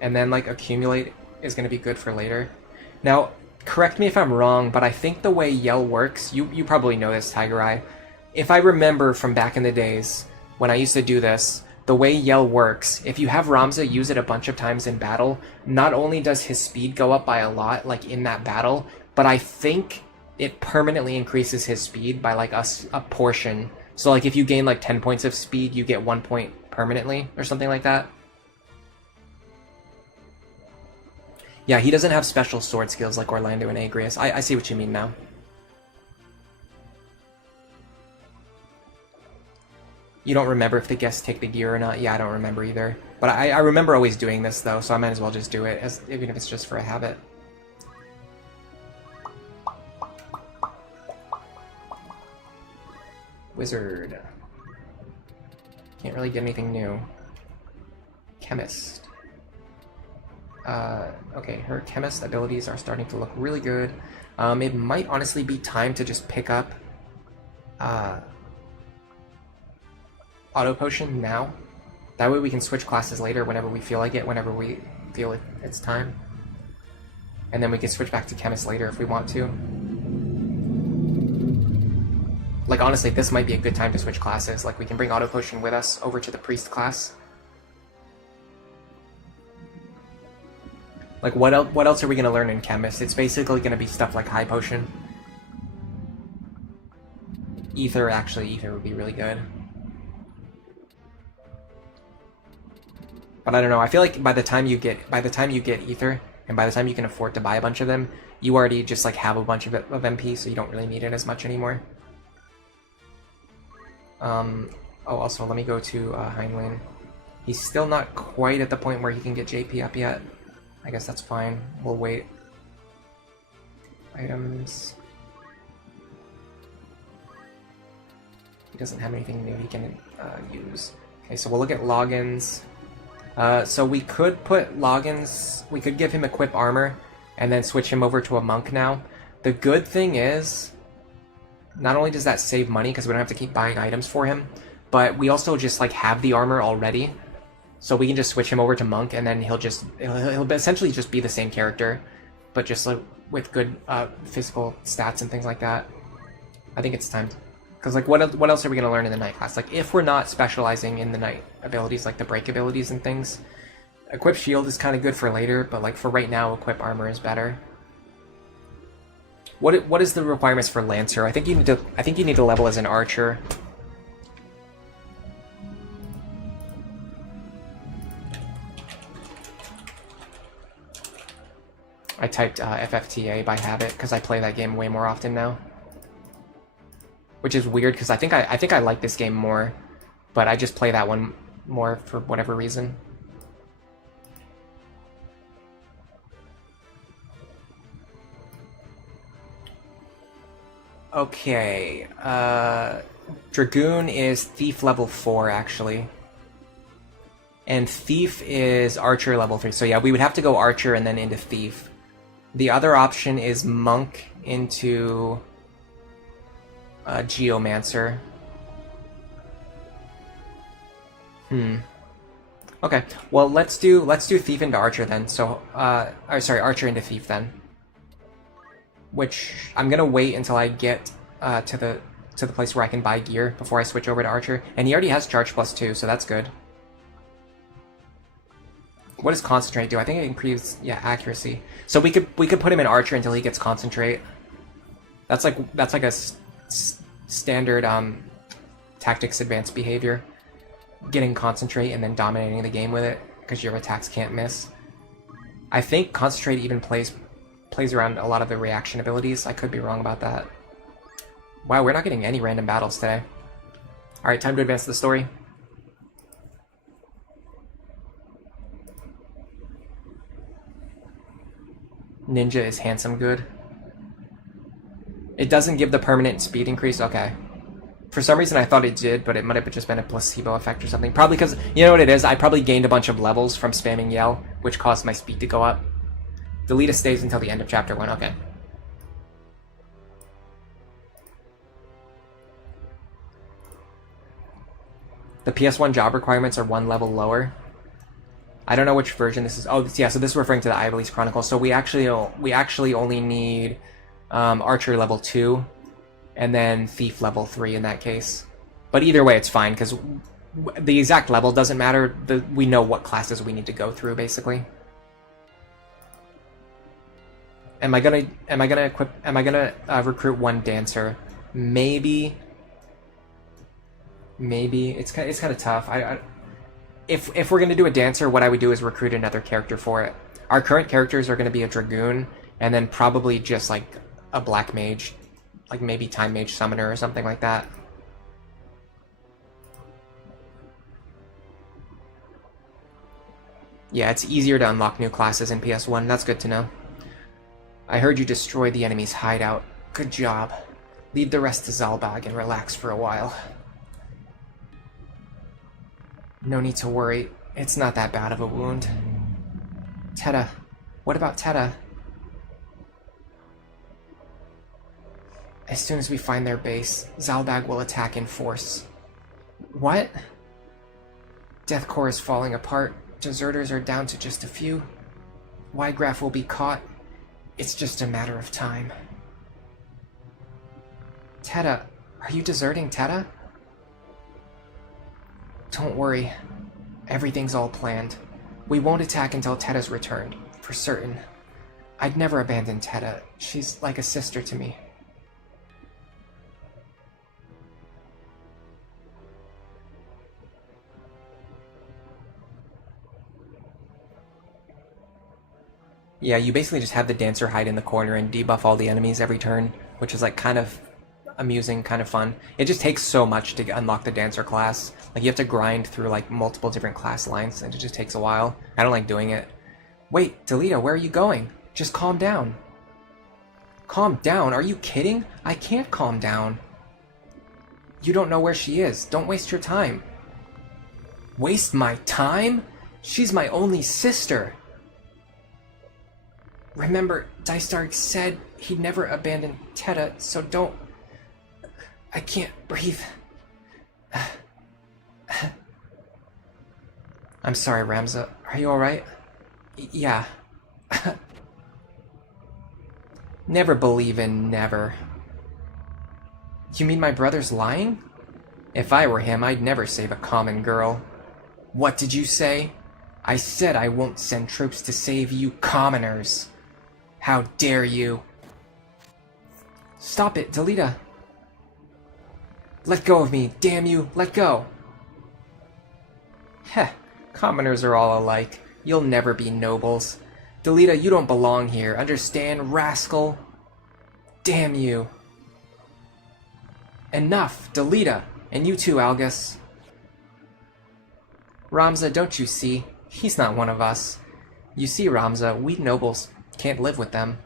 And then, like, Accumulate is going to be good for later. Now, correct me if I'm wrong, but I think the way Yell works, you probably know this, Tiger Eye. If I remember from back in the days, when I used to do this, the way Yell works, if you have Ramza use it a bunch of times in battle, not only does his speed go up by a lot, like in that battle, but I think it permanently increases his speed by like a portion. So like if you gain like 10 points of speed, you get 1 point permanently, or something like that. Yeah, he doesn't have special sword skills like Orlando and Agrias. I see what you mean now. You don't remember if the guests take the gear or not? Yeah, I don't remember either. But I remember always doing this, though, so I might as well just do it, even if it's just for a habit. Wizard. Can't really get anything new. Chemist. Okay, her chemist abilities are starting to look really good. It might honestly be time to just pick up Auto Potion now. That way we can switch classes later whenever we feel like it, whenever we feel it's time. And then we can switch back to Chemist later if we want to. Like, honestly, this might be a good time to switch classes. Like, we can bring Auto Potion with us over to the Priest class. Like, what else are we going to learn in Chemist? It's basically going to be stuff like High Potion. Ether, actually, Ether would be really good. But I don't know, I feel like by the time you get Ether, and by the time you can afford to buy a bunch of them, you already just like have a bunch of MP, so you don't really need it as much anymore. Oh, also, let me go to Heinlein. He's still not quite at the point where he can get JP up yet. I guess that's fine. We'll wait. Items. He doesn't have anything new he can use. Okay, so we'll look at logins. So we could put logins, we could give him equip armor, and then switch him over to a monk now. The good thing is, not only does that save money, because we don't have to keep buying items for him, but we also just like have the armor already. So we can just switch him over to monk, and then he'll essentially just be the same character, but just like with good physical stats and things like that. I think it's time to, because like what else are we going to learn in the night class? Like if we're not specializing in the night abilities, like the break abilities and things, equip shield is kind of good for later, but like for right now, equip armor is better. What is the requirements for Lancer? I think you need to level as an archer. I typed FFTA by habit because I play that game way more often now. Which is weird because I think I like this game more, but I just play that one more for whatever reason. Okay, Dragoon is Thief level 4 actually. And Thief is Archer level 3. So yeah, we would have to go Archer and then into Thief. The other option is Monk into Geomancer. Okay, well let's do Thief into Archer then. So or sorry, Archer into Thief then. Which I'm gonna wait until I get to the place where I can buy gear before I switch over to Archer. And he already has Charge +2, so that's good. What does Concentrate do? I think it improves, yeah, accuracy. So we could put him in Archer until he gets Concentrate. That's like a standard tactics advanced behavior. Getting Concentrate and then dominating the game with it because your attacks can't miss. I think Concentrate even plays around a lot of the reaction abilities. I could be wrong about that. Wow, we're not getting any random battles today. Alright, time to advance the story. Ninja is handsome good. It doesn't give the permanent speed increase? Okay. For some reason I thought it did, but it might have just been a placebo effect or something. Probably because, you know what it is? I probably gained a bunch of levels from spamming Yell, which caused my speed to go up. Deleta stays until the end of chapter 1, okay. The PS1 job requirements are 1 level lower. I don't know which version this is. Oh, yeah, so this is referring to the Ivalice Chronicle. So we actually only need Archer level 2 and then Thief level 3 in that case. But either way, it's fine, because the exact level doesn't matter. We know what classes we need to go through, basically. Am I gonna recruit one dancer? Maybe. It's kind of tough. If we're gonna do a dancer, what I would do is recruit another character for it. Our current characters are gonna be a dragoon, and then probably just like a black mage, like maybe time mage summoner or something like that. Yeah, it's easier to unlock new classes in PS1. That's good to know. I heard you destroyed the enemy's hideout. Good job. Leave the rest to Zalbag and relax for a while. No need to worry. It's not that bad of a wound. Teta. What about Teta? As soon as we find their base, Zalbag will attack in force. What? Death Corps is falling apart. Deserters are down to just a few. Ygraf will be caught. It's just a matter of time. Teta, are you deserting Teta? Don't worry. Everything's all planned. We won't attack until Teta's returned, for certain. I'd never abandon Teta. She's like a sister to me. Yeah, you basically just have the dancer hide in the corner and debuff all the enemies every turn, which is like kind of amusing, kind of fun. It just takes so much to unlock the dancer class. Like you have to grind through like multiple different class lines, and it just takes a while. I don't like doing it. Wait, Delita, where are you going? Just calm down. Calm down? Are you kidding? I can't calm down. You don't know where she is. Don't waste your time. Waste my time? She's my only sister. Remember, Dystark said he'd never abandon Teta, so don't... I can't breathe. I'm sorry, Ramza. Are you alright? Yeah. Never believe in never. You mean my brother's lying? If I were him, I'd never save a common girl. What did you say? I said I won't send troops to save you commoners. How dare you? Stop it, Delita. Let go of me, damn you, let go. Heh, commoners are all alike. You'll never be nobles. Delita, you don't belong here, understand, rascal? Damn you. Enough, Delita, and you too, Algus. Ramza, don't you see? He's not one of us. You see, Ramza, we nobles can't live with them.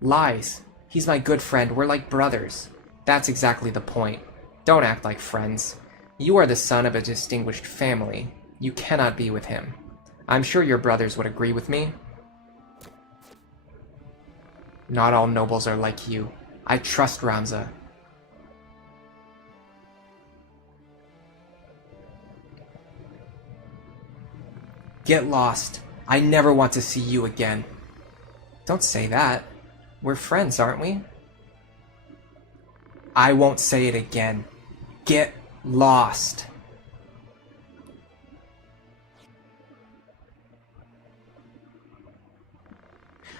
Lies. He's my good friend. We're like brothers. That's exactly the point. Don't act like friends. You are the son of a distinguished family. You cannot be with him. I'm sure your brothers would agree with me. Not all nobles are like you. I trust Ramza. Get lost. I never want to see you again. Don't say that. We're friends, aren't we? I won't say it again. Get lost.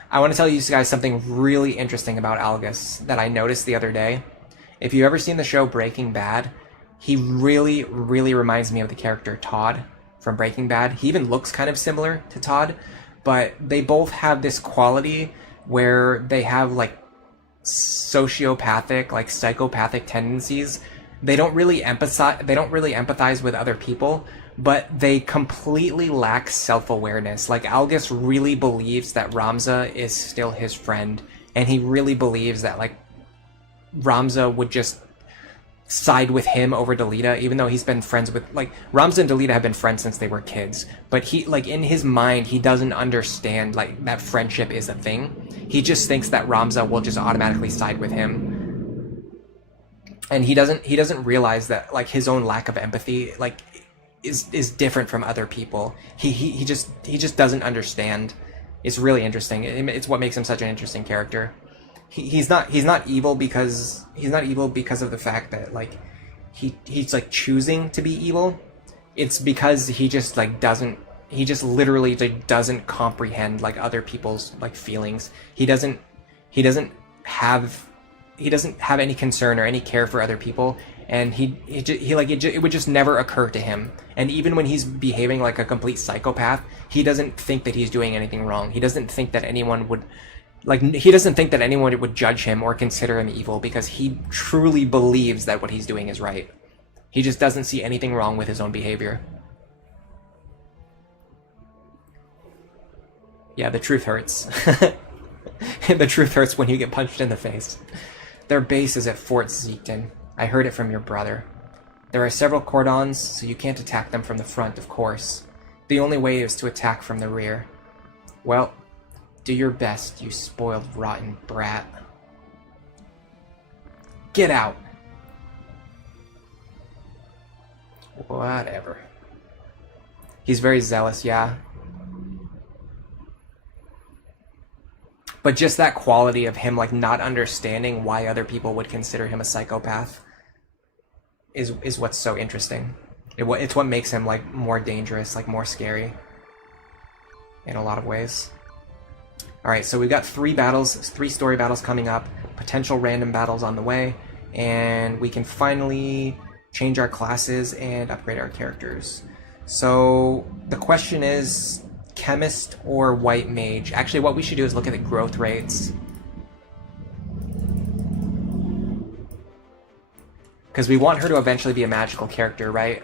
I want to tell you guys something really interesting about Algus that I noticed the other day. If you've ever seen the show Breaking Bad, he really, really reminds me of the character Todd from Breaking Bad. He even looks kind of similar to Todd, but they both have this quality where they have like sociopathic, like psychopathic tendencies. They don't really empathize with other people, but they completely lack self-awareness. Like Algus really believes that Ramza is still his friend, and he really believes that like Ramza would just side with him over Delita, even though he's been friends with, like, Ramza and Delita have been friends since they were kids. But he, like, in his mind, he doesn't understand, like, that friendship is a thing. He just thinks that Ramza will just automatically side with him. And he doesn't realize that, like, his own lack of empathy, like, is different from other people. He just doesn't understand. It's really interesting. It's what makes him such an interesting character. He's not evil because of the fact that like he's like choosing to be evil. It's because he just literally like doesn't comprehend like other people's like feelings. He doesn't have any concern or any care for other people, and it would just never occur to him. And even when he's behaving like a complete psychopath, he doesn't think that he's doing anything wrong. He doesn't think that anyone would judge him or consider him evil, because he truly believes that what he's doing is right. He just doesn't see anything wrong with his own behavior. Yeah, the truth hurts. The truth hurts when you get punched in the face. Their base is at Fort Zeekton. I heard it from your brother. There are several cordons, so you can't attack them from the front, of course. The only way is to attack from the rear. Well, do your best, you spoiled, rotten brat. Get out! Whatever. He's very zealous, yeah. But just that quality of him, like, not understanding why other people would consider him a psychopath is what's so interesting. It's what makes him, like, more dangerous, like, more scary. In a lot of ways. Alright, so we've got 3 story battles coming up, potential random battles on the way, and we can finally change our classes and upgrade our characters. So the question is, Chemist or White Mage. Actually, what we should do is look at the growth rates. Because we want her to eventually be a magical character, right?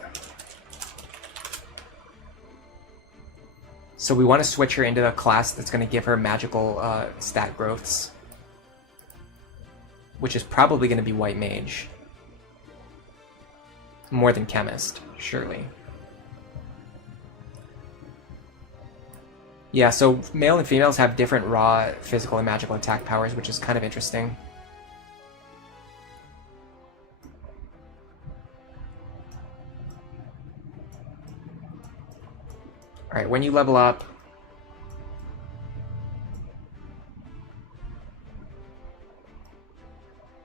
So we want to switch her into a class that's going to give her magical stat growths. Which is probably going to be White Mage. More than Chemist, surely. Yeah, so male and females have different raw physical and magical attack powers, which is kind of interesting. Alright, when you level up,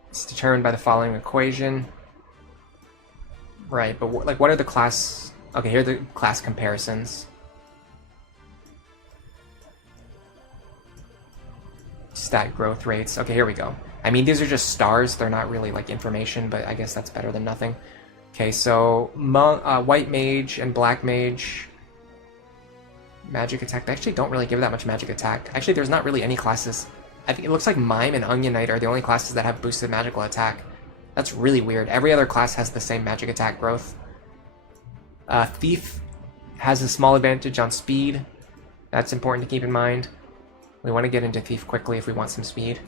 it's determined by the following equation. Right, but like, what are the class... Okay, here are the class comparisons. Stat growth rates. Okay, here we go. I mean, these are just stars. They're not really, like, information, but I guess that's better than nothing. Okay, so White Mage and Black Mage... Magic attack. They actually don't really give that much magic attack. Actually, there's not really any classes. I think it looks like Mime and Onion Knight are the only classes that have boosted magical attack. That's really weird. Every other class has the same magic attack growth. Thief has a small advantage on speed. That's important to keep in mind. We want to get into Thief quickly if we want some speed.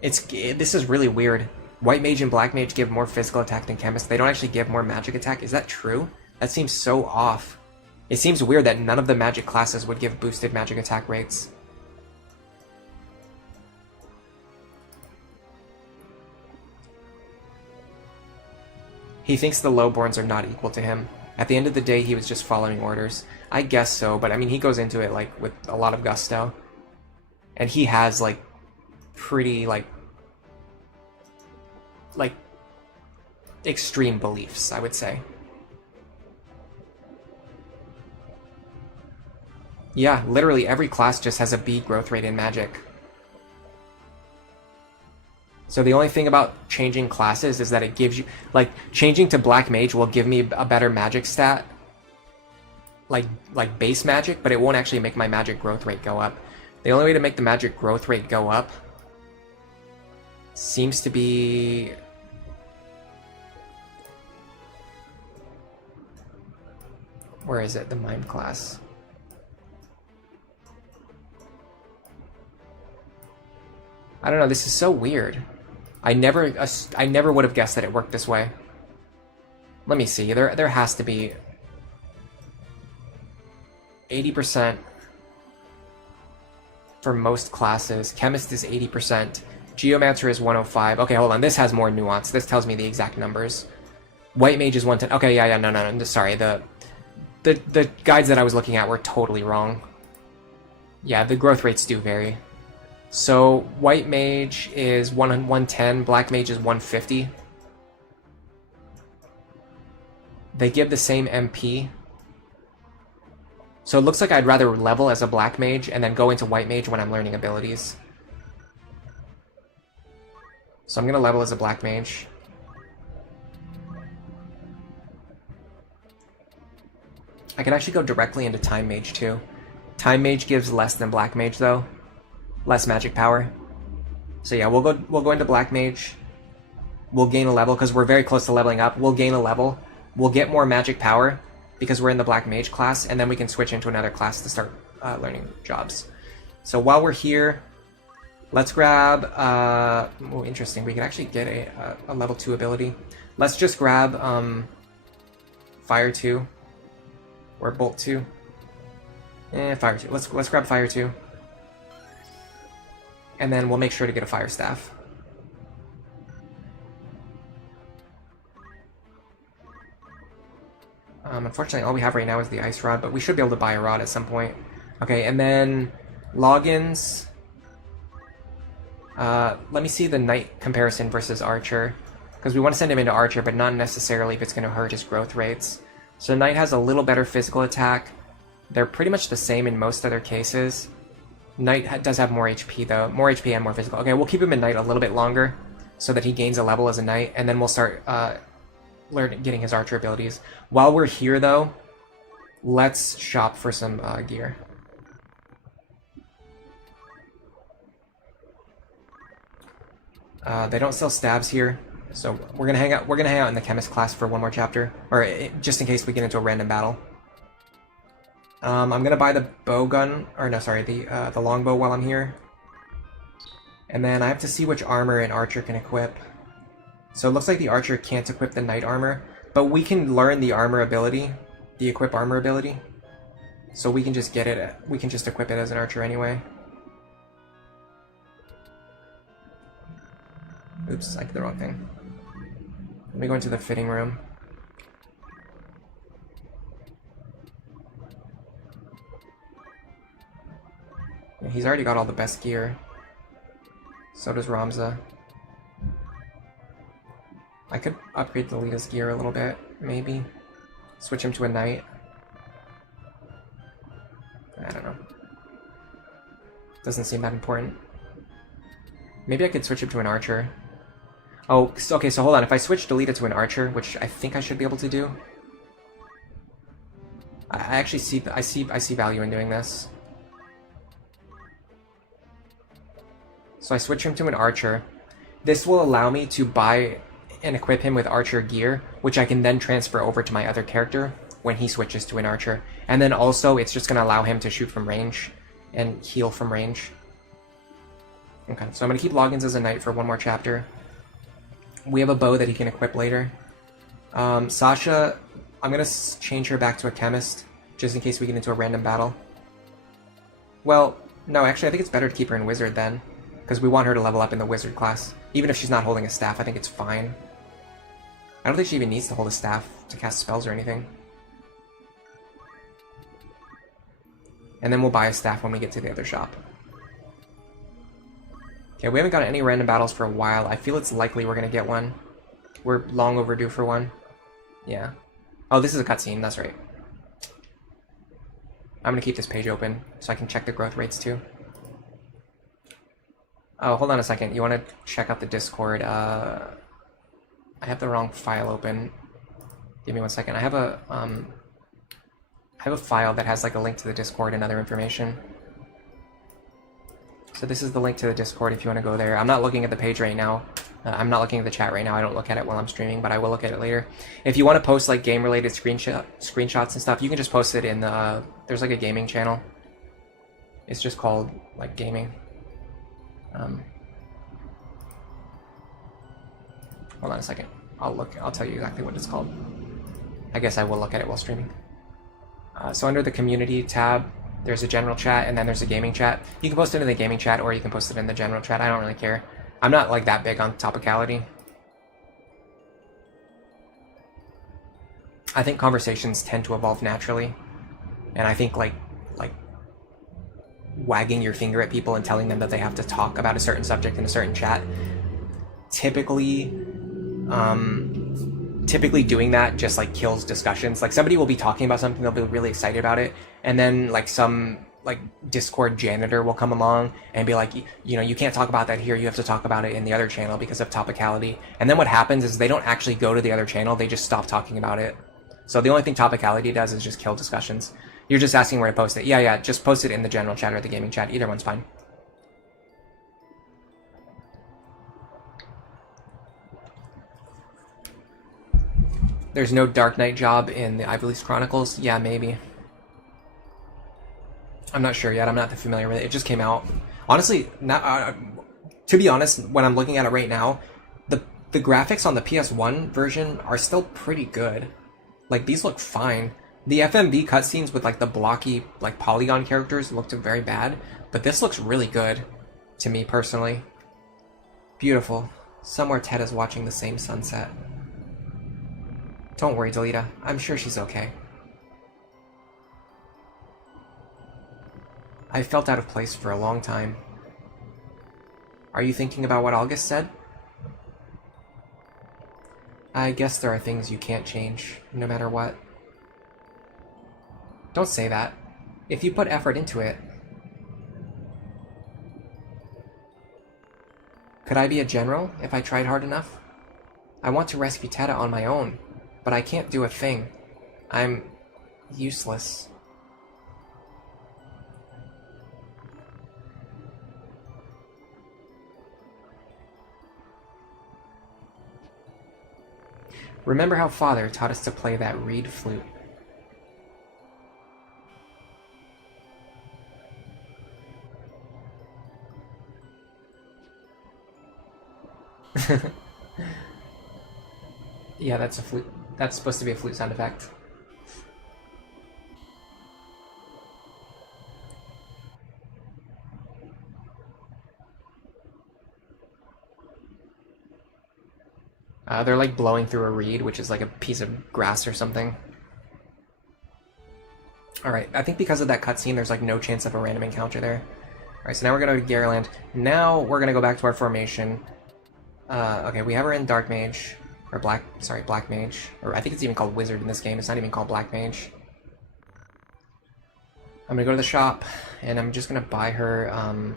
This is really weird. White Mage and Black Mage give more physical attack than Chemist. They don't actually give more magic attack. Is that true? That seems so off. It seems weird that none of the magic classes would give boosted magic attack rates. He thinks the Lowborns are not equal to him. At the end of the day, he was just following orders. I guess so, but I mean, he goes into it, like, with a lot of gusto. And he has, like, pretty, like, extreme beliefs, I would say. Yeah, literally every class just has a B growth rate in Magic. So the only thing about changing classes is that it gives you... Like, changing to Black Mage will give me a better Magic stat. Like base Magic, but it won't actually make my Magic growth rate go up. The only way to make the Magic growth rate go up seems to be... Where is it? The Mime class. I don't know, this is so weird. I never would have guessed that it worked this way. Let me see, there has to be 80% for most classes. Chemist is 80%. Geomancer is 105. Okay, hold on, this has more nuance. This tells me the exact numbers. White Mage is 110. Okay, yeah, no, sorry, the guides that I was looking at were totally wrong. Yeah, the growth rates do vary. So, White Mage is 110, Black Mage is 150. They give the same MP. So it looks like I'd rather level as a Black Mage and then go into White Mage when I'm learning abilities. So I'm going to level as a Black Mage. I can actually go directly into Time Mage too. Time Mage gives less than Black Mage though. Less magic power. So yeah, we'll go into Black Mage. We'll gain a level because we're very close to leveling up. We'll gain a level. We'll get more magic power because we're in the Black Mage class, and then we can switch into another class to start learning jobs. So while we're here, let's grab... oh, interesting. We can actually get a level 2 ability. Let's just grab Fire 2 or Bolt 2. Fire 2. Let's grab Fire 2. And then we'll make sure to get a Fire Staff. Unfortunately, all we have right now is the Ice Rod, but we should be able to buy a rod at some point. Okay, and then logins. Let me see the Knight comparison versus Archer, because we want to send him into Archer, but not necessarily if it's going to hurt his growth rates. So Knight has a little better physical attack. They're pretty much the same in most other cases. Knight does have more HP, though. More HP and more physical. Okay, we'll keep him in Knight a little bit longer so that he gains a level as a Knight, and then we'll start getting his archer abilities. While we're here, though, let's shop for some gear. They don't sell stabs here, so we're gonna hang out. We're gonna hang out in the chemist class for one more chapter, or just in case we get into a random battle. I'm gonna buy the bow gun, or no, sorry, the longbow while I'm here, and then I have to see which armor an archer can equip. So it looks like the archer can't equip the knight armor, but we can learn the armor ability, the equip armor ability. So we can just get it. We can just equip it as an archer anyway. Oops, I did the wrong thing. Let me go into the fitting room. Yeah, he's already got all the best gear. So does Ramza. I could upgrade Delita's gear a little bit, maybe. Switch him to a knight. I don't know. Doesn't seem that important. Maybe I could switch him to an archer. Oh, okay, so hold on. If I switch Delita to an archer, which I think I should be able to do, I actually see value in doing this. So I switch him to an archer. This will allow me to buy and equip him with archer gear, which I can then transfer over to my other character when he switches to an archer. And then also, it's just going to allow him to shoot from range and heal from range. Okay, so I'm going to keep Loggins as a knight for one more chapter. We have a bow that he can equip later. Sasha, I'm going to change her back to a chemist, just in case we get into a random battle. Well, no, actually I think it's better to keep her in wizard then, because we want her to level up in the wizard class. Even if she's not holding a staff, I think it's fine. I don't think she even needs to hold a staff to cast spells or anything. And then we'll buy a staff when we get to the other shop. Okay, we haven't got any random battles for a while. I feel it's likely we're gonna get one. We're long overdue for one. Yeah. Oh, this is a cutscene, that's right. I'm gonna keep this page open so I can check the growth rates too. Oh, hold on a second. You wanna check out the Discord? I have the wrong file open. Give me 1 second. I have a file that has like a link to the Discord and other information. So this is the link to the Discord if you want to go there. I'm not looking at the page right now. I'm not looking at the chat right now. I don't look at it while I'm streaming, but I will look at it later. If you want to post like game-related screenshots and stuff, you can just post it in the... there's like a gaming channel. It's just called like gaming. Hold on a second. I'll tell you exactly what it's called. I guess I will look at it while streaming. So under the community tab, there's a general chat, and then there's a gaming chat. You can post it in the gaming chat, or you can post it in the general chat. I don't really care. I'm not like that big on topicality. I think conversations tend to evolve naturally, and I think like wagging your finger at people and telling them that they have to talk about a certain subject in a certain chat, typically doing that just like kills discussions. Like somebody will be talking about something, they'll be really excited about it, and then like some like Discord janitor will come along and be like, you know, you can't talk about that here, you have to talk about it in the other channel because of topicality. And then what happens is they don't actually go to the other channel, they just stop talking about it. So the only thing topicality does is just kill discussions. You're just asking where to post it. Yeah, just post it in the general chat or the gaming chat. Either one's fine. There's no Dark Knight job in the Ivyleaf Chronicles? Yeah, maybe. I'm not sure yet. I'm not that familiar with it. It just came out. Honestly, to be honest, when I'm looking at it right now, the graphics on the PS1 version are still pretty good. Like, these look fine. The FMV cutscenes with, like, the blocky, like, polygon characters looked very bad, but this looks really good, to me, personally. Beautiful. Somewhere Ted is watching the same sunset. Don't worry, Delita. I'm sure she's okay. I've felt out of place for a long time. Are you thinking about what August said? I guess there are things you can't change, no matter what. Don't say that. If you put effort into it... Could I be a general if I tried hard enough? I want to rescue Teta on my own, But I can't do a thing. I'm useless. Remember how Father taught us to play that reed flute. Yeah, that's a flute. That's supposed to be a flute sound effect. They're like blowing through a reed, which is like a piece of grass or something. Alright, I think because of that cutscene, there's like no chance of a random encounter there. Alright, so now we're going to Garyland. Now we're going to go back to our formation. Okay, we have her in Dark Mage. Or Black Mage. Or I think it's even called Wizard in this game. It's not even called Black Mage. I'm going to go to the shop, and I'm just going to buy her,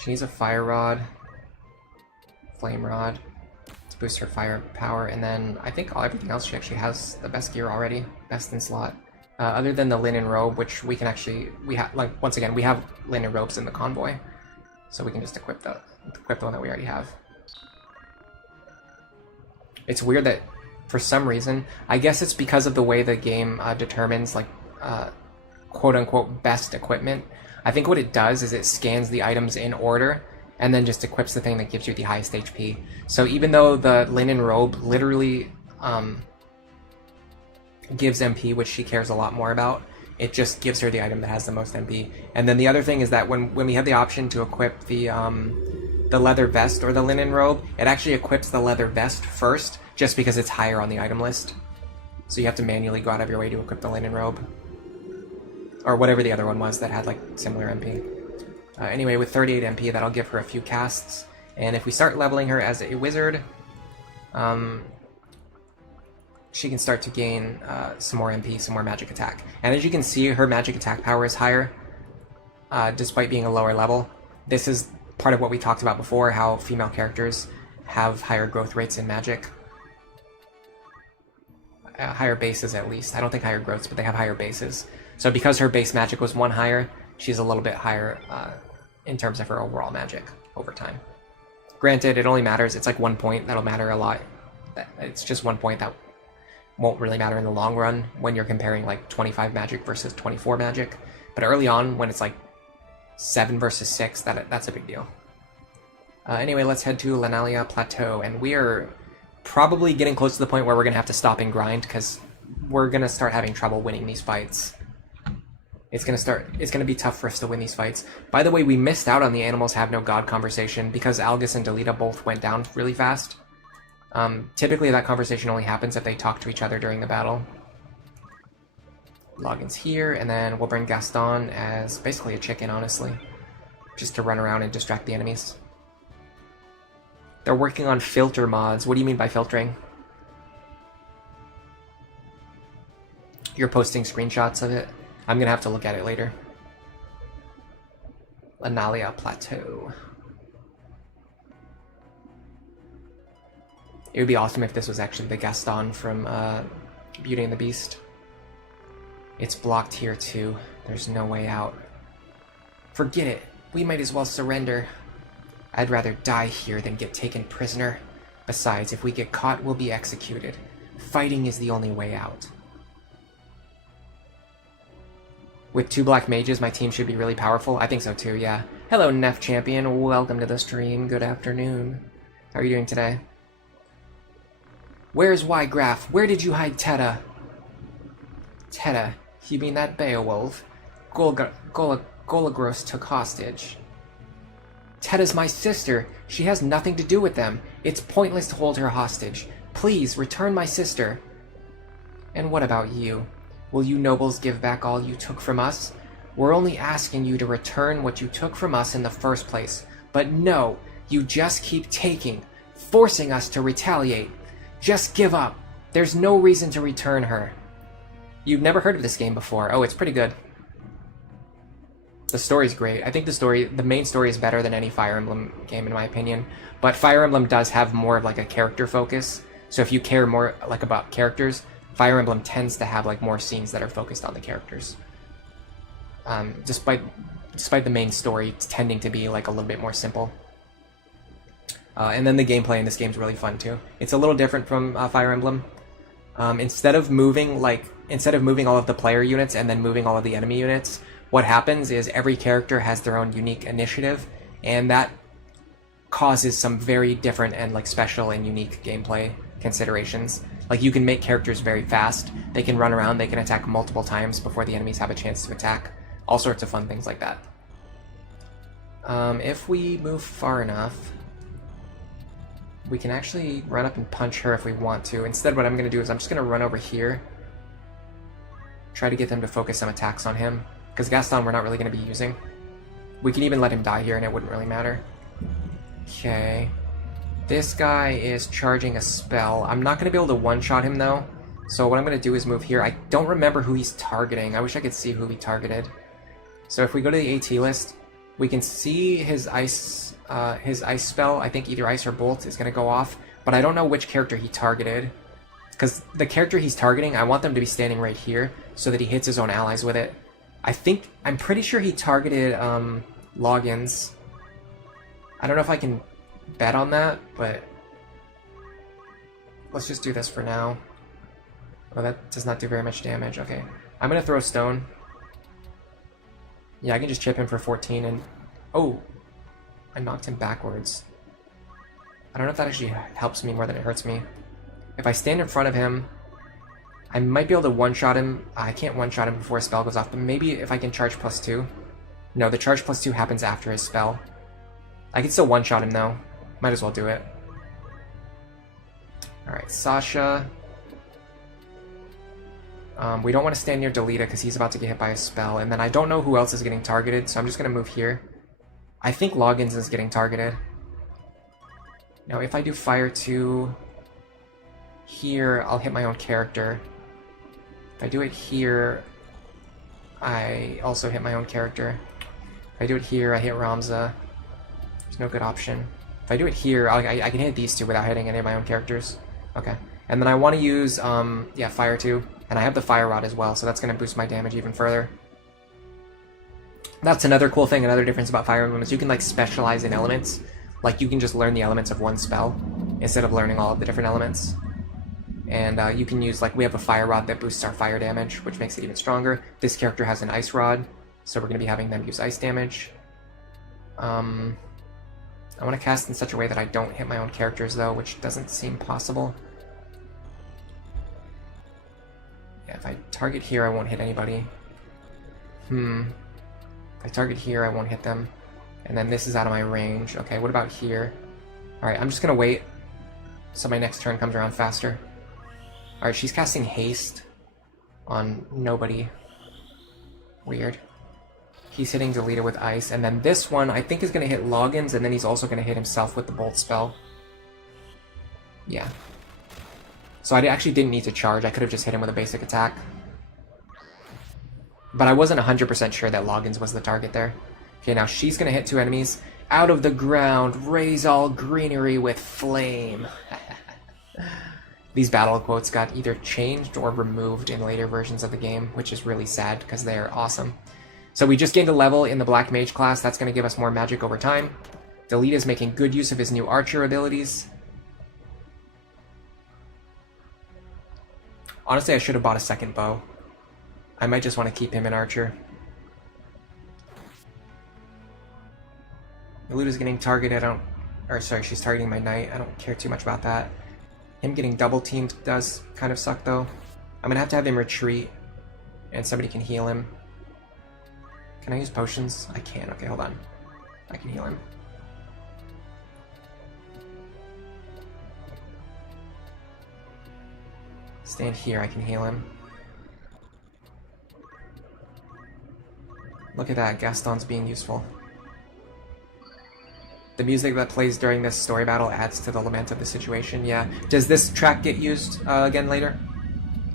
she needs a Fire Rod. Flame Rod to boost her fire power, and then I think everything else she actually has the best gear already, best in slot. Other than the linen robe, which we can actually, once again, we have linen robes in the convoy, so we can just equip the one that we already have. It's weird that for some reason, I guess it's because of the way the game determines like quote unquote best equipment. I think what it does is it scans the items in order and then just equips the thing that gives you the highest HP. So even though the linen robe literally gives MP, which she cares a lot more about, it just gives her the item that has the most MP. And then the other thing is that when we have the option to equip the leather vest or the linen robe, it actually equips the leather vest first, just because it's higher on the item list. So you have to manually go out of your way to equip the linen robe. Or whatever the other one was that had like similar MP. Anyway, with 38 MP, that'll give her a few casts, and if we start leveling her as a wizard, she can start to gain some more MP, some more magic attack. And as you can see, her magic attack power is higher, despite being a lower level. This is part of what we talked about before, how female characters have higher growth rates in magic. Higher bases, at least. I don't think higher growths, but they have higher bases. So because her base magic was 1 higher, she's a little bit higher in terms of her overall magic over time. Granted, it only matters, it's like 1 point that'll matter a lot. It's just 1 point that won't really matter in the long run when you're comparing like 25 magic versus 24 magic. But early on, when it's like 7 versus 6, that's a big deal. Anyway, let's head to Lanalia Plateau, and we are probably getting close to the point where we're going to have to stop and grind, because we're going to start having trouble winning these fights. It's going to be tough for us to win these fights. By the way, we missed out on the Animals Have No God conversation because Algus and Delita both went down really fast. Typically that conversation only happens if they talk to each other during the battle. Logins here, and then we'll bring Gaston as basically a chicken, honestly. Just to run around and distract the enemies. They're working on filter mods. What do you mean by filtering? You're posting screenshots of it? I'm gonna have to look at it later. Lanalia Plateau. It would be awesome if this was actually the Gaston from Beauty and the Beast. It's blocked here too. There's no way out. Forget it. We might as well surrender. I'd rather die here than get taken prisoner. Besides, if we get caught, we'll be executed. Fighting is the only way out. With 2 black mages, my team should be really powerful. I think so too, yeah. Hello, Neff Champion. Welcome to the stream. Good afternoon. How are you doing today? Where's Ygraf? Where did you hide Teta? Teta? You mean that Beowulf? Golagros took hostage. Teta's my sister. She has nothing to do with them. It's pointless to hold her hostage. Please, return my sister. And what about you? Will you nobles give back all you took from us? We're only asking you to return what you took from us in the first place. But no, you just keep taking, forcing us to retaliate. Just give up. There's no reason to return her. You've never heard of this game before. Oh, it's pretty good. The story's great. I think the main story is better than any Fire Emblem game in my opinion. But Fire Emblem does have more of like a character focus. So if you care more like about characters, Fire Emblem tends to have like more scenes that are focused on the characters. Despite the main story tending to be like a little bit more simple. And then the gameplay in this game is really fun too. It's a little different from Fire Emblem. Instead of moving all of the player units and then moving all of the enemy units, what happens is every character has their own unique initiative, and that causes some very different and like special and unique gameplay considerations. Like you can make characters very fast, they can run around, they can attack multiple times before the enemies have a chance to attack. All sorts of fun things like that. If we move far enough, we can actually run up and punch her if we want to. Instead, what I'm going to do is I'm just going to run over here, try to get them to focus some attacks on him, because Gaston we're not really going to be using. We can even let him die here and it wouldn't really matter. Okay. This guy is charging a spell. I'm not going to be able to one-shot him though, so what I'm going to do is move here. I don't remember who he's targeting. I wish I could see who he targeted. So if we go to the AT list, we can see his ice spell. I think either ice or bolt is going to go off, but I don't know which character he targeted. Because the character he's targeting, I want them to be standing right here so that he hits his own allies with it. I'm pretty sure he targeted Loggins. I don't know if I can bet on that, but let's just do this for now. Oh, that does not do very much damage. Okay, I'm going to throw stone. Yeah, I can just chip him for 14 and... Oh! I knocked him backwards. I don't know if that actually helps me more than it hurts me. If I stand in front of him, I might be able to one-shot him. I can't one-shot him before his spell goes off, but maybe if I can charge +2. No, the charge +2 happens after his spell. I can still one-shot him though. Might as well do it. Alright, Sasha. We don't want to stand near Delita because he's about to get hit by a spell, and then I don't know who else is getting targeted, so I'm just going to move here. I think Loggins is getting targeted. Now, if I do fire to here, I'll hit my own character. If I do it here, I also hit my own character. If I do it here, I hit Ramza. There's no good option. If I do it here, I can hit these two without hitting any of my own characters. Okay. And then I want to use, yeah, fire 2. And I have the fire rod as well, so that's going to boost my damage even further. That's another cool thing, another difference about Fire Emblem is you can like specialize in elements. Like you can just learn the elements of one spell instead of learning all of the different elements. And you can use, like, we have a fire rod that boosts our fire damage, which makes it even stronger. This character has an ice rod, so we're going to be having them use ice damage. I want to cast in such a way that I don't hit my own characters though, which doesn't seem possible. Yeah, if I target here, I won't hit anybody. If I target here, I won't hit them. And then this is out of my range. Okay, what about here? Alright, I'm just gonna wait so my next turn comes around faster. Alright, she's casting haste on nobody. Weird. He's hitting Delita with ice, and then this one I think is gonna hit Loggins, and then he's also gonna hit himself with the bolt spell. Yeah. So I actually didn't need to charge, I could have just hit him with a basic attack. But I wasn't 100% sure that Loggins was the target there. Okay, now she's gonna hit 2 enemies. Out of the ground, raise all greenery with flame. These battle quotes got either changed or removed in later versions of the game, which is really sad because they are awesome. So we just gained a level in the Black Mage class. That's going to give us more magic over time. Delita is making good use of his new archer abilities. Honestly, I should have bought a second bow. I might just want to keep him an archer. Delita's getting targeted. She's targeting my knight. I don't care too much about that. Him getting double teamed does kind of suck though. I'm gonna have to have him retreat and somebody can heal him. Can I use potions? I can. Okay, hold on. I can heal him. Stand here, I can heal him. Look at that, Gaston's being useful. The music that plays during this story battle adds to the lament of the situation, yeah. Does this track get used again later?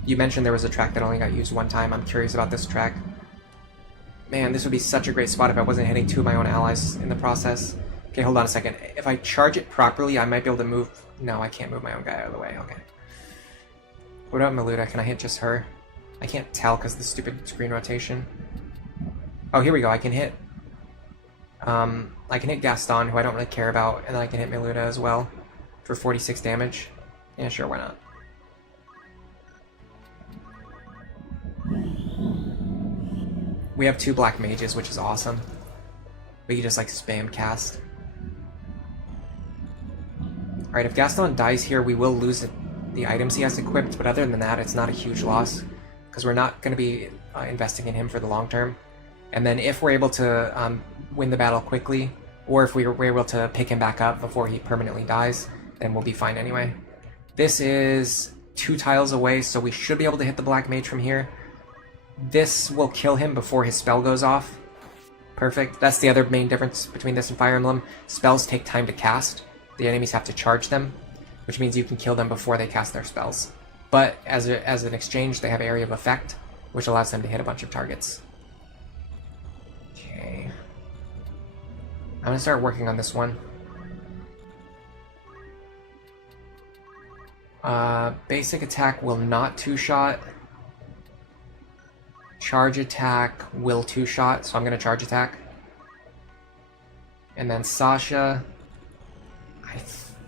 You mentioned there was a track that only got used one time. I'm curious about this track. Man, this would be such a great spot if I wasn't hitting 2 of my own allies in the process. Okay, hold on a second. If I charge it properly, I might be able to move... No, I can't move my own guy out of the way. Okay. What about Miluta? Can I hit just her? I can't tell because of the stupid screen rotation. Oh, here we go. I can hit... I can hit Gaston, who I don't really care about, and then I can hit Miluta as well for 46 damage. Yeah, sure, why not? We have 2 black mages, which is awesome. We can just, like, spam cast. Alright, if Gaston dies here, we will lose the items he has equipped, but other than that, it's not a huge loss, because we're not going to be investing in him for the long term. And then if we're able to win the battle quickly, or if we're able to pick him back up before he permanently dies, then we'll be fine anyway. This is 2 tiles away, so we should be able to hit the black mage from here. This will kill him before his spell goes off. Perfect. That's the other main difference between this and Fire Emblem. Spells take time to cast. The enemies have to charge them, which means you can kill them before they cast their spells. But as an exchange, they have Area of Effect, which allows them to hit a bunch of targets. Okay. I'm going to start working on this one. Basic attack will not 2-shot. Charge attack will 2-shot, so I'm going to charge attack. And then Sasha, I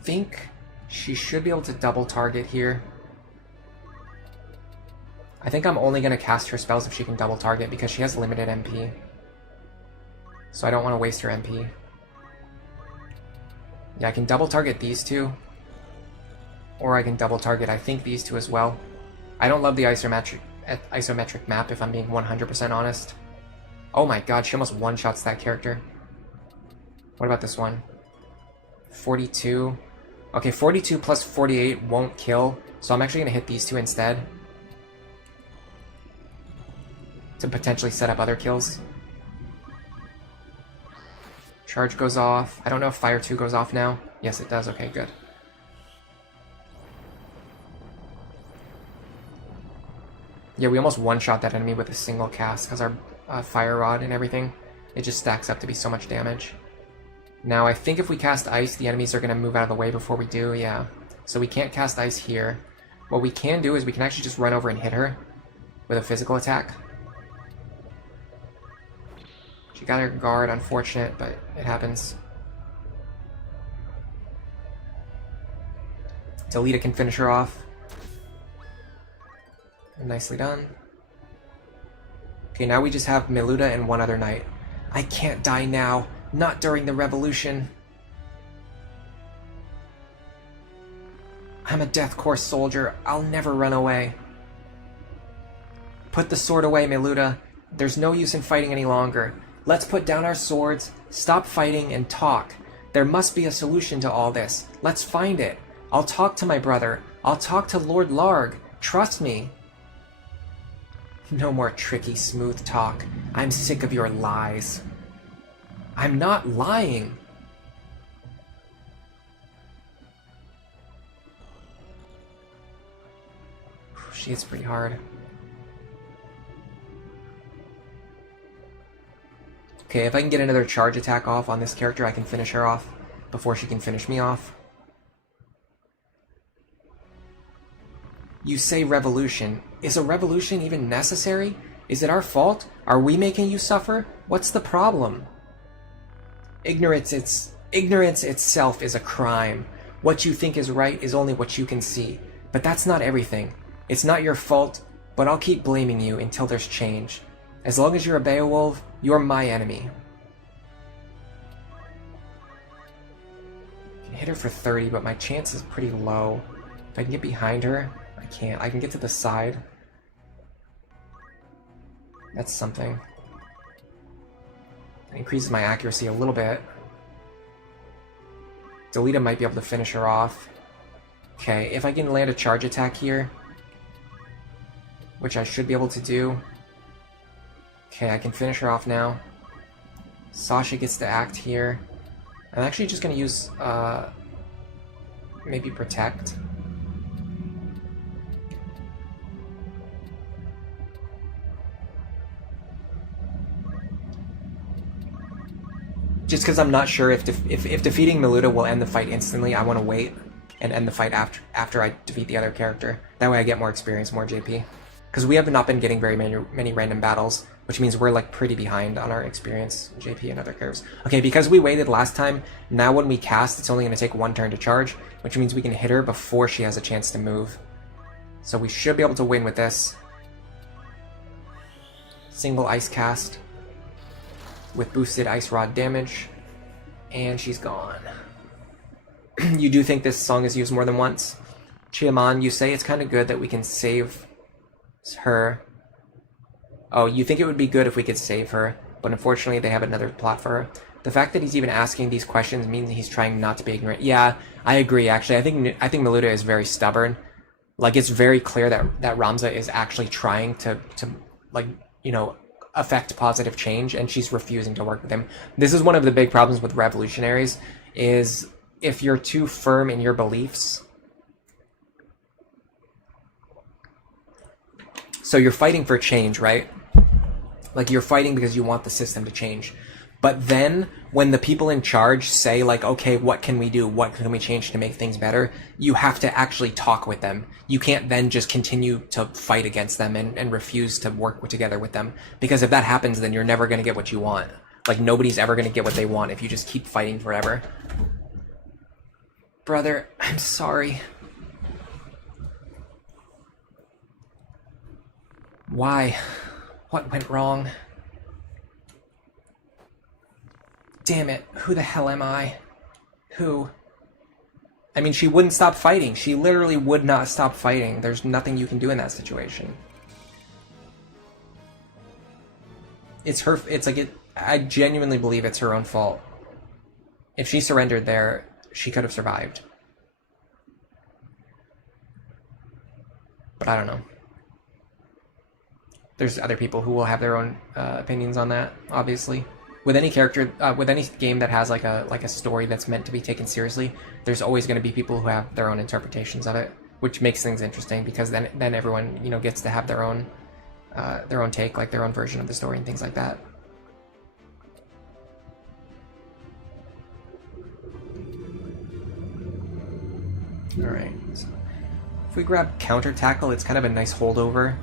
think she should be able to double target here. I think I'm only going to cast her spells if she can double target because she has limited MP. So I don't want to waste her MP. Yeah, I can double target these 2. Or I can double target, I think, these 2 as well. I don't love the isometric map, if I'm being 100% honest. Oh my god, she almost one-shots that character. What about this one? 42. Okay, 42 plus 48 won't kill, so I'm actually going to hit these 2 instead. To potentially set up other kills. Charge goes off. I don't know if Fire 2 goes off now. Yes, it does. Okay, good. Yeah, we almost one-shot that enemy with a single cast because our Fire Rod and everything, it just stacks up to be so much damage. Now, I think if we cast Ice, the enemies are going to move out of the way before we do, yeah. So we can't cast Ice here. What we can do is we can actually just run over and hit her with a physical attack. She got her guard, unfortunate, but it happens. Delita can finish her off. Nicely done. Okay, now we just have Miluta and one other knight. I can't die now. Not during the revolution. I'm a Death Corps soldier. I'll never run away. Put the sword away, Miluta. There's no use in fighting any longer. Let's put down our swords, stop fighting, and talk. There must be a solution to all this. Let's find it. I'll talk to my brother. I'll talk to Lord Larg. Trust me. No more tricky, smooth talk. I'm sick of your lies. I'm not lying. She hits pretty hard. Okay, if I can get another charge attack off on this character, I can finish her off before she can finish me off. You say revolution. Is a revolution even necessary? Is it our fault? Are we making you suffer? What's the problem? Ignorance itself is a crime. What you think is right is only what you can see. But that's not everything. It's not your fault, but I'll keep blaming you until there's change. As long as you're a Beowulf, you're my enemy. I can hit her for 30, but my chance is pretty low. If I can get behind her, I can't. I can get to the side. That's something. It increases my accuracy a little bit. Delita might be able to finish her off. Okay, if I can land a charge attack here, which I should be able to do. Okay, I can finish her off now. Sasha gets to act here. I'm actually just going to use, maybe Protect. Just because I'm not sure if defeating Miluta will end the fight instantly, I want to wait and end the fight after I defeat the other character. That way I get more experience, more JP. Because we have not been getting very many random battles, which means we're like pretty behind on our experience, JP and other characters. Okay, because we waited last time, now when we cast, it's only going to take 1 turn to charge, which means we can hit her before she has a chance to move. So we should be able to win with this. Single ice cast with boosted ice rod damage, and she's gone. You do think this song is used more than once? Chiaman, you say it's kind of good that we can save her. Oh, you think it would be good if we could save her, but unfortunately they have another plot for her. The fact that he's even asking these questions means he's trying not to be ignorant. Yeah, I agree, actually. I think Miluta is very stubborn. Like, it's very clear that Ramza is actually trying to like, you know, affect positive change, and she's refusing to work with him. This is one of the big problems with revolutionaries, is if you're too firm in your beliefs. So you're fighting for change, right? Like, you're fighting because you want the system to change. But then, when the people in charge say, like, okay, what can we do? What can we change to make things better? You have to actually talk with them. You can't then just continue to fight against them and refuse to work together with them. Because if that happens, then you're never going to get what you want. Like, nobody's ever going to get what they want if you just keep fighting forever. Brother, I'm sorry. Why? What went wrong? Damn it, who the hell am I? Who? I mean, she wouldn't stop fighting. She literally would not stop fighting. There's nothing you can do in that situation. It's her, it's like, I genuinely believe it's her own fault. If she surrendered there, she could have survived. But I don't know. There's other people who will have their own opinions on that, obviously. With any character, with any game that has like a story that's meant to be taken seriously, there's always going to be people who have their own interpretations of it, which makes things interesting, because then everyone, you know, gets to have their own take, like their own version of the story and things like that. All right. So if we grab counter tackle, it's kind of a nice holdover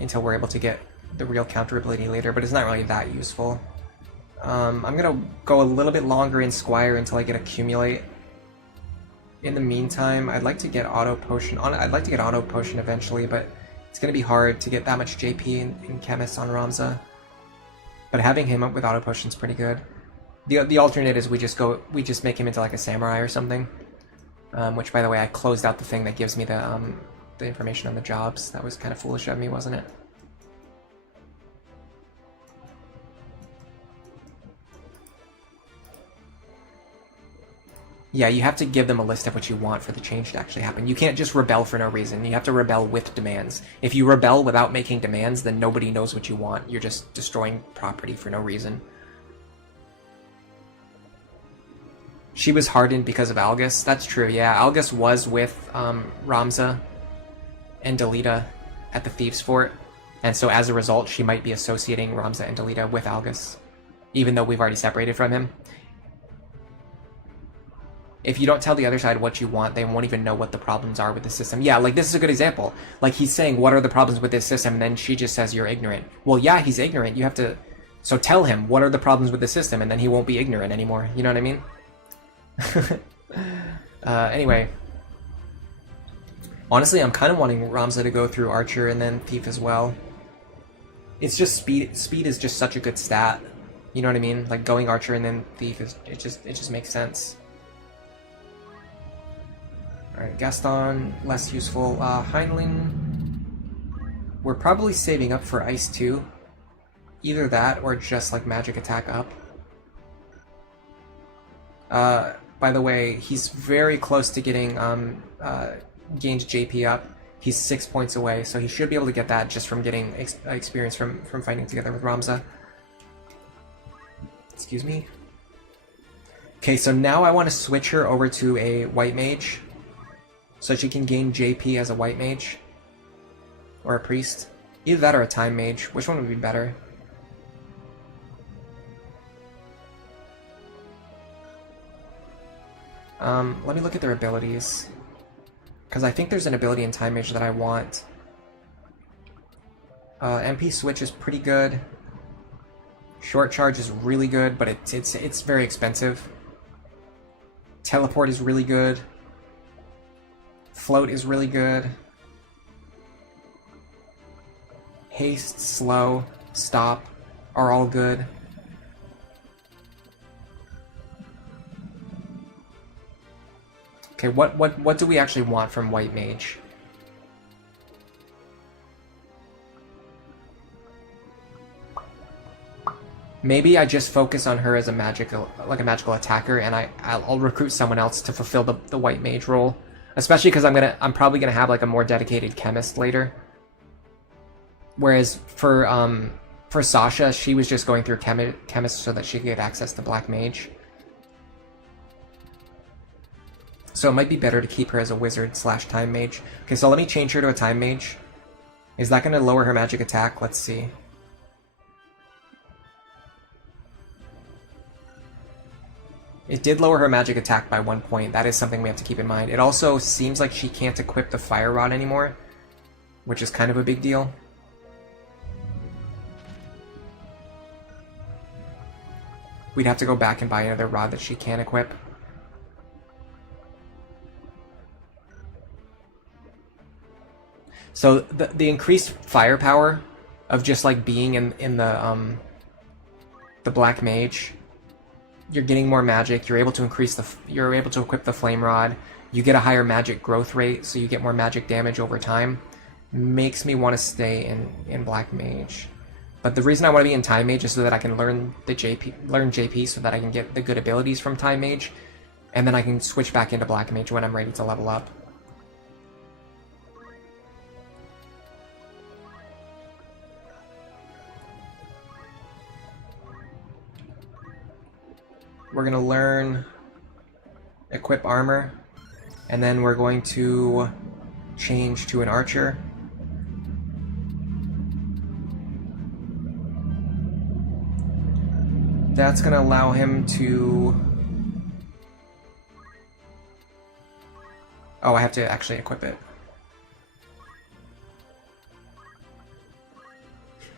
until we're able to get the real counter ability later, but it's not really that useful. I'm gonna go a little bit longer in Squire until I get Accumulate. In the meantime, I'd like to get Auto Potion. I'd like to get Auto Potion eventually, but it's gonna be hard to get that much JP in Chemist on Ramza. But having him up with Auto Potion is pretty good. The alternate is we just make him into like a Samurai or something. Which, by the way, I closed out the thing that gives me the information on the jobs. That was kind of foolish of me, wasn't it? Yeah, you have to give them a list of what you want for the change to actually happen. You can't just rebel for no reason. You have to rebel with demands. If you rebel without making demands, then nobody knows what you want. You're just destroying property for no reason. She was hardened because of Algus. That's true, yeah. Algus was with Ramza and Delita at the Thieves' Fort, and so as a result, she might be associating Ramza and Delita with Algus, even though we've already separated from him. If you don't tell the other side what you want, they won't even know what the problems are with the system. Yeah, like, this is a good example. Like, he's saying, what are the problems with this system? And then she just says, you're ignorant. Well, yeah, he's ignorant. You have to... So tell him, what are the problems with the system? And then he won't be ignorant anymore. You know what I mean? Anyway. Honestly, I'm kind of wanting Ramza to go through Archer and then Thief as well. It's just speed. Speed is just such a good stat. You know what I mean? Like, going Archer and then Thief, it just makes sense. Alright, Gaston, less useful. Heinlein, we're probably saving up for Ice 2. Either that, or just, like, Magic Attack up. By the way, he's very close to getting, gained JP up. He's 6 points away, so he should be able to get that just from getting experience from fighting together with Ramza. Excuse me. Okay, so now I want to switch her over to a White Mage, so she can gain JP as a White Mage. Or a Priest. Either that or a Time Mage. Which one would be better? Let me look at their abilities. Because I think there's an ability in Time Mage that I want. MP Switch is pretty good. Short Charge is really good, but it's very expensive. Teleport is really good. Float is really good. Haste, Slow, Stop are all good. Okay, what do we actually want from White Mage? Maybe I just focus on her as a magical attacker, and I'll recruit someone else to fulfill the White Mage role. Especially because I'm probably gonna have like a more dedicated chemist later. Whereas for Sasha, she was just going through chemist so that she could get access to Black Mage. So it might be better to keep her as a wizard / time mage. Okay, so let me change her to a time mage. Is that going to lower her magic attack? Let's see. It did lower her magic attack by 1 point. That is something we have to keep in mind. It also seems like she can't equip the Fire Rod anymore, which is kind of a big deal. We'd have to go back and buy another rod that she can equip. So the increased firepower of just like being in the Black Mage, you're getting more magic. You're able to you're able to equip the Flame Rod. You get a higher magic growth rate, so you get more magic damage over time. Makes me want to stay in Black Mage. But the reason I want to be in Time Mage is so that I can learn JP, so that I can get the good abilities from Time Mage, and then I can switch back into Black Mage when I'm ready to level up. We're going to learn Equip Armor, and then we're going to change to an Archer. That's going to allow him to... Oh, I have to actually equip it.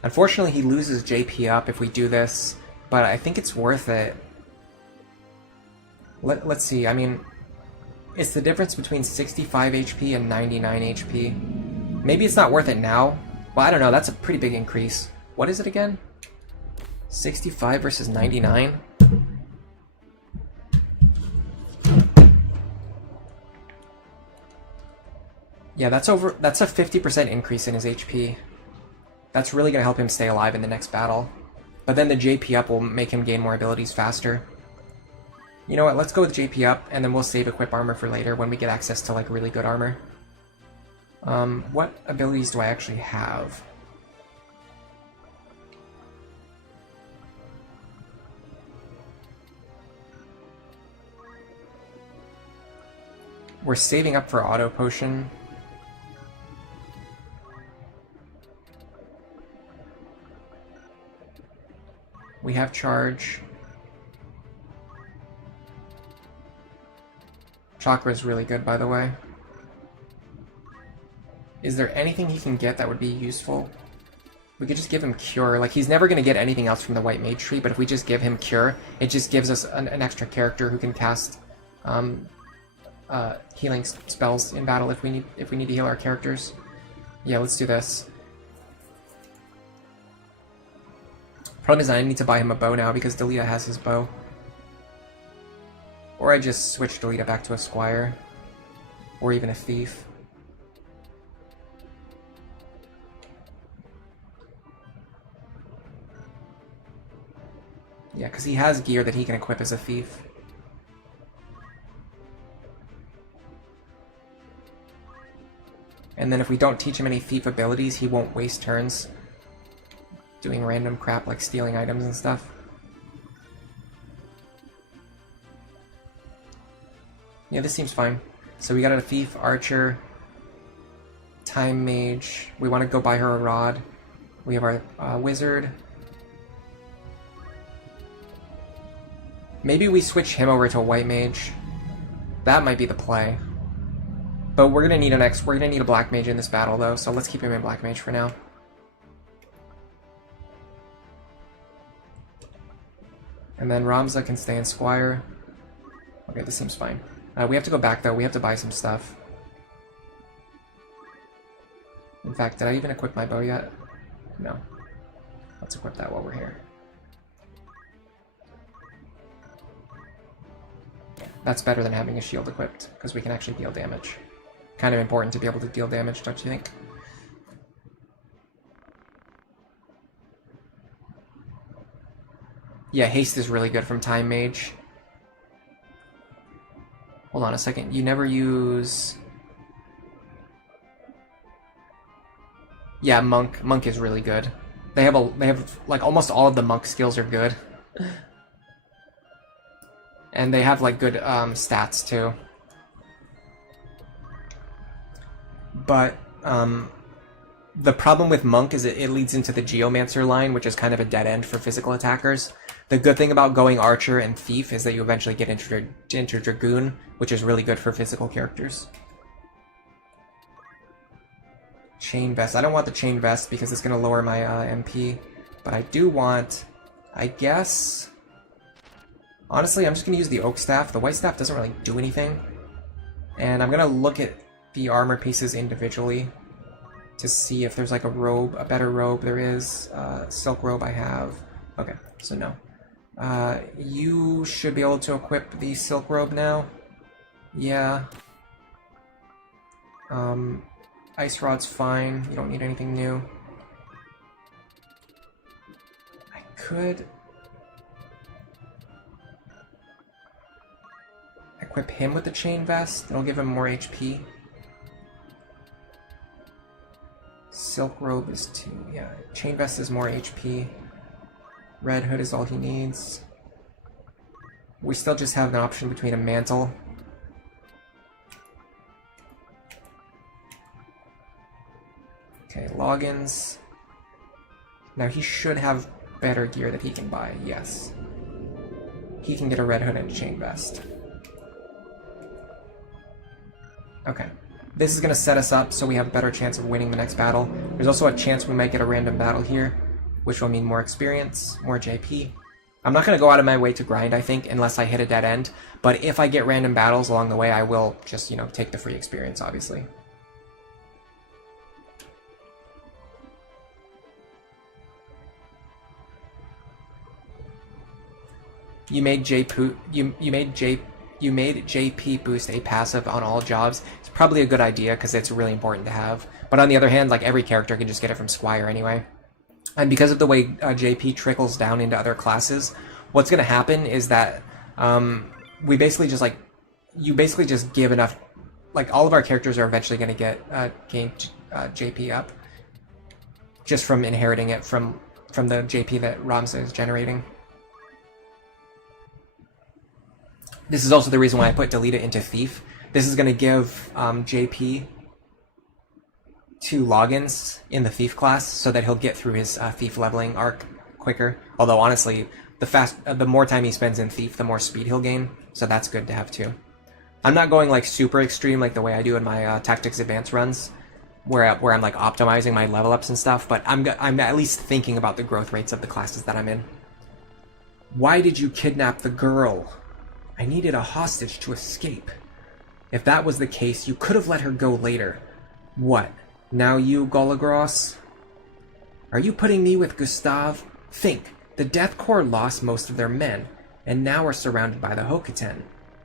Unfortunately, he loses JP up if we do this, but I think it's worth it. Let's see, I mean, it's the difference between 65 HP and 99 HP. Maybe it's not worth it now. Well, I don't know, that's a pretty big increase. What is it again? 65 versus 99? Yeah, that's a 50% increase in his HP. That's really going to help him stay alive in the next battle. But then the JP up will make him gain more abilities faster. You know what, let's go with JP up, and then we'll save Equip Armor for later when we get access to, like, really good armor. What abilities do I actually have? We're saving up for Auto Potion. We have Charge. Chakra is really good, by the way. Is there anything he can get that would be useful? We could just give him Cure. Like, he's never going to get anything else from the White Mage tree, but if we just give him Cure, it just gives us an extra character who can cast healing spells in battle if we need to heal our characters. Yeah, let's do this. Problem is I need to buy him a bow now because Delita has his bow. Or I just switch Delita back to a Squire. Or even a Thief. Yeah, because he has gear that he can equip as a Thief. And then if we don't teach him any Thief abilities, he won't waste turns doing random crap like stealing items and stuff. Yeah, this seems fine. So we got a Thief, Archer, Time Mage. We want to go buy her a Rod. We have our Wizard. Maybe we switch him over to a White Mage. That might be the play. But we're gonna need we're gonna need a black mage in this battle though, so let's keep him in black mage for now. And then Ramza can stay in Squire. Okay, this seems fine. We have to go back though, we have to buy some stuff. In fact, did I even equip my bow yet? No. Let's equip that while we're here. That's better than having a shield equipped, because we can actually deal damage. Kind of important to be able to deal damage, don't you think? Yeah, haste is really good from Time Mage. Hold on a second, you never use... Yeah, Monk. Monk is really good. They have like almost all of the Monk skills are good. And they have like good stats too. But the problem with Monk is it leads into the Geomancer line, which is kind of a dead end for physical attackers. The good thing about going Archer and Thief is that you eventually get into Dragoon, which is really good for physical characters. Chain Vest. I don't want the Chain Vest because it's going to lower my MP. But I do want, I guess... Honestly, I'm just going to use the Oak Staff. The White Staff doesn't really do anything. And I'm going to look at the armor pieces individually to see if there's like a robe, a better robe. There is. Silk Robe I have. Okay, so no. You should be able to equip the Silk Robe now. Yeah. Ice Rod's fine. You don't need anything new. I could equip him with the Chain Vest. It'll give him more HP. Silk Robe is 2. Yeah, Chain Vest is more HP. Red Hood is all he needs. We still just have an option between a Mantle. Okay, Loggins. Now he should have better gear that he can buy, yes. He can get a Red Hood and a Chain Vest. Okay. This is going to set us up so we have a better chance of winning the next battle. There's also a chance we might get a random battle here, which will mean more experience, more JP. I'm not going to go out of my way to grind, I think, unless I hit a dead end. But if I get random battles along the way, I will just, you know, take the free experience, obviously. You made JP boost a passive on all jobs. It's probably a good idea because it's really important to have. But on the other hand, like every character can just get it from Squire anyway. And because of the way JP trickles down into other classes, what's going to happen is that we basically just like you basically just give enough. Like all of our characters are eventually going to get gain JP up just from inheriting it from the JP that Ramza is generating. This is also the reason why I put Delete It into Thief. This is going to give JP 2 logins in the Thief class so that he'll get through his Thief leveling arc quicker. Although honestly, the more time he spends in Thief, the more speed he'll gain. So that's good to have too. I'm not going like super extreme like the way I do in my Tactics Advance runs, where I'm like optimizing my level ups and stuff. But I'm at least thinking about the growth rates of the classes that I'm in. Why did you kidnap the girl? I needed a hostage to escape. If that was the case, you could have let her go later. What? Now you, Golagros? Are you putting me with Gustav? Think, the Death Corps lost most of their men, and now are surrounded by the Hokuten.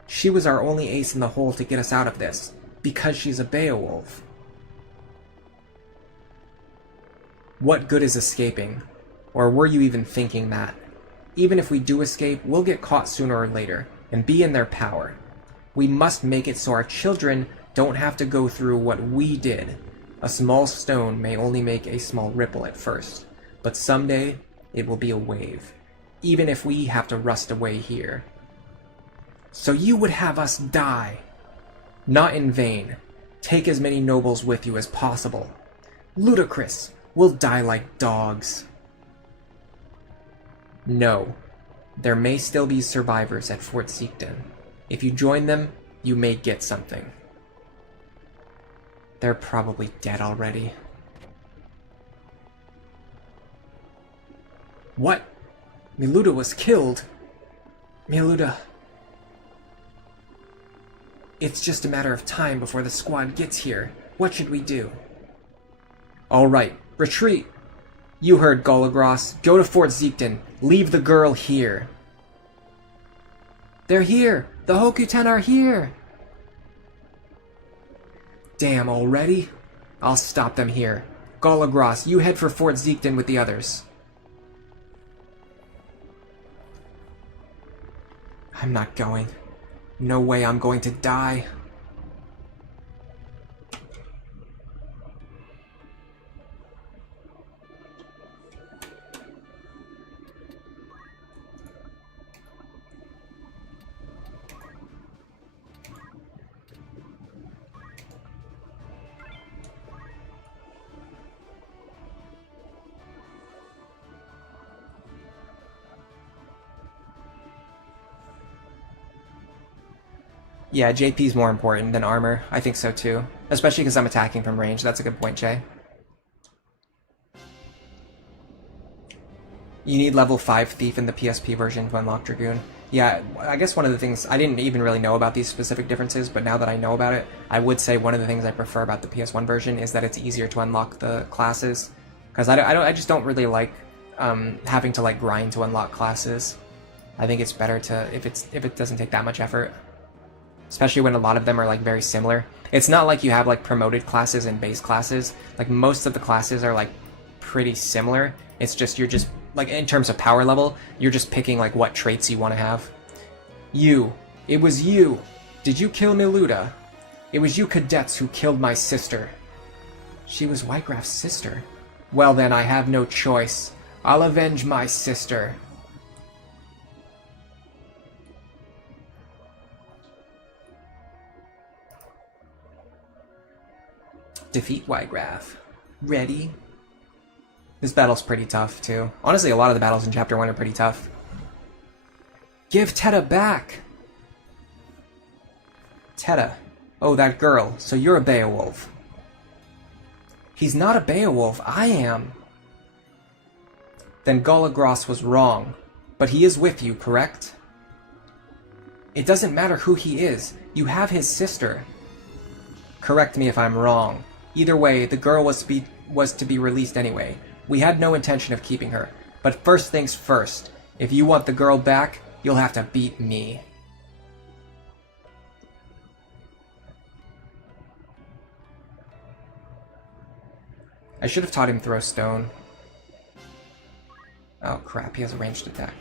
She was our only ace in the hole to get us out of this, because she's a Beowulf. What good is escaping? Or were you even thinking that? Even if we do escape, we'll get caught sooner or later, and be in their power. We must make it so our children don't have to go through what we did. A small stone may only make a small ripple at first, but someday it will be a wave, even if we have to rust away here. So you would have us die. Not in vain. Take as many nobles with you as possible. Ludicrous. We'll die like dogs. No. There may still be survivors at Fort Seekton. If you join them, you may get something. They're probably dead already. What? Miluda was killed? Miluda... It's just a matter of time before the squad gets here. What should we do? Alright, retreat! You heard Golagros. Go to Fort Zeekton. Leave the girl here. They're here! The Hokuten are here! Damn, already? I'll stop them here. Golagros, you head for Fort Zeekton with the others. I'm not going. No way I'm going to die. Yeah, JP's more important than armor. I think so too. Especially because I'm attacking from range. That's a good point, Jay. You need level 5 Thief in the PSP version to unlock Dragoon. Yeah, I guess one of the things... I didn't even really know about these specific differences, but now that I know about it, I would say one of the things I prefer about the PS1 version is that it's easier to unlock the classes. Because I just don't really like having to like grind to unlock classes. I think it's better to... if it doesn't take that much effort. Especially when a lot of them are like very similar. It's not like you have like promoted classes and base classes. Like most of the classes are like pretty similar. It's just you're just like in terms of power level, you're just picking like what traits you want to have. You. It was you. Did you kill Miluda? It was you cadets who killed my sister. She was Whitegraph's sister. Well then, I have no choice. I'll avenge my sister. Defeat Whitegraph. Ready? This battle's pretty tough, too. Honestly, a lot of the battles in Chapter 1 are pretty tough. Give Teta back! Teta. Oh, that girl. So you're a Beowulf. He's not a Beowulf. I am. Then Golagros was wrong. But he is with you, correct? It doesn't matter who he is. You have his sister. Correct me if I'm wrong. Either way, the girl was to be released anyway. We had no intention of keeping her. But first things first. If you want the girl back, you'll have to beat me. I should have taught him throw stone. Oh crap, he has a ranged attack.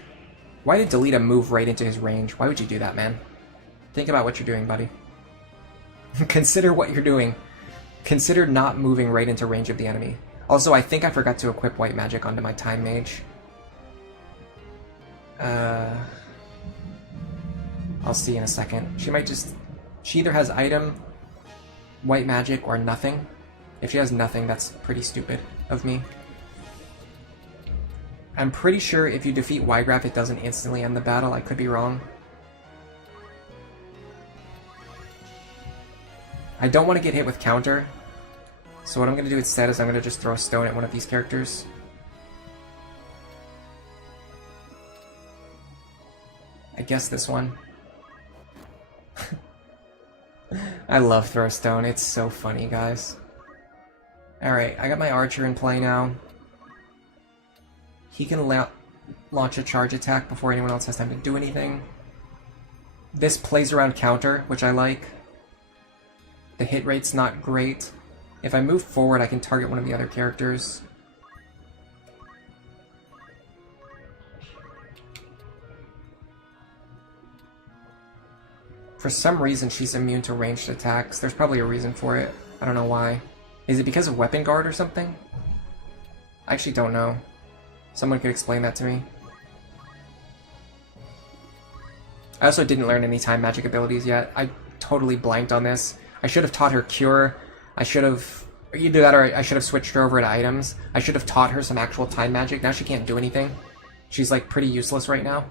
Why did Delita move right into his range? Why would you do that, man? Think about what you're doing, buddy. Consider what you're doing. Consider not moving right into range of the enemy. Also, I think I forgot to equip white magic onto my time mage. I'll see in a second. She might just... She either has item, white magic, or nothing. If she has nothing, that's pretty stupid of me. I'm pretty sure if you defeat Whitegraph, it doesn't instantly end the battle. I could be wrong. I don't want to get hit with counter. So what I'm going to do instead is I'm going to just throw a stone at one of these characters. I guess this one. I love throw stone. It's so funny, guys. Alright, I got my archer in play now. He can launch a charge attack before anyone else has time to do anything. This plays around counter, which I like. The hit rate's not great. If I move forward, I can target one of the other characters. For some reason, she's immune to ranged attacks. There's probably a reason for it. I don't know why. Is it because of weapon guard or something? I actually don't know. Someone could explain that to me. I also didn't learn any time magic abilities yet. I totally blanked on this. I should have taught her Cure. I should have... Either that or I should have switched her over to items. I should have taught her some actual time magic. Now she can't do anything. She's like pretty useless right now.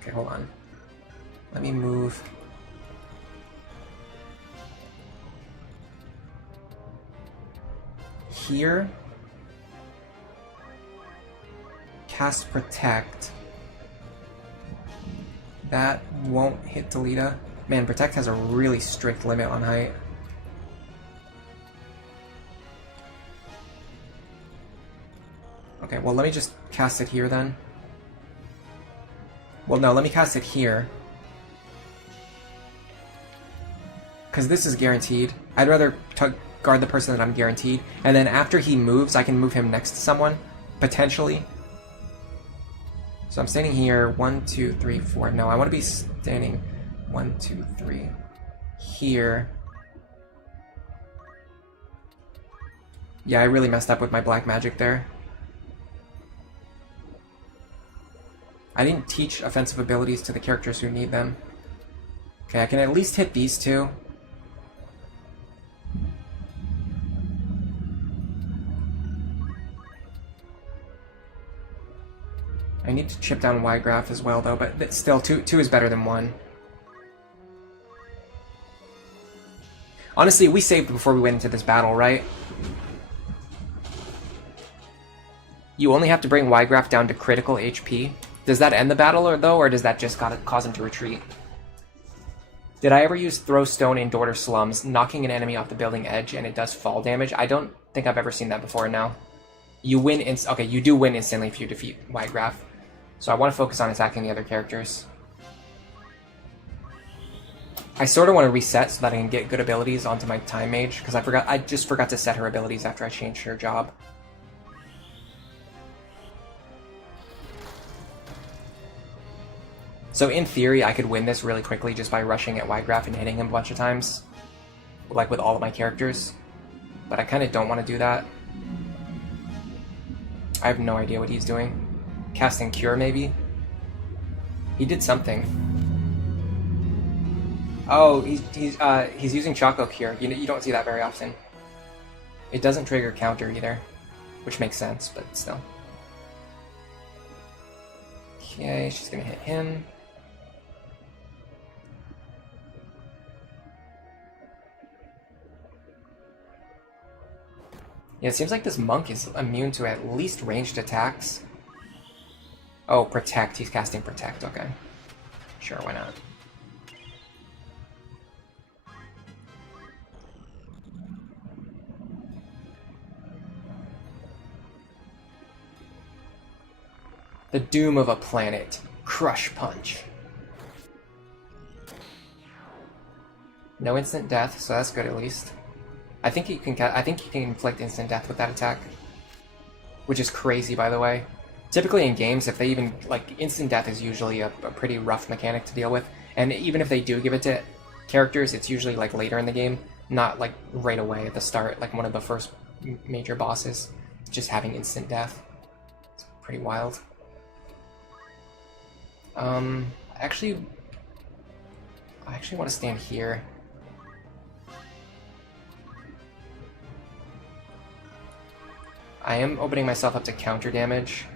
Okay, hold on. Let me move. Here. Cast Protect. That won't hit Delita. Man, Protect has a really strict limit on height. Okay, well let me just cast it here then. Well no, let me cast it here. Because this is guaranteed. I'd rather guard the person that I'm guaranteed. And then after he moves, I can move him next to someone. Potentially. So I'm standing here, 1, 2, 3, 4. No, I want to be standing 1, 2, 3 here. Yeah, I really messed up with my black magic there. I didn't teach offensive abilities to the characters who need them. Okay, I can at least hit these two. I need to chip down Y-Graph as well, though, but still, two is better than 1. Honestly, we saved before we went into this battle, right? You only have to bring Y-Graph down to critical HP. Does that end the battle, or does that just cause him to retreat? Did I ever use Throw Stone in Dorter Slums, knocking an enemy off the building edge, and it does fall damage? I don't think I've ever seen that before, no. You win okay, you do win instantly if you defeat Y-Graph. So I want to focus on attacking the other characters. I sort of want to reset so that I can get good abilities onto my Time Mage, because I just forgot to set her abilities after I changed her job. So in theory, I could win this really quickly just by rushing at Y-Graph and hitting him a bunch of times. Like with all of my characters. But I kind of don't want to do that. I have no idea what he's doing. Casting Cure, maybe? He did something. Oh, he's using Choco Cure. You don't see that very often. It doesn't trigger counter either, which makes sense, but still. Okay, she's gonna hit him. Yeah, it seems like this monk is immune to at least ranged attacks. Oh, Protect. He's casting Protect. Okay. Sure, why not? The Doom of a Planet. Crush Punch. No instant death, so that's good at least. I think you can inflict instant death with that attack. Which is crazy, by the way. Typically in games, if they even, like, instant death is usually a pretty rough mechanic to deal with. And even if they do give it to characters, it's usually, like, later in the game. Not, like, right away at the start, like one of the first major bosses. Just having instant death. It's pretty wild. I actually want to stand here. I am opening myself up to counter damage.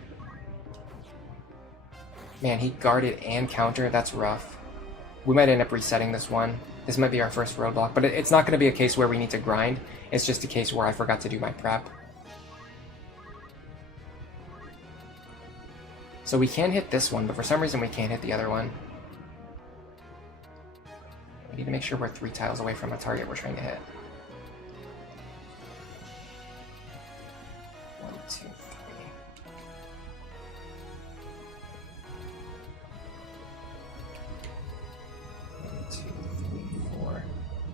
Man, he guarded and countered. That's rough. We might end up resetting this one. This might be our first roadblock, but it's not going to be a case where we need to grind. It's just a case where I forgot to do my prep. So we can hit this one, but for some reason we can't hit the other one. We need to make sure we're 3 tiles away from a target we're trying to hit. 1, 2, 3.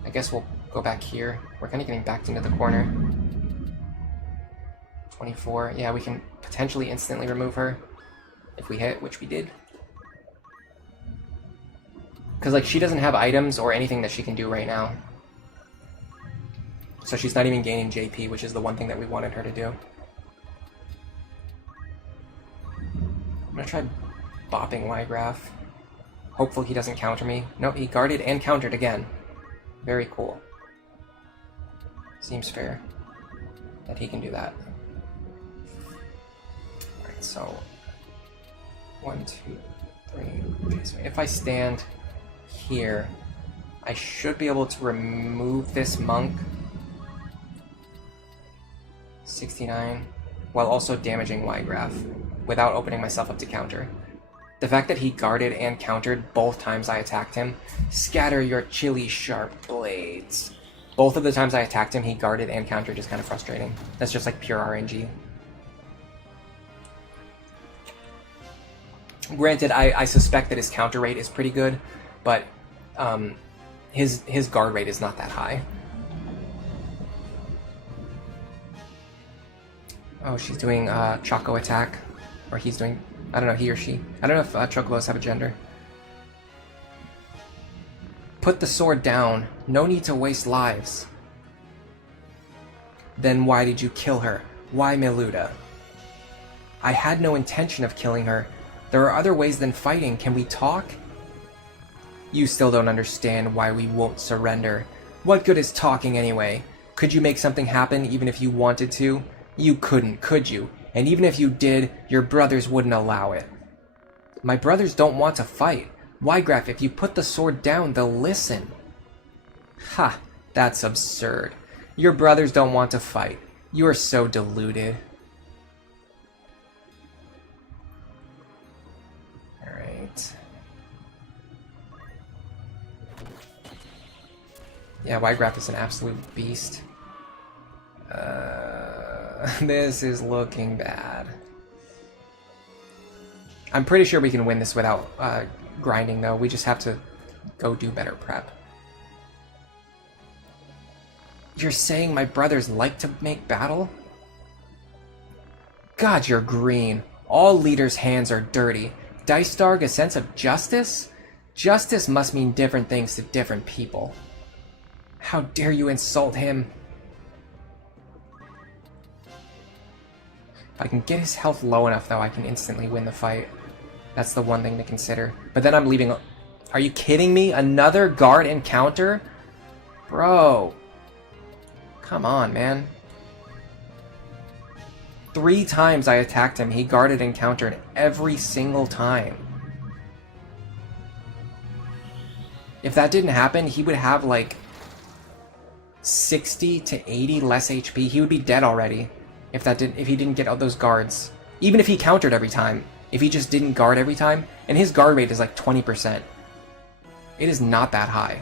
I guess we'll go back here. We're kind of getting backed into the corner. 24. Yeah, we can potentially instantly remove her if we hit, which we did. Because, like, she doesn't have items or anything that she can do right now. So she's not even gaining JP, which is the one thing that we wanted her to do. I'm gonna try bopping Y-Graph. Hopefully he doesn't counter me. Nope, he guarded and countered again. Very cool. Seems fair that he can do that. Alright, so 1, 2, 3. Okay, so if I stand here, I should be able to remove this monk 69 while also damaging Ygraph without opening myself up to counter. The fact that he guarded and countered both times I attacked him, scatter your chili sharp blades. Both of the times I attacked him, he guarded and countered is kind of frustrating. That's just like pure RNG. Granted, I suspect that his counter rate is pretty good, but his guard rate is not that high. Oh, she's doing Choco attack, or he's doing, I don't know, he or she. I don't know if Chocobos have a gender. Put the sword down. No need to waste lives. Then why did you kill her? Why Miluda? I had no intention of killing her. There are other ways than fighting. Can we talk? You still don't understand why we won't surrender. What good is talking anyway? Could you make something happen even if you wanted to? You couldn't, could you? And even if you did, your brothers wouldn't allow it. My brothers don't want to fight. Ygraph, if you put the sword down, they'll listen. Ha, that's absurd. Your brothers don't want to fight. You are so deluded. Alright. Yeah, Ygraph is an absolute beast. This is looking bad. I'm pretty sure we can win this without grinding, though. We just have to go do better prep. You're saying my brothers like to make battle? God, you're green. All leaders' hands are dirty. Dicedarg, a sense of justice? Justice must mean different things to different people. How dare you insult him? If I can get his health low enough, though, I can instantly win the fight. That's the one thing to consider. But then I'm leaving... Are you kidding me? Another guard encounter? Bro. Come on, man. 3 times I attacked him. He guarded and countered every single time. If that didn't happen, he would have, like, 60 to 80 less HP. He would be dead already. If he didn't get all those guards. Even if he countered every time. If he just didn't guard every time. And his guard rate is like 20%. It is not that high.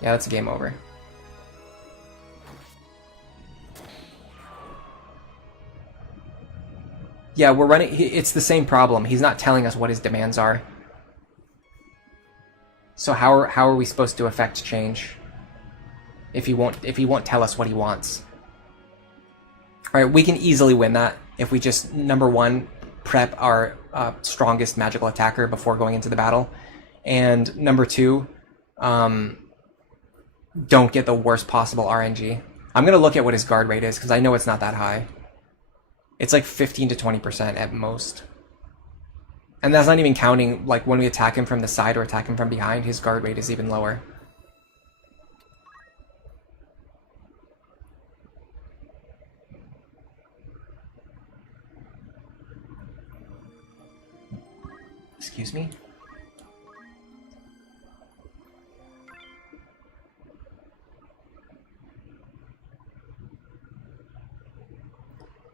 Yeah, that's a game over. Yeah, we're running... It's the same problem. He's not telling us what his demands are. So how are we supposed to affect change? If he won't tell us what he wants. Alright, we can easily win that if we just, number one, prep our strongest magical attacker before going into the battle. And number two, don't get the worst possible RNG. I'm going to look at what his guard rate is, because I know it's not that high. It's like 15 to 20% at most. And that's not even counting, like, when we attack him from the side or attack him from behind, his guard rate is even lower. Excuse me?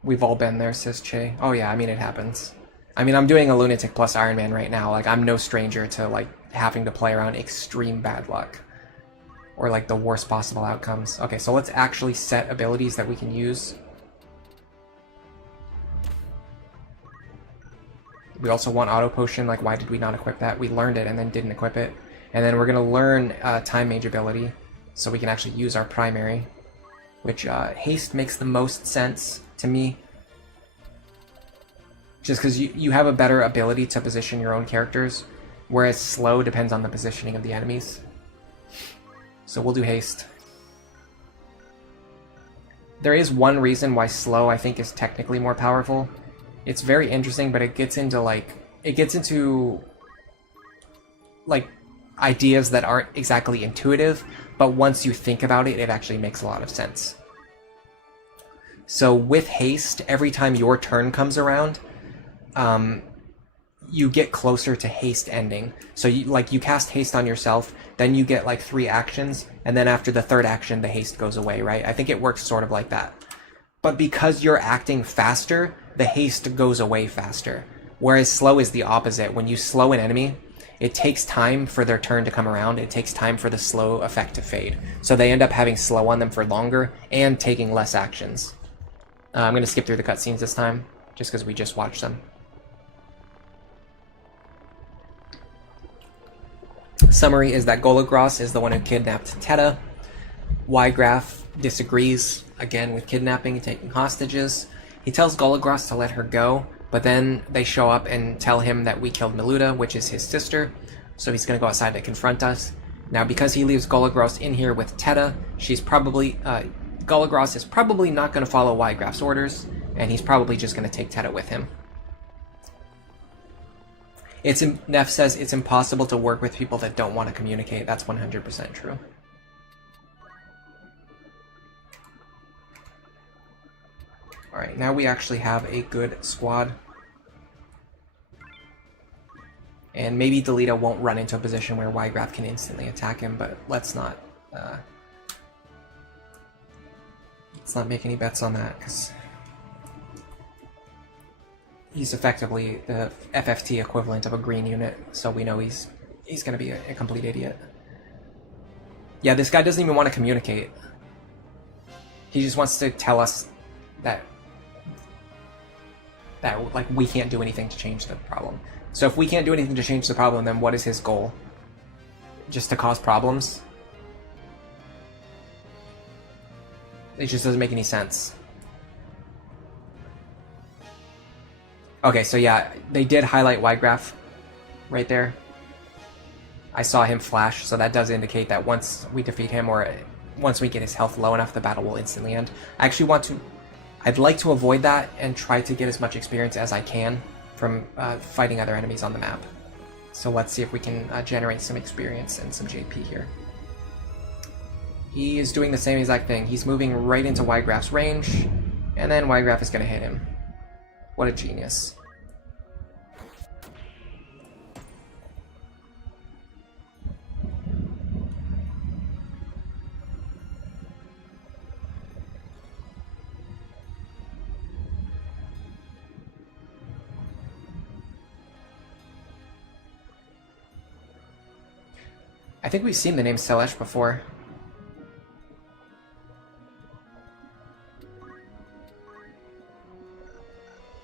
We've all been there, says Che. Oh yeah, I mean, it happens. I mean, I'm doing a Lunatic plus Iron Man right now. Like, I'm no stranger to, like, having to play around extreme bad luck. Or, like, the worst possible outcomes. Okay, so let's actually set abilities that we can use. We also want Auto Potion. Like, why did we not equip that? We learned it and then didn't equip it. And then we're going to learn Time Mage ability, so we can actually use our primary. Which, Haste makes the most sense to me. Just because you have a better ability to position your own characters, whereas Slow depends on the positioning of the enemies. So we'll do Haste. There is one reason why Slow, I think, is technically more powerful. It's very interesting, but it gets into, like, ideas that aren't exactly intuitive, but once you think about it, it actually makes a lot of sense. So with Haste, every time your turn comes around, you get closer to haste ending. So you cast haste on yourself, then you get like 3 actions, and then after the 3rd action, the haste goes away, right? I think it works sort of like that. But because you're acting faster, the haste goes away faster. Whereas slow is the opposite. When you slow an enemy, it takes time for their turn to come around. It takes time for the slow effect to fade. So they end up having slow on them for longer and taking less actions. I'm going to skip through the cutscenes this time, just because we just watched them. Summary is that Golagros is the one who kidnapped Teta. Ygraph disagrees, again, with kidnapping and taking hostages. He tells Golagros to let her go, but then they show up and tell him that we killed Miluta, which is his sister, so he's going to go outside to confront us. Now, because he leaves Golagros in here with Teta, Golagros is probably not going to follow Ygraph's orders, and he's probably just going to take Teta with him. Neff says it's impossible to work with people that don't want to communicate. That's 100% true. Alright, now we actually have a good squad. And maybe Delita won't run into a position where Ygraph can instantly attack him, but let's not make any bets on that, because he's effectively the FFT equivalent of a green unit, so we know he's going to be a complete idiot. Yeah, this guy doesn't even want to communicate. He just wants to tell us that like we can't do anything to change the problem. So if we can't do anything to change the problem, then what is his goal? Just to cause problems? It just doesn't make any sense. Okay, so yeah, they did highlight Ygraph right there. I saw him flash, so that does indicate that once we defeat him, or once we get his health low enough, the battle will instantly end. I'd like to avoid that and try to get as much experience as I can from fighting other enemies on the map. So let's see if we can generate some experience and some JP here. He is doing the same exact thing. He's moving right into Ygraph's range, and then Ygraph is going to hit him. What a genius. I think we've seen the name Selesh before.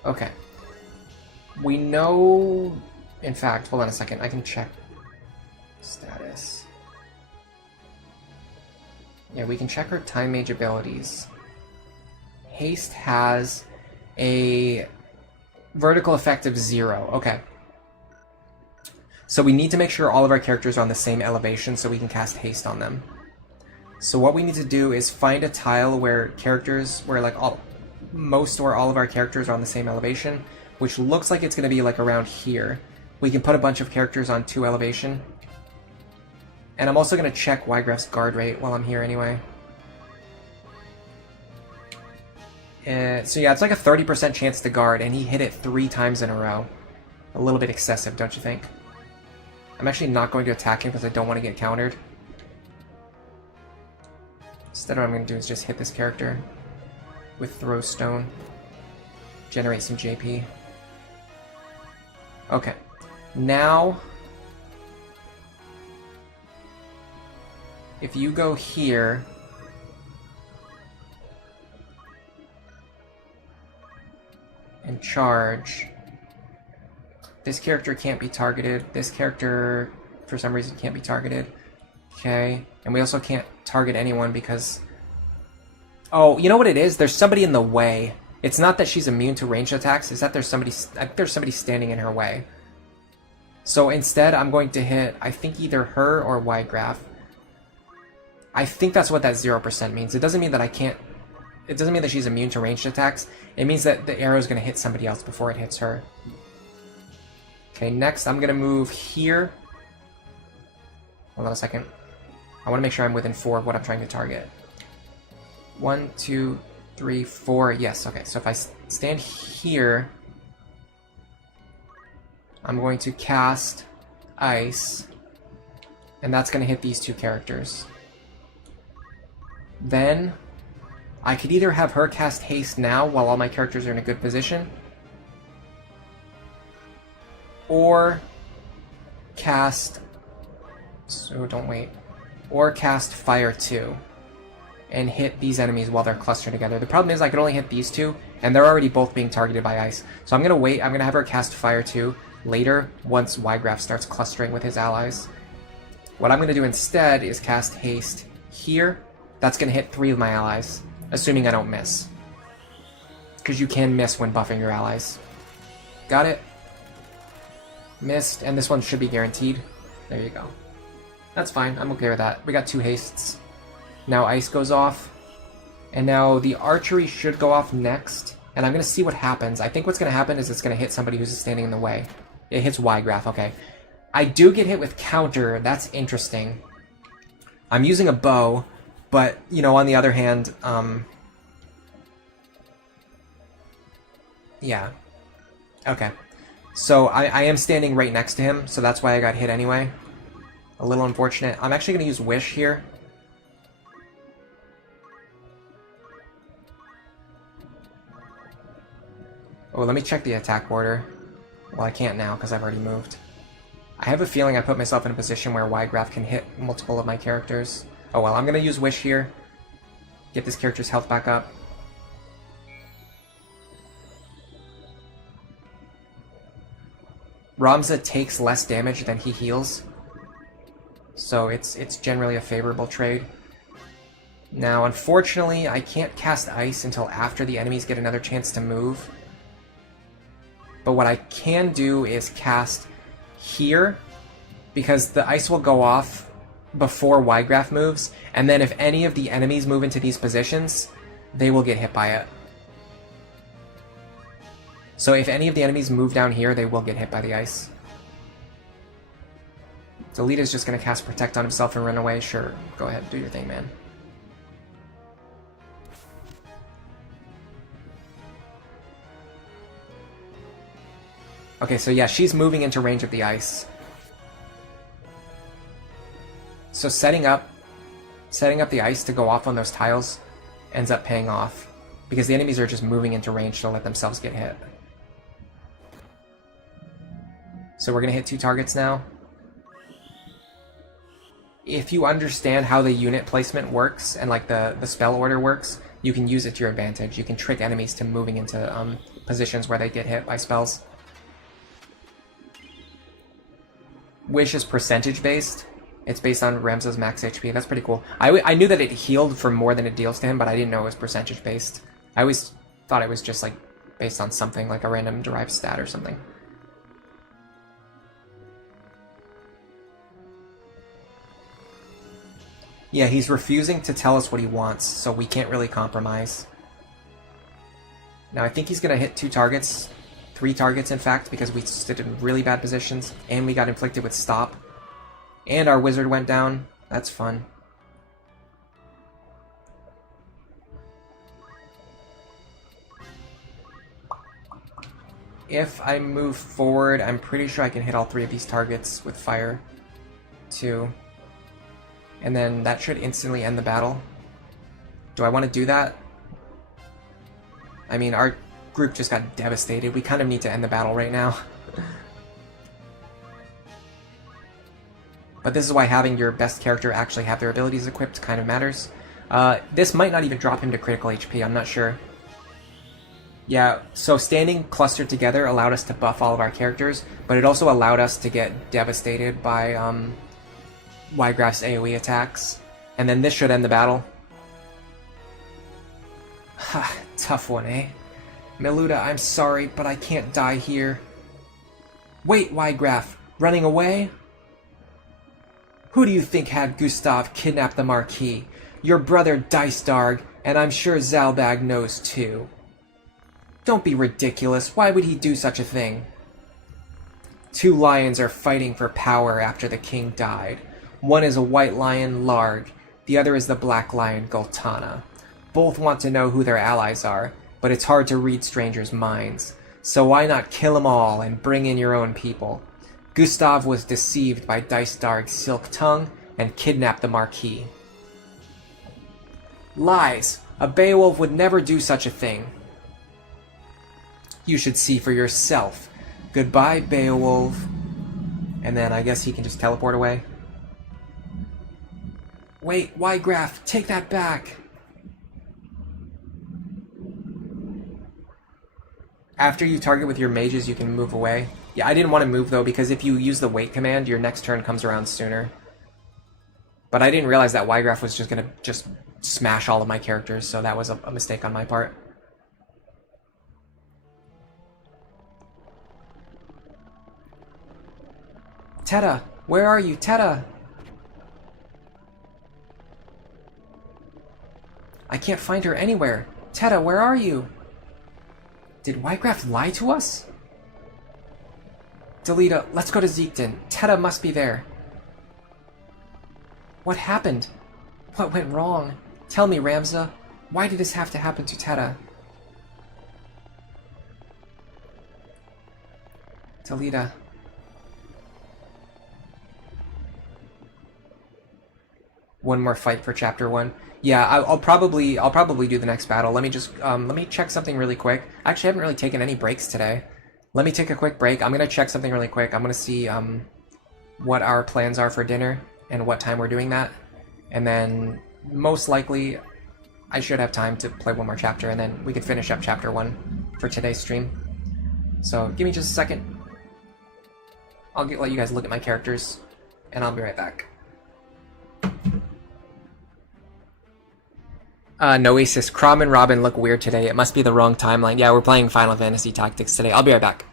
Okay. We know... In fact, hold on a second. I can check status. Yeah, we can check her Time Mage abilities. Haste has a vertical effect of 0. Okay. So we need to make sure all of our characters are on the same elevation so we can cast haste on them. So what we need to do is find a tile where like most or all of our characters are on the same elevation, which looks like it's going to be like around here. We can put a bunch of characters on 2 elevation. And I'm also going to check Ygraph's guard rate while I'm here anyway. So yeah, it's like a 30% chance to guard, and he hit it 3 times in a row. A little bit excessive, don't you think? I'm actually not going to attack him because I don't want to get countered. Instead, what I'm going to do is just hit this character with Throw Stone. Generate some JP. Okay. Now, if you go here, and charge, this character can't be targeted. This character, for some reason, can't be targeted. Okay. And we also can't target anyone because... Oh, you know what it is? There's somebody in the way. It's not that she's immune to ranged attacks. It's that there's somebody standing in her way. So instead, I'm going to hit, I think, either her or Ygraph. I think that's what that 0% means. It doesn't mean that I can't... It doesn't mean that she's immune to ranged attacks. It means that the arrow is going to hit somebody else before it hits her. Okay, next I'm going to move here. Hold on a second. I want to make sure I'm within 4 of what I'm trying to target. 1, 2, 3, 4. Yes, okay. So if I stand here, I'm going to cast Ice, and that's going to hit these two characters. Then I could either have her cast Haste now while all my characters are in a good position, or cast... So don't wait. Or cast Fire 2 and hit these enemies while they're clustered together. The problem is I could only hit these two, and they're already both being targeted by Ice. So I'm going to wait. I'm going to have her cast Fire 2 later once Ygraf starts clustering with his allies. What I'm going to do instead is cast Haste here. That's going to hit 3 of my allies, assuming I don't miss. Because you can miss when buffing your allies. Got it? Missed, and this one should be guaranteed. There you go. That's fine, I'm okay with that. We got 2 hastes. Now Ice goes off. And now the archery should go off next. And I'm going to see what happens. I think what's going to happen is it's going to hit somebody who's standing in the way. It hits Ygraf, okay. I do get hit with counter, that's interesting. I'm using a bow, but, you know, on the other hand, yeah. Okay. So I am standing right next to him, so that's why I got hit anyway. A little unfortunate. I'm actually going to use Wish here. Oh, let me check the attack order. Well, I can't now because I've already moved. I have a feeling I put myself in a position where Ygraf can hit multiple of my characters. Oh well, I'm going to use Wish here. Get this character's health back up. Ramza takes less damage than he heals. So it's generally a favorable trade. Now, unfortunately, I can't cast Ice until after the enemies get another chance to move. But what I can do is cast here, because the Ice will go off before Ygraf moves, and then if any of the enemies move into these positions, they will get hit by it. So if any of the enemies move down here, they will get hit by the Ice. So Lita's just going to cast Protect on himself and run away. Sure, go ahead, do your thing, man. Okay, so yeah, she's moving into range of the Ice. So setting up the Ice to go off on those tiles ends up paying off, because the enemies are just moving into range to let themselves get hit. So we're going to hit 2 targets now. If you understand how the unit placement works and like the spell order works, you can use it to your advantage. You can trick enemies to moving into positions where they get hit by spells. Wish is percentage based. It's based on Ramza's max HP. That's pretty cool. I knew that it healed for more than it deals to him, but I didn't know it was percentage based. I always thought it was just like based on something, like a random derived stat or something. Yeah, he's refusing to tell us what he wants, so we can't really compromise. Now I think he's going to hit 2 targets. 3 targets, in fact, because we stood in really bad positions, and we got inflicted with Stop. And our wizard went down. That's fun. If I move forward, I'm pretty sure I can hit all 3 of these targets with Fire 2. And then that should instantly end the battle. Do I want to do that? I mean, our group just got devastated. We kind of need to end the battle right now. But this is why having your best character actually have their abilities equipped kind of matters. This might not even drop him to critical HP, I'm not sure. Yeah, so standing clustered together allowed us to buff all of our characters, but it also allowed us to get devastated by Ygraf's AoE attacks. And then this should end the battle. Ha, tough one, eh? Meluda, I'm sorry, but I can't die here. Wait, Ygraf, running away? Who do you think had Gustav kidnap the Marquis? Your brother Dicedarg, and I'm sure Zalbag knows too. Don't be ridiculous, why would he do such a thing? 2 lions are fighting for power after the king died. One is a white lion, Larg. The other is the black lion, Gultana. Both want to know who their allies are, but it's hard to read strangers' minds. So why not kill 'em all and bring in your own people? Gustav was deceived by Dice Darg's silk tongue and kidnapped the Marquis. Lies! A Beowulf would never do such a thing. You should see for yourself. Goodbye, Beowulf. And then I guess he can just teleport away. Wait, Wygraf, take that back! After you target with your mages, you can move away. Yeah, I didn't want to move, though, because if you use the wait command, your next turn comes around sooner. But I didn't realize that Wygraf was just going to just smash all of my characters, so that was a mistake on my part. Teta! Where are you, Teta? I can't find her anywhere. Teta, where are you? Did Wygraf lie to us? Delita, let's go to Zeekton. Teta must be there. What happened? What went wrong? Tell me, Ramza. Why did this have to happen to Teta? Delita. One more fight for chapter 1. Yeah, I'll probably do the next battle. Let me just let me check something really quick. Actually, I haven't really taken any breaks today. Let me take a quick break. I'm gonna check something really quick. I'm gonna see what our plans are for dinner and what time we're doing that, and then most likely I should have time to play one more chapter, and then we could finish up chapter 1 for today's stream. So give me just a second. I'll let you guys look at my characters, and I'll be right back. Noasis, Crom and Robin look weird today. It must be the wrong timeline. Yeah, we're playing Final Fantasy Tactics today. I'll be right back.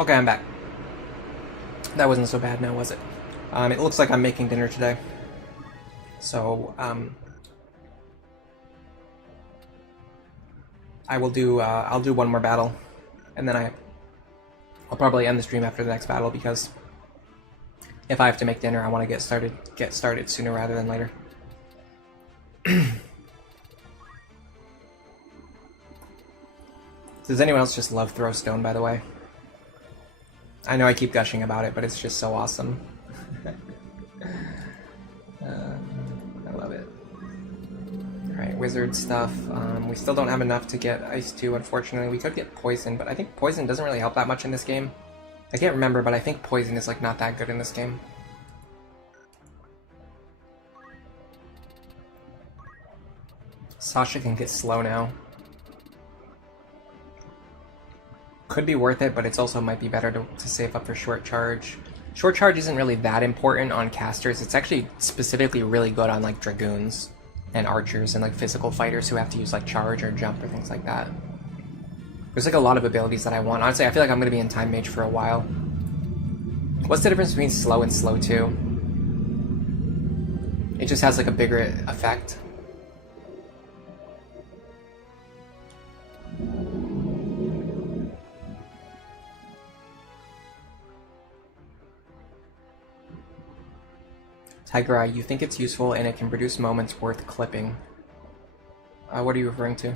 Okay, I'm back. That wasn't so bad now, was it? It looks like I'm making dinner today. So, I'll do one more battle, and then I'll probably end the stream after the next battle, because if I have to make dinner, I want to get started sooner rather than later. Does anyone else just love Throwstone, by the way? I know I keep gushing about it, but it's just so awesome. I love it. Alright, wizard stuff. We still don't have enough to get Ice 2, unfortunately. We could get Poison, but I think Poison doesn't really help that much in this game. I can't remember, but I think Poison is like not that good in this game. Sasha can get slow now. Could be worth it, but it's also might be better to save up for Short Charge. Short Charge isn't really that important on casters. It's actually specifically really good on like Dragoons and Archers and like physical fighters who have to use like Charge or Jump or things like that. There's like a lot of abilities that I want. Honestly, I feel like I'm going to be in Time Mage for a while. What's the difference between Slow and Slow 2? It just has like a bigger effect. Tiger Eye, you think it's useful and it can produce moments worth clipping. What are you referring to?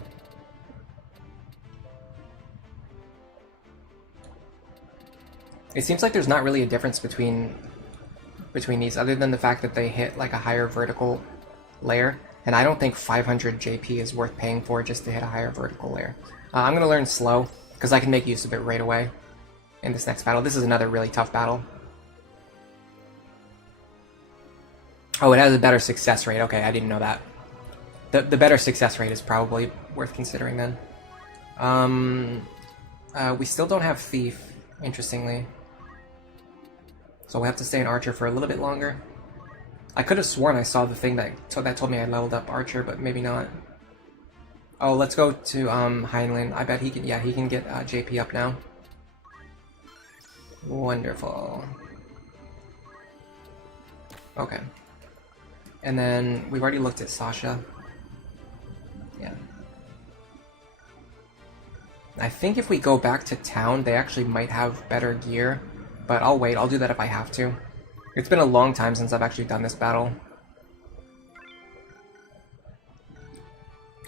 It seems like there's not really a difference between these, other than the fact that they hit like a higher vertical layer, and I don't think 500 JP is worth paying for just to hit a higher vertical layer. I'm gonna learn Slow, because I can make use of it right away in this next battle. This is another really tough battle. Oh, it has a better success rate. Okay, I didn't know that. The better success rate is probably worth considering then. We still don't have Thief, interestingly. So we'll have to stay in Archer for a little bit longer. I could have sworn I saw the thing that told me I leveled up Archer, but maybe not. Oh, let's go to Heinlein. I bet he can, yeah, he can get JP up now. Wonderful. Okay. And then we've already looked at Sasha. Yeah. I think if we go back to town, they actually might have better gear, but I'll wait. I'll do that if I have to. It's been a long time since I've actually done this battle.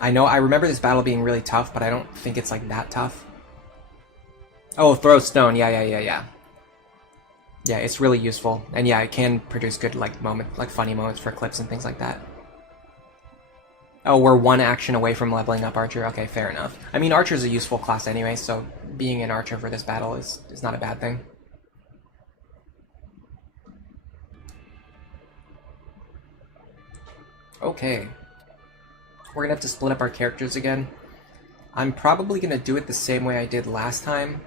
I know, I remember this battle being really tough, but I don't think it's like that tough. Oh, throw stone. Yeah. Yeah, it's really useful, and yeah, it can produce good like funny moments for clips and things like that. Oh, we're one action away from leveling up Archer. Okay, fair enough. I mean, Archer's a useful class anyway, so being an Archer for this battle is not a bad thing. Okay, we're gonna have to split up our characters again. I'm probably gonna do it the same way I did last time,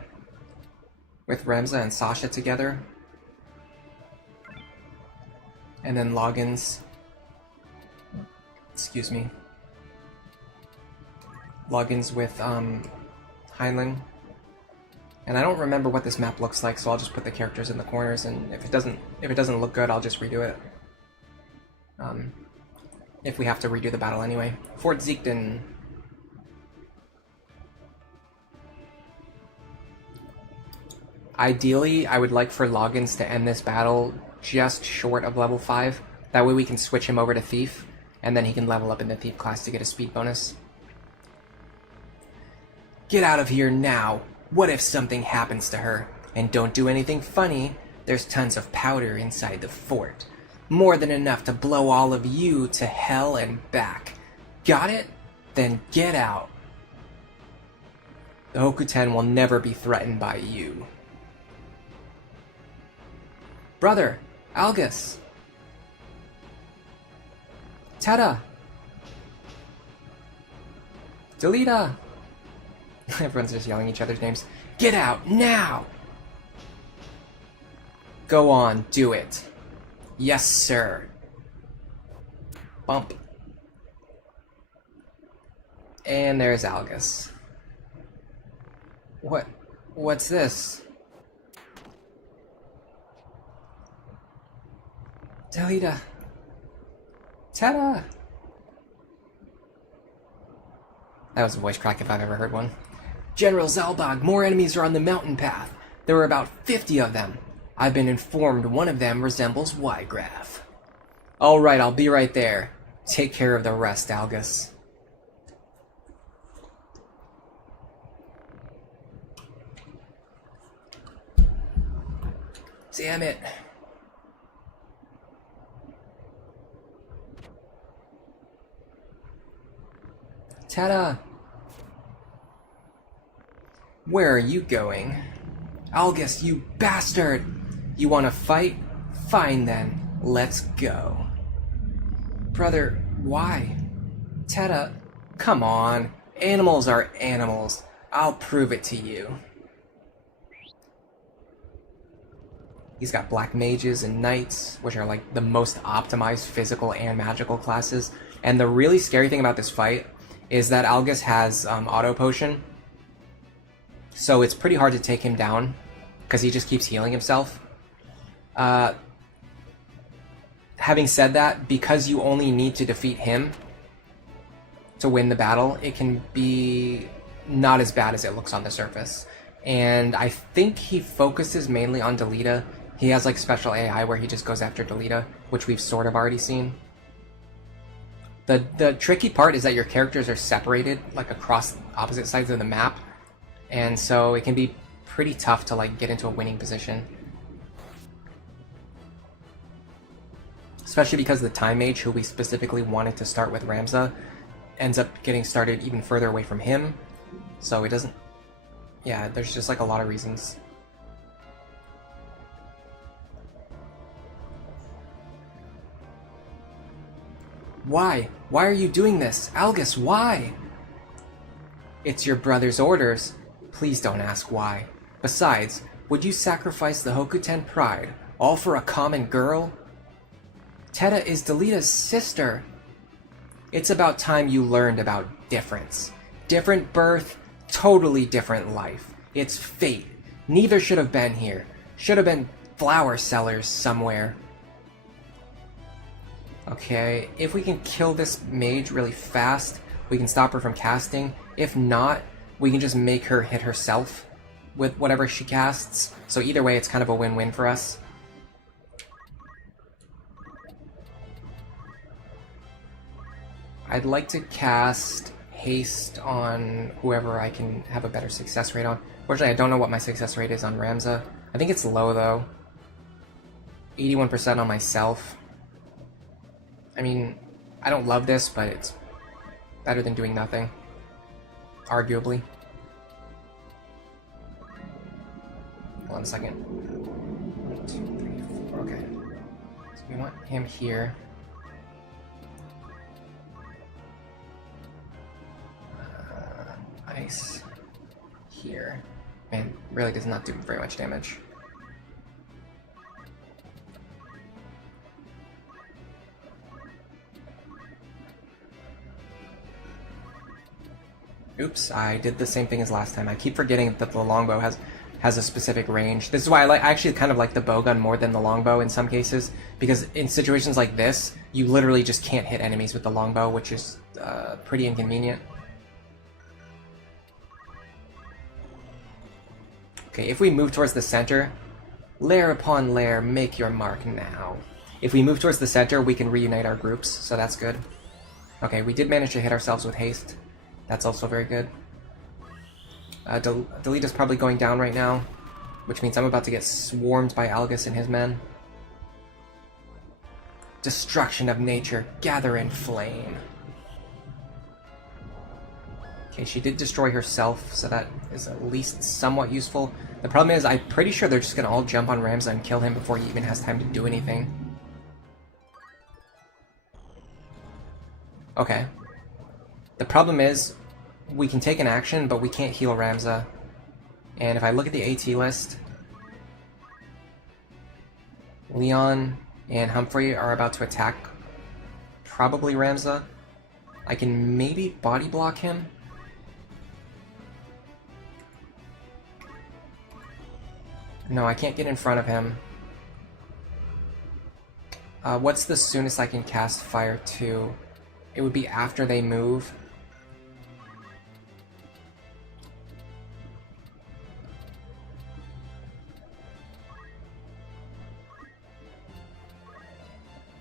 with Remza and Sasha together. And then logins. Excuse me. Logins with Heinlein. And I don't remember what this map looks like, so I'll just put the characters in the corners, and if it doesn't look good, I'll just redo it. If we have to redo the battle anyway. Fort Zeekden. Ideally, I would like for Loggins to end this battle just short of level 5. That way we can switch him over to Thief, and then he can level up in the Thief class to get a speed bonus. Get out of here now! What if something happens to her? And don't do anything funny. There's tons of powder inside the fort. More than enough to blow all of you to hell and back. Got it? Then get out. The Hokuten will never be threatened by you. Brother, Algus. Tada. Delita. Everyone's just yelling each other's names. Get out, now! Go on, do it. Yes, sir. Bump. And there's Algus. What's this? Delita. Ta-da! That was a voice crack if I've ever heard one. General Zalbag, more enemies are on the mountain path. There are about 50 of them. I've been informed one of them resembles Ygraf. Alright, I'll be right there. Take care of the rest, Algus. Damn it. Teta! Where are you going? Algus, you bastard! You wanna fight? Fine then, let's go. Brother, why? Teta, come on. Animals are animals. I'll prove it to you. He's got black mages and knights, which are like the most optimized physical and magical classes. And the really scary thing about this fight is that Algus has auto potion. So it's pretty hard to take him down because he just keeps healing himself. Having said that, because you only need to defeat him to win the battle, it can be not as bad as it looks on the surface. And I think he focuses mainly on Delita. He has like special AI where he just goes after Delita, which we've sort of already seen. The tricky part is that your characters are separated like across opposite sides of the map, and so it can be pretty tough to like get into a winning position. Especially because the Time Mage, who we specifically wanted to start with Ramza, ends up getting started even further away from him. So it doesn't... Yeah, there's just like a lot of reasons. Why? Why are you doing this? Algus, why? It's your brother's orders. Please don't ask why. Besides, would you sacrifice the Hokuten pride, all for a common girl? Teta is Delita's sister. It's about time you learned about difference. Different birth, totally different life. It's fate. Neither should have been here. Should have been flower sellers somewhere. Okay, if we can kill this mage really fast, we can stop her from casting. If not, we can just make her hit herself with whatever she casts. So either way, it's kind of a win-win for us. I'd like to cast Haste on whoever I can have a better success rate on. Fortunately, I don't know what my success rate is on Ramza. I think it's low, though. 81% on myself. I mean, I don't love this, but it's better than doing nothing. Arguably. Hold on a second. 1, 2, 3, 4. Okay. So we want him here. Ice here. Man, really does not do very much damage. Oops, I did the same thing as last time. I keep forgetting that the longbow has a specific range. This is why I actually kind of like the bowgun more than the longbow in some cases, because in situations like this, you literally just can't hit enemies with the longbow, which is pretty inconvenient. Okay, if we move towards the center, layer upon layer, make your mark now. If we move towards the center, we can reunite our groups, so that's good. Okay, we did manage to hit ourselves with haste. That's also very good. Delita's probably going down right now, which means I'm about to get swarmed by Algus and his men. Destruction of nature, gather in flame. Okay, she did destroy herself, so that is at least somewhat useful. The problem is, I'm pretty sure they're just gonna all jump on Ramza and kill him before he even has time to do anything. Okay. The problem is, we can take an action, but we can't heal Ramza. And if I look at the AT list, Leon and Humphrey are about to attack probably Ramza. I can maybe body block him. No, I can't get in front of him. What's the soonest I can cast Fire 2? It would be after they move.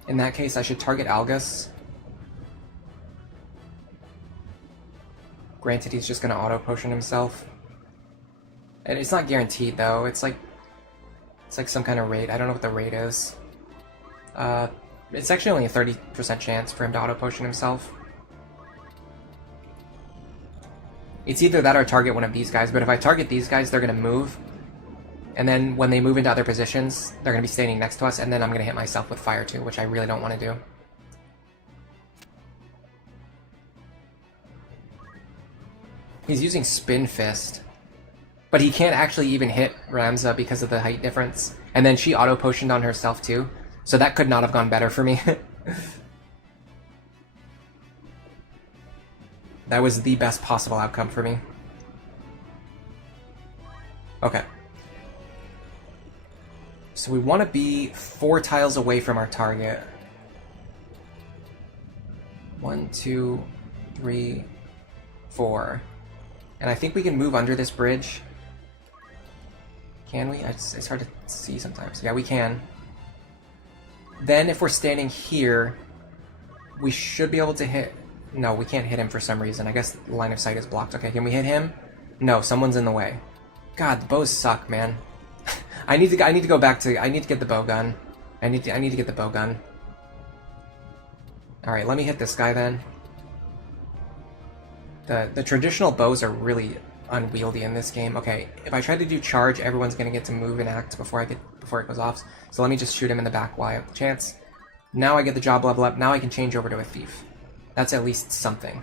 In that case, I should target Algus. Granted, he's just going to auto-potion himself. And it's not guaranteed, though. It's like It's like some kind of rate. I don't know what the rate is. It's actually only a 30% chance for him to auto-potion himself. It's either that or target one of these guys, but if I target these guys, they're going to move. And then when they move into other positions, they're going to be standing next to us, and then I'm going to hit myself with fire too, which I really don't want to do. He's using Spin Fist. But he can't actually even hit Ramza because of the height difference. And then she auto-potioned on herself too. So that could not have gone better for me. That was the best possible outcome for me. Okay. So we want to be 4 tiles away from our target. 1, 2, 3, 4. And I think we can move under this bridge. Can we? It's hard to see sometimes. Yeah, we can. Then if we're standing here, we should be able to hit... No, we can't hit him for some reason. I guess line of sight is blocked. Okay, can we hit him? No, someone's in the way. God, the bows suck, man. I need to go back to... I need to get the bow gun. I need to get the bow gun. Alright, let me hit this guy then. The traditional bows are really unwieldy in this game. Okay, if I try to do charge, everyone's gonna get to move and act before it goes off. So let me just shoot him in the back while I have the chance. Now I get the job level up. Now I can change over to a thief. That's at least something.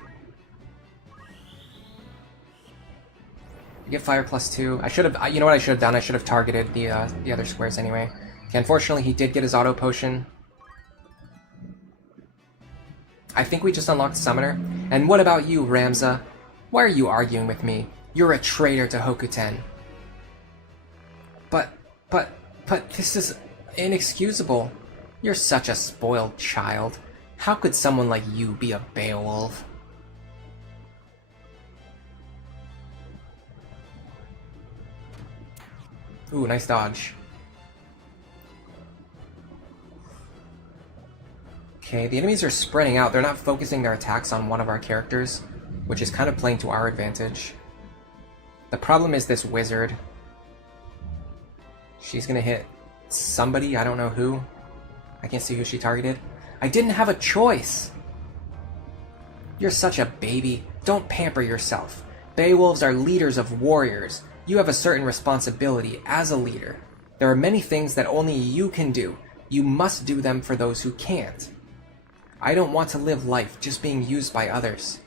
Get fire +2. I should have. You know what I should have done? I should have targeted the other squares anyway. Okay, unfortunately, he did get his auto potion. I think we just unlocked Summoner. And what about you, Ramza? Why are you arguing with me? You're a traitor to Hokuten. But this is inexcusable. You're such a spoiled child. How could someone like you be a Beowulf? Ooh, nice dodge. Okay, the enemies are spreading out. They're not focusing their attacks on one of our characters, which is kind of playing to our advantage. The problem is this wizard. She's gonna hit somebody, I don't know who. I can't see who she targeted. I didn't have a choice! You're such a baby. Don't pamper yourself. Beowulfs are leaders of warriors. You have a certain responsibility as a leader. There are many things that only you can do. You must do them for those who can't. I don't want to live life just being used by others.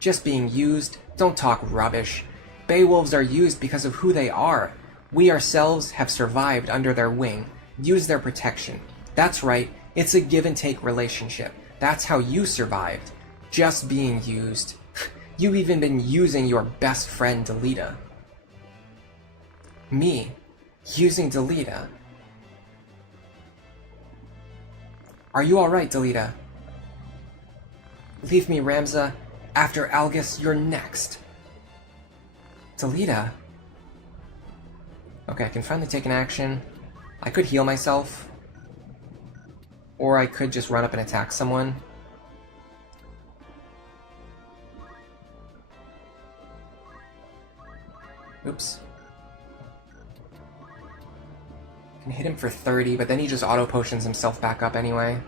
Just being used? Don't talk rubbish. Beowulfs are used because of who they are. We ourselves have survived under their wing, used their protection. That's right, it's a give-and-take relationship. That's how you survived. Just being used. You've even been using your best friend, Delita. Me? Using Delita? Are you alright, Delita? Leave me, Ramza. After Algus, you're next. Delita? Okay, I can finally take an action. I could heal myself. Or I could just run up and attack someone. Oops. I can hit him for 30, but then he just auto-potions himself back up anyway.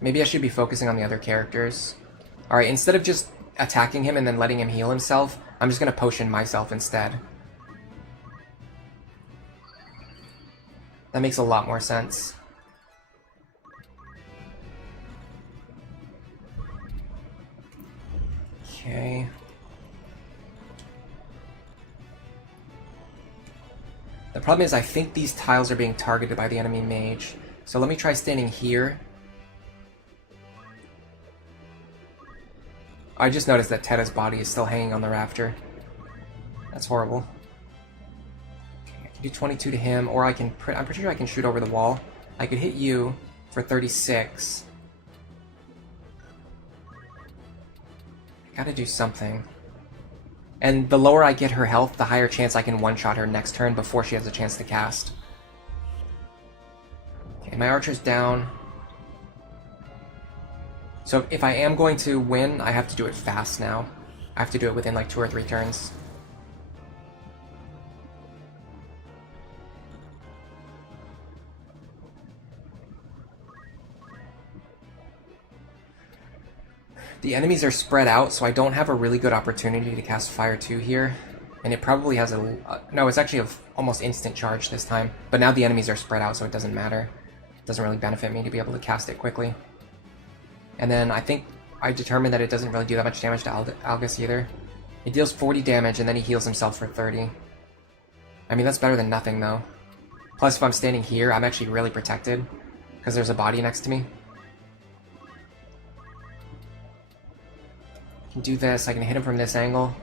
Maybe I should be focusing on the other characters. Alright, instead of just attacking him and then letting him heal himself, I'm just gonna potion myself instead. That makes a lot more sense. Okay. The problem is I think these tiles are being targeted by the enemy mage. So let me try standing here. I just noticed that Teta's body is still hanging on the rafter. That's horrible. Okay, I can do 22 to him, or I'm pretty sure I can shoot over the wall. I could hit you for 36. I gotta do something. And the lower I get her health, the higher chance I can one-shot her next turn before she has a chance to cast. Okay, my archer's down. So if I am going to win, I have to do it fast now. I have to do it within like 2 or 3 turns. The enemies are spread out, so I don't have a really good opportunity to cast Fire 2 here. And it probably has a... no, it's actually almost instant charge this time. But now the enemies are spread out, so it doesn't matter. It doesn't really benefit me to be able to cast it quickly. And then I think I determined that it doesn't really do that much damage to Algus either. It deals 40 damage, and then he heals himself for 30. I mean, that's better than nothing, though. Plus, if I'm standing here, I'm actually really protected, because there's a body next to me. I can do this, I can hit him from this angle.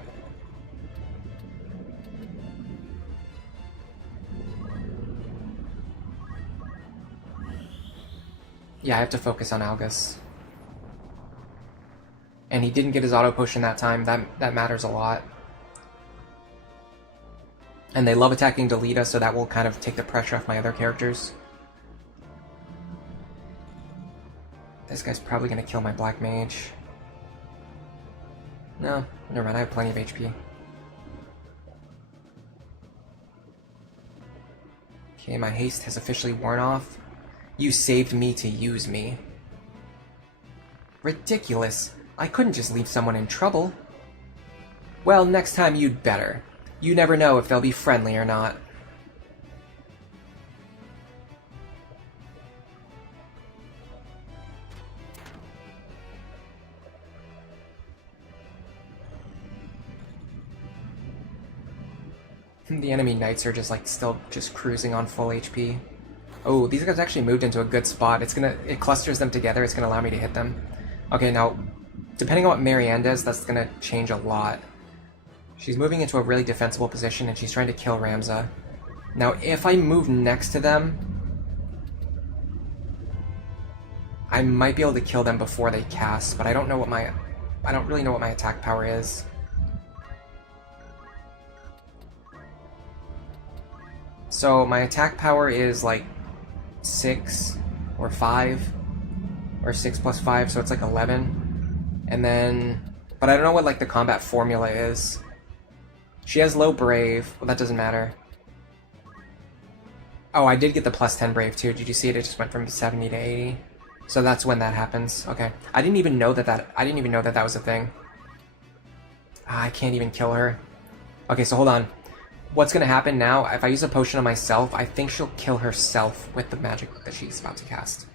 Yeah, I have to focus on Algus. And he didn't get his auto potion that time, that matters a lot. And they love attacking Delita, so that will kind of take the pressure off my other characters. This guy's probably going to kill my Black Mage. No, never mind, I have plenty of HP. Okay, my haste has officially worn off. You saved me to use me. Ridiculous. I couldn't just leave someone in trouble. Well, next time you'd better. You never know if they'll be friendly or not. The enemy knights are just like still just cruising on full HP. Oh, these guys actually moved into a good spot. It clusters them together. It's gonna allow me to hit them. Okay, now, depending on what Marianne does, that's gonna change a lot. She's moving into a really defensible position, and she's trying to kill Ramza. Now, if I move next to them, I might be able to kill them before they cast, but I don't really know what my attack power is. So my attack power is like 6 or 5 or 6 plus 5, so it's like 11. And then, but I don't know what like the combat formula is. She has low brave, well that doesn't matter. Oh, I did get the plus 10 brave too. Did you see it? It just went from 70 to 80. So that's when that happens. Okay. I didn't even know that that was a thing. I can't even kill her. Okay, so hold on. What's gonna happen now, if I use a potion on myself, I think she'll kill herself with the magic that she's about to cast.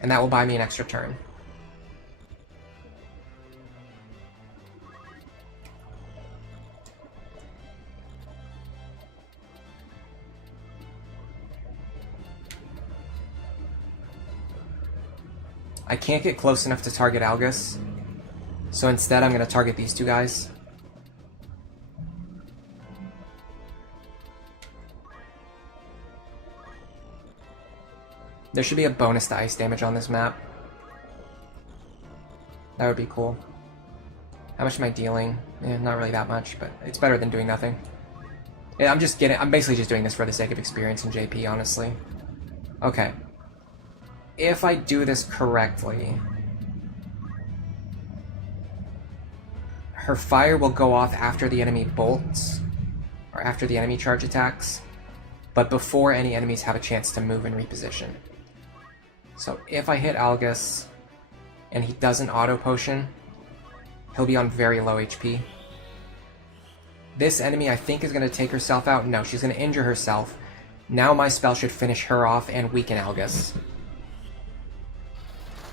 And that will buy me an extra turn. I can't get close enough to target Algus, so instead I'm going to target these two guys. There should be a bonus to ice damage on this map. That would be cool. How much am I dealing? Not really that much, but it's better than doing nothing. Yeah, I'm basically just doing this for the sake of experience in JP, honestly. Okay. If I do this correctly, her fire will go off after the enemy bolts, or after the enemy charge attacks, but before any enemies have a chance to move and reposition. So if I hit Algus, and he doesn't auto potion, he'll be on very low HP. This enemy I think is going to take herself out. No, she's going to injure herself. Now my spell should finish her off and weaken Algus.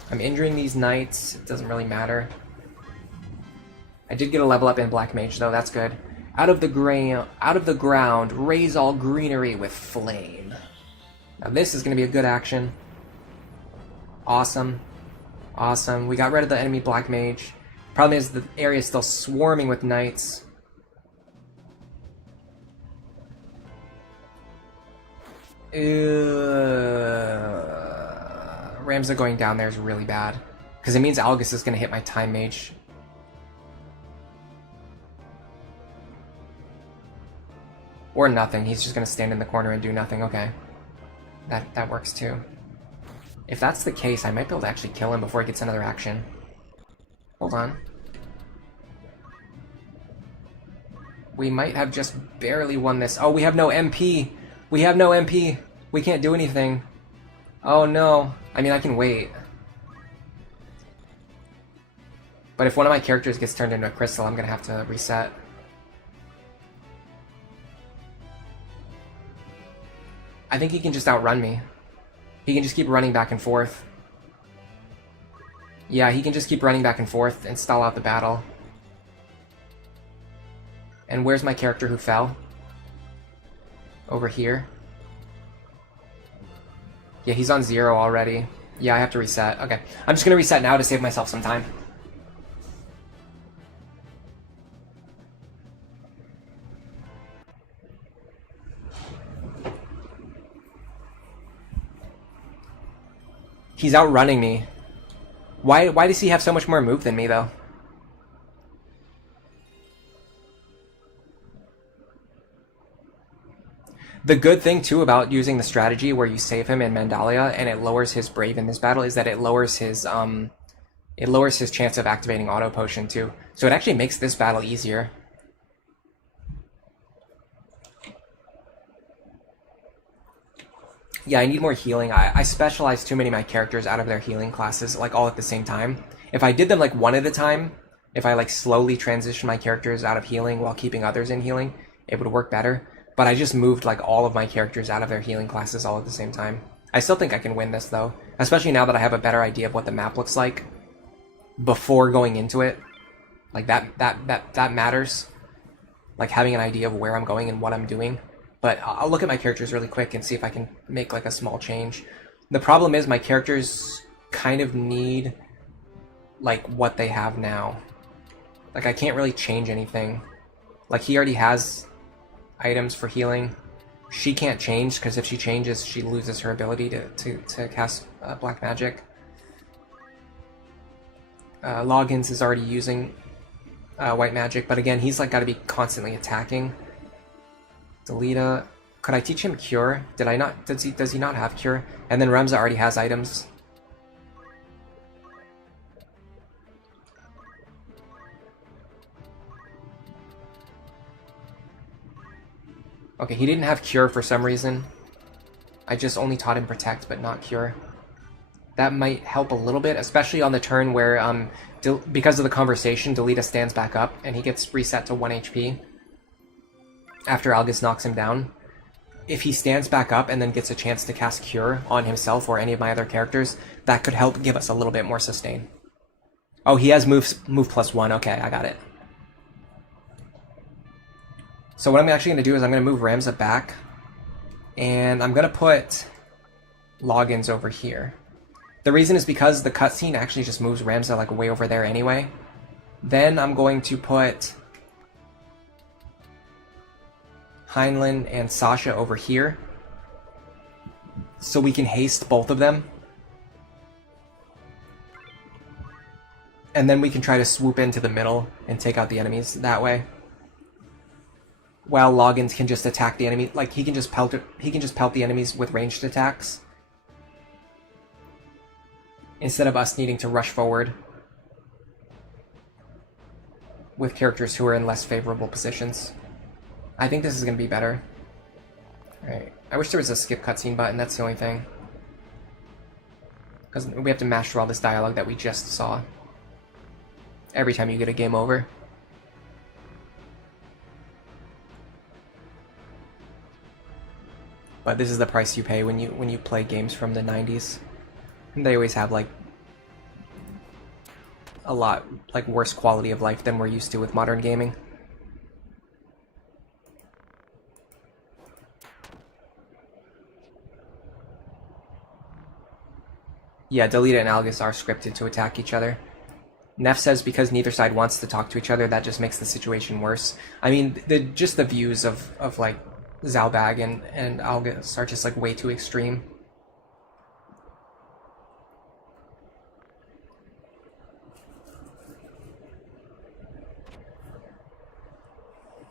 I'm injuring these knights, it doesn't really matter. I did get a level up in Black Mage though, that's good. Out of the ground, raise all greenery with flame. Now this is going to be a good action. Awesome. Awesome. We got rid of the enemy Black Mage. Problem is the area is still swarming with knights. Ramza going down there is really bad, because it means Algus is going to hit my Time Mage. Or nothing, he's just going to stand in the corner and do nothing. Okay. That works too. If that's the case, I might be able to actually kill him before he gets another action. Hold on. We might have just barely won this. Oh, we have no MP! We have no MP! We can't do anything. Oh no. I mean, I can wait. But if one of my characters gets turned into a crystal, I'm going to have to reset. I think he can just outrun me. He can just keep running back and forth. Yeah, he can just keep running back and forth and stall out the battle. And where's my character who fell? Over here. Yeah, he's on 0 already. Yeah, I have to reset. Okay. I'm just going to reset now to save myself some time. He's outrunning me. Why does he have so much more move than me, though? The good thing, too, about using the strategy where you save him in Mandalia and it lowers his Brave in this battle is that it lowers his chance of activating Auto Potion, too. So it actually makes this battle easier. Yeah, I need more healing. I specialize too many of my characters out of their healing classes, like, all at the same time. If I did them, like, one at a time, if I, like, slowly transition my characters out of healing while keeping others in healing, it would work better. But I just moved, like, all of my characters out of their healing classes all at the same time. I still think I can win this, though. Especially now that I have a better idea of what the map looks like before going into it. Like, that matters. Like, having an idea of where I'm going and what I'm doing. But I'll look at my characters really quick and see if I can make, like, a small change. The problem is my characters kind of need, like, what they have now. Like, I can't really change anything. Like, he already has items for healing. She can't change, because if she changes, she loses her ability to cast Black Magic. Loggins is already using White Magic, but again, he's, like, got to be constantly attacking. Delita, could I teach him Cure? Did I not? Does he not have Cure? And then Remza already has items. Okay, he didn't have Cure for some reason. I just only taught him Protect, but not Cure. That might help a little bit, especially on the turn where, because of the conversation, Delita stands back up, and he gets reset to 1 HP. After Algus knocks him down. If he stands back up and then gets a chance to cast Cure on himself or any of my other characters, that could help give us a little bit more sustain. Oh, he has move +1. Okay, I got it. So what I'm actually going to do is I'm going to move Ramza back, and I'm going to put Loggins over here. The reason is because the cutscene actually just moves Ramza, like, way over there anyway. Then I'm going to put Heinlein and Sasha over here, so we can haste both of them. And then we can try to swoop into the middle and take out the enemies that way. While Loggins can just attack the enemy, like, he can just pelt the enemies with ranged attacks. Instead of us needing to rush forward with characters who are in less favorable positions. I think this is going to be better. Alright. I wish there was a skip cutscene button, that's the only thing. Because we have to mash through all this dialogue that we just saw. Every time you get a game over. But this is the price you pay when you play games from the 90s. And they always have, like, a lot, like, worse quality of life than we're used to with modern gaming. Yeah, Delita and Algus are scripted to attack each other. Neff says because neither side wants to talk to each other, that just makes the situation worse. I mean, just the views of like, Zalbag and Algus are just, like, way too extreme.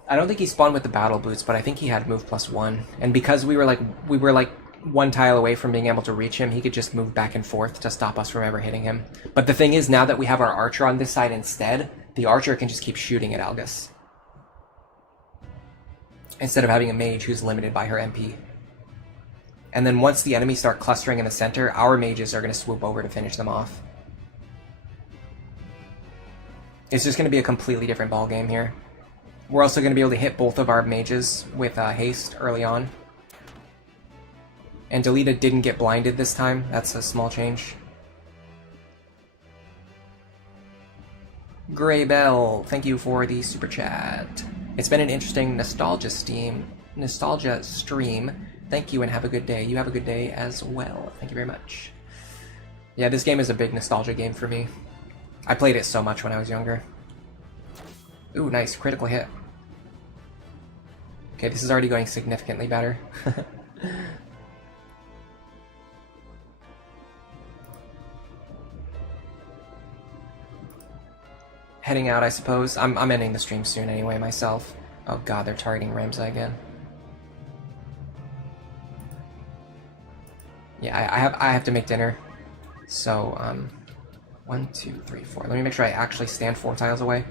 I don't think he spawned with the battle boots, but I think he had move +1. And because we were like one tile away from being able to reach him, he could just move back and forth to stop us from ever hitting him. But the thing is, now that we have our archer on this side instead, the archer can just keep shooting at Algus. Instead of having a mage who's limited by her MP. And then once the enemies start clustering in the center, our mages are going to swoop over to finish them off. It's just going to be a completely different ball game here. We're also going to be able to hit both of our mages with haste early on. And Delita didn't get blinded this time. That's a small change. Grey Bell, thank you for the super chat. It's been an interesting nostalgia stream. Thank you and have a good day. You have a good day as well. Thank you very much. Yeah, this game is a big nostalgia game for me. I played it so much when I was younger. Ooh, nice. Critical hit. Okay, this is already going significantly better. Heading out, I suppose. I'm ending the stream soon anyway, myself. Oh god, they're targeting Ramza again. Yeah, I have to make dinner. So, 1, 2, 3, 4. Let me make sure I actually stand 4 tiles away.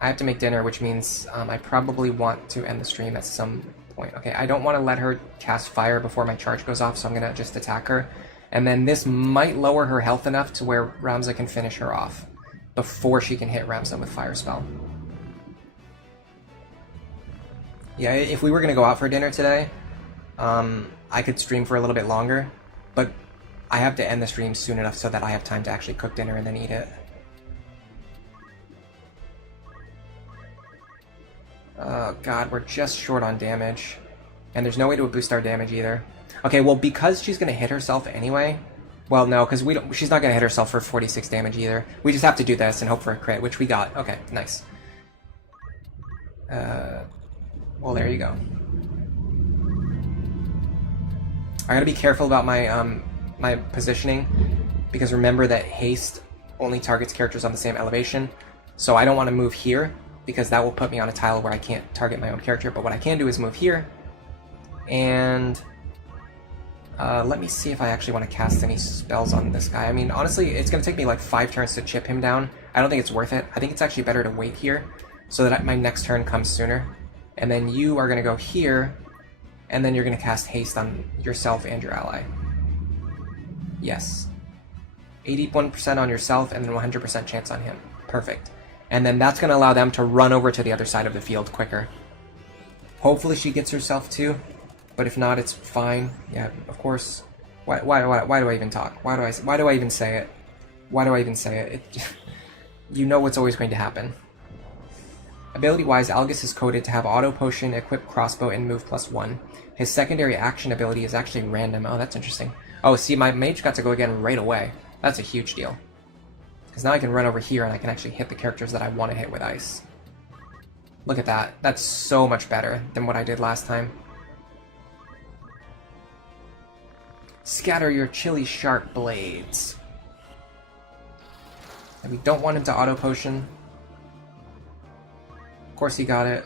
I have to make dinner, which means I probably want to end the stream at some point. Okay, I don't want to let her cast fire before my charge goes off, so I'm going to just attack her. And then this might lower her health enough to where Ramza can finish her off before she can hit Ramza with Fire Spell. Yeah, if we were going to go out for dinner today, I could stream for a little bit longer, but I have to end the stream soon enough so that I have time to actually cook dinner and then eat it. Oh god, we're just short on damage. And there's no way to boost our damage either. Okay, well, because she's going to hit herself anyway... Well, no, because she's not going to hit herself for 46 damage either. We just have to do this and hope for a crit, which we got. Okay, nice. Well, there you go. I gotta be careful about my my positioning, because remember that haste only targets characters on the same elevation. So I don't want to move here, because that will put me on a tile where I can't target my own character. But what I can do is move here, and let me see if I actually want to cast any spells on this guy. I mean, honestly, it's going to take me like 5 turns to chip him down. I don't think it's worth it. I think it's actually better to wait here so that my next turn comes sooner. And then you are going to go here, and then you're going to cast haste on yourself and your ally. Yes. 81% on yourself and then 100% chance on him. Perfect. And then that's going to allow them to run over to the other side of the field quicker. Hopefully she gets herself too. But if not, it's fine. Yeah, of course. Why do I even talk? Why do I even say it? Why do I even say it? You know what's always going to happen. Ability-wise, Algus is coded to have Auto Potion, Equip Crossbow, and Move +1. His secondary action ability is actually random. Oh, that's interesting. Oh, see, my mage got to go again right away. That's a huge deal. Because now I can run over here and I can actually hit the characters that I want to hit with ice. Look at that. That's so much better than what I did last time. Scatter your chilly sharp blades. And we don't want him to auto potion. Of course he got it.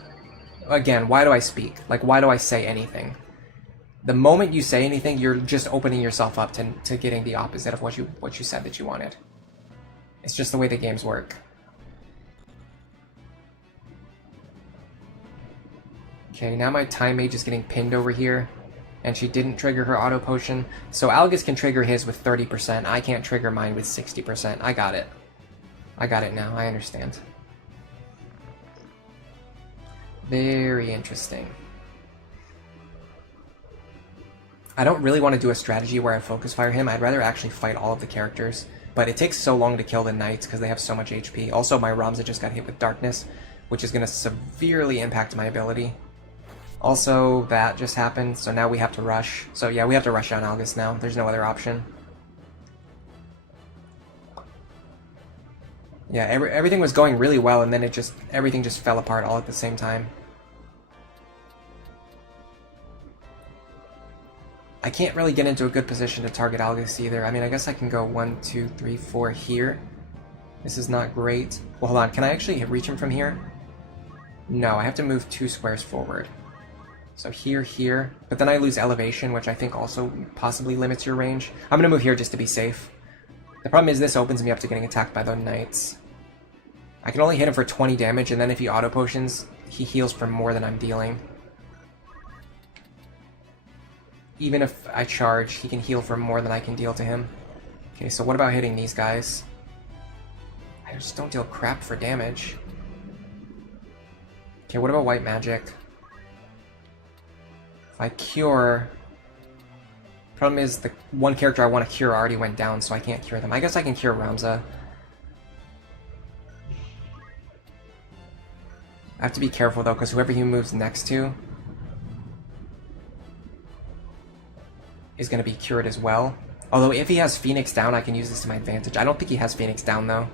Again, why do I speak? Like, why do I say anything? The moment you say anything, you're just opening yourself up to getting the opposite of what you said that you wanted. It's just the way the games work. Okay, now my Time Mage is getting pinned over here. And she didn't trigger her auto potion. So Algus can trigger his with 30%. I can't trigger mine with 60%. I got it. I got it now. I understand. Very interesting. I don't really want to do a strategy where I focus fire him. I'd rather actually fight all of the characters. But it takes so long to kill the knights because they have so much HP. Also, my Ramza just got hit with darkness, which is going to severely impact my ability. Also, that just happened, so now we have to rush. So yeah, we have to rush on Algus now. There's no other option. Yeah, everything was going really well, and then everything just fell apart all at the same time. I can't really get into a good position to target Algus either. I mean, I guess I can go 1, 2, 3, 4 here. This is not great. Well, hold on. Can I actually reach him from here? No, I have to move 2 squares forward. So here, but then I lose elevation, which I think also possibly limits your range. I'm gonna move here just to be safe. The problem is this opens me up to getting attacked by the knights. I can only hit him for 20 damage, and then if he auto potions, he heals for more than I'm dealing. Even if I charge, he can heal for more than I can deal to him. Okay, so what about hitting these guys? I just don't deal crap for damage. Okay, what about white magic? If I cure... Problem is, the one character I want to cure already went down, so I can't cure them. I guess I can cure Ramza. I have to be careful, though, because whoever he moves next to is going to be cured as well. Although, if he has Phoenix down, I can use this to my advantage. I don't think he has Phoenix down, though.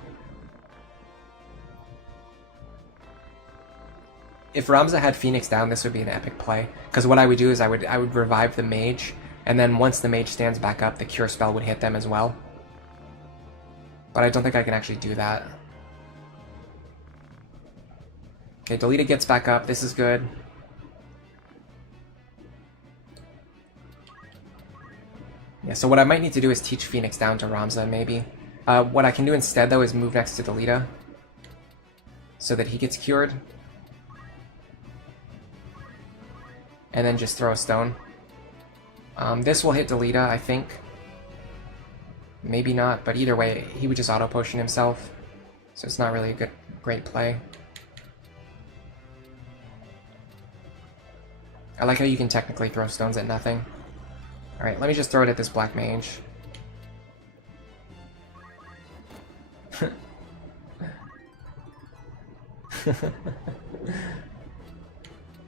If Ramza had Phoenix down, this would be an epic play. Because what I would do is I would revive the mage, and then once the mage stands back up, the cure spell would hit them as well. But I don't think I can actually do that. Okay, Delita gets back up. This is good. Yeah, so what I might need to do is teach Phoenix down to Ramza, maybe. What I can do instead, though, is move next to Delita, so that he gets cured. And then just throw a stone. This will hit Delita, I think. Maybe not, but either way, he would just auto-potion himself. So it's not really a great play. I like how you can technically throw stones at nothing. Alright, let me just throw it at this black mage.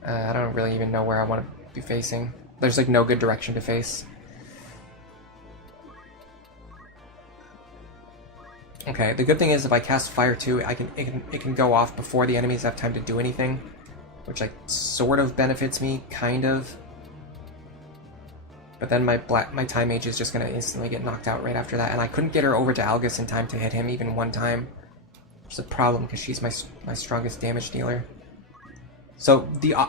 I don't really even know where I want to be facing. There's like no good direction to face. Okay, the good thing is if I cast Fire 2, it can go off before the enemies have time to do anything, which like sort of benefits me, kind of. But then my Time Mage is just gonna instantly get knocked out right after that, and I couldn't get her over to Algus in time to hit him even one time, which is a problem because she's my strongest damage dealer. So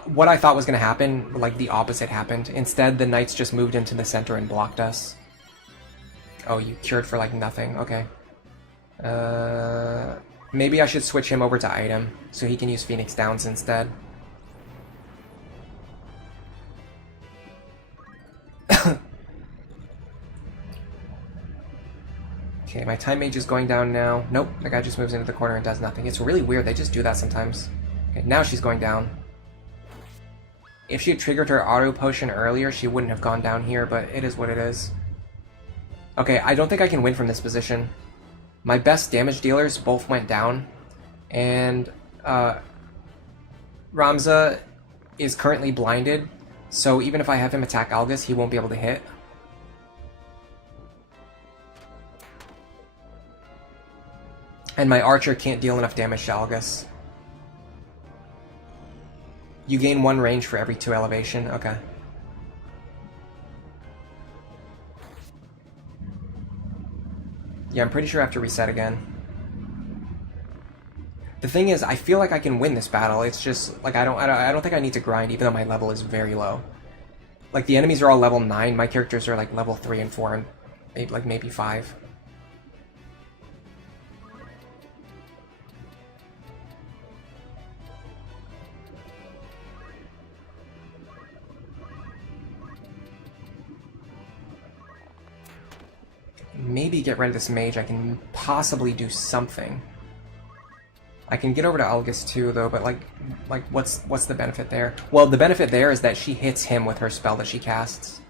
what I thought was gonna happen, like the opposite happened. Instead, the knights just moved into the center and blocked us. Oh, you cured for like nothing. Okay. Maybe I should switch him over to item so he can use Phoenix Downs instead. Okay, my Time Mage is going down now. Nope, the guy just moves into the corner and does nothing. It's really weird, they just do that sometimes. Okay, now she's going down. If she had triggered her auto potion earlier, she wouldn't have gone down here, but it is what it is. Okay, I don't think I can win from this position. My best damage dealers both went down, and Ramza is currently blinded, so even if I have him attack Algus, he won't be able to hit. And my archer can't deal enough damage to Algus. You gain 1 range for every 2 elevation. Okay. Yeah, I'm pretty sure I have to reset again. The thing is, I feel like I can win this battle. It's just like I don't think I need to grind, even though my level is very low. Like the enemies are all level 9. My characters are like level 3 and 4, and maybe 5. Maybe get rid of this mage, I can possibly do something. I can get over to Algus too, though, but like what's the benefit there? Well, the benefit there is that she hits him with her spell that she casts.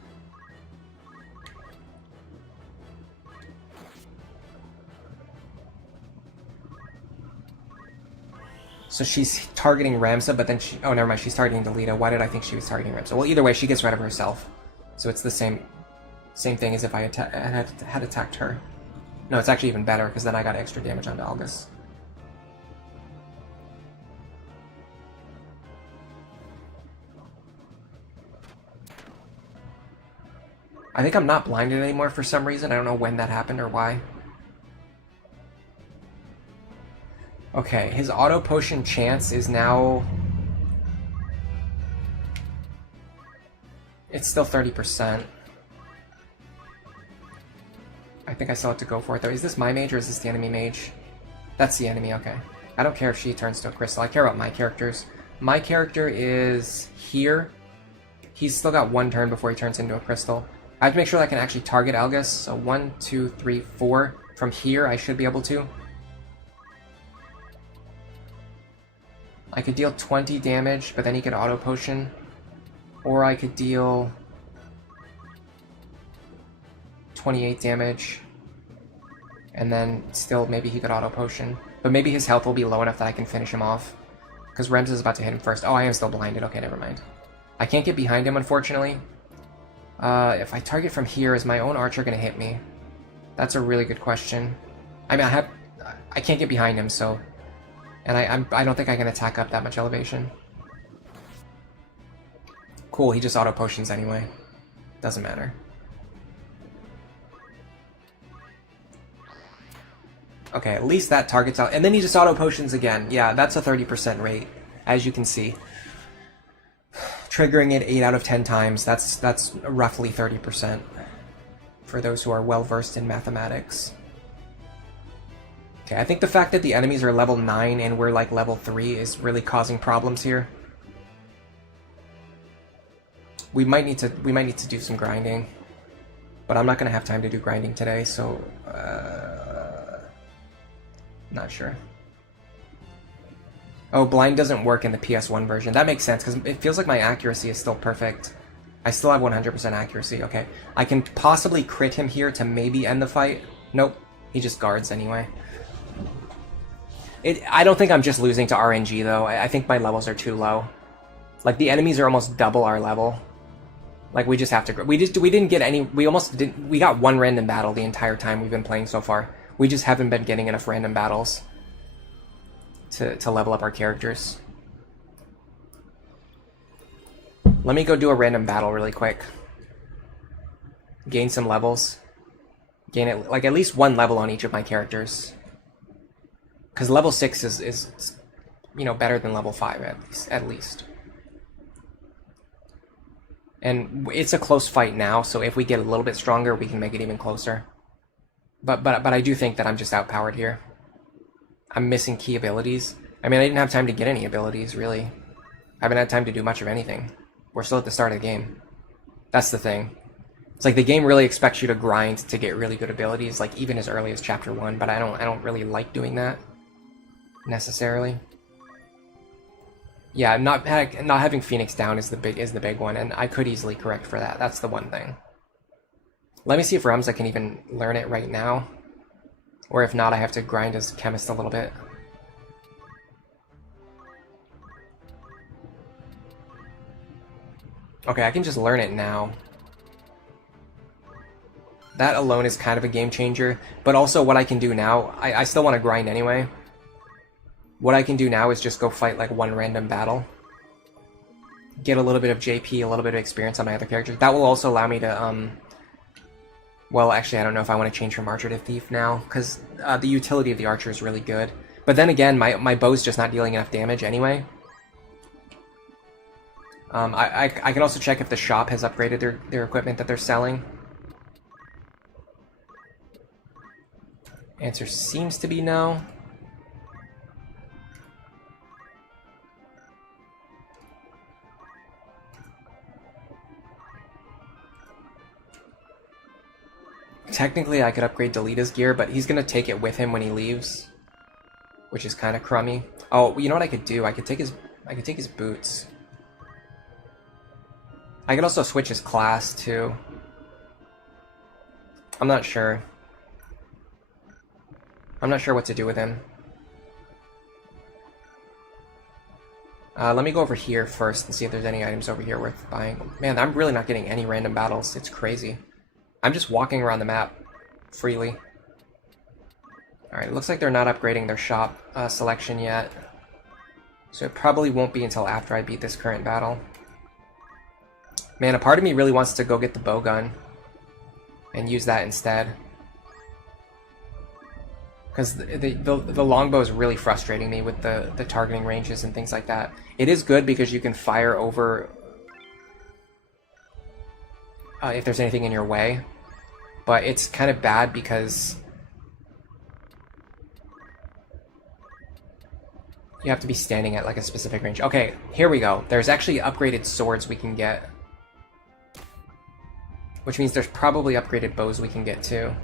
So she's targeting Ramza, but then oh, never mind, she's targeting Delita. Why did I think she was targeting Ramza? Well, either way, she gets rid of herself. So it's the same thing as if I had attacked her. No, it's actually even better, because then I got extra damage onto Algus. I think I'm not blinded anymore for some reason. I don't know when that happened or why. Okay, his auto potion chance is now... It's still 30%. I think I still have to go for it, though. Is this my mage, or is this the enemy mage? That's the enemy, okay. I don't care if she turns to a crystal. I care about my characters. My character is here. He's still got 1 turn before he turns into a crystal. I have to make sure that I can actually target Algus. So 1, 2, 3, 4. From here, I should be able to. I could deal 20 damage, but then he could auto potion. Or I could deal 28 damage, and then still maybe he could auto potion. But maybe his health will be low enough that I can finish him off. Because Rems is about to hit him first. Oh, I am still blinded. Okay, never mind. I can't get behind him, unfortunately. If I target from here, is my own archer going to hit me? That's a really good question. I mean, I can't get behind him, so... And I don't think I can attack up that much elevation. Cool, he just auto potions anyway. Doesn't matter. Okay, at least that targets out. And then he just auto potions again. Yeah, that's a 30% rate, as you can see. Triggering it 8 out of 10 times, that's roughly 30%. For those who are well versed in mathematics. Okay, I think the fact that the enemies are level 9 and we're like level 3 is really causing problems here. We might need to do some grinding. But I'm not gonna have time to do grinding today, so not sure. Oh, blind doesn't work in the PS1 version. That makes sense, because it feels like my accuracy is still perfect. I still have 100% accuracy. Okay, I can possibly crit him here to maybe end the fight. Nope, he just guards anyway. I don't think I'm just losing to RNG, though. I think my levels are too low. Like, the enemies are almost double our level. Like, we just have to... We didn't get any... We almost didn't... We got one random battle the entire time we've been playing so far. We just haven't been getting enough random battles to level up our characters. Let me go do a random battle really quick. Gain some levels. Gain it, like, at least one level on each of my characters. Because level 6 is, you know, better than level 5 at least. And it's a close fight now, so if we get a little bit stronger, we can make it even closer. But I do think that I'm just outpowered here. I'm missing key abilities. I mean, I didn't have time to get any abilities, really. I haven't had time to do much of anything. We're still at the start of the game. That's the thing. It's like the game really expects you to grind to get really good abilities, like even as early as Chapter 1, but I don't really like doing that, necessarily. Yeah, not having Phoenix down is the big one, and I could easily correct for that. That's the one thing. Let me see if Ramza can even learn it right now. Or if not, I have to grind as Chemist a little bit. Okay, I can just learn it now. That alone is kind of a game changer. But also what I can do now, I still want to grind anyway. What I can do now is just go fight like one random battle. Get a little bit of JP, a little bit of experience on my other characters. That will also allow me to, well, actually, I don't know if I want to change from Archer to Thief now, because the utility of the Archer is really good. But then again, my bow's just not dealing enough damage anyway. I can also check if the shop has upgraded their equipment that they're selling. Answer seems to be no. Technically, I could upgrade Delita's gear, but he's gonna take it with him when he leaves, which is kind of crummy. Oh, you know what I could do? I could take his boots. I could also switch his class too. I'm not sure. I'm not sure what to do with him. Let me go over here first and see if there's any items over here worth buying. Man, I'm really not getting any random battles. It's crazy. I'm just walking around the map freely. Alright, it looks like they're not upgrading their shop selection yet. So it probably won't be until after I beat this current battle. Man, a part of me really wants to go get the bowgun and use that instead. Because the longbow is really frustrating me with the targeting ranges and things like that. It is good because you can fire over if there's anything in your way. But it's kind of bad because you have to be standing at like a specific range. Okay, here we go. There's actually upgraded swords we can get. Which means there's probably upgraded bows we can get too.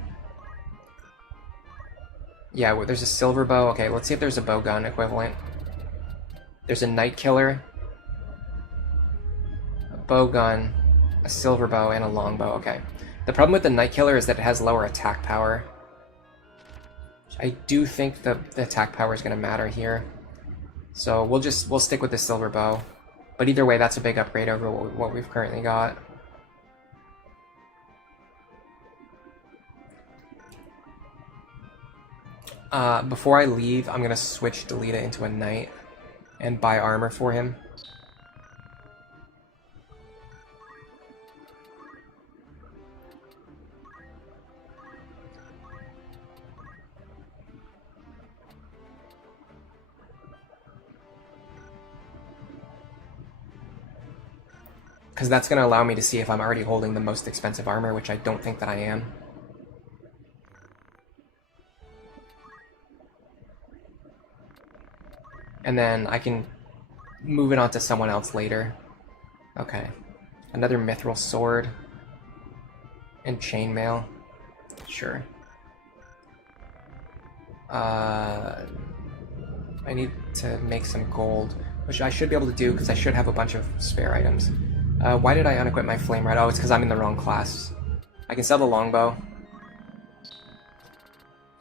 Yeah, there's a silver bow. Okay, let's see if there's a bowgun equivalent. There's a Night Killer, a bow gun, a silver bow, and a longbow. Okay. The problem with the Night Killer is that it has lower attack power. I do think the attack power is going to matter here. So we'll stick with the silver bow. But either way, that's a big upgrade over what we've currently got. Before I leave, I'm going to switch Delita into a knight and buy armor for him. Because that's going to allow me to see if I'm already holding the most expensive armor, which I don't think that I am. And then I can move it on to someone else later. Okay. Another mithril sword. And chainmail. Sure. I need to make some gold, which I should be able to do because I should have a bunch of spare items. Why did I unequip my flame rod? Oh, it's because I'm in the wrong class. I can sell the longbow.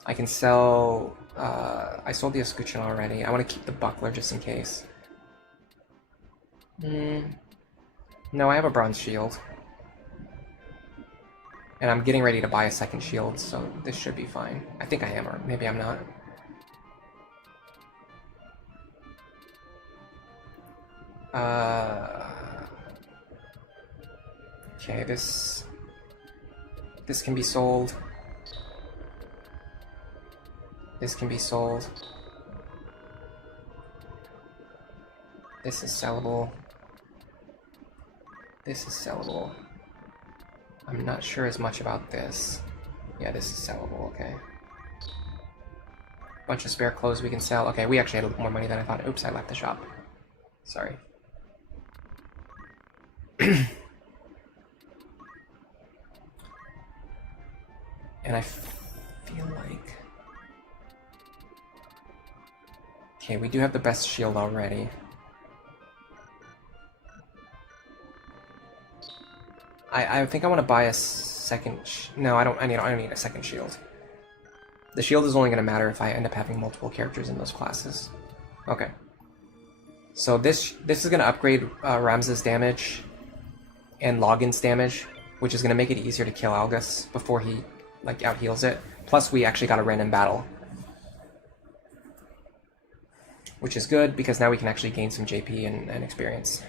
I can sell... I sold the escutcheon already. I want to keep the buckler just in case. No, I have a bronze shield. And I'm getting ready to buy a second shield, so this should be fine. I think I am, or maybe I'm not. Okay, this can be sold. This can be sold. This is sellable. This is sellable. I'm not sure as much about this. Yeah, this is sellable, okay. Bunch of spare clothes we can sell. Okay, we actually had a little more money than I thought. Oops, I left the shop. Sorry. And I feel like... Okay, we do have the best shield already. I think I want to buy a second... No, I don't need a second shield. The shield is only going to matter if I end up having multiple characters in those classes. Okay. So this is going to upgrade Ramza's damage and Login's damage, which is going to make it easier to kill Algus before he out heals it. Plus, we actually got a random battle, which is good because now we can actually gain some JP and experience.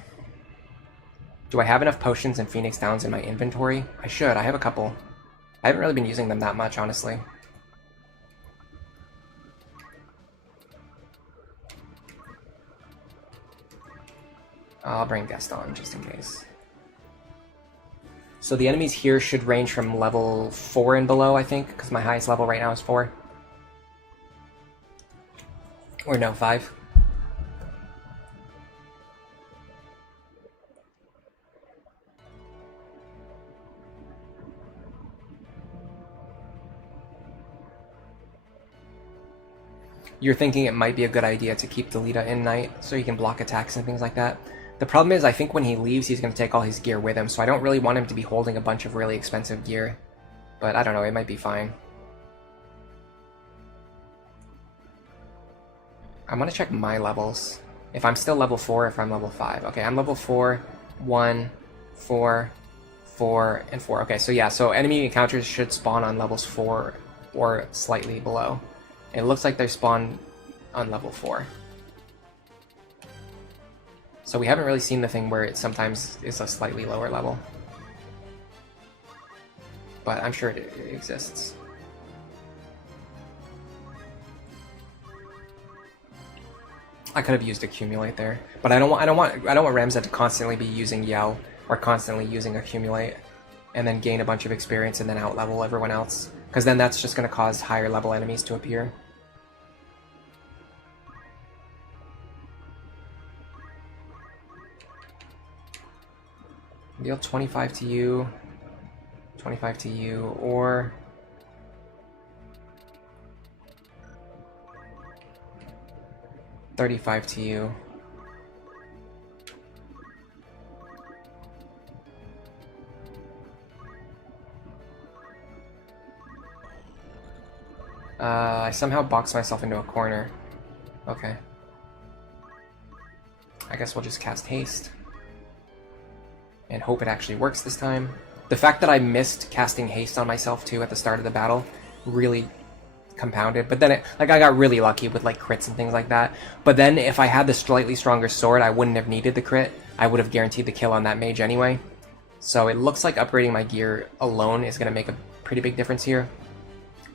Do I have enough potions and Phoenix Downs in my inventory? I should. I have a couple. I haven't really been using them that much, honestly. I'll bring Gaston just in case. So the enemies here should range from level 4 and below, I think, because my highest level right now is 4. Or no, 5. You're thinking it might be a good idea to keep Delita in Knight so you can block attacks and things like that. The problem is I think when he leaves he's going to take all his gear with him, so I don't really want him to be holding a bunch of really expensive gear. But I don't know, it might be fine. I'm going to check my levels. If I'm still level 4, if I'm level 5. Okay, I'm level 4, 1, 4, 4, and 4. Okay, so yeah, so enemy encounters should spawn on levels 4 or slightly below. It looks like they spawn on level 4. So we haven't really seen the thing where it sometimes is a slightly lower level. But I'm sure it exists. I could have used Accumulate there, but I don't want Ramza to constantly be using Yell or constantly using Accumulate and then gain a bunch of experience and then outlevel everyone else, because then that's just going to cause higher level enemies to appear. Deal 25 to you, 25 to you, or $35 to you. I somehow boxed myself into a corner. Okay. I guess we'll just cast Haste. And hope it actually works this time. The fact that I missed casting Haste on myself too at the start of the battle really compounded. But then I got really lucky with like crits and things like that. But then if I had the slightly stronger sword, I wouldn't have needed the crit. I would have guaranteed the kill on that mage anyway. So it looks like upgrading my gear alone is going to make a pretty big difference here.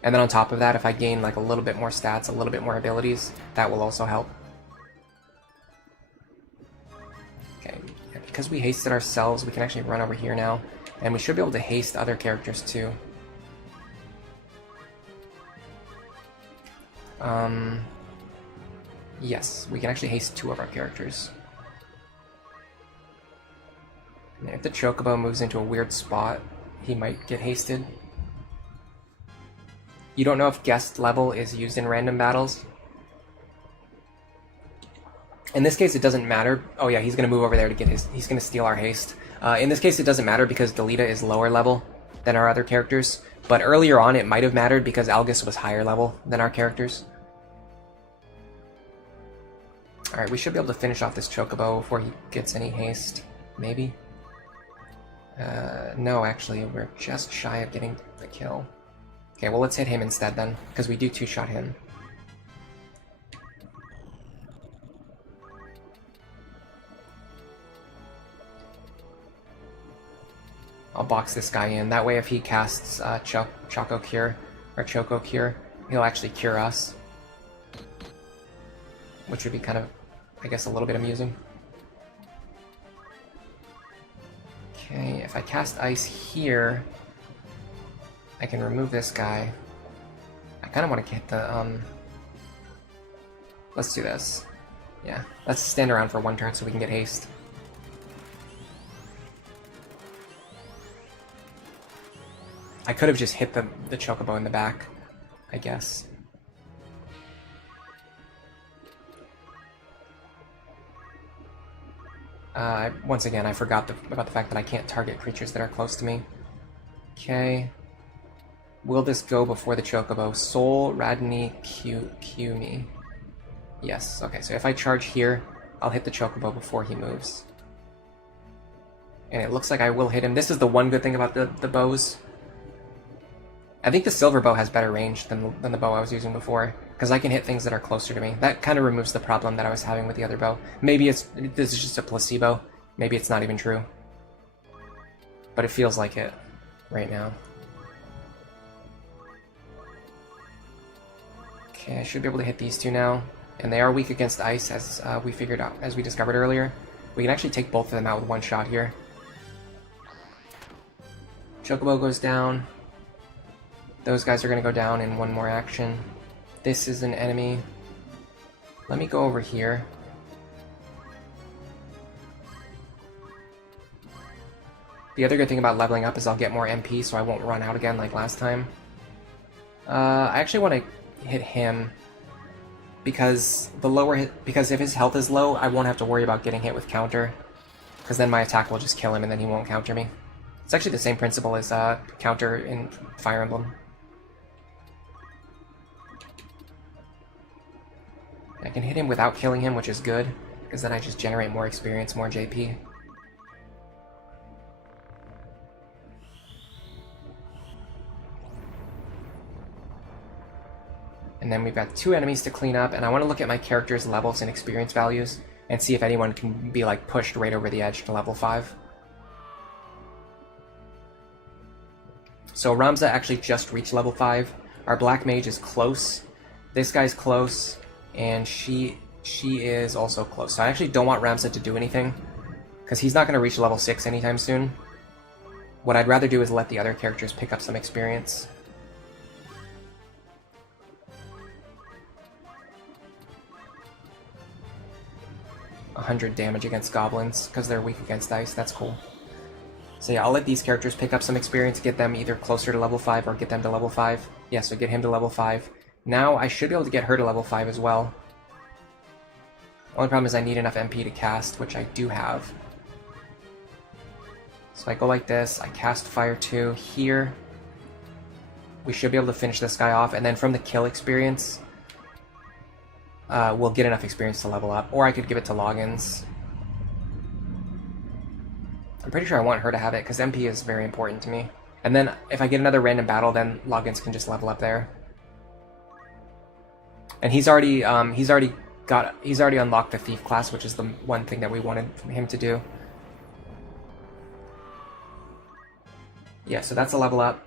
And then on top of that, if I gain like a little bit more stats, a little bit more abilities, that will also help. Okay, yeah, because we hasted ourselves, we can actually run over here now. And we should be able to haste other characters too. Yes, we can actually haste 2 of our characters. And if the Chocobo moves into a weird spot, he might get hasted. You don't know if guest level is used in random battles. In this case, it doesn't matter. Oh yeah, he's going to move over there to get his... He's going to steal our haste. In this case, it doesn't matter because Delita is lower level than our other characters. But earlier on, it might have mattered because Algus was higher level than our characters. Alright, we should be able to finish off this Chocobo before he gets any haste. Maybe? No, actually, we're just shy of getting the kill. Okay, well, let's hit him instead then, because we do 2-shot him. I'll box this guy in. That way, if he casts Choco Cure, or Choco Cure, he'll actually cure us. Which would be kind of, I guess, a little bit amusing. Okay, if I cast Ice here, I can remove this guy. I kind of want to hit the, let's do this. Yeah, let's stand around for 1 turn so we can get haste. I could have just hit the Chocobo in the back, I guess. Once again, I forgot about the fact that I can't target creatures that are close to me. Okay. Will this go before the Chocobo? Soul, Radni, Qumi. Yes, okay, so if I charge here, I'll hit the Chocobo before he moves. And it looks like I will hit him. This is the one good thing about the bows. I think the silver bow has better range than the bow I was using before, because I can hit things that are closer to me. That kind of removes the problem that I was having with the other bow. Maybe this is just a placebo. Maybe it's not even true. But it feels like it right now. Okay, I should be able to hit these 2 now. And they are weak against ice, as we figured out, as we discovered earlier. We can actually take both of them out with 1 shot here. Chocobo goes down. Those guys are going to go down in 1 more action. This is an enemy. Let me go over here. The other good thing about leveling up is I'll get more MP, so I won't run out again like last time. I actually want to hit him because because if his health is low, I won't have to worry about getting hit with counter, because then my attack will just kill him and then he won't counter me. It's actually the same principle as counter in Fire Emblem. I can hit him without killing him, which is good, because then I just generate more experience, more JP. And then we've got 2 enemies to clean up, and I want to look at my character's levels and experience values, and see if anyone can be like pushed right over the edge to level 5. So Ramza actually just reached level 5. Our black mage is close. This guy's close. And she is also close. So I actually don't want Ramza to do anything, because he's not going to reach level 6 anytime soon. What I'd rather do is let the other characters pick up some experience. $100 damage against goblins, because they're weak against ice. That's cool. So yeah, I'll let these characters pick up some experience, get them either closer to level 5 or get them to level 5. Yeah, so get him to level 5. Now I should be able to get her to level 5 as well. The only problem is I need enough MP to cast, which I do have. So I go like this, I cast Fire 2 here. we should be able to finish this guy off, and then from the kill experience, we'll get enough experience to level up. Or I could give it to Loggins. I'm pretty sure I want her to have it, because MP is very important to me. And then if I get another random battle, then Loggins can just level up there. And he's already unlocked the Thief class, which is the one thing that we wanted him to do. Yeah, so that's a level up.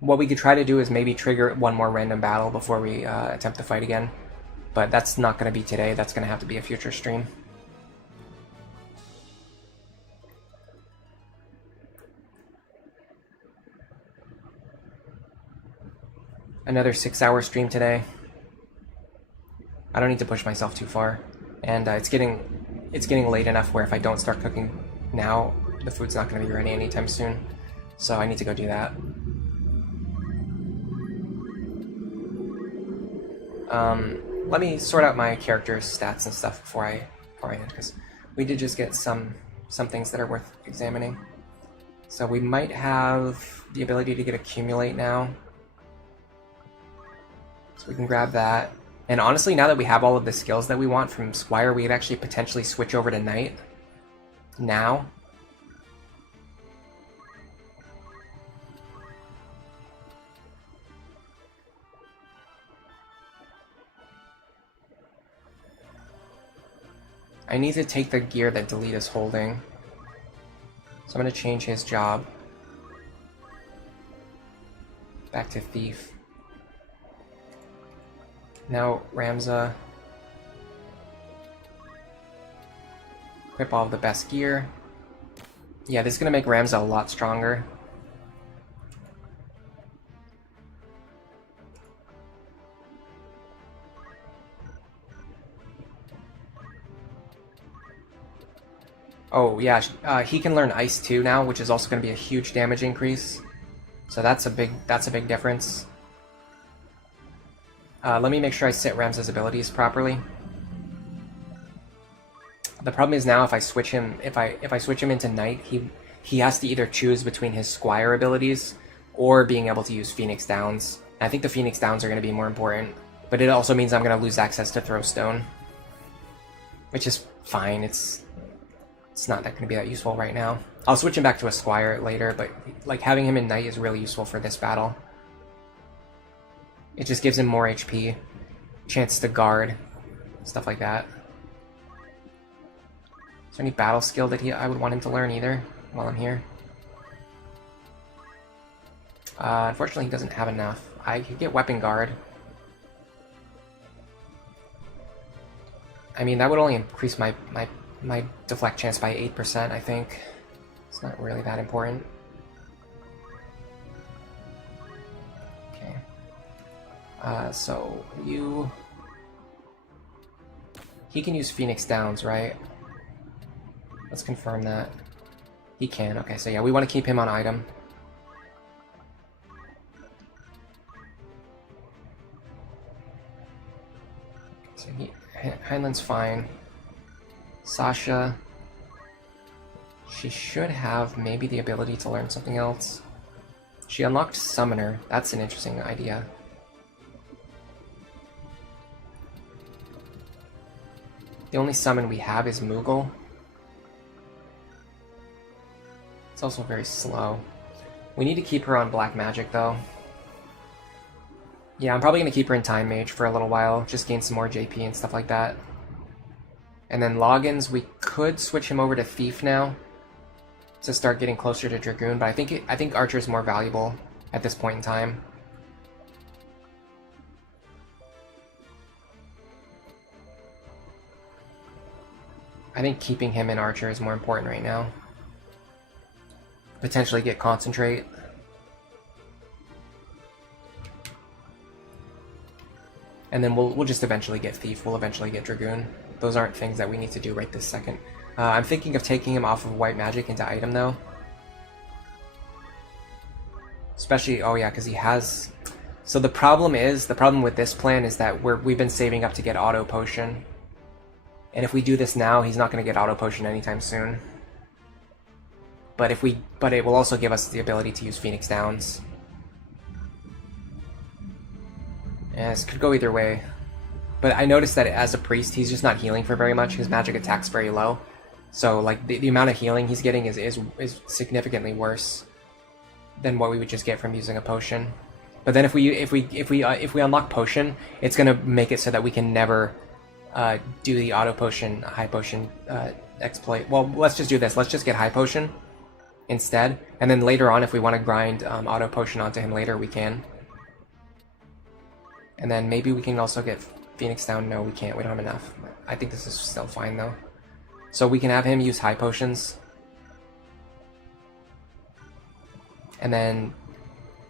What we could try to do is maybe trigger one more random battle before we attempt to fight again. But that's not going to be today, that's going to have to be a future stream. Another 6-hour stream today. I don't need to push myself too far. And it's getting late enough where if I don't start cooking now, the food's not going to be ready anytime soon. So I need to go do that. Let me sort out my character's stats and stuff before I end, because we did just get some things that are worth examining. So we might have the ability to get Accumulate now. So we can grab that. And honestly, now that we have all of the skills that we want from Squire, we could actually potentially switch over to Knight now. I need to take the gear that Delete is holding. So I'm going to change his job. Back to Thief. Now Ramza. Equip all of the best gear. Yeah, this is going to make Ramza a lot stronger. Oh yeah, he can learn Ice too now, which is also going to be a huge damage increase. So that's a big difference. Let me make sure I set Ramza's abilities properly. The problem is now if I switch him into Knight, he has to either choose between his Squire abilities or being able to use Phoenix Downs. I think the Phoenix Downs are going to be more important, but it also means I'm going to lose access to Throw Stone, which is fine. It's not going to be that useful right now. I'll switch him back to a Squire later, but like having him in Knight is really useful for this battle. It just gives him more HP, chance to guard, stuff like that. Is there any battle skill that I would want him to learn either while I'm here? Unfortunately, he doesn't have enough. I could get Weapon Guard. I mean, that would only increase my deflect chance by 8%, I think. It's not really that important. Okay. So he can use Phoenix Downs, right? Let's confirm that. He can. Okay, so yeah, we want to keep him on item. So Heinlein's fine. Sasha, she should have maybe the ability to learn something else. She unlocked Summoner. That's an interesting idea. The only summon we have is Moogle. It's also very slow. We need to keep her on Black Magic, though. Yeah, I'm probably going to keep her in Time Mage for a little while, just gain some more JP and stuff like that. And then Loggins, we could switch him over to Thief now to start getting closer to Dragoon, but I think Archer is more valuable at this point in time. I think keeping him in Archer is more important right now. Potentially get Concentrate. And then we'll just eventually get Thief, we'll eventually get Dragoon. Those aren't things that we need to do right this second. I'm thinking of taking him off of White Magic into item, though. Especially, oh yeah, because he has... So the problem with this plan is that we've been saving up to get Auto Potion. And if we do this now, he's not going to get Auto Potion anytime soon. But it will also give us the ability to use Phoenix Downs. Yeah, this could go either way. But I noticed that as a priest, he's just not healing for very much. His magic attack's very low. So like the amount of healing he's getting is significantly worse than what we would just get from using a potion. But then if we unlock potion, it's gonna make it so that we can never do the auto potion, high potion exploit. Well, let's just do this. Let's just get high potion instead, and then later on, if we want to grind auto potion onto him later, we can. And then maybe we can also get Phoenix down. No, we can't. We don't have enough. I think this is still fine though. So we can have him use high potions, and then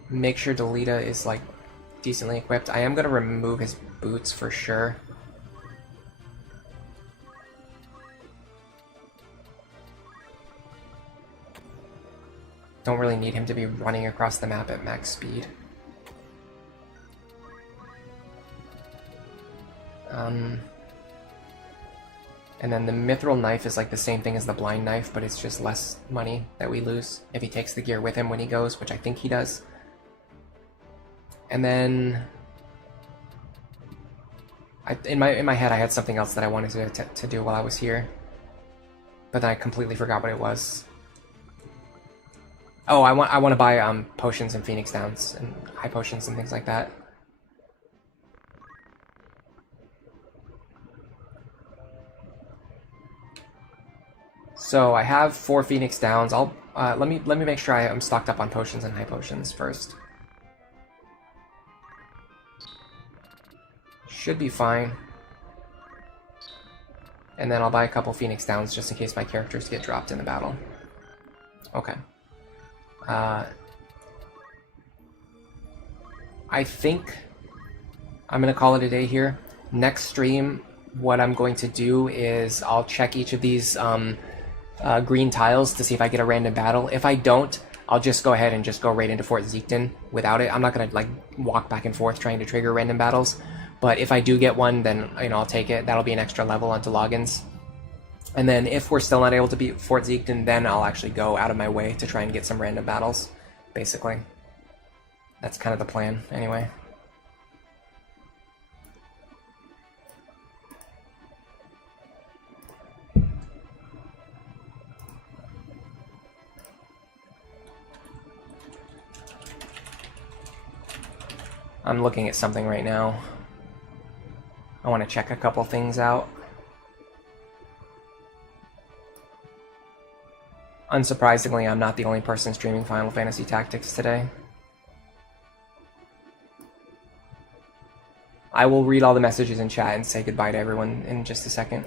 make sure Delita is like decently equipped. I am gonna remove his boots for sure. Don't really need him to be running across the map at max speed. And then the Mithril Knife is like the same thing as the Blind Knife, but it's just less money that we lose if he takes the gear with him when he goes, which I think he does. And then in my head I had something else that I wanted to do while I was here, but then I completely forgot what it was. Oh, I want to buy potions and Phoenix Downs and high potions and things like that. So I have 4 Phoenix Downs. I'll let me make sure I'm stocked up on potions and high potions first. Should be fine. And then I'll buy a couple Phoenix Downs just in case my characters get dropped in the battle. Okay. I think I'm gonna call it a day here. Next stream, what I'm going to do is I'll check each of these green tiles to see if I get a random battle. If I don't, I'll just go ahead and just go right into Fort Zeekton without it. I'm not gonna like walk back and forth trying to trigger random battles. But if I do get one, then I'll take it. That'll be an extra level onto logins. And then if we're still not able to beat Fort Zeekton, then I'll actually go out of my way to try and get some random battles, basically. That's kind of the plan, anyway. I'm looking at something right now. I want to check a couple things out. Unsurprisingly, I'm not the only person streaming Final Fantasy Tactics today. I will read all the messages in chat and say goodbye to everyone in just a second.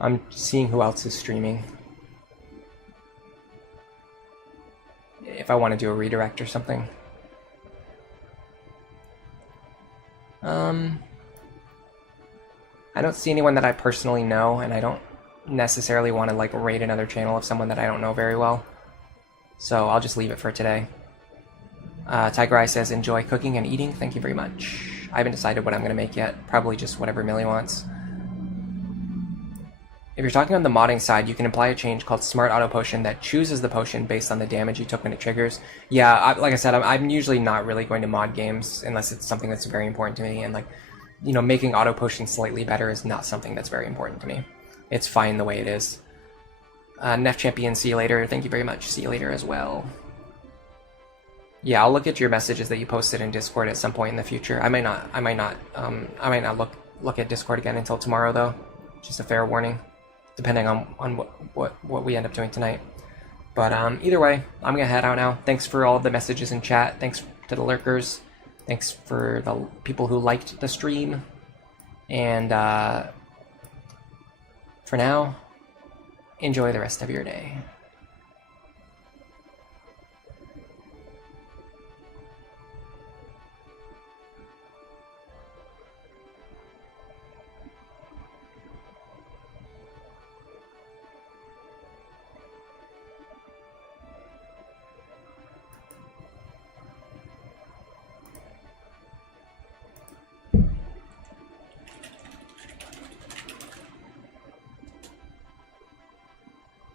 I'm seeing who else is streaming. If I want to do a redirect or something. I don't see anyone that I personally know, and I don't necessarily want to like raid another channel of someone that I don't know very well. So I'll just leave it for today. Tiger Eye says, enjoy cooking and eating. Thank you very much. I haven't decided what I'm going to make yet. Probably just whatever Millie wants. If you're talking on the modding side, you can apply a change called Smart Auto Potion that chooses the potion based on the damage you took when it triggers. Yeah, like I said, I'm usually not really going to mod games unless it's something that's very important to me, and like, making auto potion slightly better is not something that's very important to me. It's fine the way it is. Nef Champion, see you later. Thank you very much. See you later as well. Yeah, I'll look at your messages that you posted in Discord at some point in the future. I might not look at Discord again until tomorrow though. Just a fair warning, depending on what we end up doing tonight. But either way, I'm gonna head out now. Thanks for all the messages in chat. Thanks to the lurkers. Thanks for the people who liked the stream. And for now, enjoy the rest of your day.